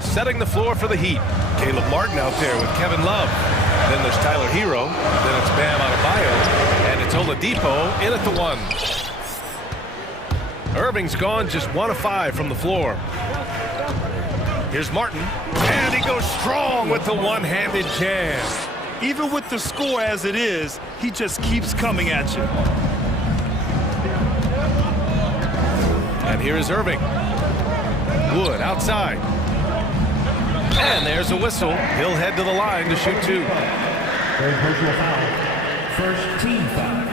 Setting the floor for the Heat. Caleb Martin out there with Kevin Love. Then there's Tyler Hero. Then it's Bam Adebayo. And it's Oladipo in at the 1. Irving's gone just 1 of 5 from the floor. Here's Martin. And he goes strong with the one-handed jam. Even with the score as it is, he just keeps coming at you. And here is Irving. Wood outside. And there's a whistle. He'll head to the line to shoot 2. Third personal foul. First team foul.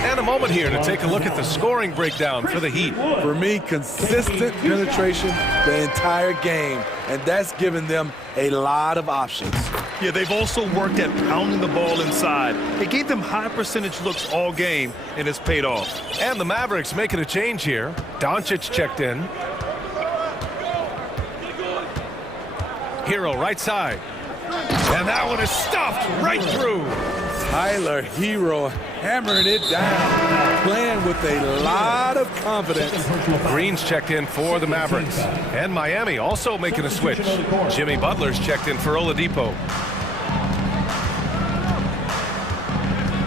And a moment here to take a look at the scoring breakdown for the Heat. For me, consistent penetration the entire game, and that's given them a lot of options. Yeah, they've also worked at pounding the ball inside. It gave them high percentage looks all game, and it's paid off. And the Mavericks making a change here. Doncic checked in. Hero right side. And that one is stuffed right through. Tyler Hero hammering it down, playing with a lot of confidence. Green's checked in for the Mavericks. And Miami also making a switch. Jimmy Butler's checked in for Oladipo.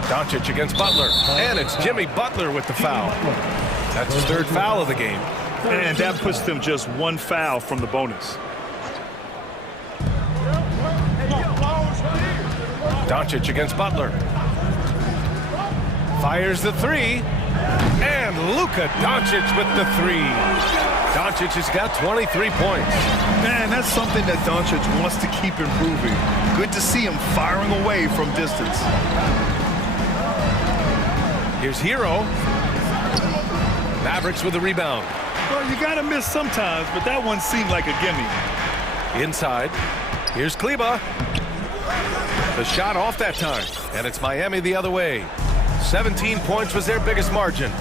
Doncic against Butler. And it's Jimmy Butler with the foul. That's his 3rd foul of the game. And that puts them just 1 foul from the bonus. Doncic against Butler. Fires the 3. And Luka Doncic with the 3. Doncic has got 23 points. Man, that's something that Doncic wants to keep improving. Good to see him firing away from distance. Here's Hero. Mavericks with the rebound. Well, you got to miss sometimes, but that one seemed like a gimme. Inside. Here's Kleba. The shot off that time, and it's Miami the other way. 17 points was their biggest margin.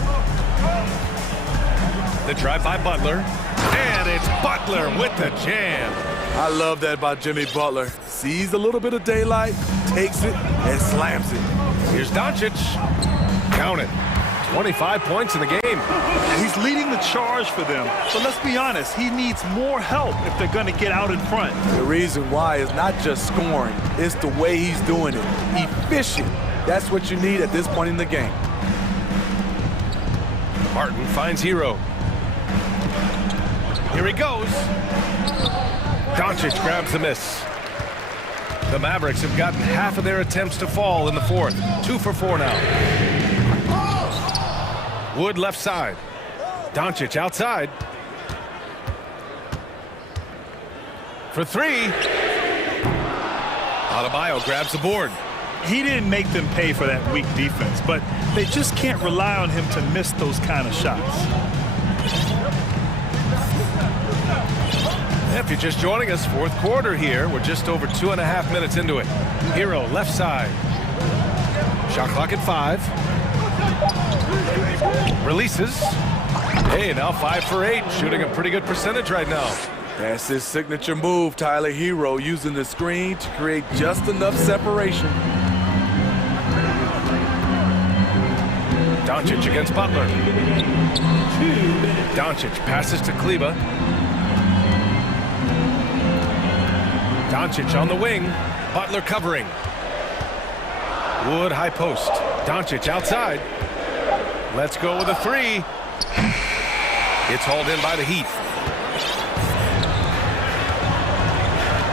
The drive by Butler, and it's Butler with the jam. I love that about Jimmy Butler. Sees a little bit of daylight, takes it, and slams it. Here's Doncic. Count it. 25 points in the game. And he's leading the charge for them. But let's be honest, he needs more help if they're going to get out in front. The reason why is not just scoring, it's the way he's doing it. Efficient. That's what you need at this point in the game. Martin finds Hero. Here he goes. Doncic grabs the miss. The Mavericks have gotten half of their attempts to fall in the 4th. 2 for 4 now. Wood left side. Doncic outside. For 3. Adebayo grabs the board. He didn't make them pay for that weak defense, but they just can't rely on him to miss those kind of shots. If you're just joining us, 4th quarter here. We're just over 2.5 minutes into it. Hero left side. Shot clock at 5. Releases. Hey, now 5 for 8. Shooting a pretty good percentage right now. That's his signature move, Tyler Hero, using the screen to create just enough separation. Doncic against Butler. Doncic passes to Kleba. Doncic on the wing. Butler covering. Wood high post. Doncic outside. Let's go with a 3. It's hauled in by the Heat.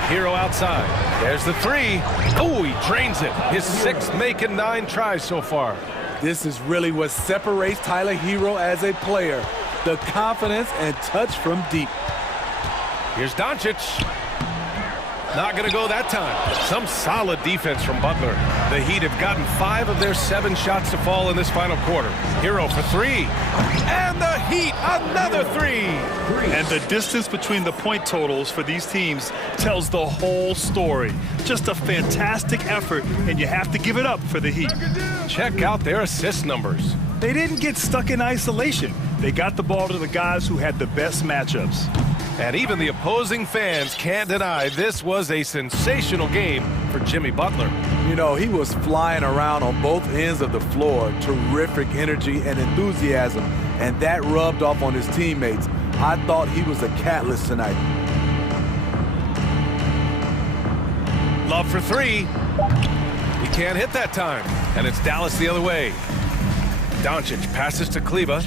Hero outside. There's the 3. Oh, he drains it. His 6th make and 9 tries so far. This is really what separates Tyler Hero as a player. The confidence and touch from deep. Here's Doncic. Not going to go that time. Some solid defense from Butler. The Heat have gotten 5 of their 7 shots to fall in this final quarter. Hero for 3. And the Heat, another 3. And the distance between the point totals for these teams tells the whole story. Just a fantastic effort, and you have to give it up for the Heat. Check out their assist numbers. They didn't get stuck in isolation. They got the ball to the guys who had the best matchups. And even the opposing fans can't deny this was a sensational game for Jimmy Butler. You know, he was flying around on both ends of the floor. Terrific energy and enthusiasm, and that rubbed off on his teammates. I thought he was a catalyst tonight. Love for 3. He can't hit that time, and it's Dallas the other way. Doncic passes to Kleba.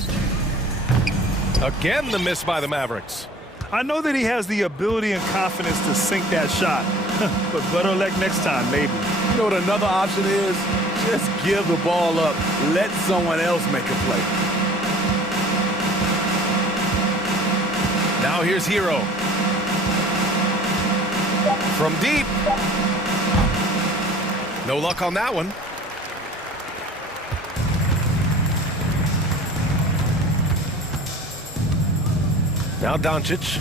Again, the miss by the Mavericks. I know that he has the ability and confidence to sink that shot, but better luck next time, maybe. You know what another option is? Just give the ball up. Let someone else make a play. Now here's Hero. From deep. No luck on that one. Now Doncic.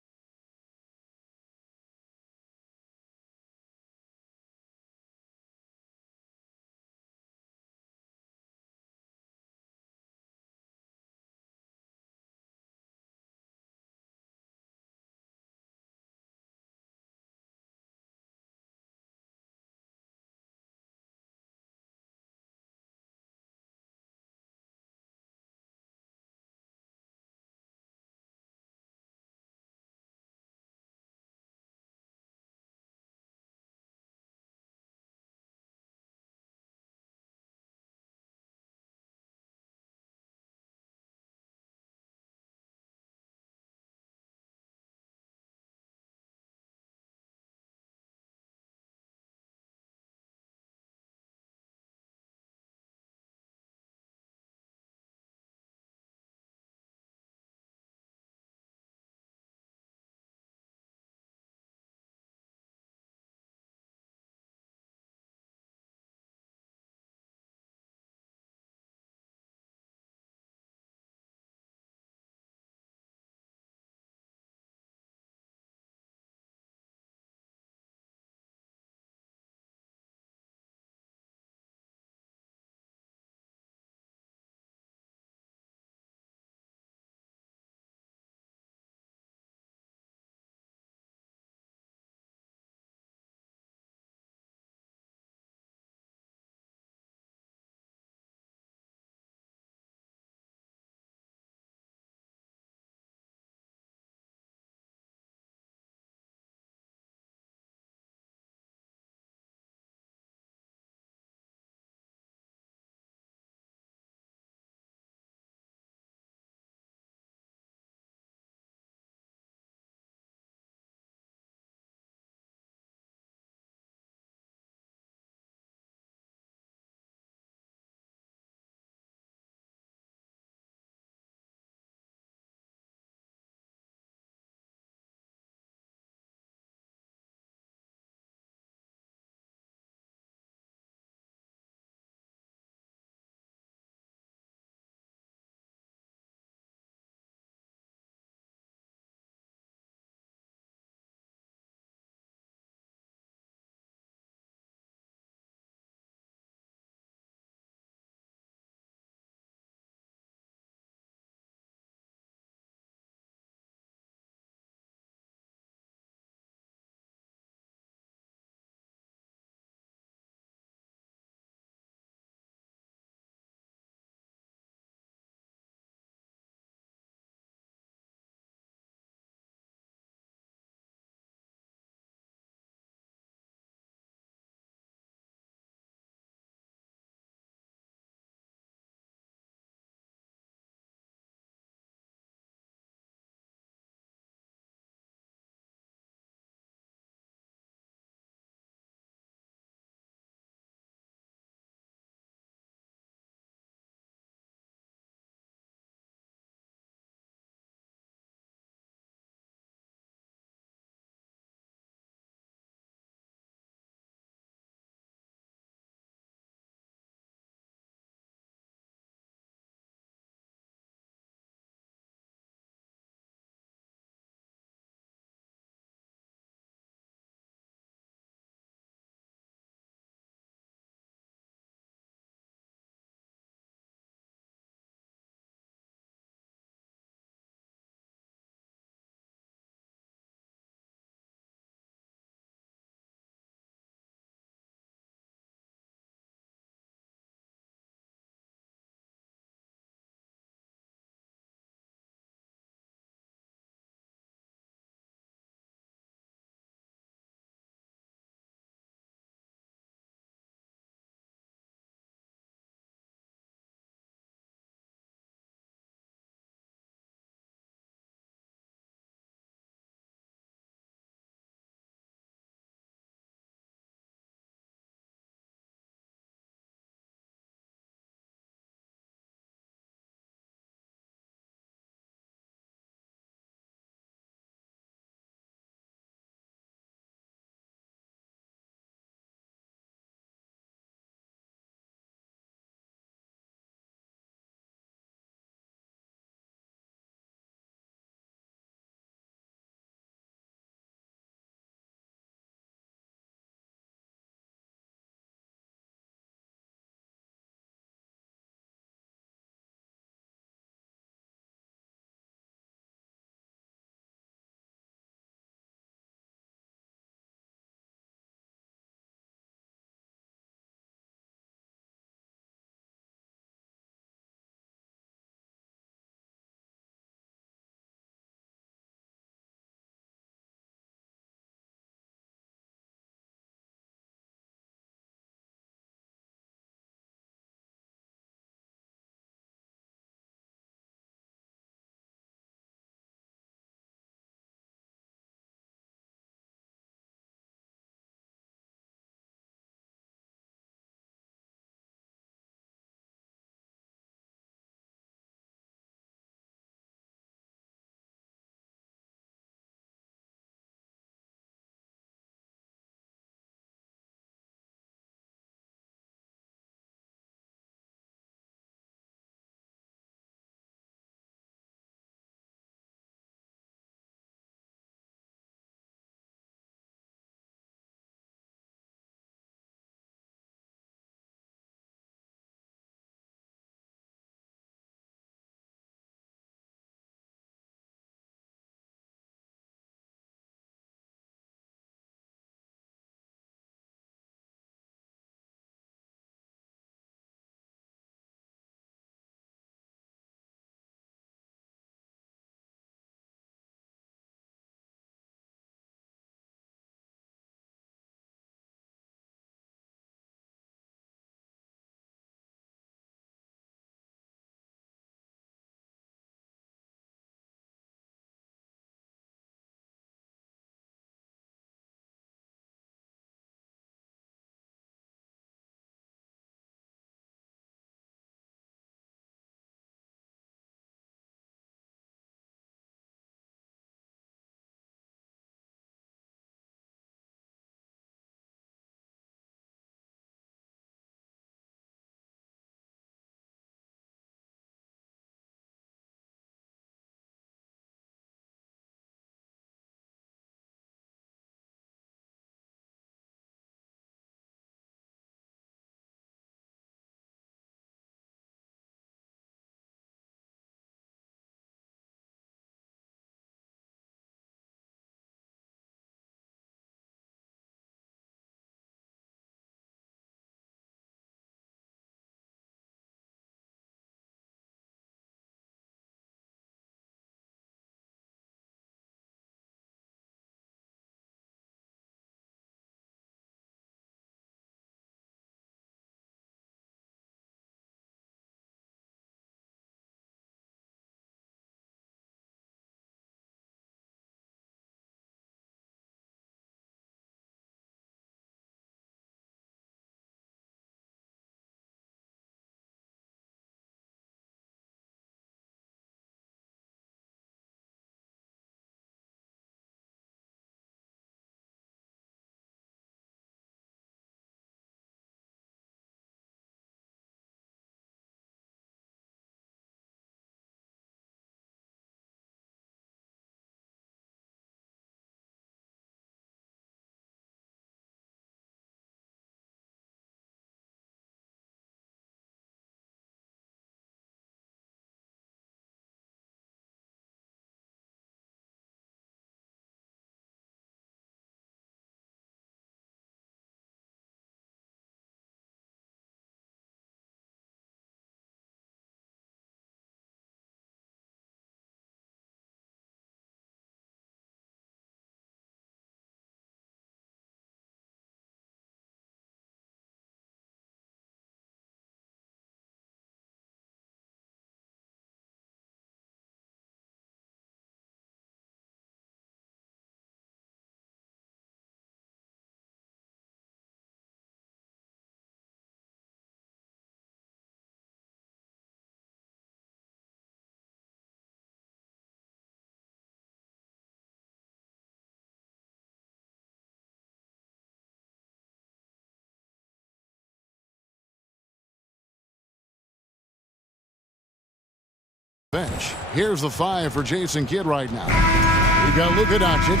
Bench. Here's the 5 for Jason Kidd right now. We got Luka Doncic.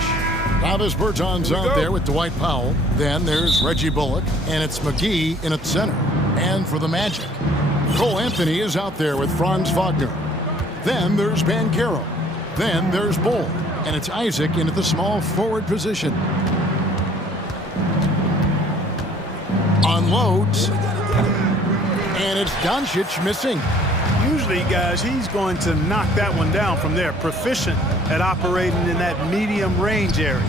Travis Bertans out there with Dwight Powell. Then there's Reggie Bullock, and it's McGee in at center. And for the Magic, Cole Anthony is out there with Franz Wagner. Then there's Banchero. Then there's Bull, and it's Isaac in at the small forward position. Unloads, and it's Doncic missing. Usually, guys, he's going to knock that one down from there. Proficient at operating in that medium range area.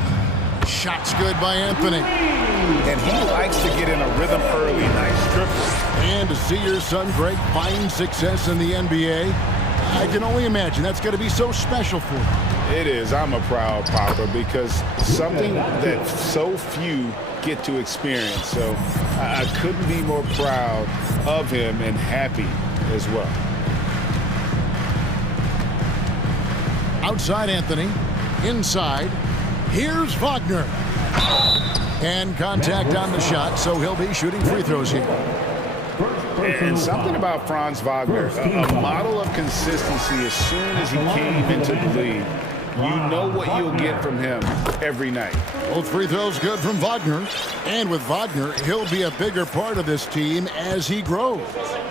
Shot's good by Anthony. And he likes to get in a rhythm early. Nice triple. And to see your son Greg find success in the NBA, I can only imagine that's going to be so special for him. It is. I'm a proud papa because something that so few get to experience. So I couldn't be more proud of him and happy as well. Outside Anthony, inside, here's Wagner. And contact on the shot, so he'll be shooting free throws here. And something about Franz Wagner, a model of consistency as soon as he came into the league. You know what you'll get from him every night. Both free throws good from Wagner. And with Wagner, he'll be a bigger part of this team as he grows.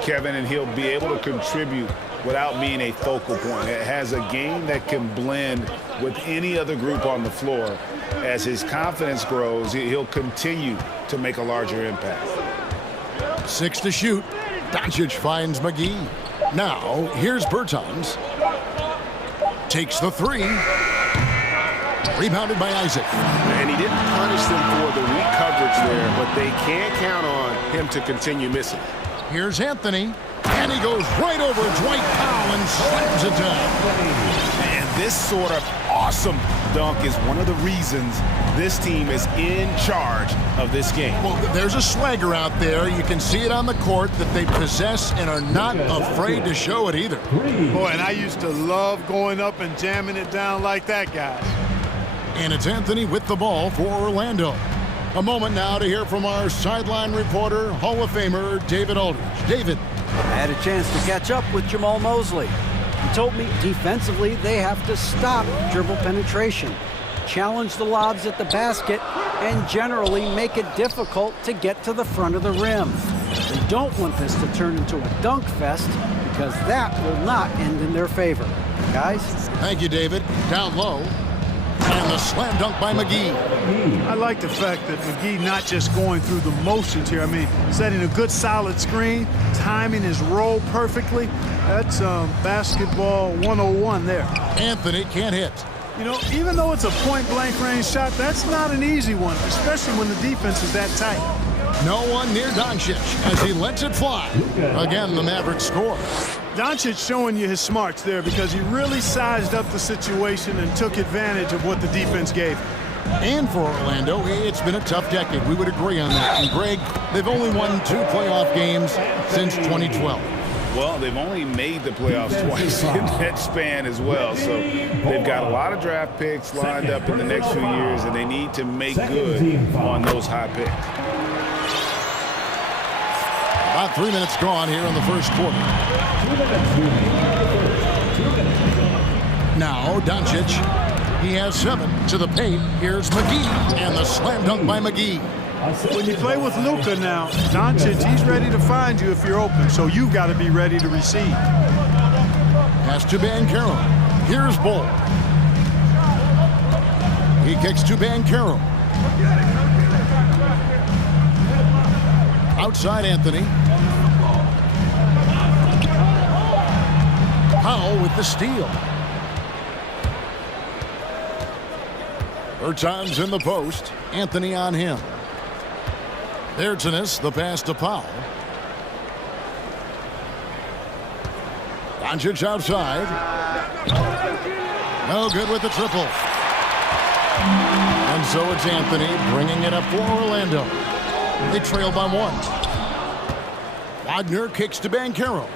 Kevin, and he'll be able to contribute without being a focal point. It has a game that can blend with any other group on the floor. As his confidence grows, he'll continue to make a larger impact. 6 to shoot. Doncic finds McGee. Now, here's Bertans. Takes the 3. Rebounded by Isaac. And he didn't punish them for the weak coverage there, but they can't count on him to continue missing. Here's Anthony. And he goes right over Dwight Powell and slams it down. And this sort of awesome dunk is one of the reasons this team is in charge of this game. Well, there's a swagger out there. You can see it on the court that they possess and are not afraid to show it either. Boy, and I used to love going up and jamming it down like that, guys. And it's Anthony with the ball for Orlando. A moment now to hear from our sideline reporter, Hall of Famer David Aldridge. David. I had a chance to catch up with Jamal Mosley. He told me defensively they have to stop dribble penetration, challenge the lobs at the basket, and generally make it difficult to get to the front of the rim. They don't want this to turn into a dunk fest because that will not end in their favor. Guys? Thank you, David. Down low. And the slam dunk by McGee. I like the fact that McGee not just going through the motions here. I mean, setting a good solid screen, timing his roll perfectly. That's basketball 101 there. Anthony can't hit. You know, even though it's a point-blank range shot, that's not an easy one, especially when the defense is that tight. No one near Doncic as he lets it fly. Again, the Mavericks score. Doncic showing you his smarts there because he really sized up the situation and took advantage of what the defense gave. And for Orlando, it's been a tough decade. We would agree on that. And Greg, they've only won 2 playoff games since 2012. Well, they've only made the playoffs twice in that span as well. So they've got a lot of draft picks lined up in the next few years, and they need to make good on those high picks. About 3 minutes gone here in the first quarter. Now, Doncic, he has 7 to the paint. Here's McGee, and the slam dunk by McGee. When you play with Luka now, Doncic, he's ready to find you if you're open, so you've got to be ready to receive. Pass to Banchero. Here's Bull. He kicks to Banchero. Outside Anthony. Powell with the steal. Bertans in the post. Anthony on him. There's the pass to Powell. Doncic outside. No good with the triple. And so it's Anthony bringing it up for Orlando. They trail by 1. Wagner kicks to Banchero.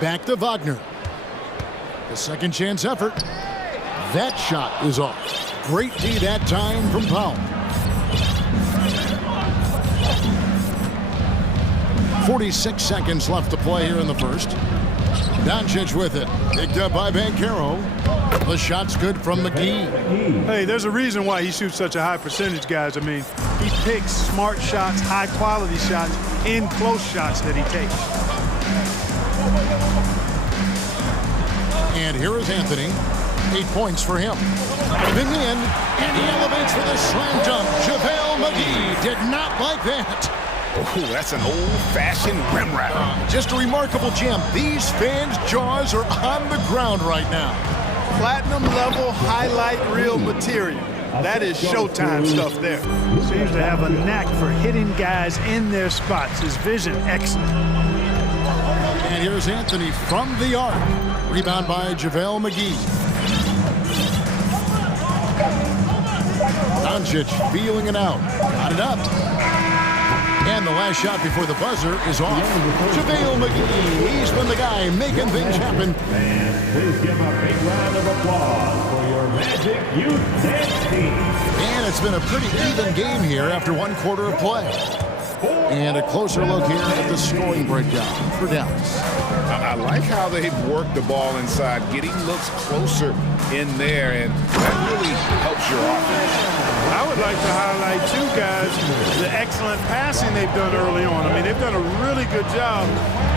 Back to Wagner. The second chance effort. That shot is off. Great D that time from Powell. 46 seconds left to play here in the first. Doncic with it. Picked up by Banchero. The shot's good from McGee. Hey, there's a reason why he shoots such a high percentage, guys. I mean, he picks smart shots, high-quality shots, in close shots that he takes. And here is Anthony. 8 points for him. Moving in, and he elevates for the slam dunk. JaVale McGee did not like that. Oh, that's an old-fashioned rim wrap. Just a remarkable gem. These fans' jaws are on the ground right now. Platinum level highlight reel material. That is Showtime stuff there. Seems to have a knack for hitting guys in their spots. His vision excellent. And here's Anthony from the arc. Rebound by JaVale McGee. Doncic feeling it out. Got it up. And the last shot before the buzzer is off. JaVale McGee, he's been the guy making things happen. And please give a big round of applause for your Magic Youth Dance Team. And it's been a pretty even game here after 1 quarter of play. And a closer look here at the scoring breakdown for Dallas. I like how they've worked the ball inside, getting looks closer in there, and that really helps your offense. I would like to highlight, too, guys, the excellent passing they've done early on. I mean, they've done a really good job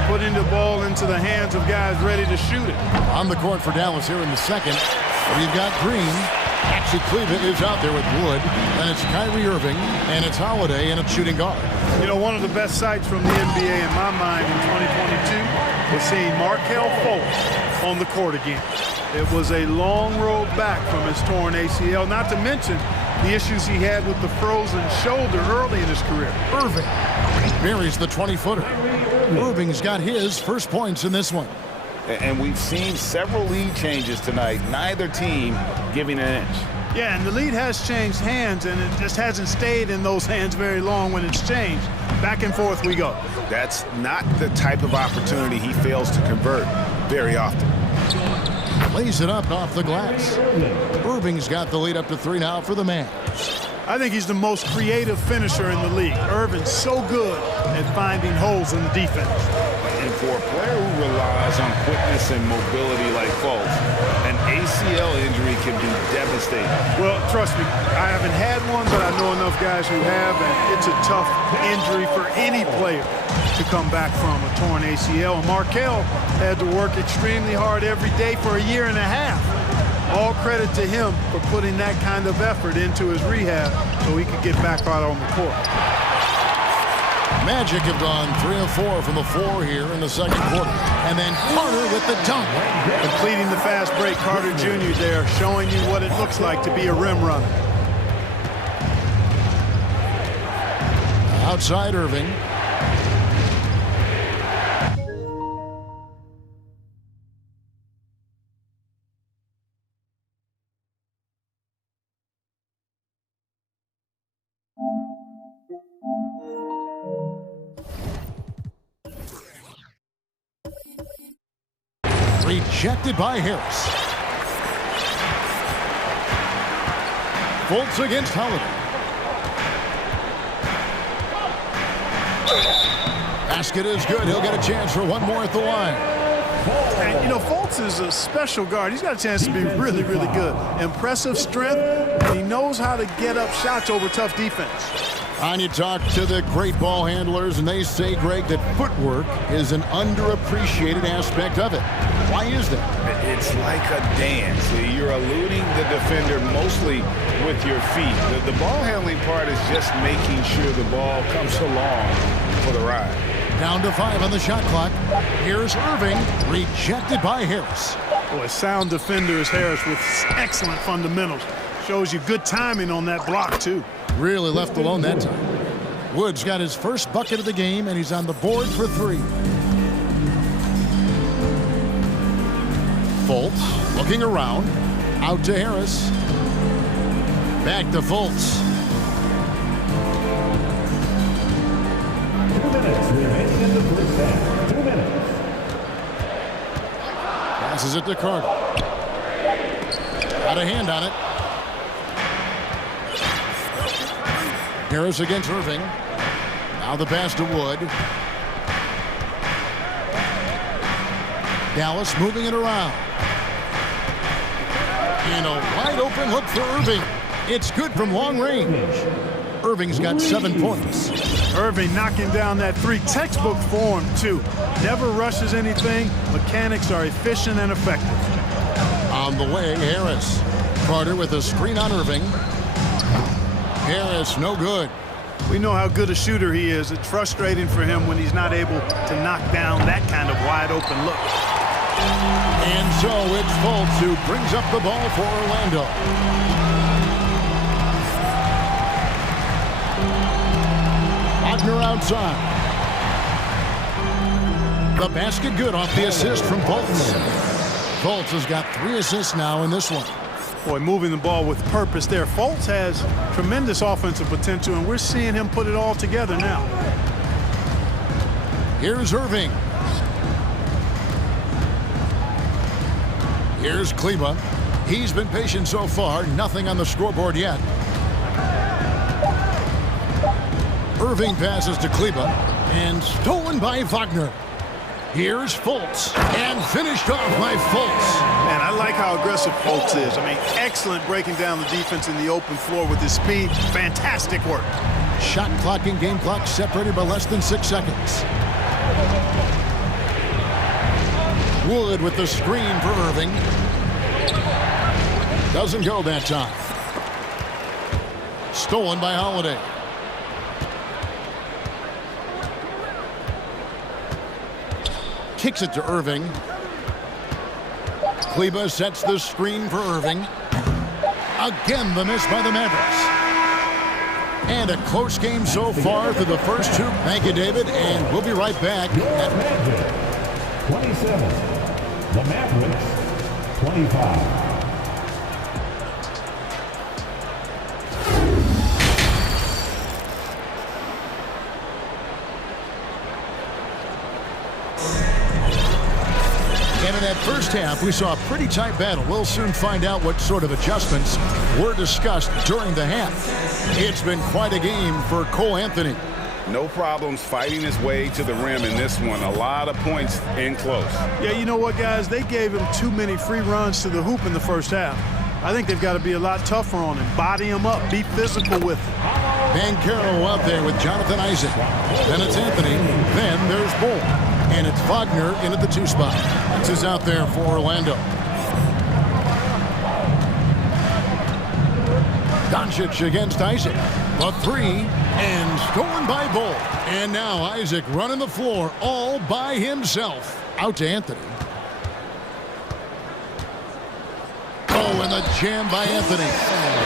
putting the ball into the hands of guys ready to shoot it. On the court for Dallas here in the second, we've got Green. Actually, Cleveland is out there with Wood. Then it's Kyrie Irving, and it's Holiday, and it's shooting guard. You know, one of the best sights from the NBA in my mind in 2022 was seeing Markelle Fultz on the court again. It was a long road back from his torn ACL, not to mention the issues he had with the frozen shoulder early in his career. Irving buries the 20-footer. Irving's got his first points in this one. And we've seen several lead changes tonight, neither team giving an inch. Yeah, and the lead has changed hands, and it just hasn't stayed in those hands very long when it's changed. Back and forth we go. That's not the type of opportunity he fails to convert very often. Lays it up off the glass. Irving's got the lead up to 3 now for the Mavs. I think he's the most creative finisher in the league. Irving's so good at finding holes in the defense. And for a player who relies on quickness and mobility like Fultz, an ACL injury can be devastating. Well, trust me, I haven't had one, but I know enough guys who have, and it's a tough injury for any player to come back from a torn ACL. And Markelle had to work extremely hard every day for a year and a half. All credit to him for putting that kind of effort into his rehab so he could get back out on the court. Magic have gone 3 of 4 from the floor here in the second quarter. And then Carter with the dunk. Completing the fast break, Carter Jr. there, showing you what it looks like to be a rim runner. Outside Irving. Rejected by Harris. Fultz against Holiday. Basket is good. He'll get a chance for one more at the line. And, you know, Fultz is a special guard. He's got a chance to be really, really good. Impressive strength, and he knows how to get up shots over tough defense. And you talk to the great ball handlers, and they say, Greg, that footwork is an underappreciated aspect of it. Why is that? It's like a dance. You're eluding the defender mostly with your feet. The ball handling part is just making sure the ball comes along for the ride. Down to 5 on the shot clock. Here's Irving, rejected by Harris. Boy, sound defender is Harris with excellent fundamentals. Shows you good timing on that block, too. Really left alone that time. Wood's got his first bucket of the game, and he's on the board for 3. Fultz looking around. Out to Harris. Back to Fultz. 2 minutes remaining in the first half. 2 minutes. Passes it to Carter. Got a hand on it. Harris against Irving. Now the pass to Wood. Dallas moving it around. And a wide open look for Irving. It's good from long range. Irving's got 7 points. Irving knocking down that three, textbook form too. Never rushes anything. Mechanics are efficient and effective. On the way, Harris. Carter with a screen on Irving. Harris, no good. We know how good a shooter he is. It's frustrating for him when he's not able to knock down that kind of wide open look. And so it's Fultz who brings up the ball for Orlando. Wagner outside. The basket good off the assist from Fultz. Fultz has got 3 assists now in this one. Boy, moving the ball with purpose there. Fultz has tremendous offensive potential, and we're seeing him put it all together now. Here's Irving. Here's Kleba. He's been patient so far. Nothing on the scoreboard yet. Irving passes to Kleba, and stolen by Wagner. Here's Fultz, and finished off by Fultz. Man, I like how aggressive Fultz is. I mean, excellent breaking down the defense in the open floor with his speed. Fantastic work. Shot clock and game clock separated by less than 6 seconds. Wood with the screen for Irving. Doesn't go that time. Stolen by Holiday. Kicks it to Irving. Kleba sets the screen for Irving. Again, the miss by the Mavericks. And a close game so far through the first 2. Thank you, David, and we'll be right back. 27. The Mavericks, 25. And in that first half, we saw a pretty tight battle. We'll soon find out what sort of adjustments were discussed during the half. It's been quite a game for Cole Anthony. No problems fighting his way to the rim in this one. A lot of points in close. Yeah, you know what, guys? They gave him too many free runs to the hoop in the first half. I think they've got to be a lot tougher on him. Body him up. Be physical with him. Banchero out there with Jonathan Isaac. Then it's Anthony. Then there's Bull. And it's Wagner in at the 2 spot. This is out there for Orlando. Doncic against Isaac. The 3, and stolen by Bull. And now Isaac running the floor all by himself. Out to Anthony. Oh, and the jam by Anthony.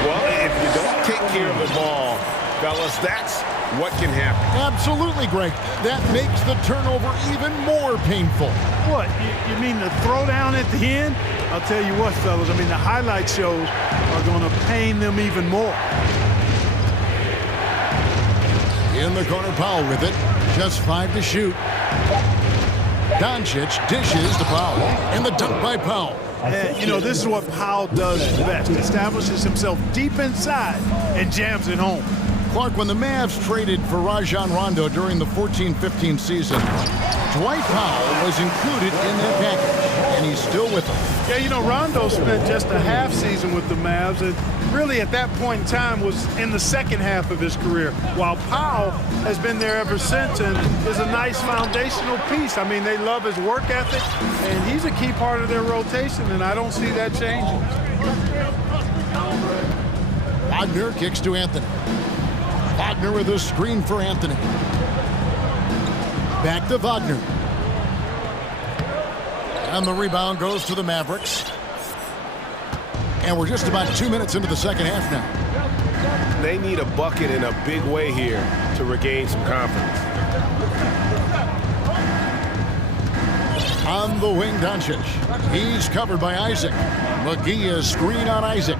Well, if you don't take care of the ball, fellas, that's what can happen. Absolutely, Greg. That makes the turnover even more painful. What? You mean the throwdown at the end? I'll tell you what, fellas. I mean, the highlight shows are going to pain them even more. In the corner, Powell with it. Just 5 to shoot. Doncic dishes to Powell. And the dunk by Powell. And, you know, this is what Powell does best. Establishes himself deep inside and jams it home. Clark, when the Mavs traded for Rajon Rondo during the 14-15 season, Dwight Powell was included in that package, and he's still with them. Yeah, you know, Rondo spent just a half season with the Mavs, and really at that point in time was in the second half of his career, while Powell has been there ever since and is a nice foundational piece. I mean, they love his work ethic, and he's a key part of their rotation, and I don't see that changing. Wagner kicks to Anthony. Wagner with a screen for Anthony. Back to Wagner. And the rebound goes to the Mavericks. And we're just about 2 minutes into the second half now. They need a bucket in a big way here to regain some confidence. On the wing, Doncic. He's covered by Isaac. McGee is screen on Isaac.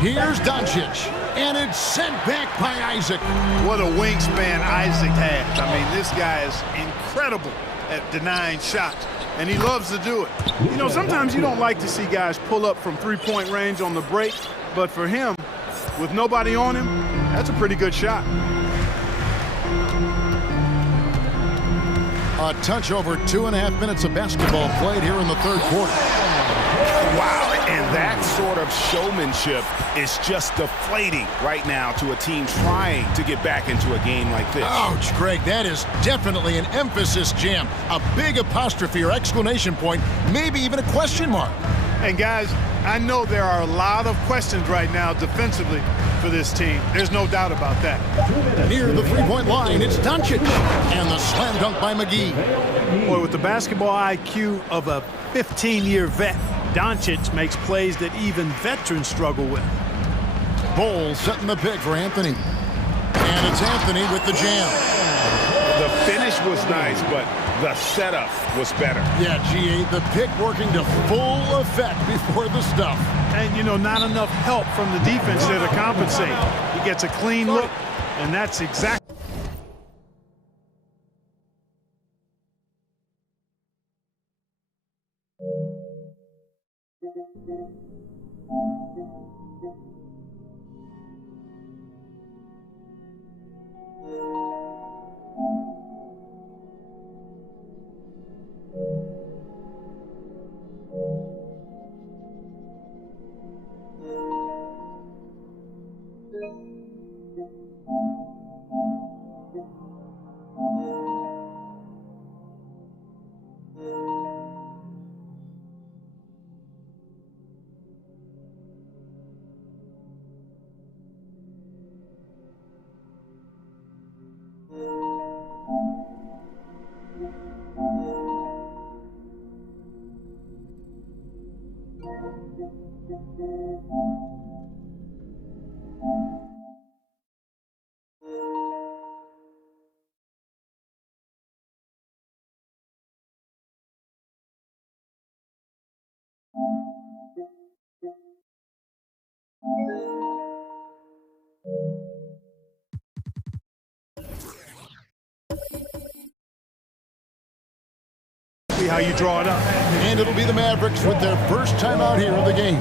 Here's Doncic. And it's sent back by Isaac. What a wingspan Isaac has. I mean, this guy is incredible at denying shots, and he loves to do it. You know, sometimes you don't like to see guys pull up from three-point range on the break, but for him, with nobody on him, that's a pretty good shot. A touch over 2.5 minutes of basketball played here in the third quarter. Wow, and that sort of showmanship is just deflating right now to a team trying to get back into a game like this. Ouch, Greg, that is definitely an emphasis jam. A big apostrophe or exclamation point, maybe even a question mark. And guys, I know there are a lot of questions right now defensively for this team. There's no doubt about that. Near the three-point line, it's Doncic. And the slam dunk by McGee. Boy, with the basketball IQ of a 15-year vet, Doncic makes plays that even veterans struggle with. Bowles setting the pick for Anthony. And it's Anthony with the jam. The finish was nice, but the setup was better. Yeah, G.A., the pick working to full effect before the stuff. And, you know, not enough help from the defense there to compensate. He gets a clean look, and that's exactly... See how you draw it up. And it'll be the Mavericks with their first time out here of the game.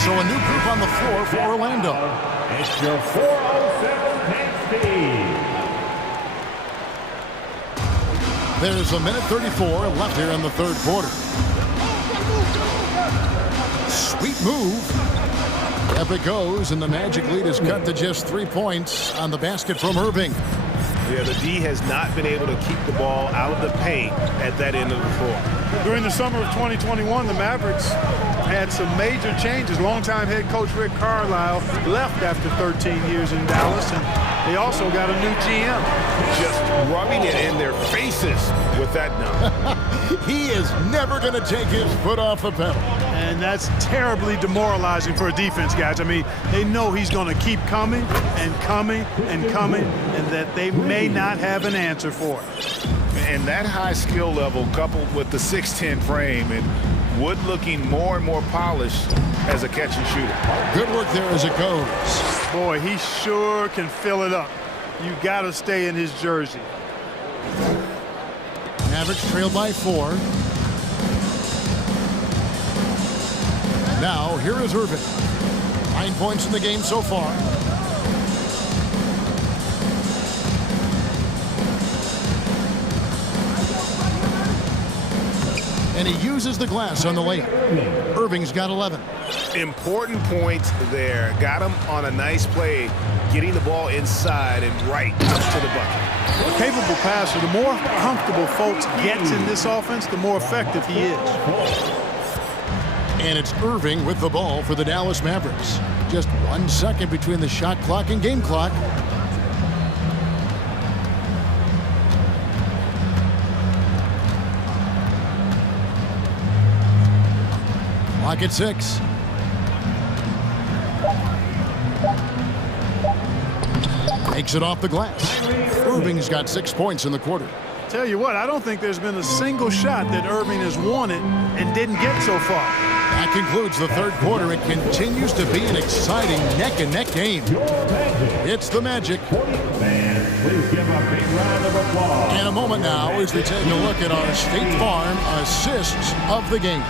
So a new group on the floor for Orlando. It's your 406 next team. There's a minute 34 left here in the third quarter. Sweet move. Up it goes, and the Magic lead is cut to just 3 points on the basket from Irving. Yeah, the D has not been able to keep the ball out of the paint at that end of the floor. During the summer of 2021, the Mavericks had some major changes. Longtime head coach Rick Carlisle left after 13 years in Dallas, and they also got a new GM. Just rubbing it in their faces with that number. He is never going to take his foot off the pedal. And that's terribly demoralizing for a defense, guys. I mean, they know he's going to keep coming and coming and coming, and that they may not have an answer for it. And that high skill level coupled with the 6'10 frame and Wood looking more and more polished as a catch and shooter. Good work there as it goes. Boy, he sure can fill it up. You got to stay in his jersey. Mavericks trail by 4. Now, here is Irving. 9 points in the game so far. And he uses the glass on the layup. Irving's got 11. Important points there. Got him on a nice play, getting the ball inside and right to the bucket. A capable passer, the more comfortable Fultz gets in this offense, the more effective he is. And it's Irving with the ball for the Dallas Mavericks. Just 1 second between the shot clock and game clock. Clock at 6. Makes it off the glass. Irving's got 6 points in the quarter. Tell you what, I don't think there's been a single shot that Irving has wanted and didn't get so far. That concludes the third quarter. It continues to be an exciting neck-and-neck game. It's the Magic. Please give a big round of applause. In a moment now as we take a look at our State Farm assists of the game.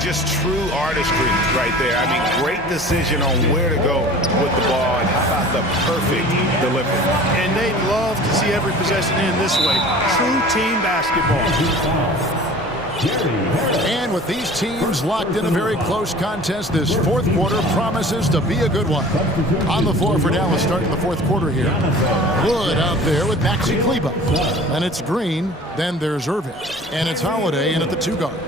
Just true artistry right there. I mean, great decision on where to go with the ball, and how about the perfect delivery. And they'd love to see every possession end this way. True team basketball. And with these teams locked in a very close contest, this fourth quarter promises to be a good one. On the floor for Dallas starting the fourth quarter here. Wood out there with Maxi Kleber. And it's Green, then there's Irving. And it's Holiday in at the 2 guard.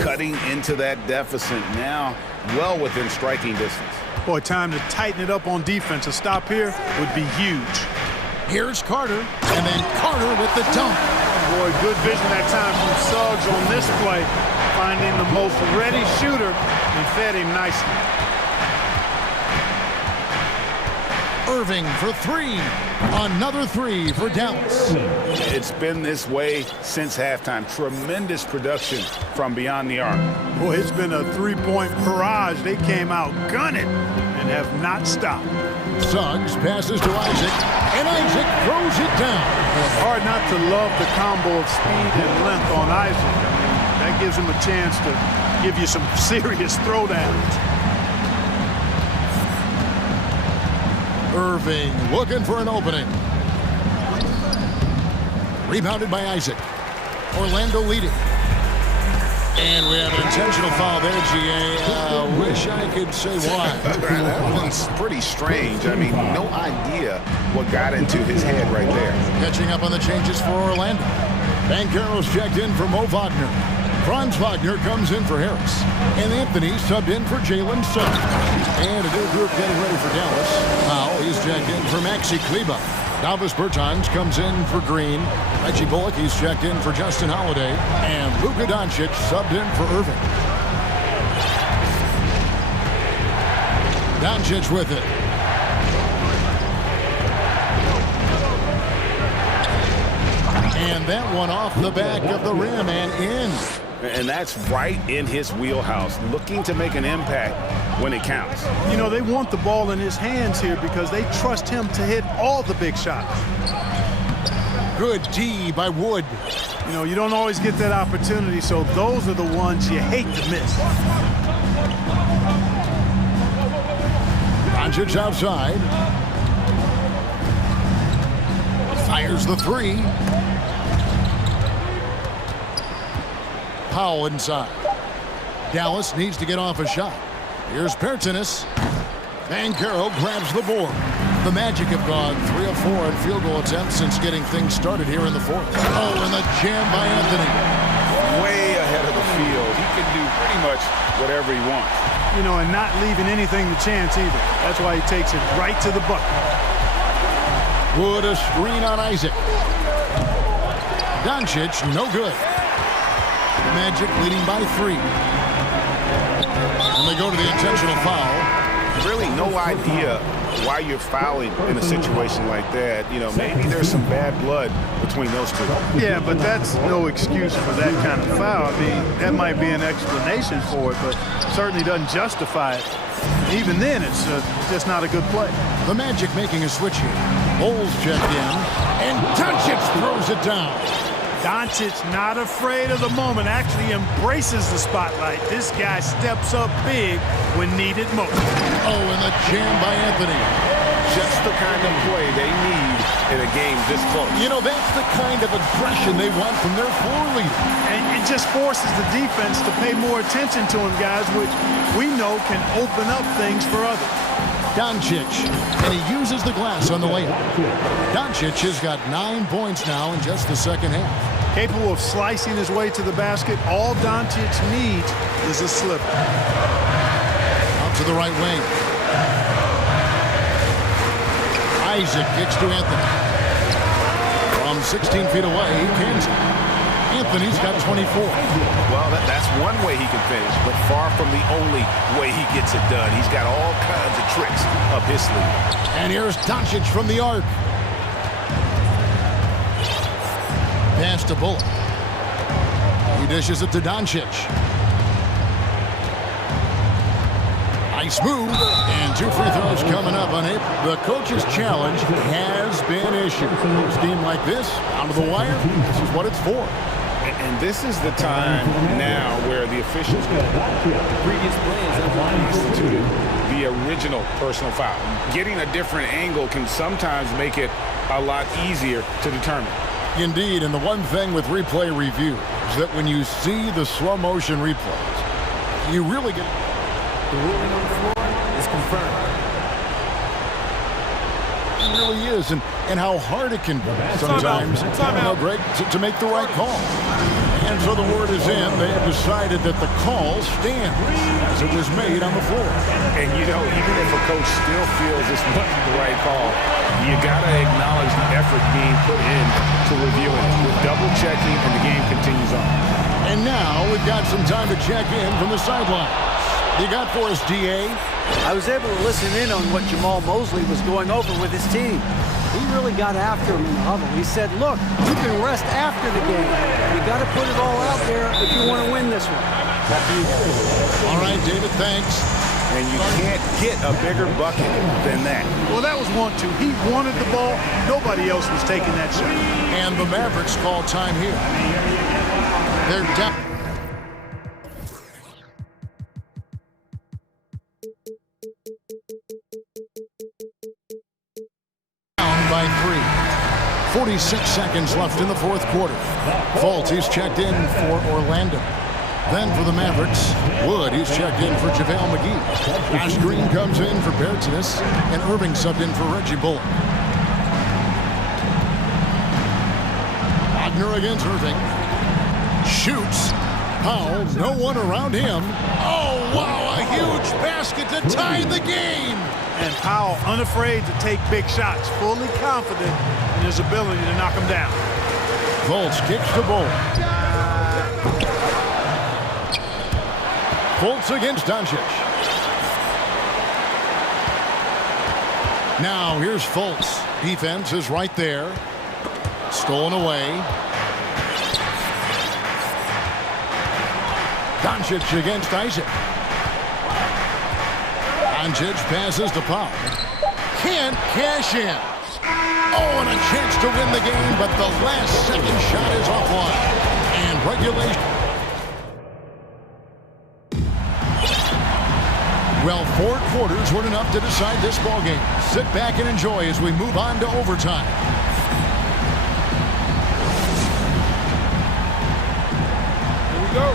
Cutting into that deficit now, well within striking distance. Boy, time to tighten it up on defense. A stop here would be huge. Here's Carter, and then Carter with the dunk. Boy, good vision that time from Suggs on this play, finding the most ready shooter and fed him nicely. Irving for 3. Another 3 for Dallas. It's been this way since halftime. Tremendous production from beyond the arc. Boy, it's been a three-point barrage. They came out gunning and have not stopped. Suggs passes to Isaac, and Isaac throws it down. It's hard not to love the combo of speed and length on Isaac. That gives him a chance to give you some serious throwdowns. Irving looking for an opening. Rebounded by Isaac. Orlando leading. And we have an intentional foul there, GA. Wish I could say why. That one's pretty strange. I mean, no idea what got into his head right there. Catching up on the changes for Orlando. Banchero's checked in for Mo Wagner. Franz Wagner comes in for Harris. And Anthony subbed in for Jalen Suggs. And a new group getting ready for Dallas. Now he's checked in for Maxi Kleber. Davis Bertans comes in for Green. Reggie Bullock, he's checked in for Justin Holiday. And Luka Doncic subbed in for Irving. Doncic with it. And that one off the back of the rim and in. And that's right in his wheelhouse, looking to make an impact when it counts. You know, they want the ball in his hands here because they trust him to hit all the big shots. Good D by Wood. You know, you don't always get that opportunity, so those are the ones you hate to miss. Doncic outside. Fires the 3. Powell inside. Dallas needs to get off a shot. Here's Pertinis. Banchero grabs the board. The Magic have gone 3 of 4 in field goal attempts since getting things started here in the fourth. Oh, and the jam by Anthony. Way ahead of the field. He can do pretty much whatever he wants. You know, and not leaving anything to chance either. That's why he takes it right to the bucket. Wood a screen on Isaac. Doncic, no good. Magic leading by 3. And they go to the intentional foul. Really no idea why you're fouling in a situation like that. You know, maybe there's some bad blood between those two. Yeah, but that's no excuse for that kind of foul. I mean, that might be an explanation for it, but certainly doesn't justify it. Even then, it's just not a good play. The Magic making a switch here. Bulls checked in, and Doncic throws it down. Doncic not afraid of the moment, actually embraces the spotlight. This guy steps up big when needed most. Oh, and the jam by Anthony. Just the kind of play they need in a game this close. You know, that's the kind of aggression they want from their floor leader. And it just forces the defense to pay more attention to him, guys, which we know can open up things for others. Doncic, and he uses the glass on the layup. Doncic has got 9 points now in just the second half. Capable of slicing his way to the basket, all Doncic needs is a slipper. Out to the right wing. Isaac kicks to Anthony. From 16 feet away, he cans it. Anthony's got 24. Well, that's one way he can finish, but far from the only way he gets it done. He's got all kinds of tricks up his sleeve. And here's Doncic from the arc. Pass to Bullock. He dishes it to Doncic. Nice move. And 2 free throws coming up on it. The coach's challenge has been issued. A scheme like this, out of the wire, this is what it's for. And this is the time now where the officials Previous play is instituted the original personal foul. Getting a different angle can sometimes make it a lot easier to determine. Indeed, and the one thing with replay review is that when you see the slow motion replays, you really get... The ruling on the floor is confirmed. It really is, and how hard it can be sometimes, Greg, to make the right call. And so the word is in. They have decided that the call stands as it was made on the floor. And, you know, even if a coach still feels this wasn't the right call, you got to acknowledge the effort being put in to reviewing it. With double-checking, and the game continues on. And now we've got some time to check in from the sideline. You got for us, D.A.? I was able to listen in on what Jamal Mosley was going over with his team. He really got after him in the huddle. He said, look, you can rest after the game. You got to put it all out there if you want to win this one. All right, David, thanks. And you can't get a bigger bucket than that. Well, that was 1-2. He wanted the ball. Nobody else was taking that shot. And the Mavericks call time here. They're down. By 3. 46 seconds left in the fourth quarter. Fultz, he's checked in for Orlando. Then for the Mavericks, Wood, he's checked in for JaVale McGee. Josh Green comes in for Bertans, and Irving subbed in for Reggie Bullock. Wagner against Irving. Shoots. Powell, no one around him. Oh, wow, a huge basket to tie the game. And Powell unafraid to take big shots, fully confident in his ability to knock them down. Fultz kicks the ball. Fultz against Doncic. Now here's Fultz. Defense is right there. Stolen away. Doncic against Isaac. Doncic passes to Powell. Can't cash in. Oh, and a chance to win the game, but the last second shot is offline. And regulation. Well, 4 quarters weren't enough to decide this ballgame. Sit back and enjoy as we move on to overtime. Here we go.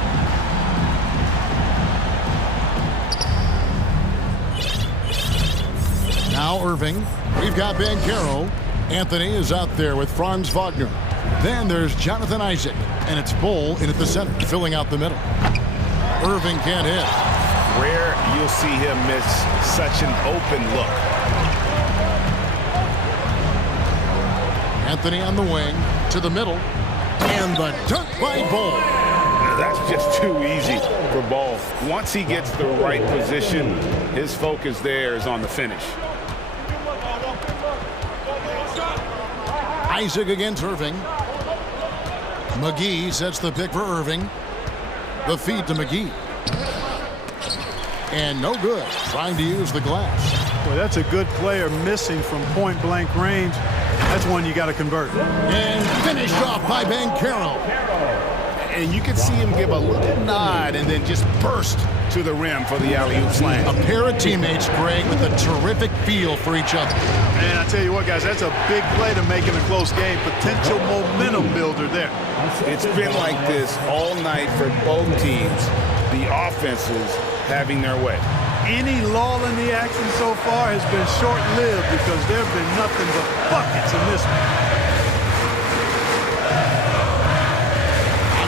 Now Irving. We've got Banchero. Anthony is out there with Franz Wagner. Then there's Jonathan Isaac. And it's Bull in at the center, filling out the middle. Irving can't hit. Rare you'll see him miss such an open look. Anthony on the wing, to the middle. And the dunk by Bull. That's just too easy for Ball. Once he gets the right position, his focus there is on the finish. Isaac against Irving. McGee sets the pick for Irving. The feed to McGee. And no good. Trying to use the glass. Well, that's a good player missing from point-blank range. That's one you got to convert. And finished off by Banchero. And you can see him give a little nod and then just burst to the rim for the alley-oop slam. A pair of teammates, Greg, with a terrific feel for each other. Man, I tell you what, guys, that's a big play to make in a close game. Potential momentum builder there. It's been like this all night for both teams. The offenses having their way. Any lull in the action so far has been short-lived because there have been nothing but buckets in this one.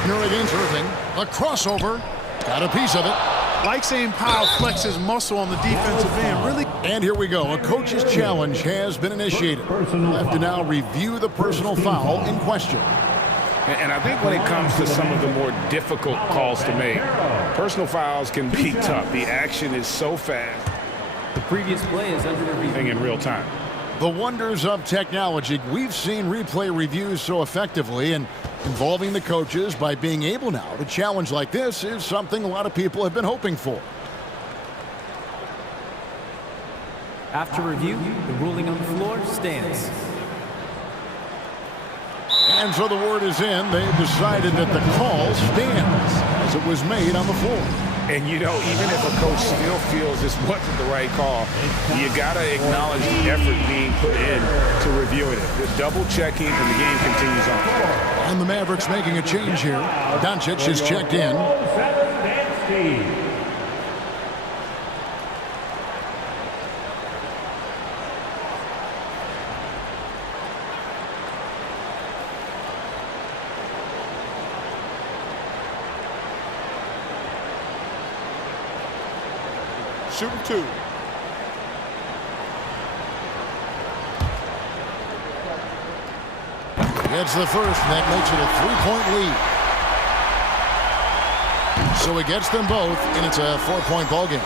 Wagner against Irving. A crossover. Got a piece of it. Like seeing Powell flex his muscle on the defensive end. Really. And here we go. A coach's challenge has been initiated. We'll have to now review the personal foul in question. And I think when it comes to some of the more difficult calls to make, personal fouls can be tough. The action is so fast. The previous play is under review in real time. The wonders of technology. We've seen replay reviews so effectively, and involving the coaches by being able now to challenge like this is something a lot of people have been hoping for. After review, the ruling on the floor stands. And so the word is in. They've decided that the call stands as it was made on the floor. And, you know, even if a coach still feels this wasn't the right call, you got to acknowledge the effort being put in to reviewing it. The double checking, and the game continues on. And the Mavericks making a change here. Doncic is checked in. Shooting two. Gets the first, and that makes it a 3-point lead. So he gets them both, and it's a 4-point ball game.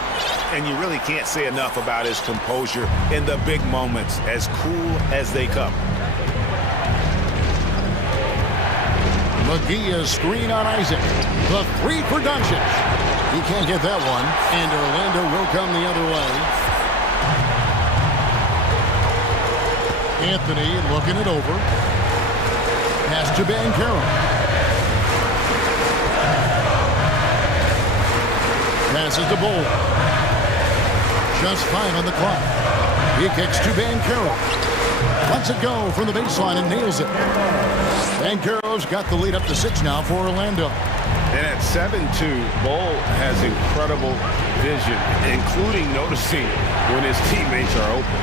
And you really can't say enough about his composure in the big moments, as cool as they come. McGee is screen on Isaac. The three for Doncic. He can't get that one, and Orlando will come the other way. Anthony looking it over. Pass to Bankero. Passes to Bull. Just 5 on the clock. He kicks to Bankero. Lets it go from the baseline and nails it. Bankero's got the lead up to 6 now for Orlando. And at 7-2, Bull has incredible vision, including noticing when his teammates are open.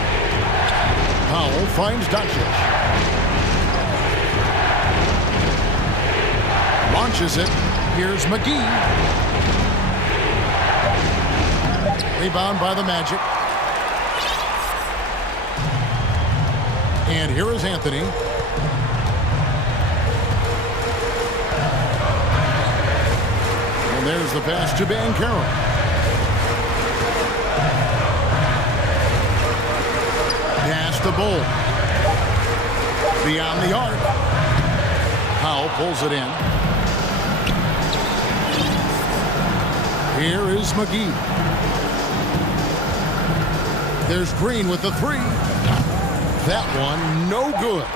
Powell finds Doncic. Launches it. Here's McGee. Rebound by the Magic. And here is Anthony. And there's the pass to Bankero. Pass to Bull. Beyond the arc. Powell pulls it in. Here is McGee. There's Green with the three. That one, no good.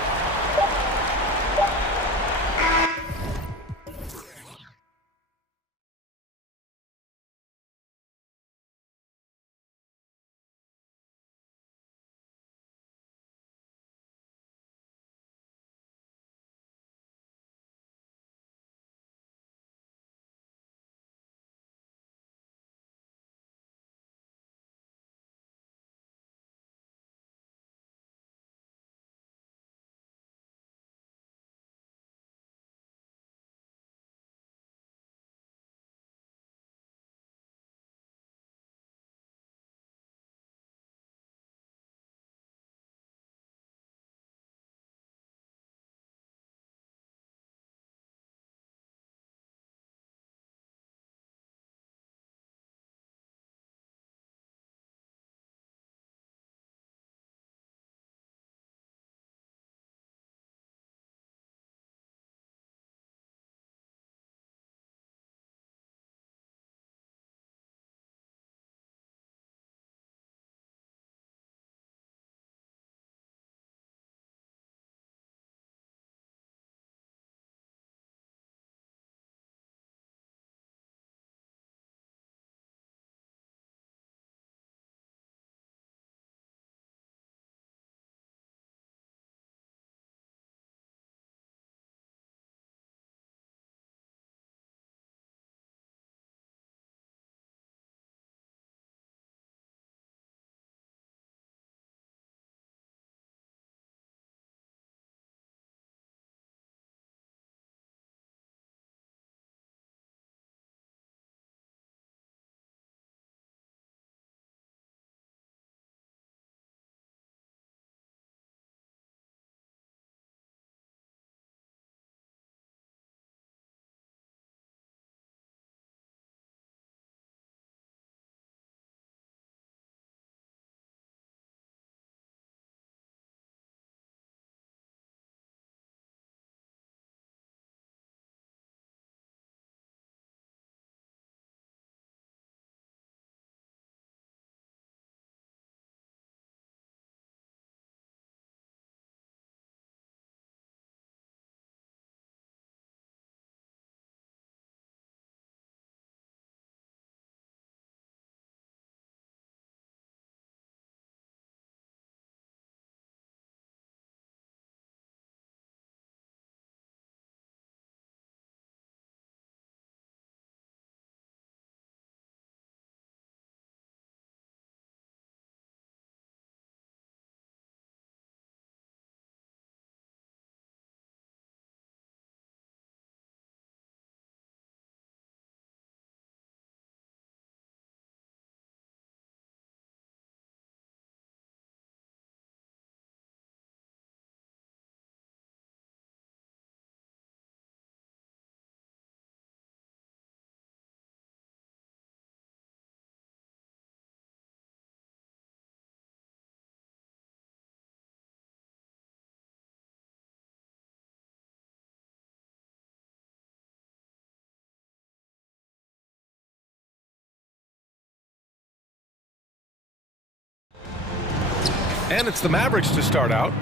And it's the Mavericks to start out.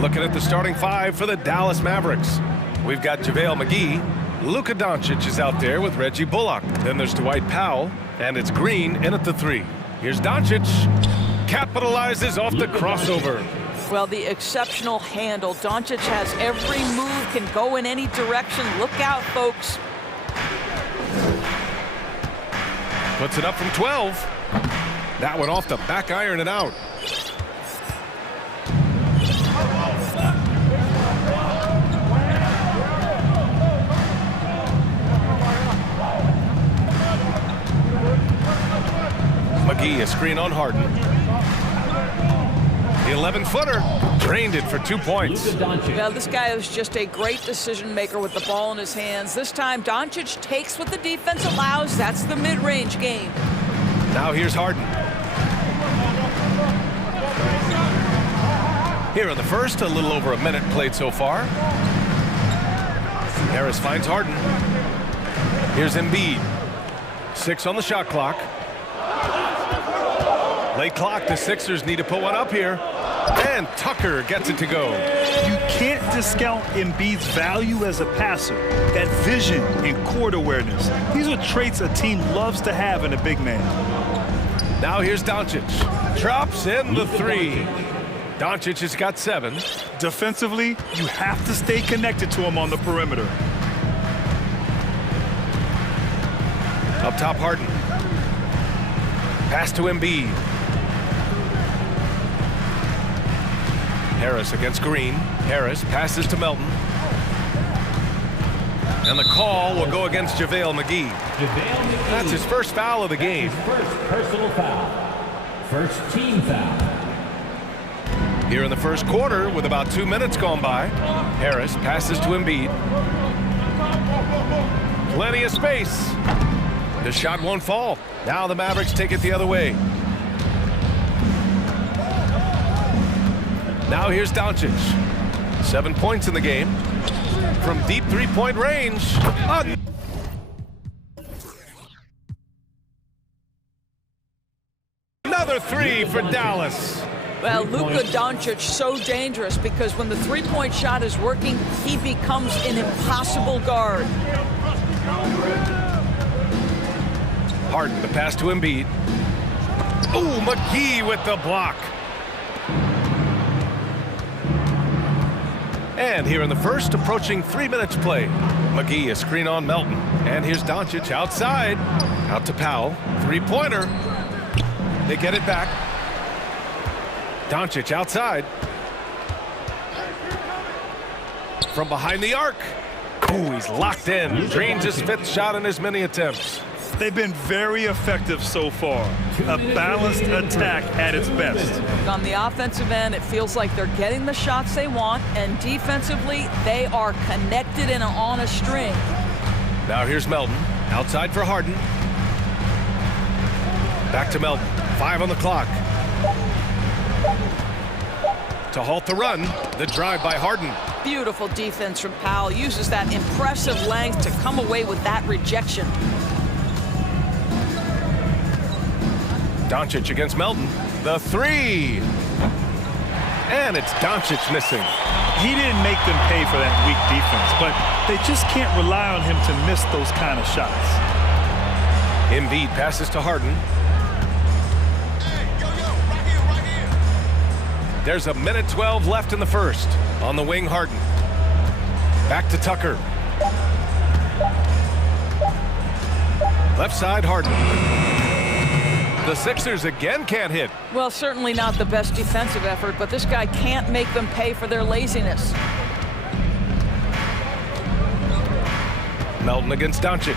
Looking at the starting five for the Dallas Mavericks. We've got JaVale McGee. Luka Doncic is out there with Reggie Bullock. Then there's Dwight Powell, and it's Green in at the 3. Here's Doncic. Capitalizes off the crossover. Well, the exceptional handle. Doncic has every move, can go in any direction. Look out, folks. Puts it up from 12. That one off the back iron and out. McGee, a screen on Harden. The 11-footer drained it for 2 points. Now, this guy is just a great decision maker with the ball in his hands. This time, Doncic takes what the defense allows. That's the mid-range game. Now here's Harden. Here in the first, a little over a minute played so far. Harris finds Harden. Here's Embiid. 6 on the shot clock. Late clock, the Sixers need to put one up here. And Tucker gets it to go. You can't discount Embiid's value as a passer. That vision and court awareness. These are traits a team loves to have in a big man. Now here's Doncic. Drops in the 3. Doncic has got 7. Defensively, you have to stay connected to him on the perimeter. Up top, Harden. Pass to Embiid. Harris against Green. Harris passes to Melton. And the call will go against JaVale McGee. That's his first foul of the game. First personal foul. First team foul. Here in the first quarter, with about 2 minutes gone by, Harris passes to Embiid. Plenty of space. The shot won't fall. Now the Mavericks take it the other way. Now here's Doncic. 7 points in the game. From deep three-point range. Another 3 for Dallas. Well, Luka Doncic so dangerous because when the three-point shot is working, he becomes an impossible guard. Harden, the pass to Embiid. Ooh, McGee with the block. And here in the first, approaching 3 minutes play. McGee, a screen on Melton. And here's Doncic outside. Out to Powell. Three-pointer. They get it back. Doncic outside. From behind the arc. Ooh, he's locked in. Drains his 5th shot in as many attempts. They've been very effective so far. A balanced attack at its best. On the offensive end, it feels like they're getting the shots they want, and defensively, they are connected and on a string. Now here's Melton. Outside for Harden. Back to Melton. 5 on the clock. To halt the run, the drive by Harden. Beautiful defense from Powell. Uses that impressive length to come away with that rejection. Doncic against Melton. The 3. And it's Doncic missing. He didn't make them pay for that weak defense, but they just can't rely on him to miss those kind of shots. Embiid passes to Harden. There's a minute 12 left in the first. On the wing, Harden. Back to Tucker. Left side, Harden. The Sixers again can't hit. Well, certainly not the best defensive effort, but this guy can't make them pay for their laziness. Melton against Doncic.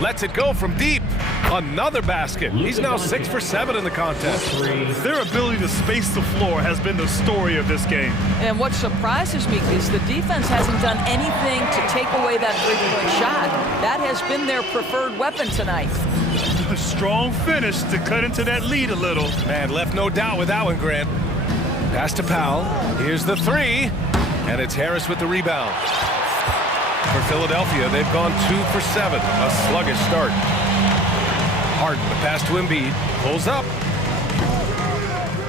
Lets it go from deep. Another basket. He's now 6 for 7 in the contest. Their ability to space the floor has been the story of this game. And what surprises me is the defense hasn't done anything to take away that three-point shot. That has been their preferred weapon tonight. A strong finish to cut into that lead a little. Man, left no doubt with that one, Grant. Pass to Powell. Here's the 3. And it's Harris with the rebound. For Philadelphia, they've gone 2 for 7. A sluggish start. Harden, the pass to Embiid. Pulls up.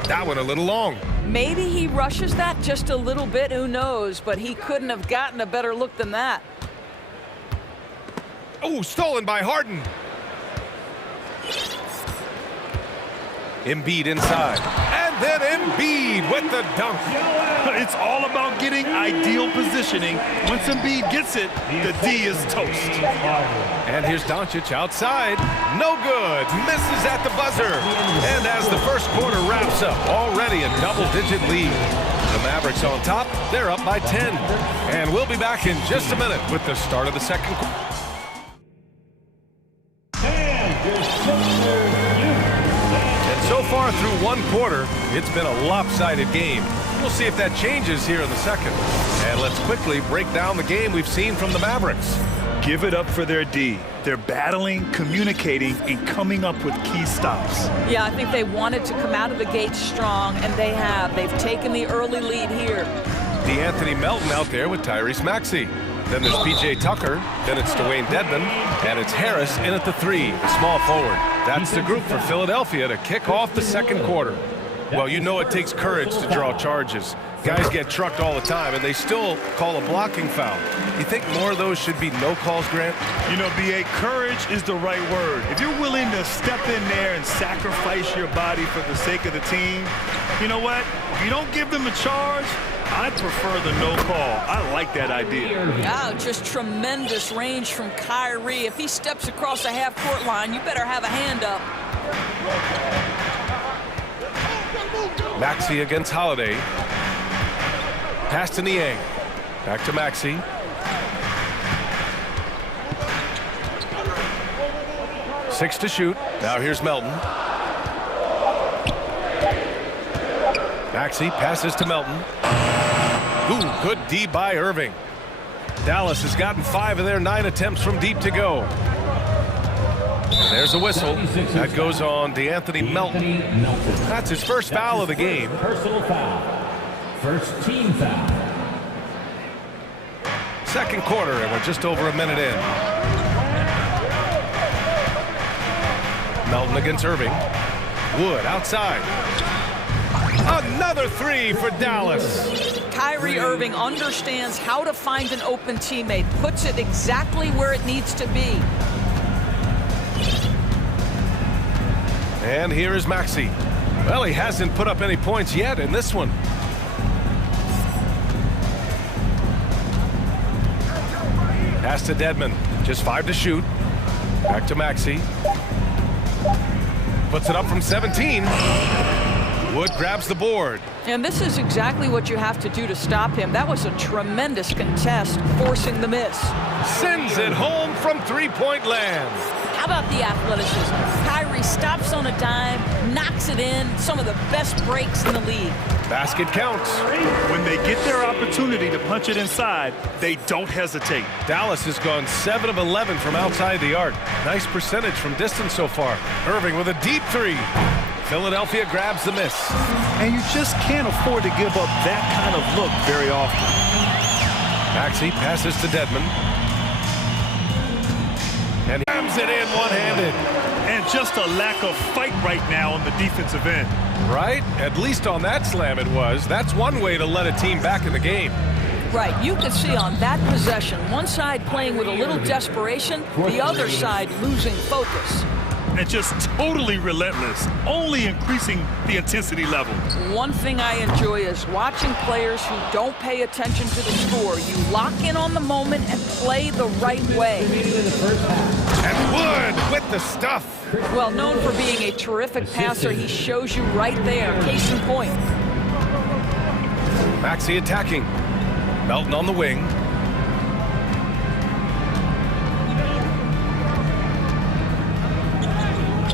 That one a little long. Maybe he rushes that just a little bit, who knows, but he couldn't have gotten a better look than that. Oh, stolen by Harden. Embiid inside. And then Embiid with the dunk. It's all about getting ideal positioning. Once Embiid gets it, the D is toast. And here's Doncic outside. No good. Misses at the buzzer. And as the first quarter wraps up, already a double-digit lead. The Mavericks on top. They're up by 10. And we'll be back in just a minute with the start of the second quarter. So far through one quarter, it's been a lopsided game. We'll see if that changes here in the second. And let's quickly break down the game we've seen from the Mavericks. Give it up for their D. They're battling, communicating, and coming up with key stops. Yeah, I think they wanted to come out of the gate strong, and they have. They've taken the early lead here. D'Anthony Melton out there with Tyrese Maxey. Then there's P.J. Tucker, then it's Dwayne Dedmon, and it's Harris in at the 3, the small forward. That's the group for Philadelphia to kick off the second quarter. Well, you know it takes courage to draw charges. Guys get trucked all the time, and they still call a blocking foul. You think more of those should be no calls, Grant? You know, B.A., courage is the right word. If you're willing to step in there and sacrifice your body for the sake of the team, you know what? If you don't give them a charge, I prefer the no call. I like that idea. Wow, just tremendous range from Kyrie. If he steps across the half-court line, you better have a hand up. Maxey against Holiday. Pass to Niang. Back to Maxey. Six to shoot. Now here's Melton. Maxey passes to Melton. Ooh, good D by Irving. Dallas has gotten 5 of their 9 attempts from deep to go. And there's a whistle. That goes on D'Anthony Melton. That's his first foul of the game. Personal foul. First team foul. Second quarter, and we're just over a minute in. Melton against Irving. Wood outside. Another 3 for Dallas. Kyrie Irving understands how to find an open teammate, puts it exactly where it needs to be. And here is Maxey. Well, he hasn't put up any points yet in this one. Pass to Dedmon. Just 5 to shoot. Back to Maxey. Puts it up from 17. Wood grabs the board. And this is exactly what you have to do to stop him. That was a tremendous contest, forcing the miss. Sends it home from three-point land. How about the athleticism? Kyrie stops on a dime, knocks it in. Some of the best breaks in the league. Basket counts. When they get their opportunity to punch it inside, they don't hesitate. Dallas has gone 7 of 11 from outside the arc. Nice percentage from distance so far. Irving with a deep 3. Philadelphia grabs the miss. And you just can't afford to give up that kind of look very often. Maxey passes to Dedmon. And he rams it in one-handed. And just a lack of fight right now on the defensive end. Right? At least on that slam it was. That's one way to let a team back in the game. Right, you can see on that possession, one side playing with a little desperation, the other side losing focus. And just totally relentless, only increasing the intensity level. One thing I enjoy is watching players who don't pay attention to the score. You lock in on the moment and play the right way. And Wood with the stuff. Well, known for being a terrific passer, he shows you right there. Case in point. Maxey attacking. Melton on the wing.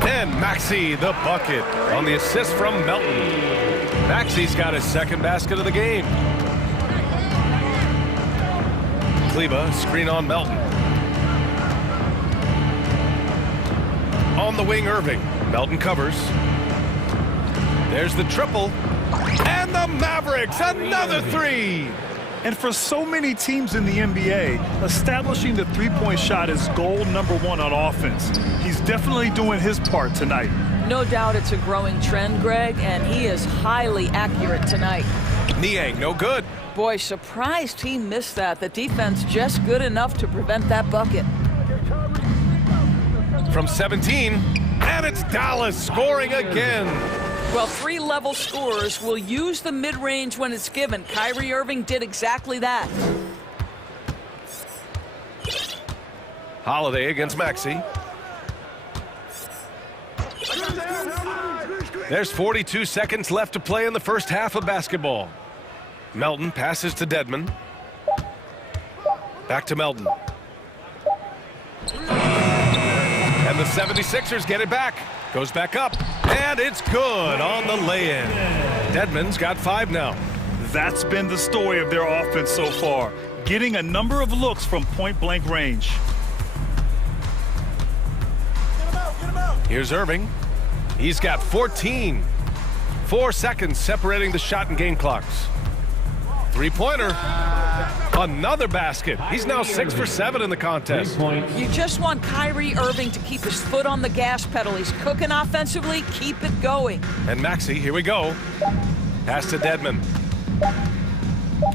And Maxey the bucket on the assist from Melton. Maxey's got his second basket of the game. Kleba screen on Melton. On the wing, Irving. Melton covers. There's the triple. And the Mavericks, another 3. And for so many teams in the NBA, establishing the three-point shot is goal number one on offense. He's definitely doing his part tonight. No doubt it's a growing trend, Greg, and he is highly accurate tonight. Niang, no good. Boy, surprised he missed that. The defense just good enough to prevent that bucket. From 17, and it's Dallas scoring again. Well, three-level scorers will use the mid-range when it's given. Kyrie Irving did exactly that. Holiday against Maxey. There's 42 seconds left to play in the first half of basketball. Melton passes to Dedmon. Back to Melton. And the 76ers get it back. Goes back up, and it's good on the lay-in. Dedmon's got 5 now. That's been the story of their offense so far, getting a number of looks from point-blank range. Here's Irving. He's got 14. 4 seconds separating the shot and game clocks. Three-pointer. Another basket. He's now 6 for 7 in the contest. You just want Kyrie Irving to keep his foot on the gas pedal. He's cooking offensively. Keep it going. And Maxey, here we go. Pass to Dedmon.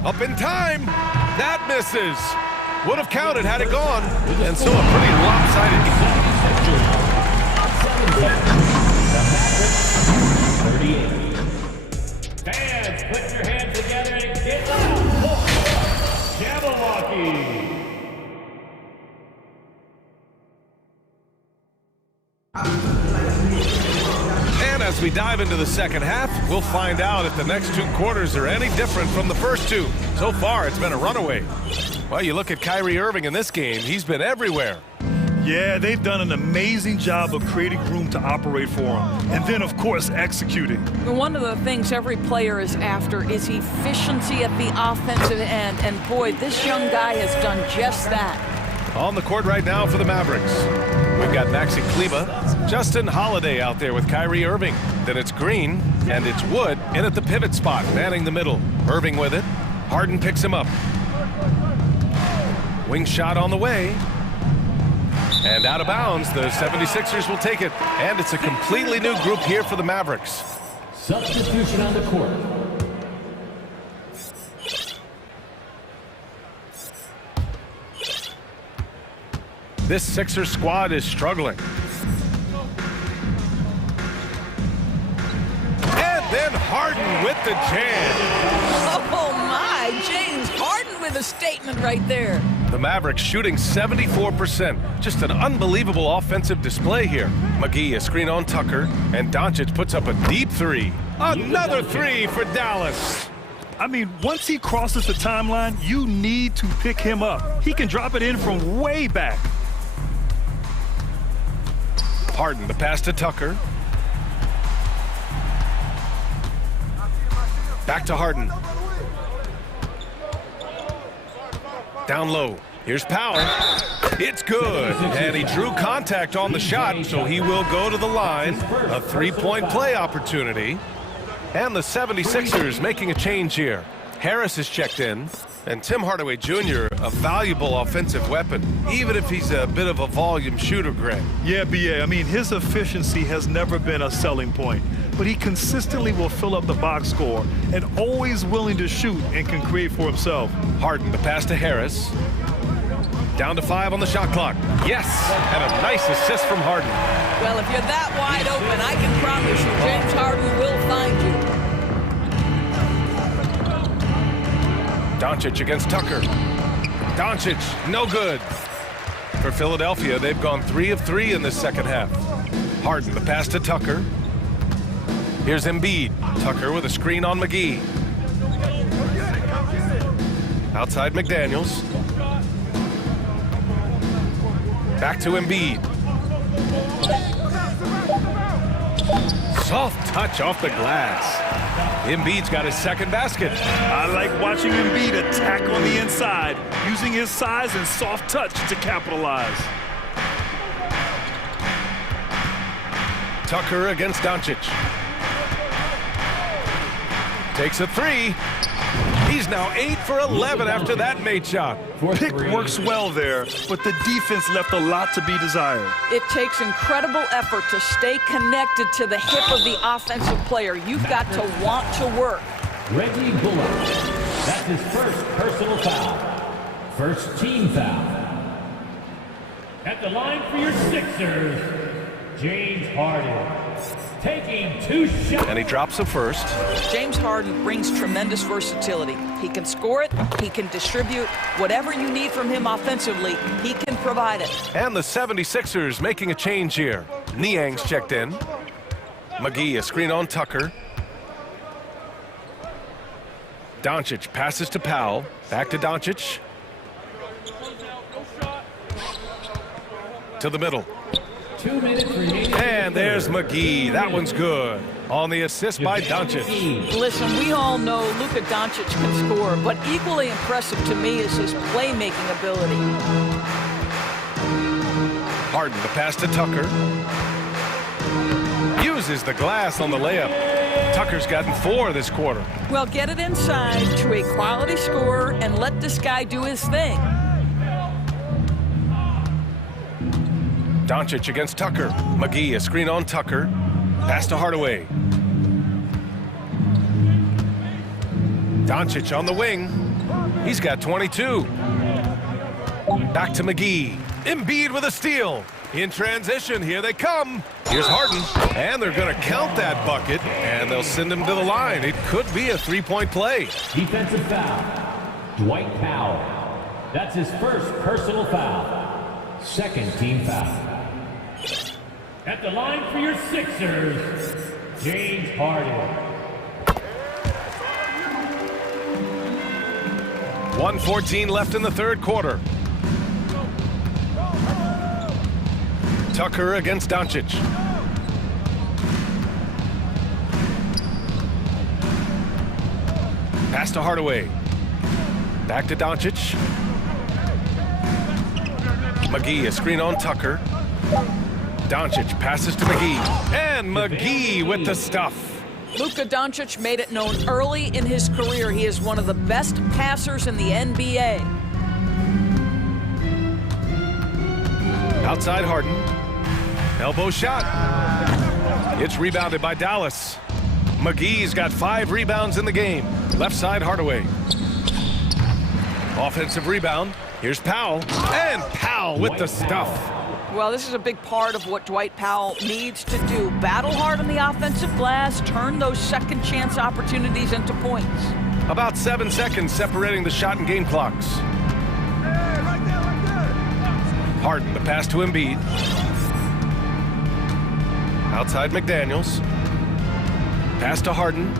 Up in time. That misses. Would have counted had it gone. And so a pretty lopsided game. 38. Fans, put your hands together and get loud. Jabberwocky. And as we dive into the second half, we'll find out if the next 2 quarters are any different from the first 2. So far, it's been a runaway. Well, you look at Kyrie Irving in this game, he's been everywhere. Yeah, they've done an amazing job of creating room to operate for him. And then, of course, executing. One of the things every player is after is efficiency at the offensive end. And boy, this young guy has done just that. On the court right now for the Mavericks, we've got Maxi Kleber, Justin Holiday out there with Kyrie Irving. Then it's Green, and it's Wood in at the pivot spot, manning the middle. Irving with it. Harden picks him up. Wing shot on the way. And out of bounds, the 76ers will take it. And it's a completely new group here for the Mavericks. Substitution on the court. This Sixers squad is struggling. And then Harden with the jam. Oh my, James Harden with a statement right there. The Mavericks shooting 74%. Just an unbelievable offensive display here. McGee a screen on Tucker, and Doncic puts up a deep 3. Another 3 for Dallas. I mean, once he crosses the timeline, you need to pick him up. He can drop it in from way back. Harden, the pass to Tucker. Back to Harden. Down low. Here's Powell. It's good. And he drew contact on the shot, so he will go to the line. A 3-point play opportunity. And the 76ers making a change here. Harris is checked in. And Tim Hardaway Jr., a valuable offensive weapon, even if he's a bit of a volume shooter, Greg. Yeah, B.A. I mean, his efficiency has never been a selling point, but he consistently will fill up the box score and always willing to shoot and can create for himself. Harden, the pass to Harris. Down to 5 on the shot clock. Yes, and a nice assist from Harden. Well, if you're that wide open, I can promise you James Harden will find you. Doncic against Tucker. Doncic, no good. For Philadelphia, they've gone 3 of 3 in this second half. Harden, the pass to Tucker. Here's Embiid. Tucker with a screen on McGee. Outside McDaniels. Back to Embiid. Soft touch off the glass. Embiid's got his second basket. I like watching Embiid attack on the inside, using his size and soft touch to capitalize. Tucker against Doncic. Takes a 3. He's now 8 for 11 after that made shot. Pick works well there, but the defense left a lot to be desired. It takes incredible effort to stay connected to the hip of the offensive player. You've got to want to work. Reggie Bullock. That's his first personal foul. First team foul. At the line for your Sixers, James Harden. Taking 2 shots. And he drops the first. James Harden brings tremendous versatility. He can score it, he can distribute. Whatever you need from him offensively, he can provide it. And the 76ers making a change here. Niang's checked in. McGee, a screen on Tucker. Doncic passes to Powell. Back to Doncic. To the middle. 2 minutes remaining. And there's McGee. That one's good. On the assist by Doncic. Listen, we all know Luka Doncic can score, but equally impressive to me is his playmaking ability. Harden, the pass to Tucker. Uses the glass on the layup. Tucker's gotten 4 this quarter. Well, get it inside to a quality scorer and let this guy do his thing. Doncic against Tucker. McGee, a screen on Tucker. Pass to Hardaway. Doncic on the wing. He's got 22. Back to McGee. Embiid with a steal. In transition, here they come. Here's Harden, and they're going to count that bucket, and they'll send him to the line. It could be a three-point play. Defensive foul. Dwight Powell. That's his first personal foul. Second team foul. At the line for your Sixers, James Harden. 1:14 left in the third quarter. Tucker against Doncic. Pass to Hardaway. Back to Doncic. McGee, a screen on Tucker. Doncic passes to McGee. And McGee with the stuff. Luka Doncic made it known early in his career he is one of the best passers in the NBA. Outside Harden. Elbow shot. It's rebounded by Dallas. McGee's got 5 rebounds in the game. Left side Hardaway. Offensive rebound. Here's Powell. And Powell with the stuff. Well, this is a big part of what Dwight Powell needs to do. Battle hard on the offensive glass, turn those second chance opportunities into points. About 7 seconds separating the shot and game clocks. Harden, the pass to Embiid. Outside McDaniels. Pass to Harden.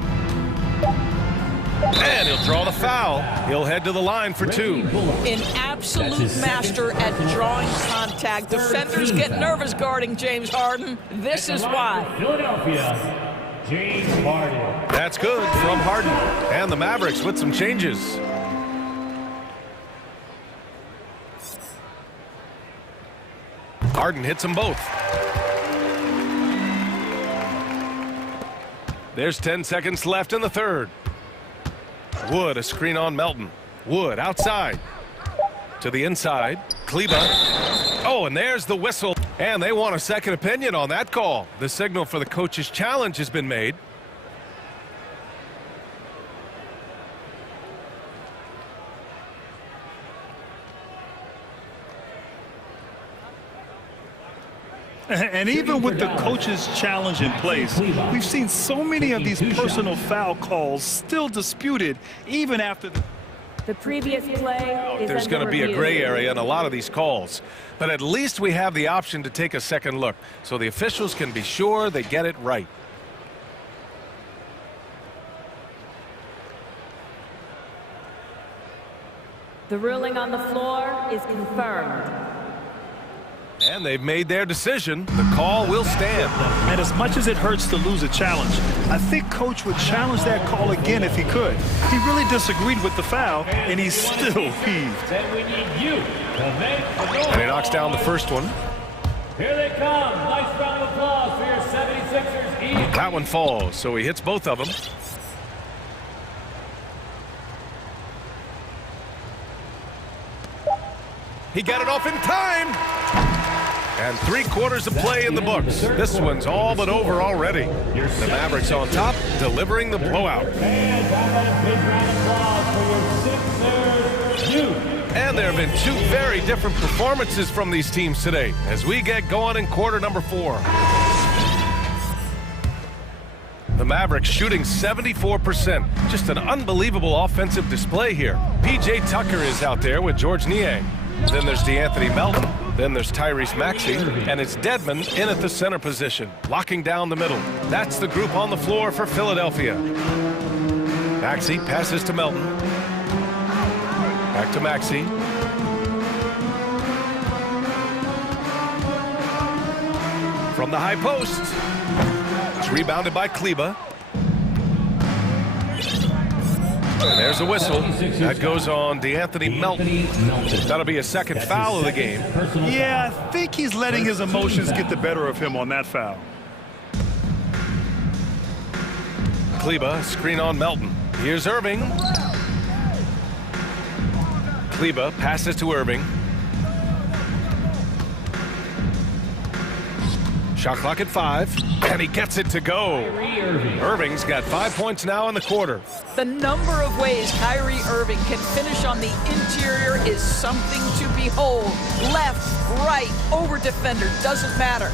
And he'll draw the foul. He'll head to the line for 2. An absolute master at drawing contact. Defenders get nervous guarding James Harden. This is why. Philadelphia, James Harden. That's good from Harden. And the Mavericks with some changes. Harden hits them both. There's 10 seconds left in the third. Wood, a screen on Melton. Wood outside. To the inside. Kleba. Oh, and there's the whistle. And they want a second opinion on that call. The signal for the coach's challenge has been made. And even with the coach's challenge in place, we've seen so many of these personal foul calls still disputed even after the previous play is There's going to be a gray area in a lot of these calls, but at least we have the option to take a second look so the officials can be sure they get it right. The ruling on the floor is confirmed. And they've made their decision. The call will stand. And as much as it hurts to lose a challenge, I think Coach would challenge that call again if he could. He really disagreed with the foul, and he still heaved. Then we need you to make the goal. And he knocks down the first one. Here they come. Nice round of applause for your 76ers. That one falls, so he hits both of them. He got it off in time. And 3 quarters of play in the books. This one's all but over already. The Mavericks on top, delivering the blowout. And there have been 2 very different performances from these teams today as we get going in quarter number 4. The Mavericks shooting 74%. Just an unbelievable offensive display here. P.J. Tucker is out there with George Niang. Then there's DeAnthony Melton. Then there's Tyrese Maxey. And it's Dedmon in at the center position, locking down the middle. That's the group on the floor for Philadelphia. Maxey passes to Melton. Back to Maxey. From the high post. It's rebounded by Kleba. And there's a whistle. That goes on DeAnthony Melton. That'll be a second foul of the game. Yeah, I think he's letting his emotions get the better of him on that foul. Kleba, screen on Melton. Here's Irving. Kleba passes to Irving. Shot clock at 5, and he gets it to go. Irving's got 5 points now in the quarter. The number of ways Kyrie Irving can finish on the interior is something to behold. Left, right, over defender, doesn't matter.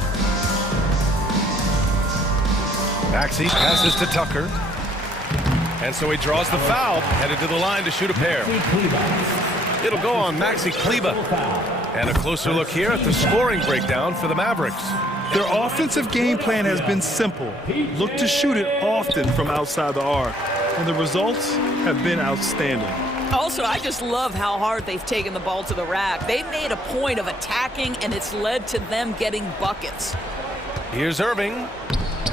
Maxey passes to Tucker. And so he draws the foul, headed to the line to shoot a pair. It'll go on Maxey Kleba. And a closer look here at the scoring breakdown for the Mavericks. Their offensive game plan has been simple. Look to shoot it often from outside the arc. And the results have been outstanding. Also, I just love how hard they've taken the ball to the rack. They've made a point of attacking, and it's led to them getting buckets. Here's Irving.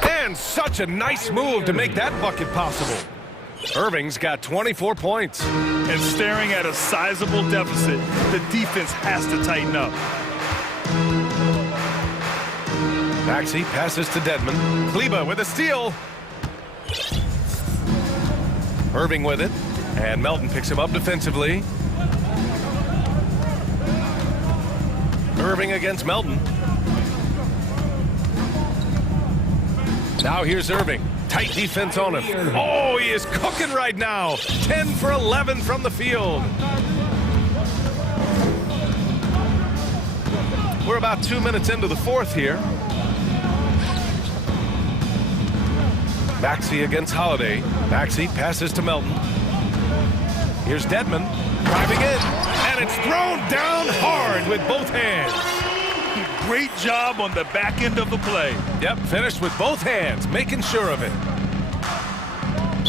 And such a nice move to make that bucket possible. Irving's got 24 points. And staring at a sizable deficit, the defense has to tighten up. Maxey passes to Dedmon. Kleba with a steal. Irving with it. And Melton picks him up defensively. Irving against Melton. Now here's Irving. Tight defense on him. Oh, he is cooking right now. 10 for 11 from the field. We're about 2 minutes into the fourth here. Maxey against Holiday. Maxey passes to Melton. Here's Dedmon driving in, and it's thrown down hard with both hands. Great job on the back end of the play. Yep, finished with both hands, making sure of it.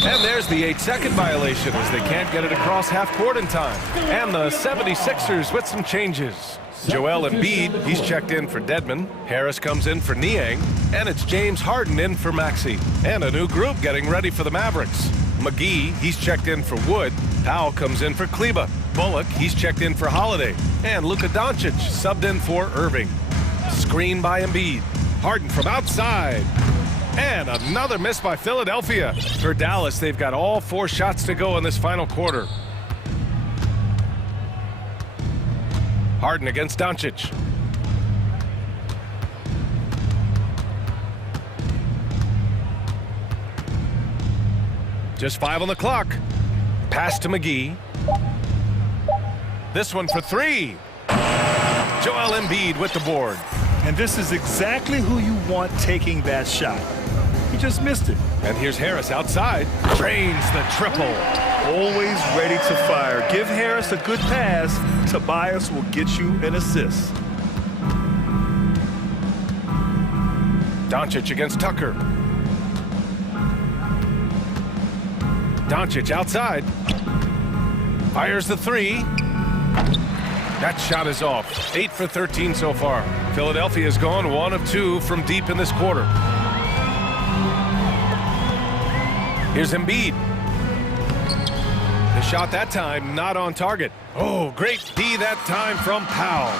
And there's the 8-second violation as they can't get it across half court in time. And the 76ers with some changes. Joel Embiid, he's checked in for Dedmon. Harris comes in for Niang. And it's James Harden in for Maxey. And a new group getting ready for the Mavericks. McGee, he's checked in for Wood. Powell comes in for Kleba. Bullock, he's checked in for Holiday. And Luka Doncic subbed in for Irving. Screen by Embiid. Harden from outside. And another miss by Philadelphia. For Dallas, they've got all 4 shots to go in this final quarter. Harden against Doncic. Just 5 on the clock. Pass to McGee. This one for 3. Joel Embiid with the board. And this is exactly who you want taking that shot. He just missed it. And here's Harris outside. Drains the triple. Always ready to fire. Give Harris a good pass. Tobias will get you an assist. Doncic against Tucker. Doncic outside. Fires the 3. That shot is off. 8 for 13 so far. Philadelphia's gone 1 of 2 from deep in this quarter. Here's Embiid. The shot that time not on target. Oh, great D that time from Powell.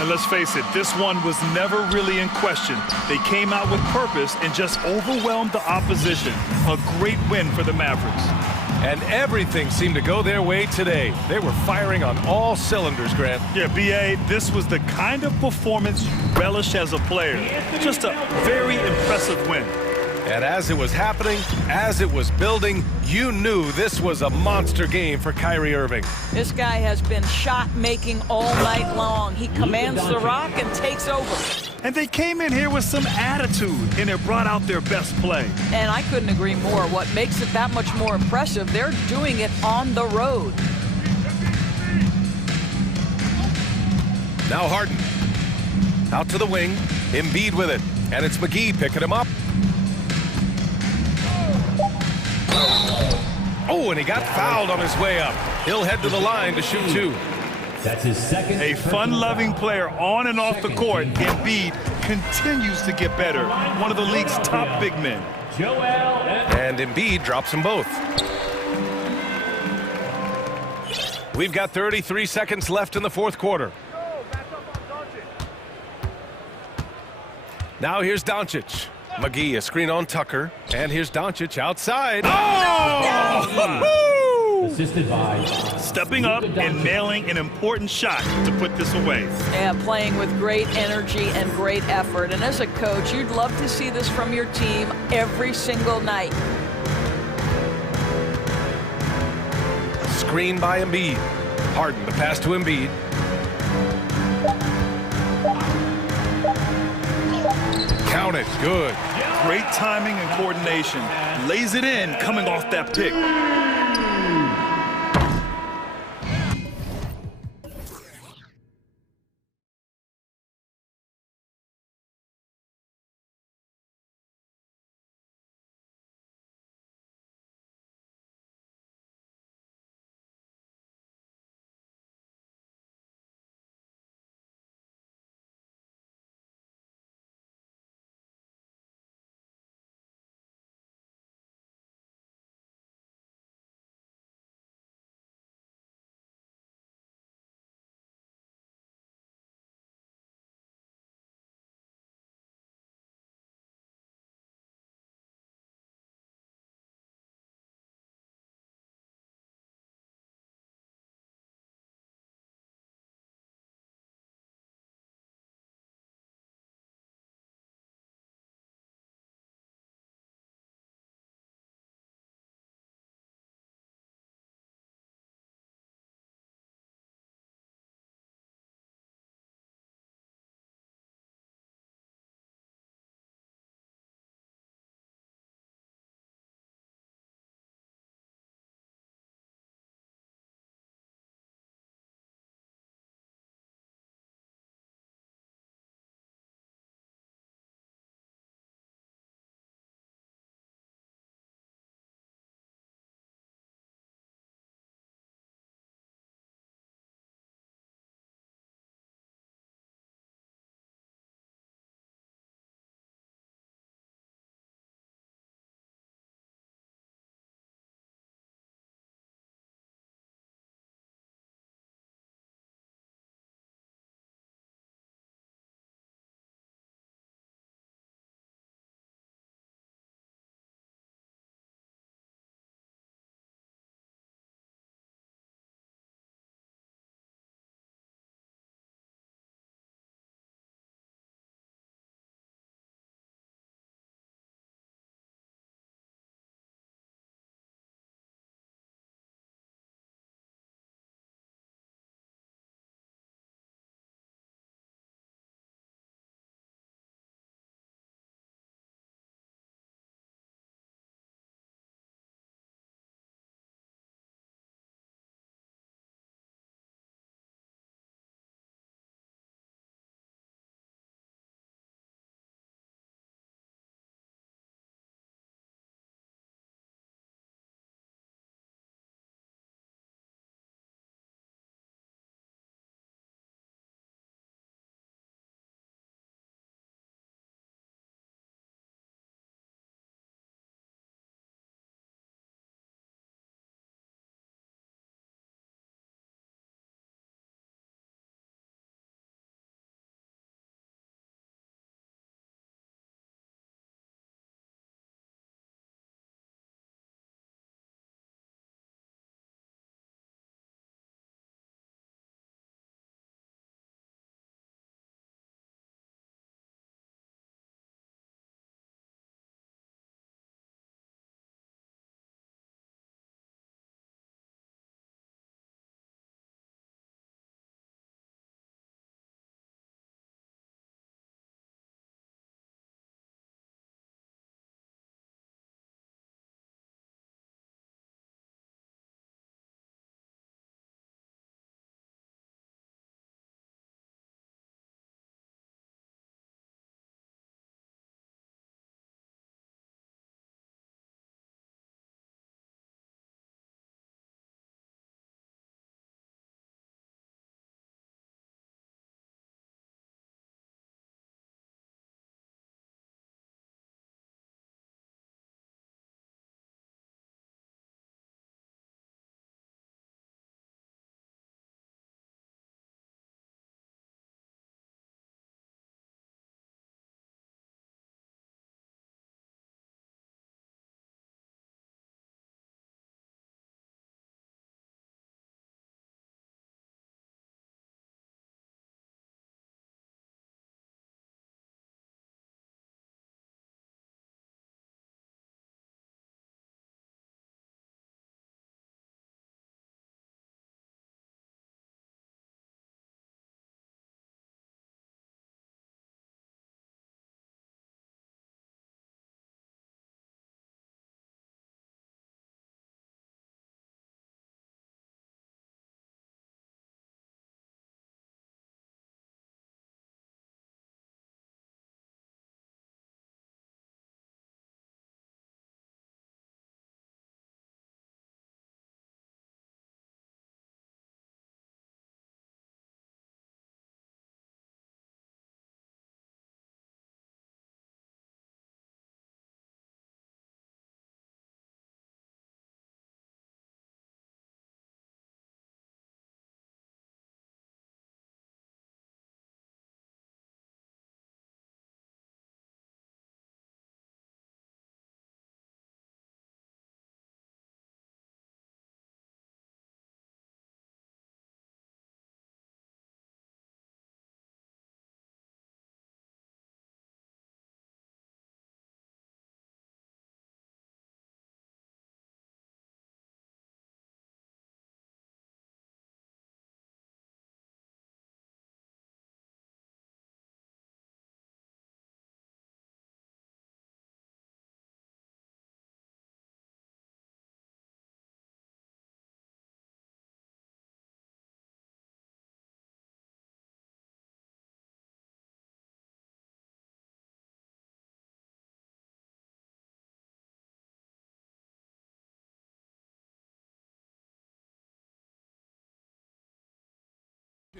And let's face it, this one was never really in question. They came out with purpose and just overwhelmed the opposition. A great win for the Mavericks. And everything seemed to go their way today. They were firing on all cylinders, Grant. Yeah, B.A., this was the kind of performance you relish as a player. Just a very impressive win. And as it was happening, as it was building, you knew this was a monster game for Kyrie Irving. This guy has been shot-making all night long. He commands the rock and takes over. And they came in here with some attitude, and it brought out their best play. And I couldn't agree more. What makes it that much more impressive, they're doing it on the road. Now Harden. Out to the wing. Embiid with it. And it's McGee picking him up. Oh, and he got fouled on his way up. He'll head to the line to shoot two. That's his second. A fun-loving player on and off the court, Embiid continues to get better. One of the league's top big men. And Embiid drops them both. We've got 33 seconds left in the fourth quarter. Now here's Doncic. McGee, a screen on Tucker. And here's Doncic outside. Oh! Assisted by. Stepping up and nailing an important shot to put this away. Yeah, playing with great energy and great effort. And as a coach, you'd love to see this from your team every single night. Screen by Embiid. Harden, the pass to Embiid. Count it. Good. Great timing and coordination. Lays it in coming off that pick.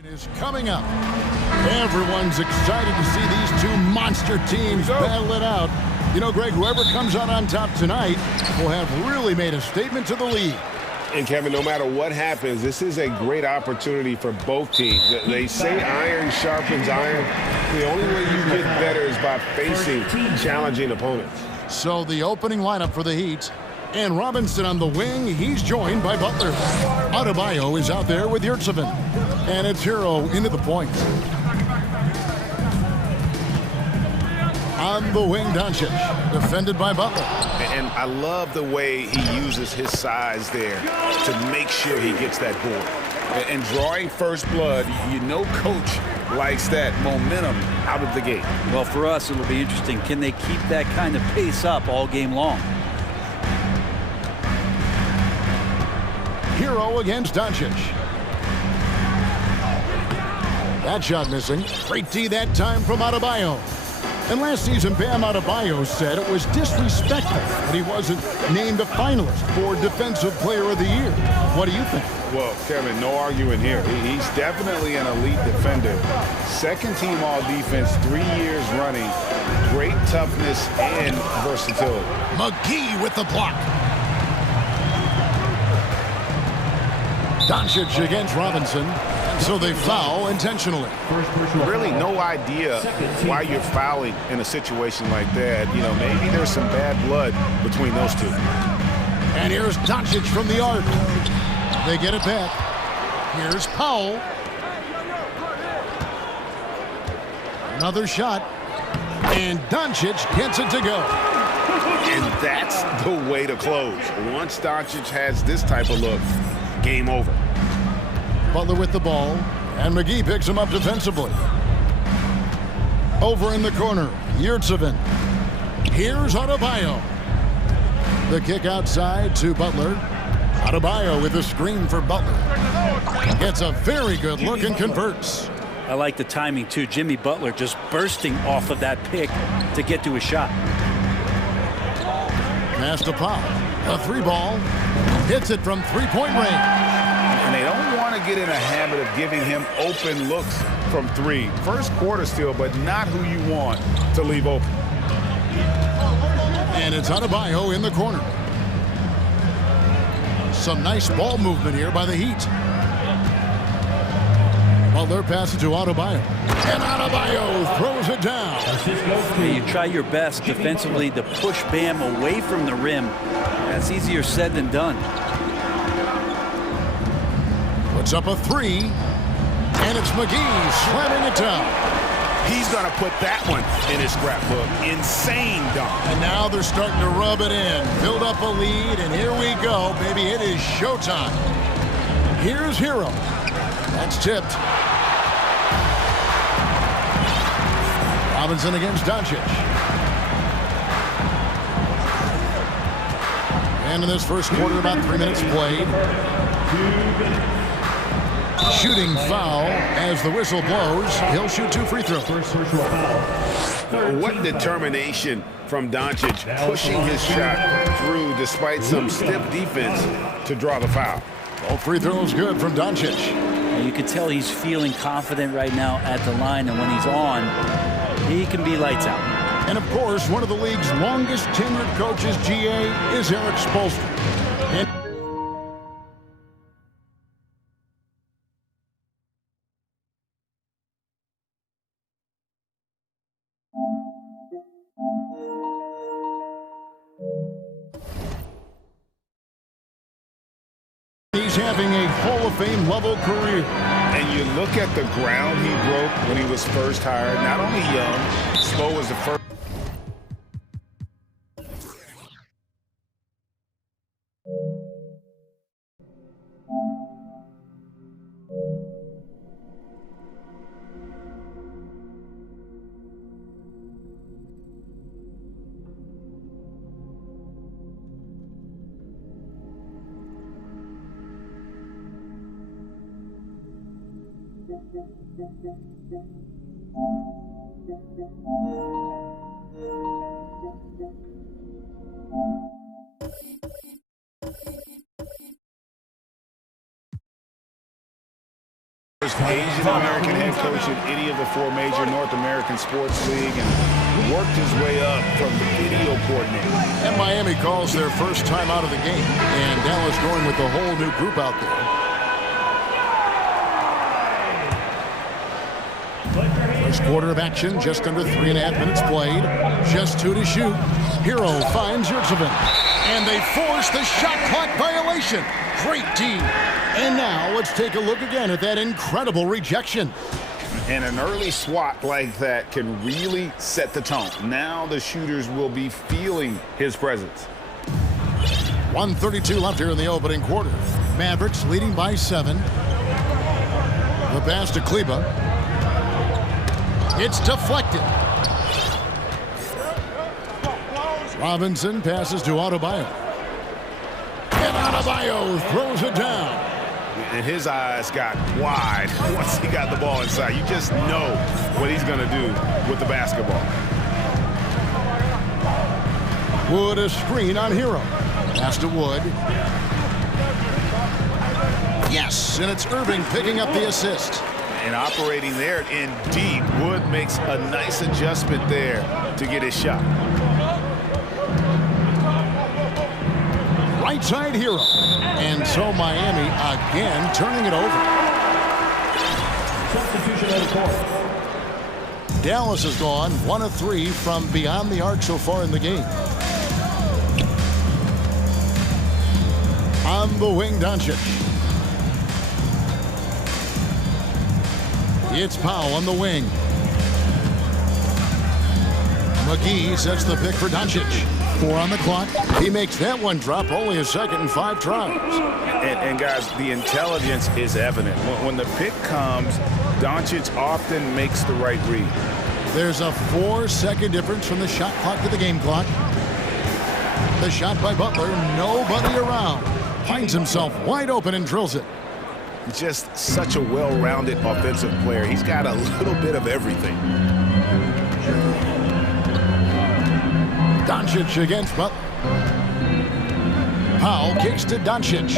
Is coming up. Everyone's excited to see these two monster teams battle it out. You know, Greg, whoever comes out on top tonight will have really made a statement to the league. And Kevin, no matter what happens, this is a great opportunity for both teams. They say iron sharpens iron. The only way you get better is by facing challenging opponents. So the opening lineup for the Heat. And Robinson on the wing, he's joined by Butler. Adebayo is out there with Yurtseven. And it's Hero into the point. On the wing, Doncic, defended by Butler. And I love the way he uses his size there to make sure he gets that board. And drawing first blood, you know coach likes that momentum out of the gate. Well, for us, it'll be interesting. Can they keep that kind of pace up all game long? Hero against Doncic. That shot missing. Great D that time from Adebayo. And last season, Bam Adebayo said it was disrespectful that he wasn't named a finalist for Defensive Player of the Year. What do you think? Well, Kevin, no arguing here. He's definitely an elite defender. Second team all defense, 3 years running. Great toughness and versatility. McGee with the block. Doncic against Robinson. So they foul intentionally. Really no idea why you're fouling in a situation like that. You know, maybe there's some bad blood between those two. And here's Doncic from the arc. They get it back. Here's Powell. Another shot. And Doncic gets it to go. And that's the way to close. Once Doncic has this type of look, game over. Butler with the ball, and McGee picks him up defensively. Over in the corner, Yurtseven. Here's Adebayo. The kick outside to Butler. Adebayo with a screen for Butler. Gets a very good look and converts. I like the timing, too. Jimmy Butler just bursting off of that pick to get to a shot. Pass to Powell. A three ball. Hits it from three-point range. And they don't want to get in a habit of giving him open looks from three. First quarter still, but not who you want to leave open. And it's Adebayo in the corner. Some nice ball movement here by the Heat. Butler passes to Adebayo. And Adebayo throws it down. You try your best defensively to push Bam away from the rim. That's easier said than done. Puts up a three, and it's McGee slamming it down. He's going to put that one in his scrapbook. Insane dunk. And now they're starting to rub it in, build up a lead, and here we go, baby. It is showtime. Here's Hero. That's tipped. Robinson against Doncic. And in this first quarter, about 3 minutes played. Shooting foul as the whistle blows. He'll shoot 2 free throws. What determination from Doncic, pushing his shot through despite some stiff defense to draw the foul. All free throws good from Doncic. You can tell he's feeling confident right now at the line, and when he's on, he can be lights out. And of course, one of the league's longest tenured coaches, GA, is Eric Spoelstra. And he's having a Hall of Fame level career. And you look at the ground he broke when he was first hired. Not only young, Spo was the first. first Asian-American head coach in any of the 4 major North American sports league, and worked his way up from the video coordinator. And Miami calls their first time out of the game, and Dallas going with a whole new group out there. First quarter of action, just under 3.5 minutes played. Just 2 to shoot. Hero finds Yurtsevin. And they force the shot clock violation. Great D. And now let's take a look again at that incredible rejection. And an early swat like that can really set the tone. Now the shooters will be feeling his presence. 1:32 left here in the opening quarter. Mavericks leading by 7. The pass to Kleba. It's deflected. Robinson passes to Adebayo. And Adebayo throws it down. And his eyes got wide once he got the ball inside. You just know what he's going to do with the basketball. Wood a screen on Hero. Pass to Wood. Yes, and it's Irving picking up the assist. And operating there in deep, Wood makes a nice adjustment there to get his shot. Right side Hero. And so Miami again turning it over. Substitution on the court. Dallas has gone 1 of 3 from beyond the arc so far in the game. On the wing, Doncic. It's Powell on the wing. McGee sets the pick for Doncic. 4 on the clock. He makes that one drop, only a second and 5 tries. And guys, the intelligence is evident. When the pick comes, Doncic often makes the right read. There's a 4-second difference from the shot clock to the game clock. The shot by Butler, nobody around. Finds himself wide open and drills it. Just such a well-rounded offensive player. He's got a little bit of everything. Doncic against Butler. Powell kicks to Doncic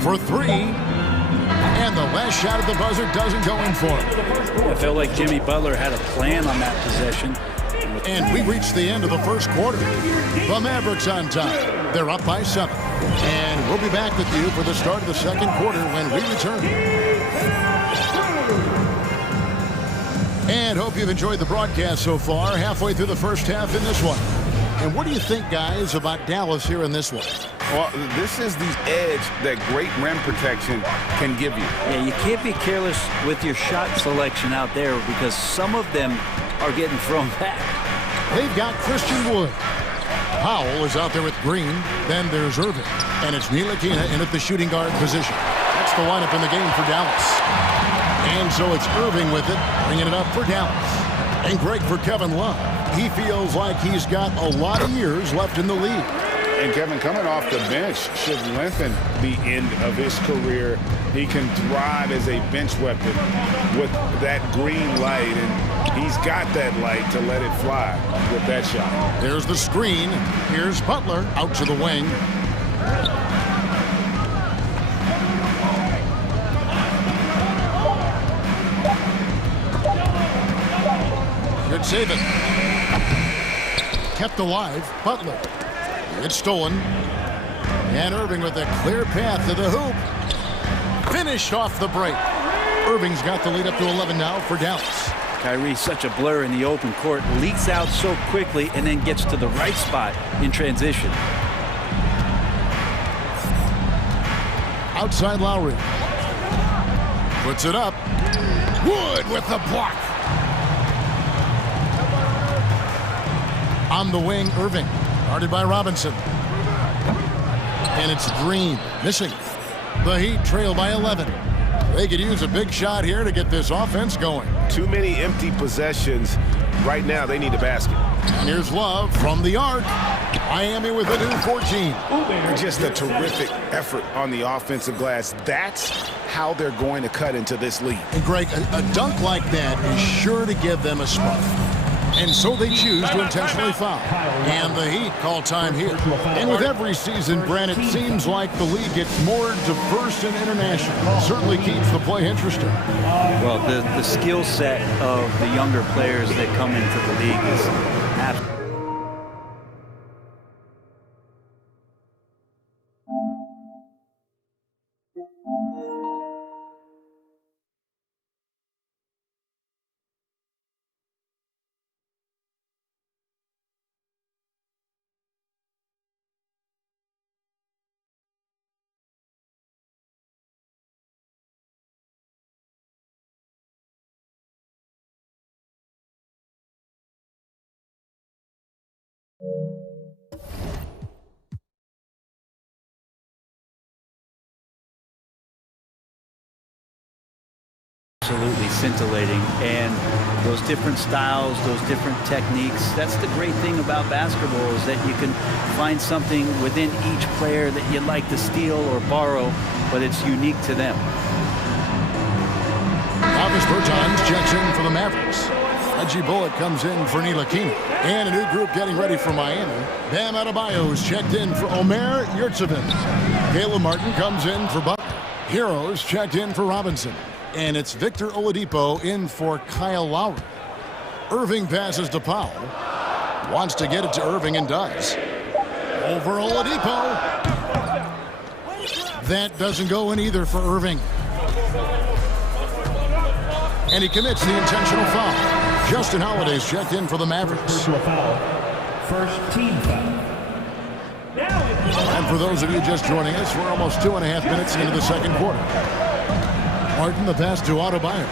for 3. And the last shot at the buzzer doesn't go in for him. I felt like Jimmy Butler had a plan on that possession. And we reached the end of the first quarter. The Mavericks on top. They're up by 7. And we'll be back with you for the start of the second quarter when we return. And hope you've enjoyed the broadcast so far. Halfway through the first half in this one. And what do you think, guys, about Dallas here in this one? Well, this is the edge that great rim protection can give you. Yeah, you can't be careless with your shot selection out there because some of them are getting thrown back. They've got Christian Wood. Powell is out there with Green. Then there's Irving. And it's Ntilikina in at the shooting guard position. That's the lineup in the game for Dallas. And so it's Irving with it, bringing it up for Dallas. And great for Kevin Love. He feels like he's got a lot of years left in the league. And Kevin, coming off the bench should lengthen the end of his career. He can thrive as a bench weapon with that green light, and he's got that light to let it fly with that shot. There's the screen. Here's Butler out to the wing. Good save it. Kept alive. Butler. It's stolen. And Irving with a clear path to the hoop. Finished off the break. Irving's got the lead up to 11 now for Dallas. Kyrie's such a blur in the open court. Leaks out so quickly and then gets to the right spot in transition. Outside Lowry. Puts it up. Wood with the block. On the wing, Irving. Guarded by Robinson. And it's Green missing. The Heat trail by 11. They could use a big shot here to get this offense going. Too many empty possessions. Right now, they need a basket. And here's Love from the arc. Miami with a new 14. Just a terrific effort on the offensive glass. That's how they're going to cut into this lead. And Greg, a dunk like that is sure to give them a spark. And so they choose to intentionally foul. And the Heat call time here. And with every season, Brent, it seems like the league gets more diverse and international. It certainly keeps the play interesting. Well, the skill set of the younger players that come into the league is absolutely. Absolutely scintillating, and those different styles, those different techniques, that's the great thing about basketball, is that you can find something within each player that you like to steal or borrow, but it's unique to them. Alvis Bertans checks in for the Mavericks. Reggie Bullock comes in for Ntilikina. And a new group getting ready for Miami. Bam Adebayo's checked in for Omer Yurtseven. Caleb Martin comes in for Butler. Heroes checked in for Robinson. And it's Victor Oladipo in for Kyle Lowry. Irving passes to Powell. Wants to get it to Irving and does. Over Oladipo. That doesn't go in either for Irving. And he commits the intentional foul. Justin Holiday's checked in for the Mavericks. First team foul. And for those of you just joining us, we're almost 2.5 minutes into the second quarter. Martin, the pass to Adebayo.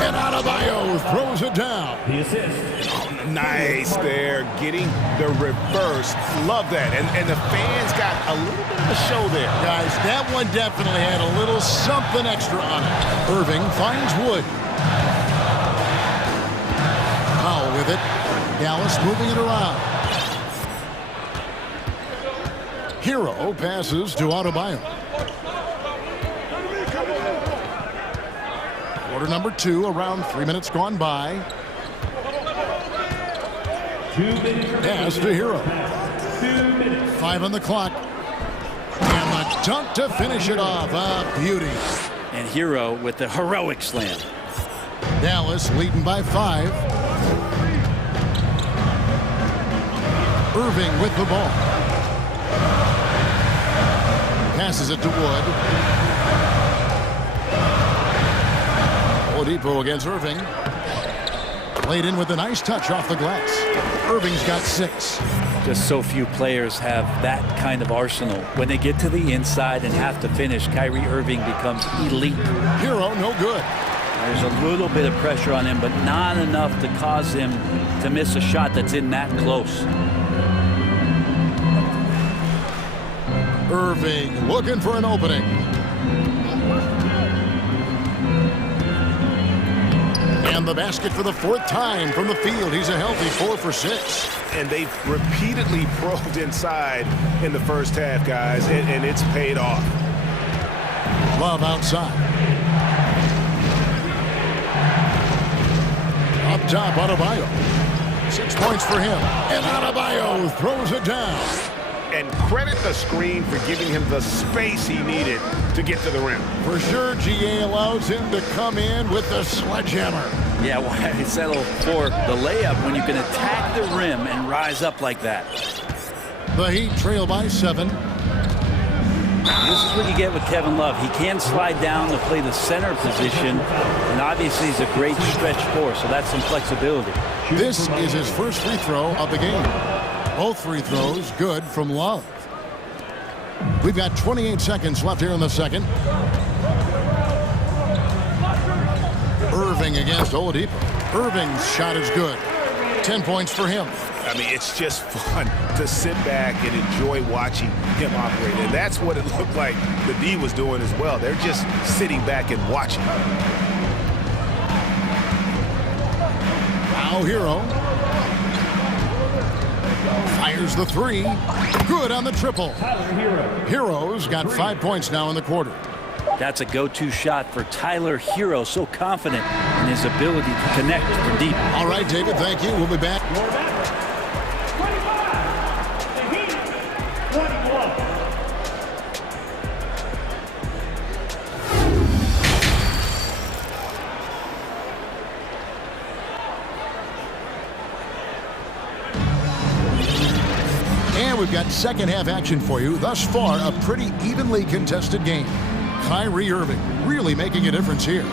And Adebayo throws it down. The assist. Oh, nice there, getting the reverse. Love that. And the fans got a little bit of a show there. Guys, that one definitely had a little something extra on it. Irving finds Wood. Powell with it. Dallas moving it around. Hero passes to Adebayo. Quarter number 2, around 3 minutes gone by. 2 minutes. Pass to Hero. 2 minutes. 5 on the clock. And the dunk to finish it off. A beauty. And Hero with the heroic slam. Dallas leading by 5. Irving with the ball. Passes it to Wood. Oladipo against Irving. Played in with a nice touch off the glass. Irving's got 6. Just so few players have that kind of arsenal. When they get to the inside and have to finish, Kyrie Irving becomes elite. Hero, no good. There's a little bit of pressure on him, but not enough to cause him to miss a shot that's in that close. Irving looking for an opening. And the basket for the 4th time from the field. He's a healthy 4 for 6. And they've repeatedly probed inside in the first half, guys, and it's paid off. Love outside. Up top, Adebayo. 6 points for him. And Adebayo throws it down. And credit the screen for giving him the space he needed to get to the rim. For sure, GA allows him to come in with the sledgehammer. Yeah, why settle for the layup when you can attack the rim and rise up like that? The Heat trail by 7. This is what you get with Kevin Love. He can slide down to play the center position, and obviously he's a great stretch 4, so that's some flexibility. This is his first free throw of the game. Both free throws good from Love. We've got 28 seconds left here in the second. Irving against Oladipo. Irving's shot is good. 10 points for him. I mean, it's just fun to sit back and enjoy watching him operate. And that's what it looked like the D was doing as well. They're just sitting back and watching. Now Hero. Fires the 3. Good on the triple. Hero's got 5 points now in the quarter. That's a go-to shot for Tyler Hero, so confident in his ability to connect from deep. All right, David, thank you. We'll be back. And we've got second half action for you. Thus far, a pretty evenly contested game. Kyrie Irving really making a difference here.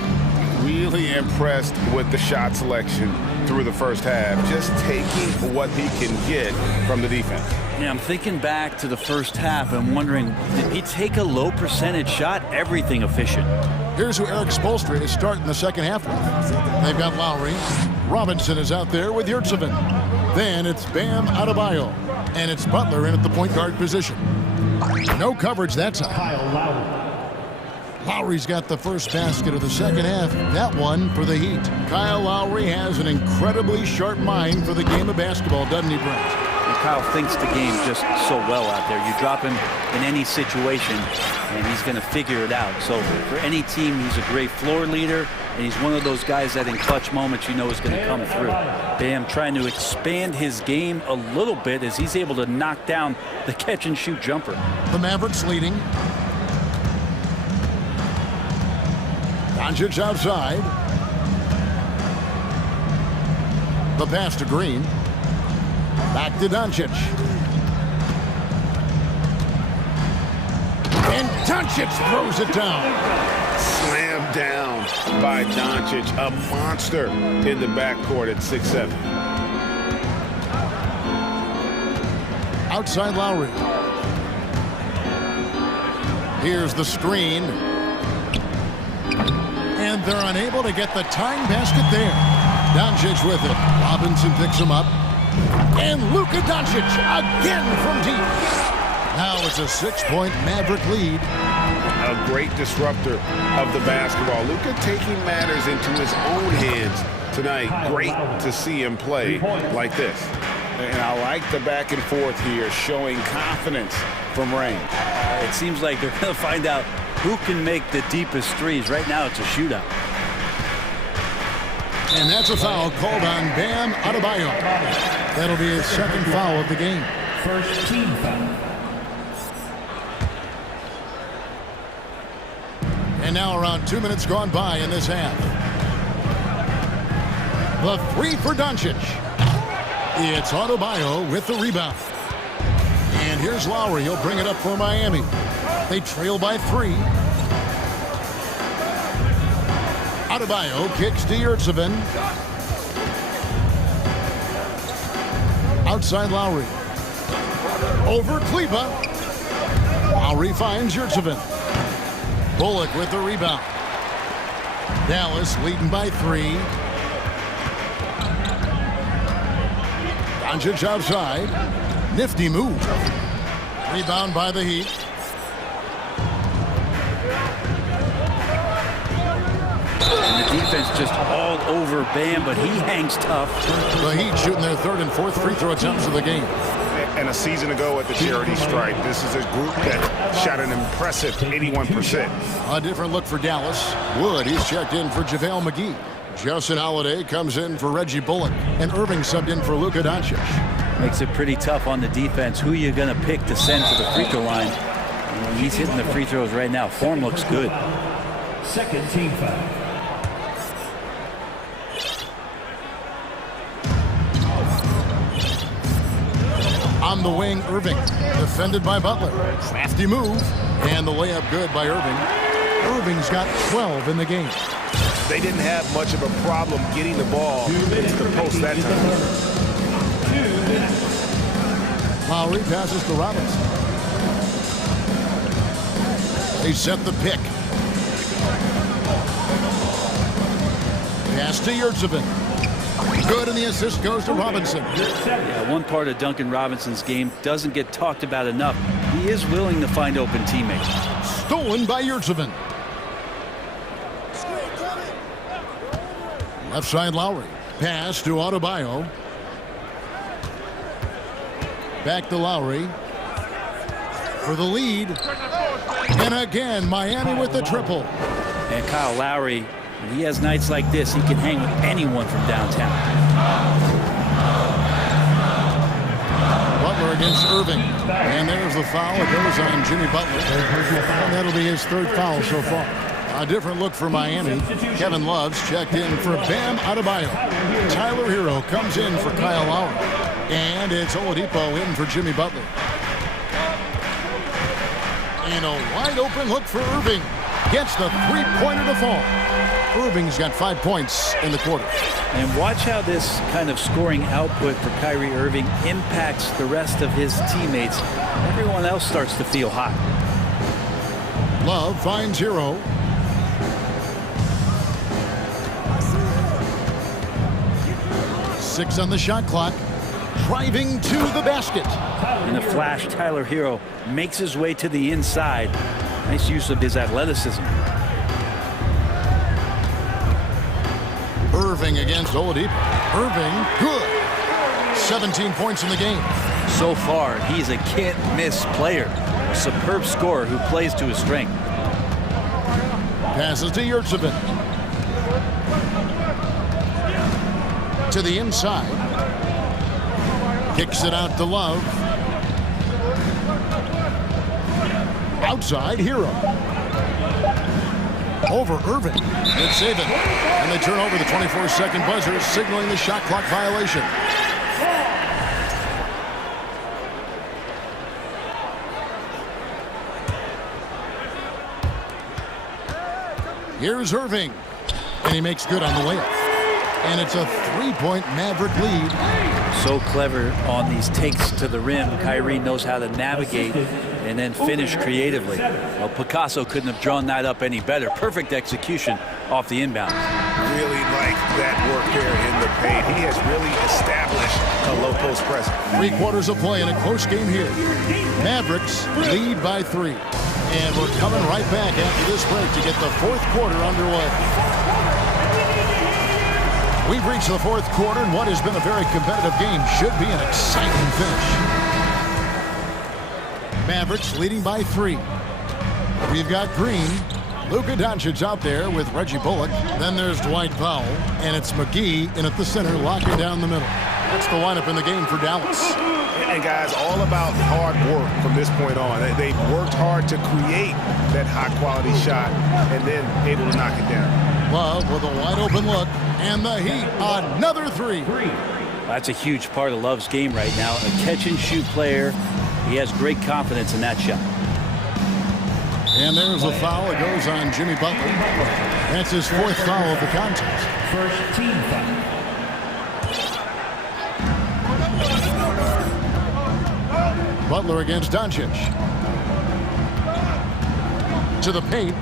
Really impressed with the shot selection through the first half, just taking what he can get from the defense. Yeah, I'm thinking back to the first half and wondering, did he take a low percentage shot? Everything efficient. Here's who Eric Spoelstra is starting the second half with. They've got Lowry. Robinson is out there with Yurtseven. Then it's Bam Adebayo. And it's Butler in at the point guard position. No coverage that time. Lowry's got the first basket of the second half. That one for the Heat. Kyle Lowry has an incredibly sharp mind for the game of basketball, doesn't he, Brent? And Kyle thinks the game just so well out there. You drop him in any situation, and he's going to figure it out. So for any team, he's a great floor leader, and he's one of those guys that in clutch moments you know is going to come through. Bam trying to expand his game a little bit as he's able to knock down the catch-and-shoot jumper. The Mavericks leading. Doncic outside. The pass to Green. Back to Doncic. And Doncic throws it down. Slammed down by Doncic, a monster in the backcourt at 6'7". Outside Lowry. Here's the screen. And they're unable to get the tying basket there. Doncic with it. Robinson picks him up. And Luka Doncic again from deep. Now it's a 6-point Maverick lead. A great disruptor of the basketball. Luka taking matters into his own hands tonight. Great to see him play like this. And I like the back and forth here, showing confidence from Rain. It seems like they're going to find out who can make the deepest threes. Right now it's a shootout. And that's a foul called on Bam Adebayo. That'll be his second foul of the game. First team foul. And now around 2 minutes gone by in this half. The three for Doncic. It's Adebayo with the rebound. And here's Lowry. He'll bring it up for Miami. They trail by 3. Adebayo kicks to Yurtseven. Outside Lowry. Over Kleber. Lowry finds Yurtseven. Bullock with the rebound. Dallas leading by 3. Doncic outside. Nifty move. Rebound by the Heat. And the defense just all over Bam, but he hangs tough. The Heat shooting their third and fourth free throw attempts of the game. And a season ago at the charity stripe, this is a group that shot an impressive 81%. A different look for Dallas. Wood, he's checked in for JaVale McGee. Justin Holiday comes in for Reggie Bullock. And Irving subbed in for Luka Doncic. Makes it pretty tough on the defense. Who you going to pick to send to the free throw line? And he's hitting the free throws right now. Form looks good. Second team foul. On the wing, Irving. Defended by Butler. Crafty move. And the layup good by Irving. Irving's got 12 in the game. They didn't have much of a problem getting the ball into the post that time. Lowry passes to Robinson. They set the pick. Pass to Yurtseven. Good, and the assist goes to Robinson. Yeah, one part of Duncan Robinson's game doesn't get talked about enough. He is willing to find open teammates. Stolen by Yurtseven. Left side Lowry. Pass to Adebayo. Back to Lowry. for the lead. And again, Miami with the triple. And Kyle Lowry, when he has nights like this, he can hang with anyone from downtown. Butler against Irving. And there's the foul. It goes on Jimmy Butler. And that'll be his third foul so far. A different look for Miami. Kevin Love's checked in for Bam Adebayo. Tyler Hero comes in for Kyle Lowry. And it's Oladipo in for Jimmy Butler. And a wide open look for Irving. Gets the three-pointer to fall. Irving's got 5 points in the quarter. And watch how this kind of scoring output for Kyrie Irving impacts the rest of his teammates. Everyone else starts to feel hot. Love finds Hero. Six on the shot clock. Driving to the basket. In a flash, Tyler Hero makes his way to the inside. Nice use of his athleticism. Irving against Oladipo. Irving, good. 17 points in the game. So far, he's a can't-miss player. A superb scorer who plays to his strength. Passes to Yurtsevin. To the inside. Kicks it out to Love. Outside, Hero. Over Irving. Good saving. And they turn over the 24-second buzzer, signaling the shot clock violation. Here's Irving. And he makes good on the layup. And it's a three-point Maverick lead. So clever on these takes to the rim. Kyrie knows how to navigate and then finish creatively. Well, Picasso couldn't have drawn that up any better. Perfect execution off the inbound. Really like that work there in the paint. He has really established a low post presence. 3 quarters of play in a close game here. Mavericks lead by 3. And we're coming right back after this break to get the fourth quarter underway. We've reached the fourth quarter, and what has been a very competitive game should be an exciting finish. Mavericks leading by 3. We've got Green. Luka Doncic out there with Reggie Bullock. Then there's Dwight Powell, and it's McGee in at the center, locking down the middle. That's the lineup in the game for Dallas. And guys, all about hard work from this point on. They've worked hard to create that high-quality shot and then able to knock it down. Love with a wide-open look, and the Heat, another 3. That's a huge part of Love's game right now. A catch-and-shoot player. He has great confidence in that shot. And there's a foul. It goes on Jimmy Butler. That's his 4th foul of the contest. First team foul. Butler against Doncic. To the paint.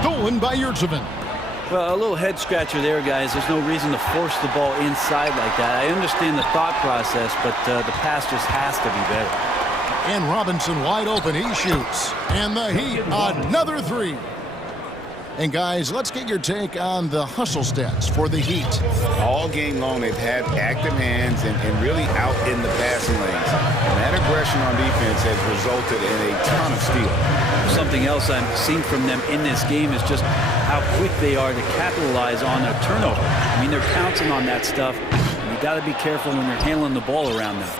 Stolen by Yurtsevin. Well, a little head scratcher there, guys. There's no reason to force the ball inside like that. I understand the thought process, but the pass just has to be better. And Robinson wide open. He shoots. And the Heat, another 3. And guys, let's get your take on the hustle stats for the Heat. All game long, they've had active hands and really out in the passing lanes. And that aggression on defense has resulted in a ton of steals. Something else I'm seeing from them in this game is just how quick they are to capitalize on a turnover. I mean, they're pouncing on that stuff. You got to be careful when you're handling the ball around them.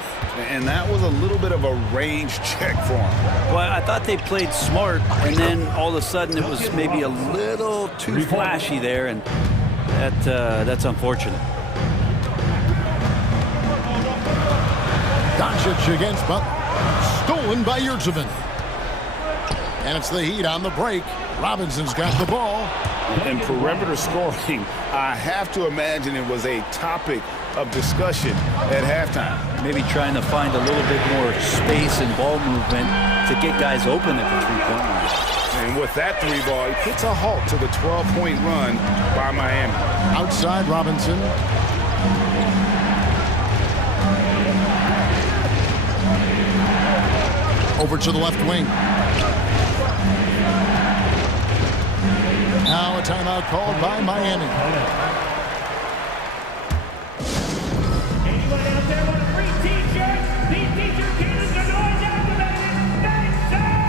And that was a little bit of a range check for him. Well, I thought they played smart, and then all of a sudden it was maybe a little too flashy there, and that's unfortunate. Doncic against Butler. Stolen by Yurtsevin. And it's the Heat on the break. Robinson's got the ball. And perimeter scoring, I have to imagine it was a topic of discussion at halftime. Maybe trying to find a little bit more space and ball movement to get guys open at the three-point line. And with that 3 ball, he puts a halt to the 12-point run by Miami. Outside Robinson. Over to the left wing. Now a timeout called by Miami. Anyone out there want a free t-shirt? These t-shirt cases are going activated. Thanks, sir!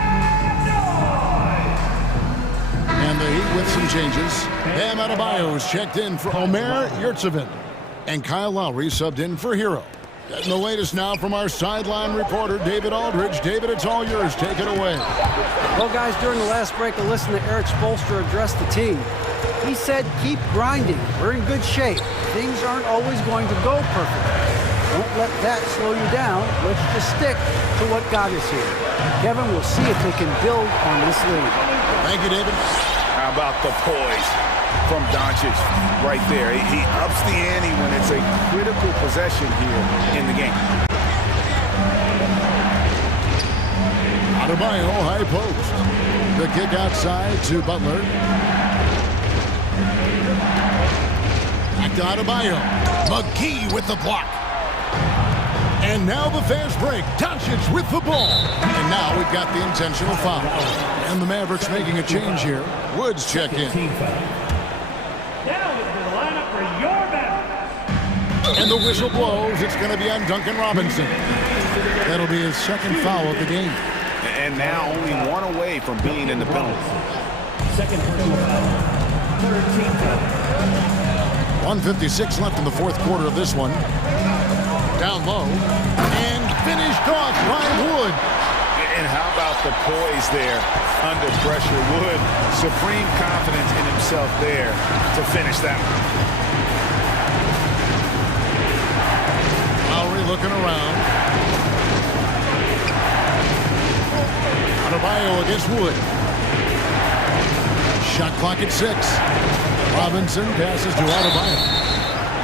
the Heat with some changes. Bam Adebayo's checked in for Omer Yurtseven. And Kyle Lowry subbed in for Hero. Getting the latest now from our sideline reporter, David Aldridge. David, it's all yours. Take it away. Well, guys, during the last break, I listened to Eric Spoelstra address the team. He said, keep grinding. We're in good shape. Things aren't always going to go perfectly. Don't let that slow you down. Let's just stick to what got us here. Kevin, we'll see if they can build on this lead. Thank you, David. How about the poise from Doncic right there? He ups the ante when it's a critical possession here in the game. Adebayo, high post. The kick outside to Butler. Back to Adebayo. McGee with the block. And now the fast break. Doncic with the ball. And now we've got the intentional foul. And the Mavericks making a change here. Woods check in. And the whistle blows. It's going to be on Duncan Robinson. That'll be his second foul of the game. And now only one away from being in the penalty. Second personal foul. 13 foul. 1:56 left in the fourth quarter of this one. Down low. And finished off by Wood. And how about the poise there under pressure? Wood, supreme confidence in himself there to finish that one. Lowry looking around. Adebayo against Wood. Shot clock at 6. Robinson passes to Adebayo.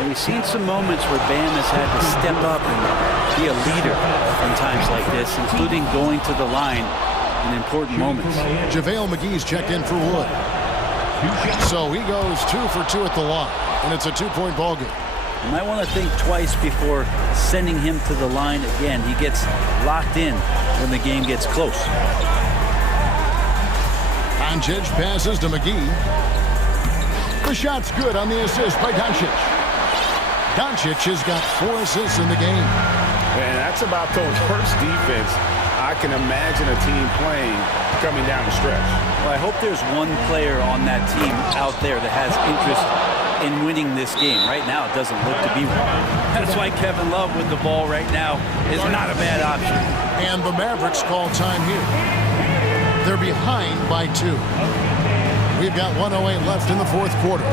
We've seen some moments where Bam has had to step up and be a leader in times like this, including going to the line in important moments. JaVale McGee's checked in for Wood. So he goes 2 for 2 at the line, and it's a 2-point ball game. You might want to think twice before sending him to the line again. He gets locked in when the game gets close. Doncic passes to McGee. The shot's good on the assist by Doncic. Doncic has got 4 assists in the game. And that's about the worst defense I can imagine a team playing coming down the stretch. Well, I hope there's one player on that team out there that has interest in winning this game. Right now, it doesn't look to be one. That's why Kevin Love with the ball right now is not a bad option. And the Mavericks call time here. They're behind by 2. We've got 1:08 left in the fourth quarter.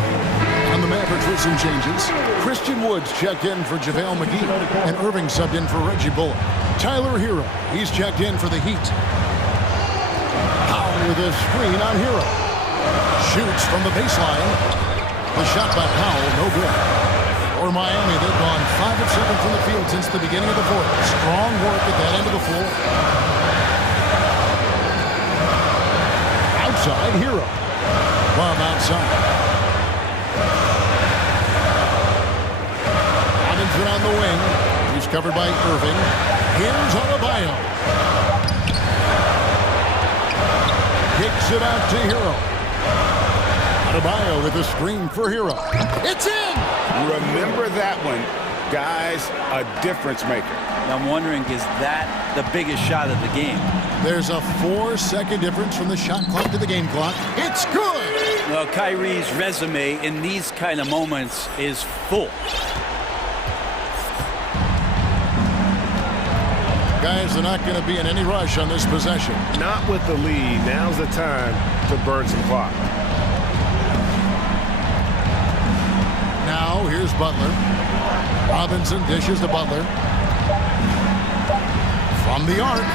And the Mavericks with some changes. Christian Woods checked in for JaVale McGee. And Irving subbed in for Reggie Bullock. Tyler Hero, he's checked in for the Heat. Powell with a screen on Hero. Shoots from the baseline. The shot by Powell, no good. For Miami, they've gone 5 of 7 from the field since the beginning of the fourth. Strong work at that end of the floor. Outside, Hero. Bomb outside. Robinson on the wing. He's covered by Irving. Here's Adebayo. Kicks it out to Hero. Adebayo with a screen for Hero. It's in! Remember that one. Guys, a difference maker. I'm wondering, is that the biggest shot of the game? There's a 4-second difference from the shot clock to the game clock. It's good! Well, Kyrie's resume in these kind of moments is full. Guys, they're not going to be in any rush on this possession. Not with the lead. Now's the time to burn some clock. Now, here's Butler. Robinson dishes to Butler. From the arc.